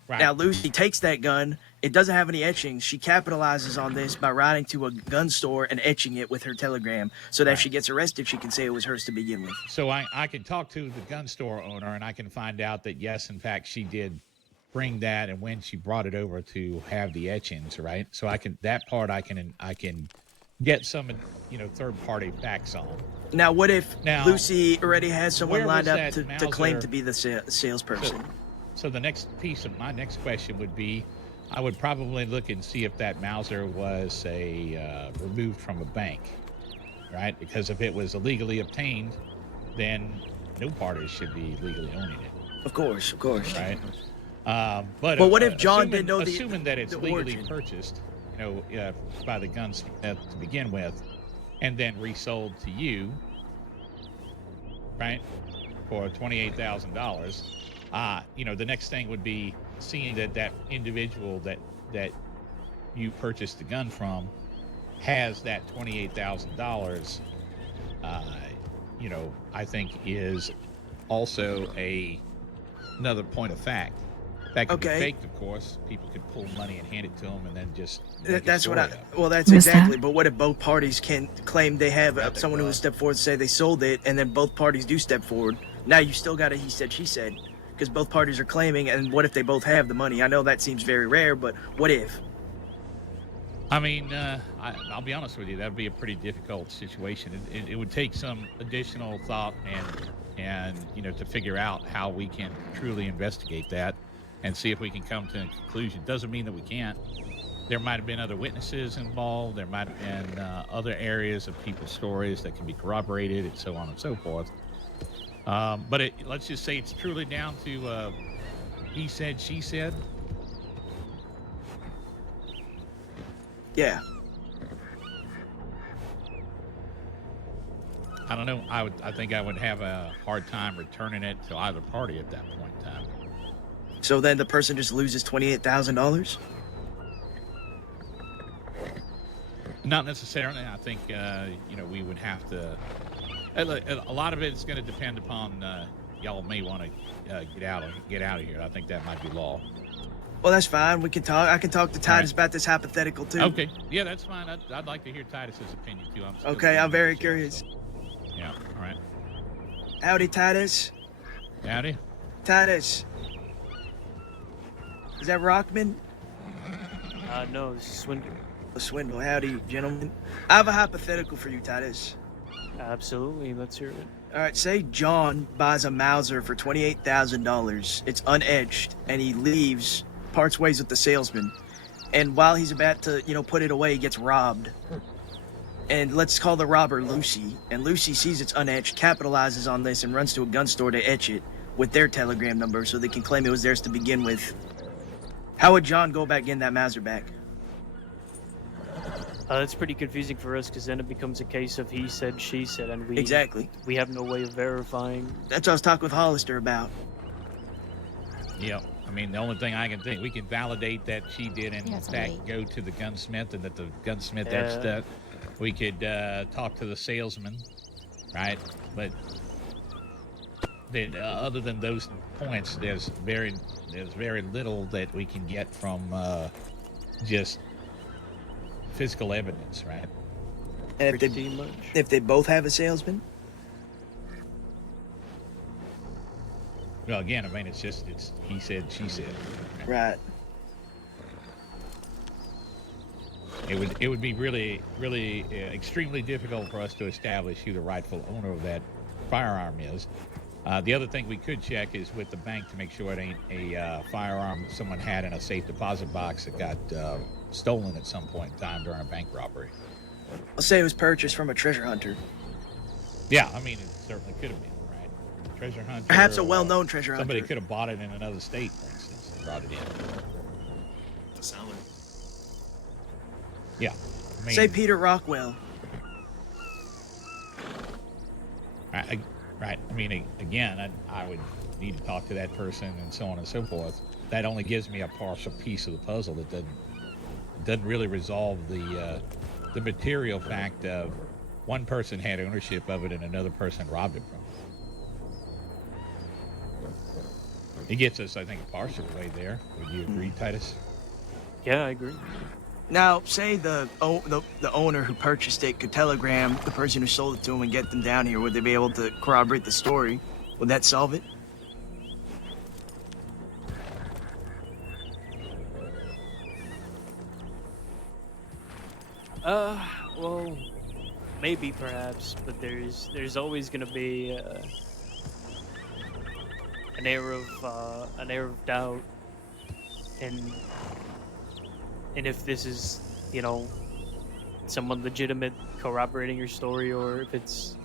Right. Now, Lucy takes that gun. It doesn't have any etchings. She capitalizes on this by riding to a gun store and etching it with her telegram so that if she gets arrested, she can say it was hers to begin with. So I can talk to the gun store owner, and I can find out that, yes, in fact, she did bring that, and when she brought it over to have the etchings, right? So I can get some, third-party facts on. Now, what if Lucy already has someone lined up to claim to be the salesperson? So the next piece of my next question would be, I would probably look and see if that Mauser was removed from a bank, right? Because if it was illegally obtained, then no party should be legally owning it. Of course. Right. But what if John didn't know assuming that it's legally origin? purchased, by the gunsmith to begin with, and then resold to you, right, for $28,000. The next thing would be seeing that individual that you purchased the gun from has that $28,000. I think is also another point of fact. That could be faked, of course. People could pull money and hand it to them, and then just. That's exactly. But what if both parties can claim they have someone who will step forward and say they sold it, and then both parties do step forward? Now you still got a he said, she said. Because both parties are claiming, and what if they both have the money? I know that seems very rare, but what if? I mean, I'll be honest with you, that would be a pretty difficult situation. It would take some additional thought and to figure out how we can truly investigate that and see if we can come to a conclusion. Doesn't mean that we can't. There might have been other witnesses involved. There might have been other areas of people's stories that can be corroborated, and so on and so forth. But let's just say it's truly down to he said, she said. Yeah. I don't know. I think I would have a hard time returning it to either party at that point in time. So then the person just loses $28,000? Not necessarily. I think we would have to. A lot of it is going to depend upon y'all may want to get out of here. I think that might be law. Well, that's fine. We can talk. I can talk to Titus about this hypothetical too. Okay. Yeah, that's fine. I'd like to hear Titus's opinion too. I'm very curious. Yeah. All right. Howdy, Titus. Howdy. Titus. Is that Rockman? No, this is Swindle. Swindle. Howdy, gentlemen. I have a hypothetical for you, Titus. Absolutely. Let's hear it. All right, say John buys a Mauser for $28,000. It's unedged, and he leaves, parts ways with the salesman. And while he's about to, put it away, he gets robbed. And let's call the robber Lucy. And Lucy sees it's unetched, capitalizes on this, and runs to a gun store to etch it with their telegram number so they can claim it was theirs to begin with. How would John go about getting that Mauser back? It's pretty confusing for us because then it becomes a case of he said, she said, and we have no way of verifying. That's what I was talking with Hollister about. Yep. I mean, the only thing I can think, we can validate that she did in fact go to the gunsmith and that the gunsmith etched that. We could talk to the salesman, right? But other than those points, there's very little that we can get from just physical evidence, right? And if they both have a salesman? Well, again, I mean, it's he said, she said. Right. It would be really extremely difficult for us to establish who the rightful owner of that firearm is. The other thing we could check is with the bank to make sure it ain't a firearm someone had in a safe deposit box that got stolen at some point in time during a bank robbery. Let's say it was purchased from a treasure hunter. Yeah, I mean, it certainly could have been, right? Treasure hunter. Perhaps a well-known treasure hunter. Somebody could have bought it in another state, for instance, and brought it in. Yeah. I mean, Say Peter Rockwell. Right. I mean, again, I would need to talk to that person and so on and so forth. That only gives me a partial piece of the puzzle. That doesn't really resolve the material fact of one person had ownership of it and another person robbed it from it. It gets us, I think, a partial way there. Would you agree, Titus? Yeah, I agree. Now, say the owner who purchased it could telegram the person who sold it to him and get them down here. Would they be able to corroborate the story? Would that solve it? Well, maybe perhaps, but there's always going to be an air of doubt, and if this is, someone legitimate corroborating your story, or if it's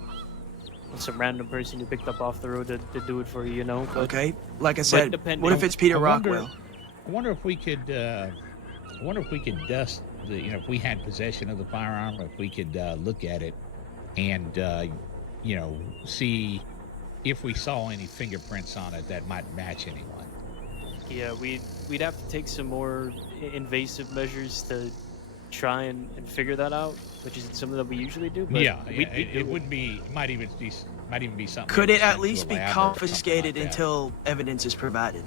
some random person you picked up off the road to do it for you, But, okay, like I said, what if it's Peter Rockwell? I wonder if we could dust the, if we had possession of the firearm, if we could look at it and, see if we saw any fingerprints on it that might match anyone. Yeah, we'd have to take some more invasive measures to try and figure that out, which isn't something that we usually do. But it would be. It might even be something. Could it at least be confiscated until evidence is provided?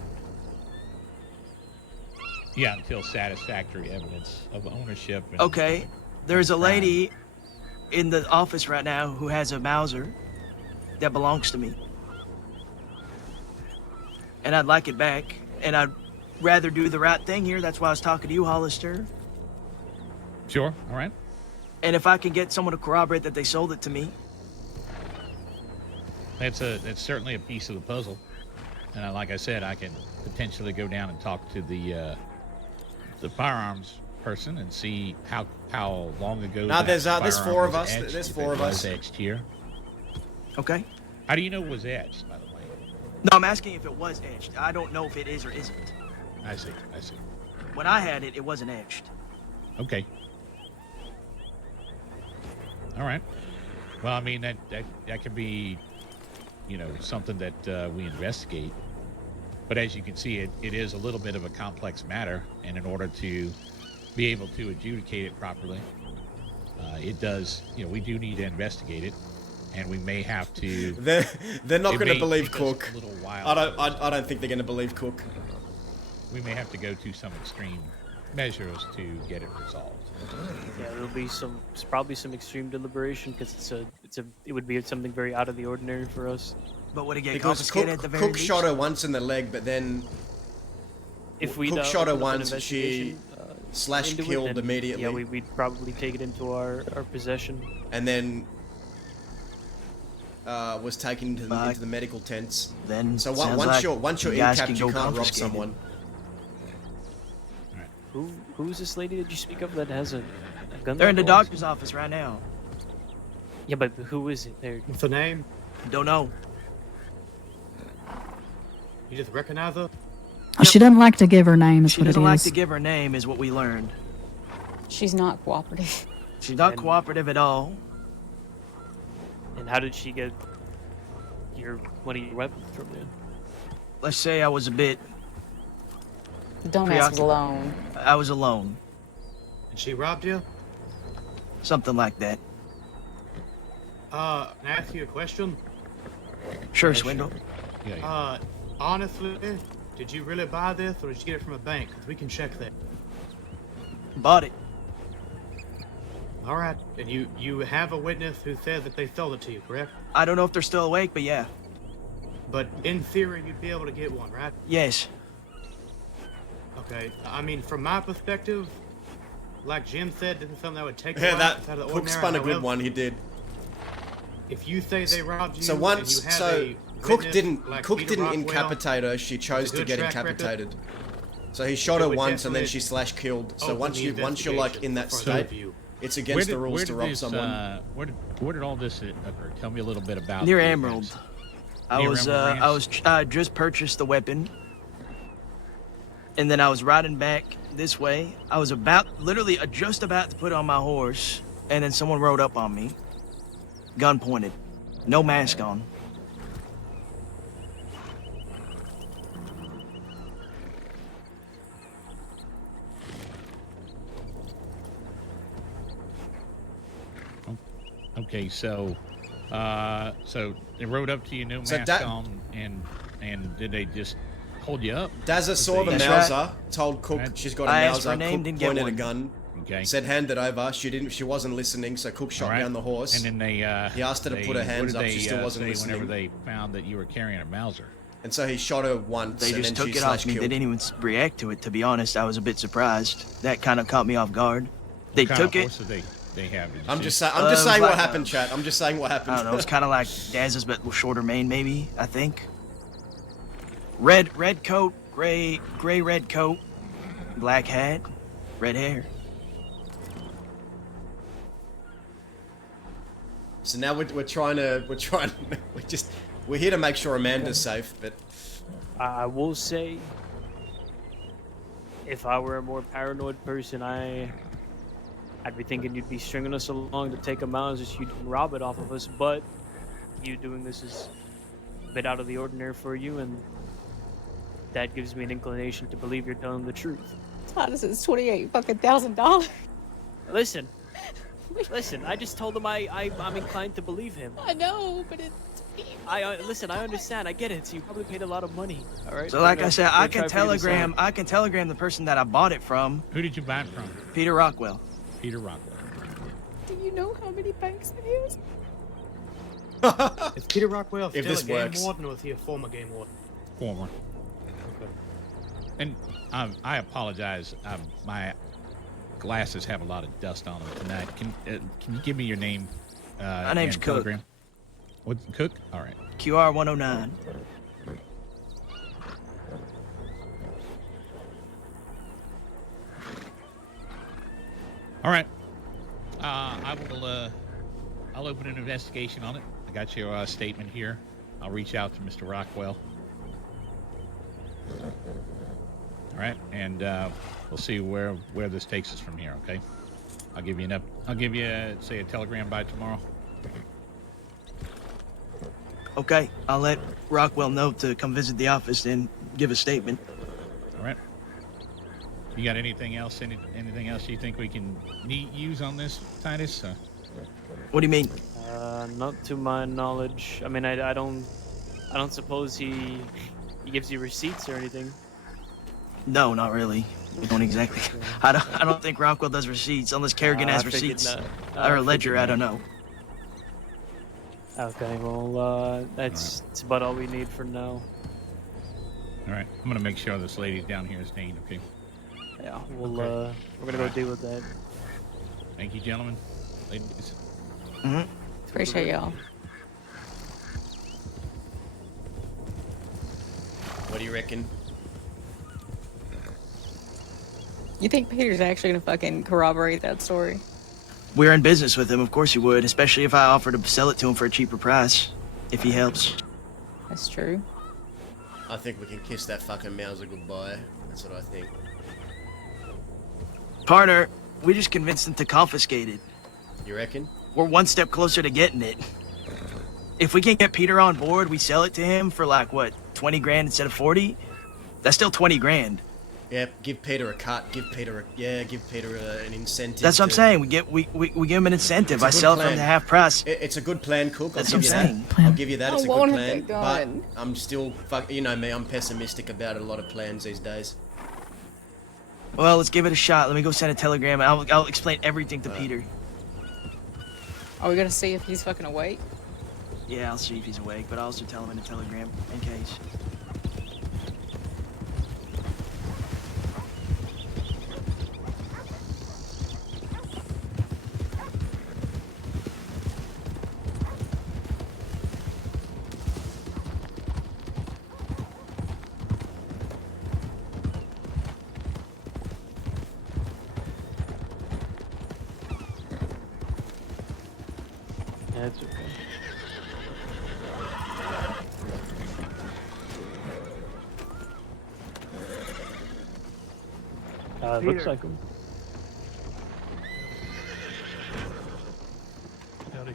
Yeah, until satisfactory evidence of ownership. Okay, there's a lady in the office right now who has a Mauser that belongs to me, and I'd like it back. And I'd rather do the right thing here. That's why I was talking to you, Hollister. Sure. All right. And if I can get someone to corroborate that they sold it to me. That's certainly a piece of the puzzle. And like I said, I can potentially go down and talk to the firearms person and see how long ago. No, there's four of us. There's four of us. Etched here. Okay. How do you know it was etched, by the way? No, I'm asking if it was etched. I don't know if it is or isn't. I see. When I had it, it wasn't etched. Okay. All right. Well, I mean, that could be, something that we investigate. But as you can see, it is a little bit of a complex matter, and in order to be able to adjudicate it properly, it does, we do need to investigate it. And we may have to. They're not going to believe Cook. A little while I don't think they're going to believe Cook. We may have to go to some extreme measures to get it resolved. Yeah, there'll be probably some extreme deliberation because it would be something very out of the ordinary for us. But would it get confiscated at the very least? Cook shot her once in the leg, but then Cook shot her once. She slashed killed immediately. Yeah, we'd probably take it into our possession. And then. Was taken into the medical tents. Then once you're in capture, you can't rob someone. Right. Who's this lady that you speak of that has a gun? They're in the like yours? doctor's office right now. Yeah, but who is it? There. What's the name? Don't know. You just recognize her? She doesn't like to give her name, is She what it doesn't like is. to give her name, is what we learned. She's not cooperative. She's not cooperative at all. And how did she get one of your weapons from you? Let's say I was a bit. Dumbass was alone. I was alone. And she robbed you? Something like that. Can I ask you a question? Sure, Swindle. Honestly, did you really buy this, or did you get it from a bank? 'Cause we can check that. Bought it. All right. And you have a witness who says that they sold it to you, correct? I don't know if they're still awake, but yeah. But in theory, you'd be able to get one, right? Yes. Okay. I mean, from my perspective, like Jim said, this is something that would take Yeah, a that out of the Cook ordinary. spun a good However, one. He did. If you say they robbed you, So and once, you have so a Cook witness didn't like Cook Peter didn't Rockwell, incapitate her. She chose with a to good get track record, incapitated. So he shot it her would once and then definitely she slash killed. So open once the you're like in that investigation state, for it's against the rules to rob this, someone. Where did all this occur? Tell me a little bit about Near the Emerald. events. I Near was Emerald just purchased the weapon. And then I was riding back this way. I was literally just about to put on my horse, and then someone rode up on me. Gun pointed. No mask on. Okay, so they rode up to you, no So mask on, and did they just hold you up? Dazza saw the That's Mauser, right. told Cook she's got a I asked for Mauser. a name, Cook didn't get pointed a one. gun. Okay. Said hand it over. She wasn't listening, so Cook shot All right. down the horse. And then they he asked her to put her hands up. She still wasn't say listening. whenever they found that you were carrying a Mauser. And so he shot her once, They and just then took she it off slash me. They killed. didn't even react to it, to be honest. I was a bit surprised. That kind of caught me off guard. They What kind took of it. horse did they have? Did you I'm see? just saying it was what like happened, chat. I'm just saying what happened. I don't know. It's kind of like Daz's, but with shorter mane, maybe. I think. Red coat, gray red coat, black hat, red hair. So now we're here to make sure Amanda's safe, but I will say, if I were a more paranoid person, I'd be thinking you'd be stringing us along to take a Mauser so you can rob it off of us. But you doing this is a bit out of the ordinary for you, and that gives me an inclination to believe you're telling the truth. Titus, it's $28,000. Listen, I just told him I'm inclined to believe him. I know, but it's. Listen, I understand, I get it. So you probably paid a lot of money, all right? So like I said, I can try to figure this out. telegram the person that I bought it from. Who did you buy it from? Peter Rockwell. Peter Rockwell. Do you know how many banks it is? Is Peter Rockwell If still this a game works. warden, or was he a former game warden? Former. Okay. And I apologize. My glasses have a lot of dust on them tonight. Can you give me your name? My name's and Cook. Telegram? What, Cook? All right. QR 109. All right. I will. I'll open an investigation on it. I got your statement here. I'll reach out to Mr. Rockwell. All right, and we'll see where this takes us from here. Okay. I'll give you say a telegram by tomorrow. Okay, I'll let Rockwell know to come visit the office and give a statement. All right. You got anything else? Anything else you think we can use on this, Titus? What do you mean? Not to my knowledge. I mean, I don't suppose he gives you receipts or anything. No, not really. We don't exactly. I don't think Rockwell does receipts unless Kerrigan has I figured receipts not. or a I ledger. figured I don't not. know. Okay, well, that's about all we need for now. All right. I'm gonna make sure this lady's down here is staying. Okay. Yeah, we're gonna go deal with that. Thank you, gentlemen. Ladies. Appreciate y'all. what do you reckon? You think Peter's actually gonna fucking corroborate that story? We're in business with him, of course he would, especially if I offer to sell it to him for a cheaper price, if he helps. That's true. I think we can kiss that fucking Mauser goodbye. That's what I think. Partner, we just convinced him to confiscate it. You reckon? We're one step closer to getting it. If we can get Peter on board, we sell it to him for like, what, 20 grand instead of 40? That's still 20 grand. Yeah, give Peter a cut. Give Peter an incentive. That's what I'm saying. We give him an incentive. I sell it for him to half price. It's a good plan, Cook. That's I'll what give I'm you saying. that. I'll give you that. It's a good plan. But going. I'm still you know me. I'm pessimistic about a lot of plans these days. Well, let's give it a shot. Let me go send a telegram. I'll explain everything to Peter. Are we gonna see if he's fucking awake? Yeah, I'll see if he's awake, but I'll also tell him in a telegram in case. That's okay. Looks like him. Howdy.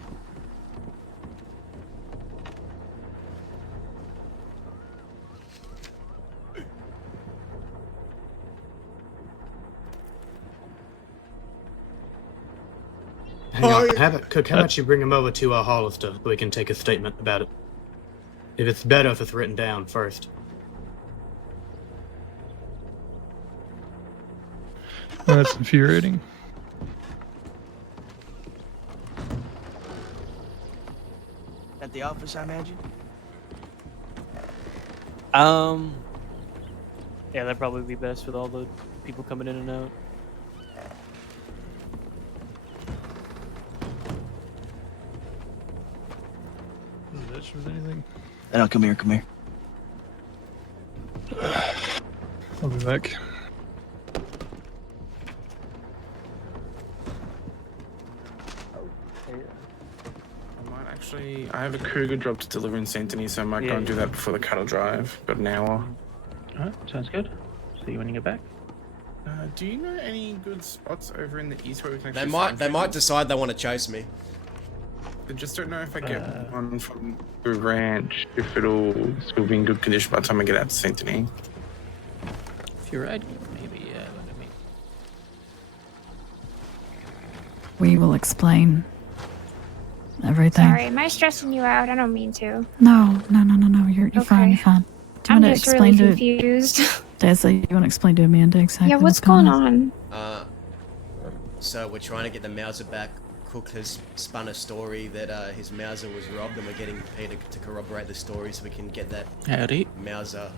Hang on. How about you bring him over to Hollister so we can take a statement about it? If it's better if it's written down first. That's infuriating. At the office, I imagine? Yeah, that'd probably be best with all the people coming in and out. Is that anything? No, come here, come here. I'll be back. Actually, I have a Cougar drop to deliver in St. Denis, so I might go and do that before the cattle drive. Got an hour. Alright, sounds good. See you when you get back. Do you know any good spots over in the east where we can actually They might decide they want to chase me. I just don't know if I get one from the ranch, if it'll still be in good condition by the time I get out to St. Denis. If you're ready, maybe, let me... We will explain everything. Sorry, am I stressing you out? I don't mean to. No. You're fine. You're fine. Do you I'm want to just explain really to confused. Desi? You want to explain to Amanda exactly? Yeah, what's going on? So we're trying to get the Mauser back. Cook has spun a story that his Mauser was robbed, and we're getting Peter to corroborate the story so we can get that Mauser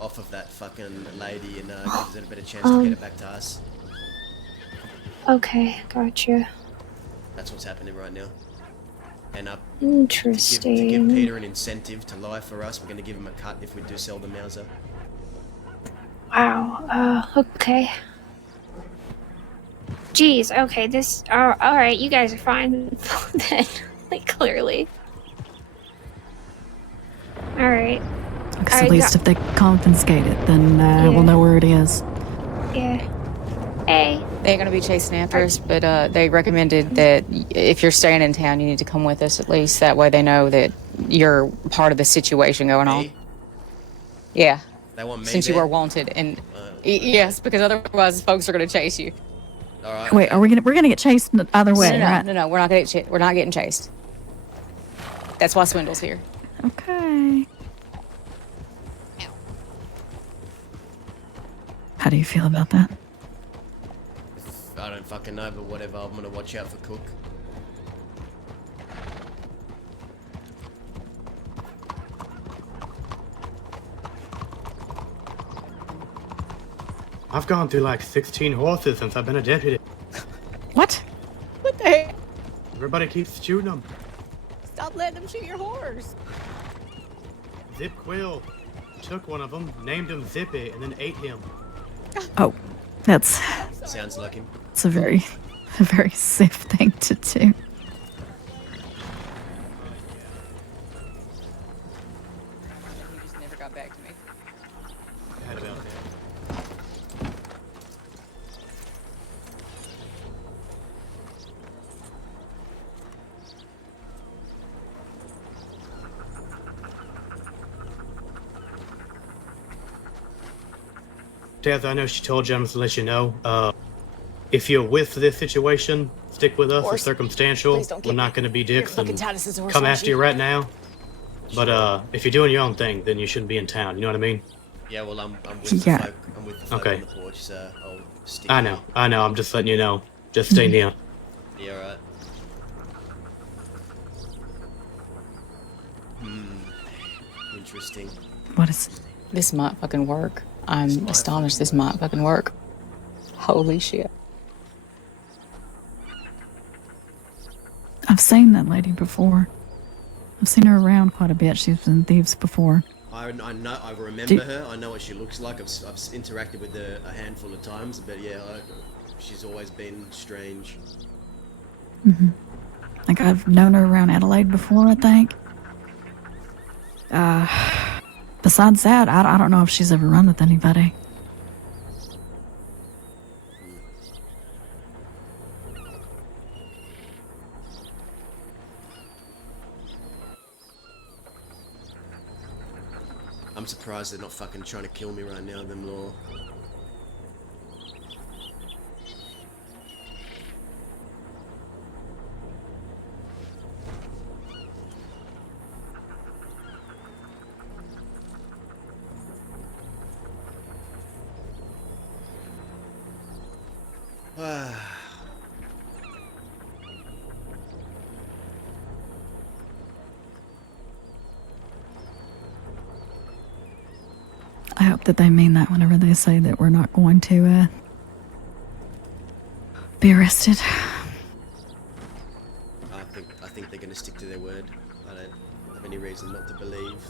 off of that fucking lady and gives it a better chance to get it back to us. Okay, gotcha. That's what's happening right now. And Interesting. To give Peter an incentive to lie for us, we're going to give him a cut if we do sell the Mauser. Wow. Okay. Jeez. Okay. This. All right. You guys are fine then. Like clearly. All right. Because at least if they confiscate it, then we'll know where it is. Yeah. Hey. They're gonna be chasing after us, but they recommended that if you're staying in town, you need to come with us at least. That way, they know that you're part of the situation going on. Yeah. They want me Since you there? are wanted, and yes, because otherwise, folks are gonna chase you. All right. Wait, we're gonna get chased either way, right? No, we're not getting chased. That's why Swindle's here. Okay. How do you feel about that? I don't fucking know, but whatever. I'm gonna watch out for Cook. I've gone through like 16 horses since I've been a deputy. What? What the heck? Everybody keeps shooting them. Stop letting them shoot your horse. Zip Quill took one of them, named him Zippy, and then ate him. Oh, that's Sounds like him. It's a very safe thing to do. You just never got back to me. Death, I know she told you, I'm just to let you know. If you're with this situation, stick with us. It's circumstantial. We're not going to be dicks and come after you right now. But if you're doing your own thing, then you shouldn't be in town. You know what I mean? Yeah, well, I'm with the folk. I'm with the folk Okay. on the porch, so I'll stick I here. know. I'm just letting you know. Just stay near. Yeah, right. Interesting. What is... This might fucking work. I'm astonished this might fucking work. Holy shit. I've seen that lady before. I've seen her around quite a bit. She's been Thieves before. I know. I remember her. I know what she looks like. I've interacted with her a handful of times, but yeah, she's always been strange. Mm-hmm. Like, I've known her around Adelaide before, I think. Besides that, I don't know if she's ever run with anybody. I'm surprised they're not fucking trying to kill me right now, them law. I hope that they mean that whenever they say that we're not going to be arrested. I think they're gonna stick to their word. I don't have any reason not to believe.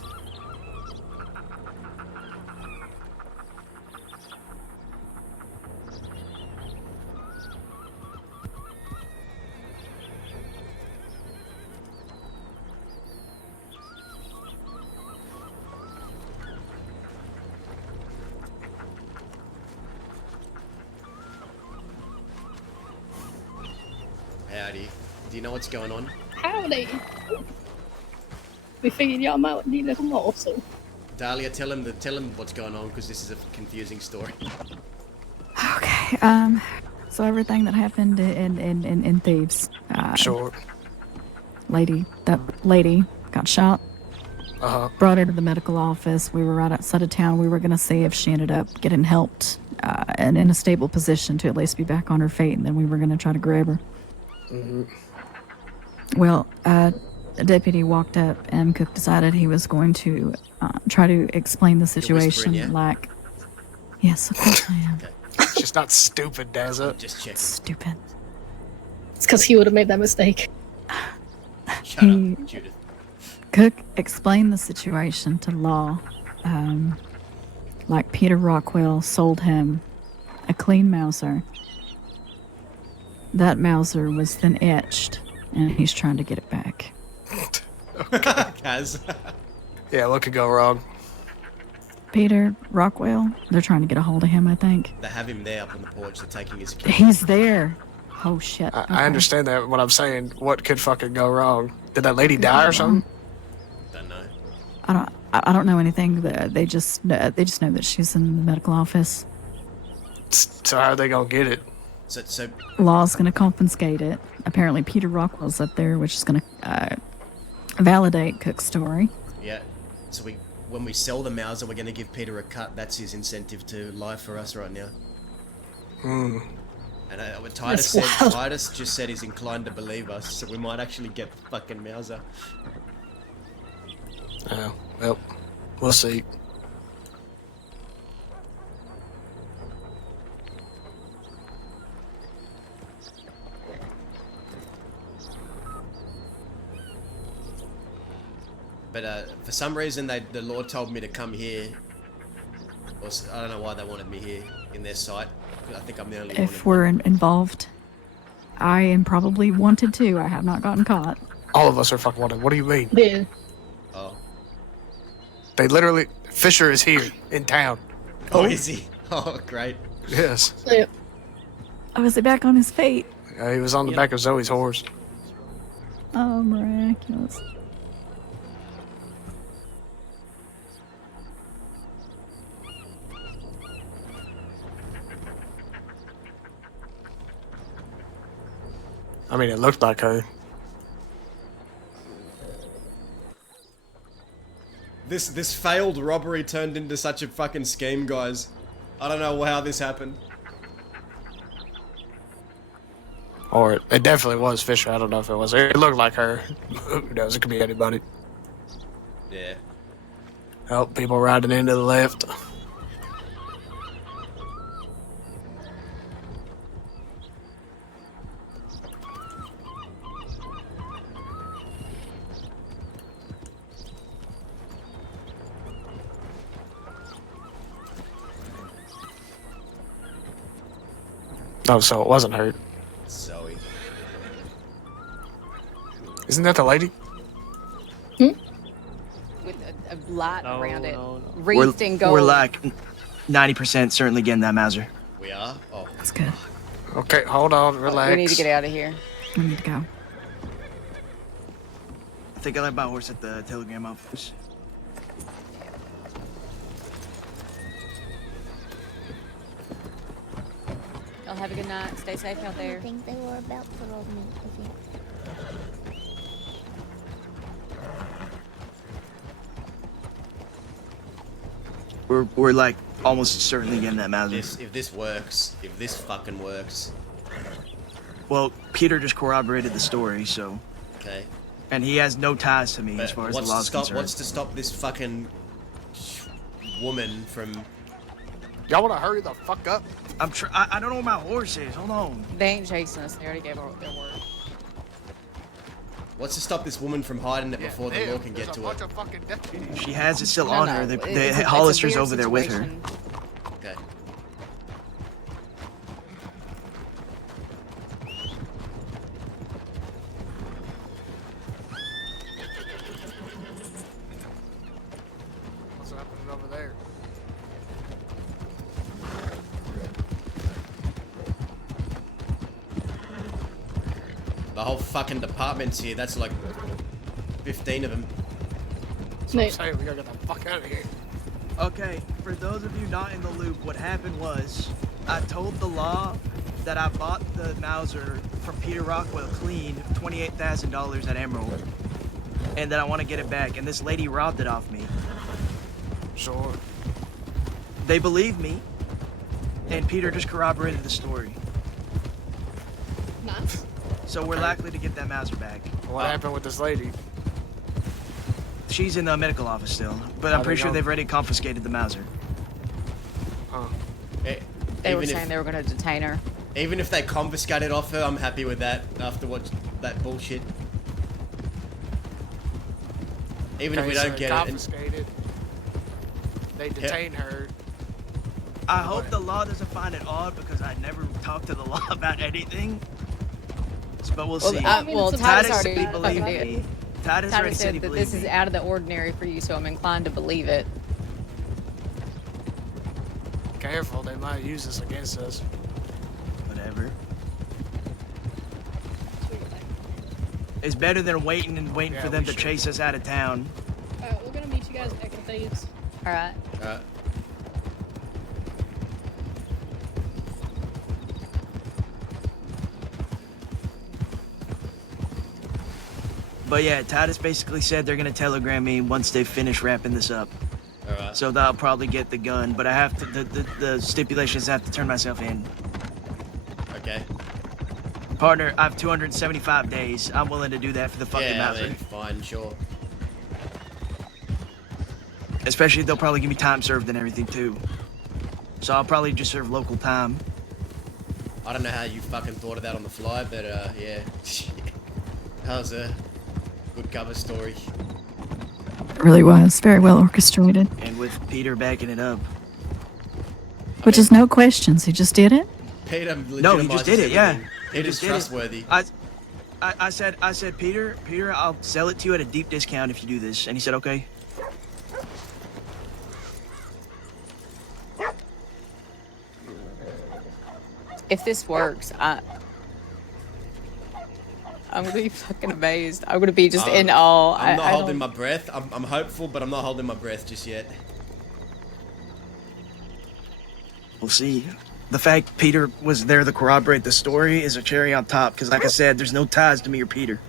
Howdy. Do you know what's going on? Howdy. We figured y'all might need a little more, so. Dahlia, tell him what's going on, because this is a confusing story. Okay, so everything that happened in Thieves. Sure. That lady got shot. Brought her to the medical office. We were right outside of town. We were going to see if she ended up getting helped and in a stable position to at least be back on her feet, and then we were going to try to grab her. Mm-hmm. Well, a deputy walked up, and Cook decided he was going to try to explain the situation. yeah? Like, yes, of course I am. She's not stupid, Dazza. Just check. Stupid. It's because he would have made that mistake. He, Cook explained the situation to Law. Like Peter Rockwell sold him a clean Mauser. That Mauser was then etched, and he's trying to get it back. Kaz. Yeah, what could go wrong? Peter Rockwell, they're trying to get a hold of him, I think. They have him there up on the porch. They're taking his key. He's there. Oh, shit. I understand that. What I'm saying, what could fucking go wrong? Did that lady die or something? Don't know. I don't know anything. They just know that she's in the medical office. So how are they gonna get it? So Law's gonna confiscate it. Apparently Peter Rockwell's up there, which is gonna validate Cook's story. Yeah. So when we sell the Mauser, we're going to give Peter a cut. That's his incentive to lie for us right now. Hmm. And what Titus just said he's inclined to believe us, so we might actually get the fucking Mauser. Oh, well, we'll see. But for some reason, the Lord told me to come here, I don't know why they wanted me here in their site. I think I'm the only If one. we're involved, I am probably wanted too. I have not gotten caught. All of us are fucking wanted. What do you mean? Yeah. Oh. They literally... Fisher is here in town. Oh, is he? Oh, great. Yes. Yep. Oh, is it back on his feet? He was on the back of Zoe's horse. Oh, miraculous. I mean, it looked like her. This failed robbery turned into such a fucking scheme, guys. I don't know how this happened. Or it definitely was Fisher. I don't know if it was her. It looked like her. Who knows? It could be anybody. Yeah. Oh, people riding into the left. Oh, so it wasn't her. Zoe. Isn't that the lady? With a light around it, wreathed in gold. We're like 90% certainly getting that Mauser. We are? Oh. That's good. Okay, hold on, relax. We need to get out of here. We need to go. I think I left my horse at the telegram office. Y'all have a good night. Stay safe out there. I think they were about to rob me again. We're like almost certainly getting that Mauser. If this works, if this fucking works. Well, Peter just corroborated the story, so. Okay. And he has no ties to me as far as the law's concerned. What's to stop this fucking woman from... Y'all want to hurry the fuck up? I don't know where my horse is. Hold on. They ain't chasing us. They already gave their word. What's to stop this woman from hiding it before the law can get to it? She has it still No, on no, her. it's a Hollister's weird over there with her. situation. Okay. What's happening over there? The whole fucking department's here. That's like 15 of them. So I'm saying we gotta get the fuck out of here. Okay, for those of you not in the loop, what happened was I told the law that I bought the Mauser from Peter Rockwell clean, $28,000 at Emerald, and that I want to get it back, and this lady robbed it off me. Sure. They believe me, and Peter just corroborated the story. Nice. So we're likely to get that Mauser back. What happened with this lady? She's in the medical office still, but I'm pretty sure they've already confiscated the Mauser. Huh. They were saying they were going to detain her. Even if they confiscate it off her, I'm happy with that after what that bullshit. Even if we don't get it. Confiscated. They detain her. I hope the law doesn't find it odd because I never talked to the law about anything. But we'll see. Titus already said he believed fucking me. did. Titus already Titus said he said that believed this is me. out of the ordinary for you, so I'm inclined to believe it. Careful, they might use this against us. Whatever. It's better than waiting for them to chase us out of town. Alright, we're gonna meet you guys back in Thieves. Alright. But yeah, Titus basically said they're gonna telegram me once they finish wrapping this up. Alright. So that'll probably get the gun, but I have to. The stipulations I have to turn myself in. Okay. Partner, I have 275 days. I'm willing to do that for the fucking Yeah, I Mauser. mean, fine, sure. Especially they'll probably give me time served and everything too. So I'll probably just serve local time. I don't know how you fucking thought of that on the fly, but yeah. That was a good cover story. It really was very well orchestrated. And with Peter backing it up. Which is no questions. He just did it. Peter No, he just did it. Yeah. He Peter's just did it. trustworthy. I said, Peter, I'll sell it to you at a deep discount if you do this, and he said, okay. If this works, I'm gonna be fucking amazed. I'm gonna be just in awe. I'm not holding my breath. I'm hopeful, but I'm not holding my breath just yet. We'll see. The fact Peter was there to corroborate the story is a cherry on top, because like I said, there's no ties to me or Peter.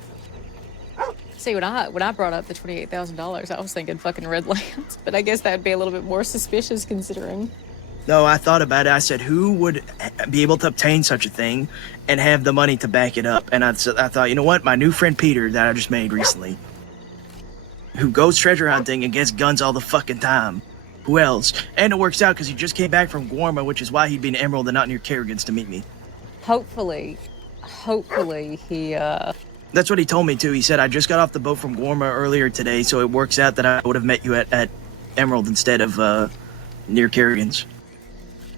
See, when I brought up the $28,000, I was thinking fucking Redlands, but I guess that'd be a little bit more suspicious considering. No, I thought about it. I said, who would be able to obtain such a thing and have the money to back it up? And I thought, you know what? My new friend Peter that I just made recently, who goes treasure hunting and gets guns all the fucking time. Who else? And it works out because he just came back from Guarma, which is why he'd be in Emerald and not near Kerrigan's to meet me. Hopefully he, That's what he told me, too. He said, I just got off the boat from Guarma earlier today, so it works out that I would have met you at Emerald instead of near Kerrigan's.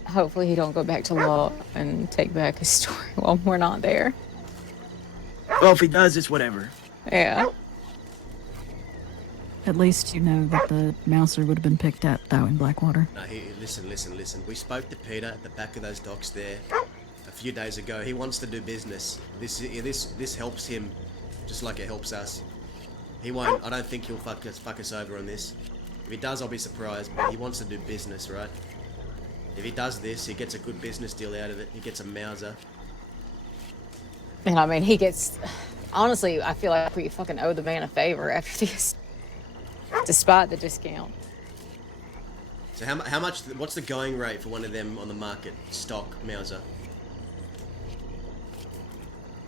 Hopefully he don't go back to law and take back his story while we're not there. Well, if he does, it's whatever. Yeah. At least you know that the Mouser would have been picked at, though, in Blackwater. No, listen. We spoke to Peter at the back of those docks there a few days ago. He wants to do business. This helps him, just like it helps us. He won't. I don't think he'll fuck us over on this. If he does, I'll be surprised. But he wants to do business, right? If he does this, he gets a good business deal out of it. He gets a Mouser. And I mean, he gets. Honestly, I feel like we fucking owe the man a favor after this. Despite the discount. So how much? What's the going rate for one of them on the market? Stock Mouser.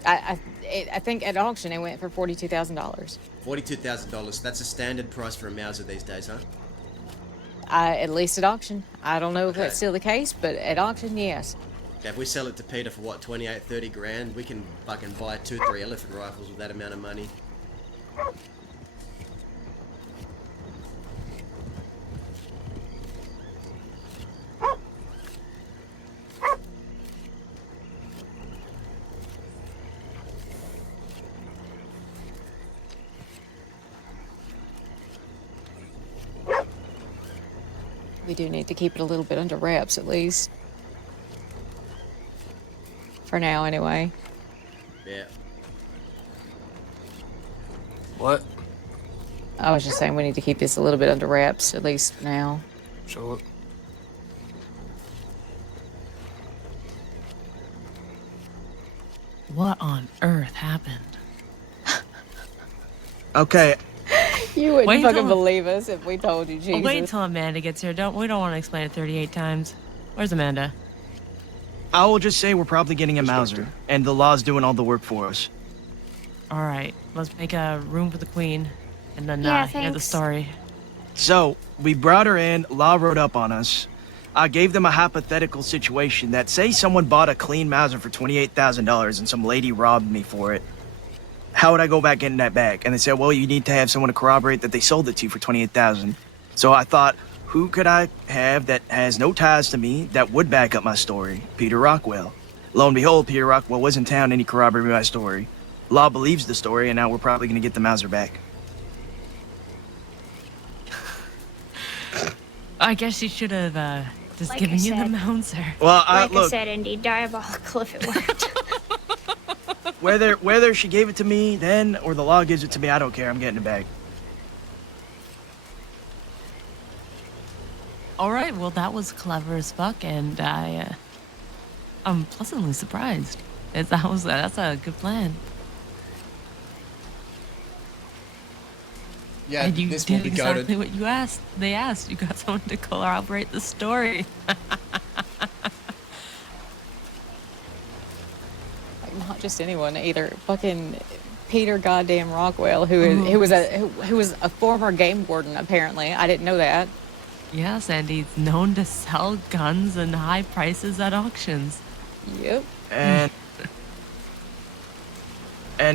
I think at auction it went for $42,000. $42,000. That's a standard price for a Mouser these days, huh? At least at auction. I don't know if that's still the case, but at auction, yes. Okay, if we sell it to Peter for what, 28, 30 grand, we can fucking buy 2-3 elephant rifles with that amount of money. We do need to keep it a little bit under wraps, at least. For now, anyway. Yeah. What? I was just saying we need to keep this a little bit under wraps, at least for now. Sure. What on earth happened? Okay. You wouldn't Wait fucking till- believe us if we told you, Jesus. Wait until Amanda gets here. We don't want to explain it 38 times. Where's Amanda? I will just say we're probably getting a Mouser, and the law's doing all the work for us. All right, let's make a room for the queen, and then Yeah, hear the thanks. story. So, we brought her in, law rode up on us. I gave them a hypothetical situation that, say someone bought a clean Mauser for $28,000 and some lady robbed me for it. How would I go back getting that back? And they said, well, you need to have someone to corroborate that they sold it to you for $28,000. So I thought, who could I have that has no ties to me that would back up my story? Peter Rockwell. Lo and behold, Peter Rockwell was in town and he corroborated my story. Law believes the story, and now we're probably going to get the Mauser back. I guess you should have just Like given I you the said. Mauser. Well, Like I look, said, Indy, diabolical if it worked. whether she gave it to me then or the law gives it to me, I don't care. I'm getting it back. All right, well, that was clever as fuck, and I'm pleasantly surprised. That's a good plan. Yeah, and you this will did be exactly goated. what you asked. They asked. You got someone to corroborate the story. Like, not just anyone either. Fucking Peter goddamn Rockwell, who was a former game warden apparently. I didn't know that. Yes, and he's known to sell guns and high prices at auctions. Yep. And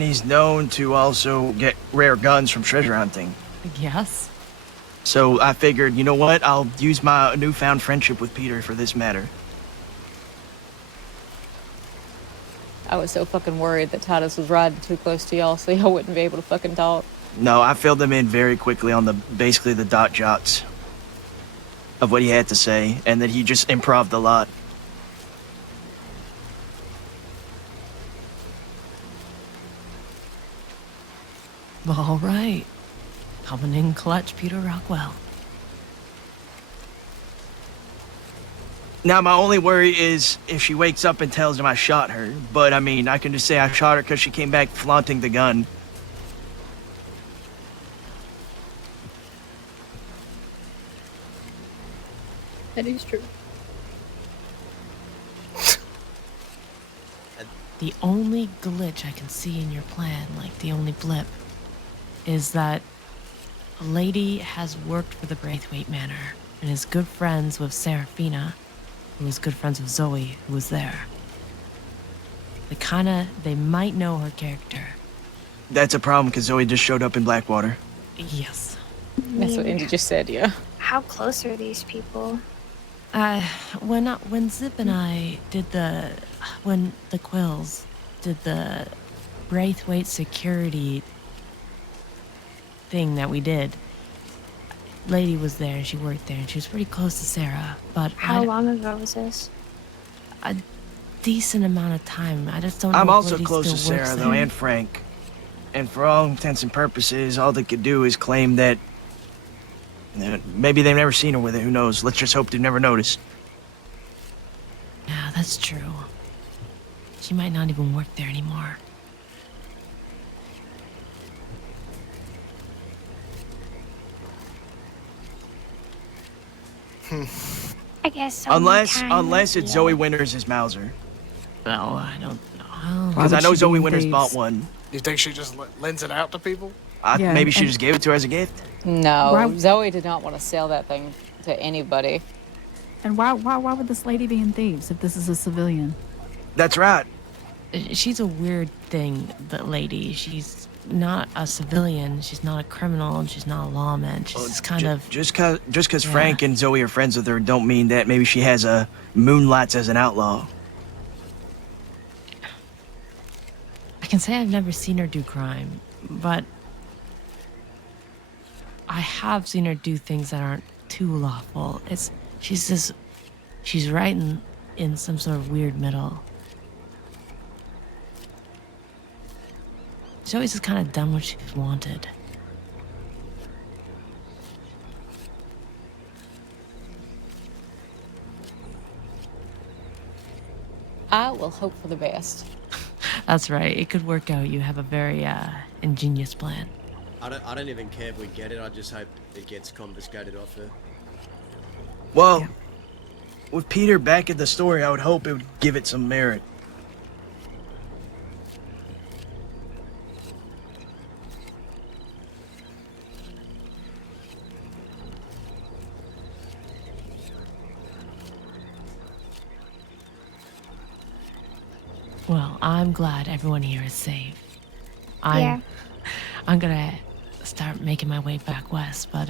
he's known to also get rare guns from treasure hunting. Yes. So I figured, you know what? I'll use my newfound friendship with Peter for this matter. I was so fucking worried that Titus was riding too close to y'all so y'all wouldn't be able to fucking talk. No, I filled him in very quickly on basically the dot jots of what he had to say, and that he just improv'd a lot. All right. Coming in clutch, Peter Rockwell. Now, my only worry is if she wakes up and tells him I shot her. But, I mean, I can just say I shot her because she came back flaunting the gun. That is true. The only glitch I can see in your plan, like the only blip, is that a lady has worked for the Braithwaite Manor and is good friends with Seraphina, who is good friends with Zoe, who was there. They might know her character. That's a problem because Zoe just showed up in Blackwater. Yes. That's what Indy just said, yeah. How close are these people? When Zip and I did when the Quills did the Braithwaite security thing that we did, lady was there and she worked there and she was pretty close to Sarah, but How long ago was this? A decent amount of time. I just don't know. I'm if also lady close to still works Sarah, though, there. and Frank. And for all intents and purposes, all they could do is claim that maybe they've never seen her with it. Who knows? Let's just hope they've never noticed. Yeah, that's true. She might not even work there anymore. I guess. Unless it's Zoe Winters' Mauser. No, I don't know. Because I know Zoe Winters bought one. You think she just lends it out to people? Maybe she just gave it to her as a gift. No, Zoe did not want to sell that thing to anybody. And why would this lady be in Thieves if this is a civilian? That's right. She's a weird thing, that lady. She's not a civilian. She's not a criminal. And she's not a lawman. She's kind of just because Yeah. Frank and Zoe are friends with her, don't mean that maybe she has a moonlights as an outlaw. I can say I've never seen her do crime, but I have seen her do things that aren't too lawful. She's right in some sort of weird middle. She's always just kind of done what she's wanted. I will hope for the best. That's right. It could work out. You have a very ingenious plan. I don't even care if we get it. I just hope it gets confiscated off her. Well, with Peter back at the story, I would hope it would give it some merit. Well, I'm glad everyone here is safe. Yeah. I'm gonna start making my way back west, but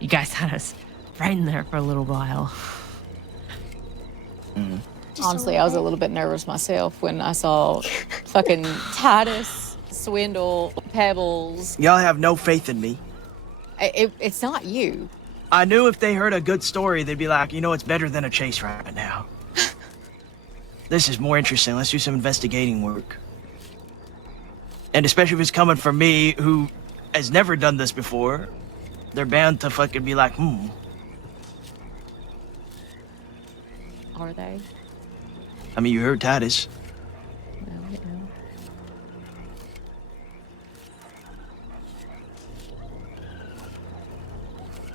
you guys had us frightened there for a little while. Honestly, I was a little bit nervous myself when I saw fucking Titus, Swindle, Pebbles. Y'all have no faith in me. It's not you. I knew if they heard a good story, they'd be like, it's better than a chase right now. This is more interesting. Let's do some investigating work. And especially if it's coming from me, who has never done this before, they're bound to fucking be like, Are they? I mean, you heard Titus. Well, you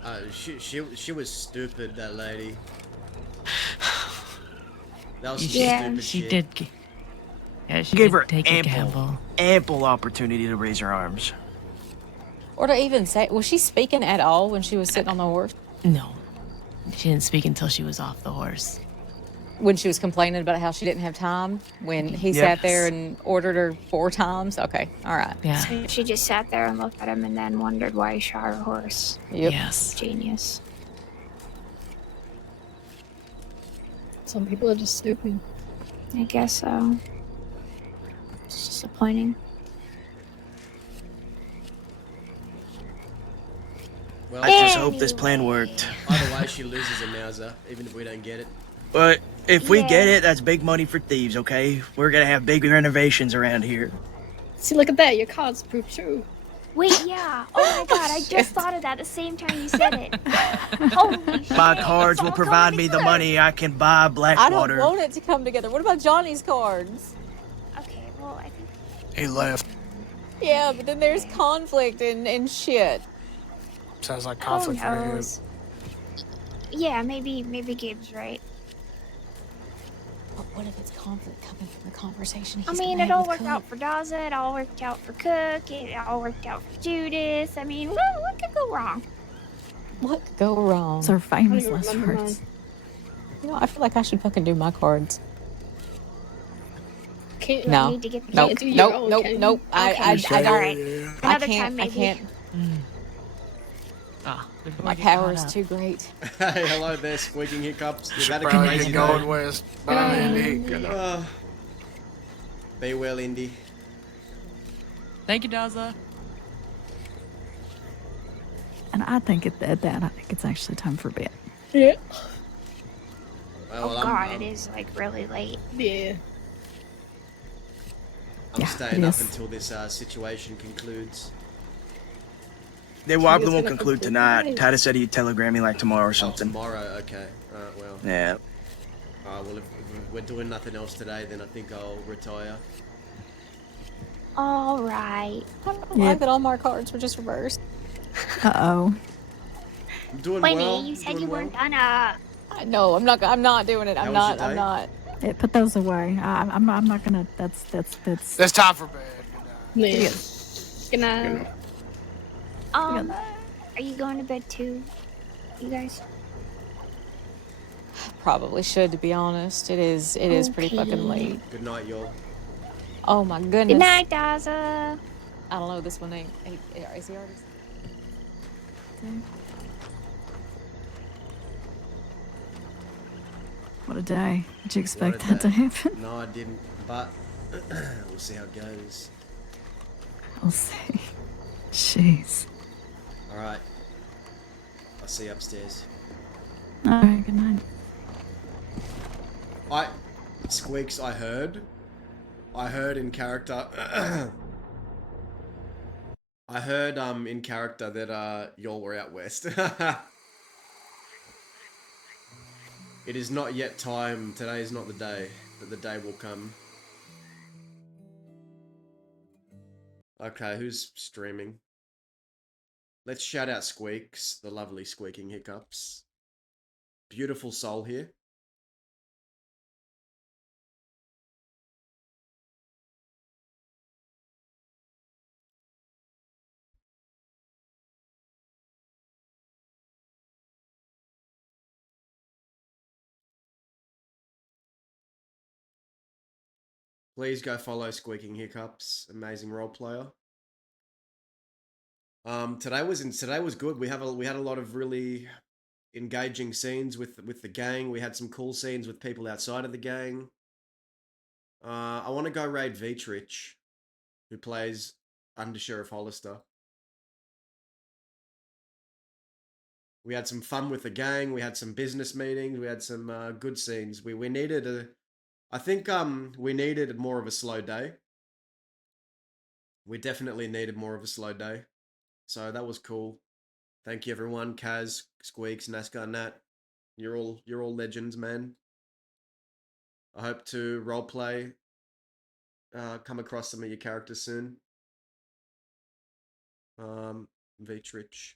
know. She was stupid, that lady. That was some Yeah, stupid she shit. did. Yeah, she Gave did her take a gamble. ample opportunity to raise her arms. Or to even say, was she speaking at all when she was sitting on the horse? No, she didn't speak until she was off the horse. When she was complaining about how she didn't have time? When he sat there and ordered her 4 times? Okay, all right. Yeah. So she just sat there and looked at him and then wondered why he shot her horse. Yep. Yes. Genius. Some people are just stupid. I guess so. It's disappointing. Well, I just hope this plan worked. Either way, she loses a Mauser, even if we don't get it. But if we get it, that's big money for thieves, okay? We're gonna have big renovations around here. See, look at that. Your cards prove true. Wait, yeah. Oh my god, I just thought of that the same time you said it. Holy shit. My cards will provide me the money I can buy I Blackwater. don't want it to come together. What about Johnny's cards? Okay, well, I think... He left. Yeah, but then there's conflict and shit. Sounds like Who conflict for him. knows? Yeah, maybe Gabe's right. But what if it's conflict coming from the conversation I he's mean, gonna it all have with worked out for Daza, it all worked out for Cook, it all worked out for Judas. I mean, what could go wrong? What could go wrong? Those are famous last words. You know, I feel like I should fucking do my cards. Can't No. Need to get the Nope. kids. Nope. I don't. Alright. I Another can't. time, maybe. I can't. My power is too great. Hey, hello there, squeaking hiccups. You've had a Probably crazy get going day. west. Bye, Andy. Be well, Indy. Thank you, Daza. And I think at that, I think it's actually time for bed. Yeah. Well, Oh god, it is like really late. Yeah. I'm Yeah, staying it up is. until this situation concludes. The wobbler won't conclude tonight. Titus said he'd telegram me like tomorrow or something. Tomorrow, okay. Well. Yeah. Well, if we're doing nothing else today, then I think I'll retire. Alright. I don't like that all my cards were just reversed. Uh-oh. I'm doing Wait a well. minute, you said doing you well. weren't gonna. No, I'm not doing it. How I'm was your not. I'm day? not. Yeah, put those away. I'm not gonna. That's. It's time for bed. Yeah. Good night. Are you going to bed too, you guys? Probably should, to be honest. It is pretty fucking late. Good night, y'all. Oh my goodness. Good night, Daza. I don't know. This one ain't. Is he already? What a day. Did you expect What a that to day. happen? No, I didn't, but we'll see how it goes. We'll see. Jeez. Alright. I'll see you upstairs. Alright, good night. Squeaks, I heard in character. I heard in character that y'all were out west. It is not yet time. Today is not the day, but the day will come. Okay, who's streaming? Let's shout out Squeaks, the lovely squeaking hiccups. Beautiful soul here. Please go follow Squeaking Hiccups, amazing role player. Today was good. We had a lot of really engaging scenes with the gang. We had some cool scenes with people outside of the gang. I want to go raid Vietrich, who plays Under Sheriff Hollister. We had some fun with the gang. We had some business meetings. We had some good scenes. We needed I think we needed more of a slow day. We definitely needed more of a slow day. So that was cool. Thank you everyone. Kaz, Squeaks, NASCAR, Nat. You're all legends, man. I hope to roleplay, come across some of your characters soon. Vietrich.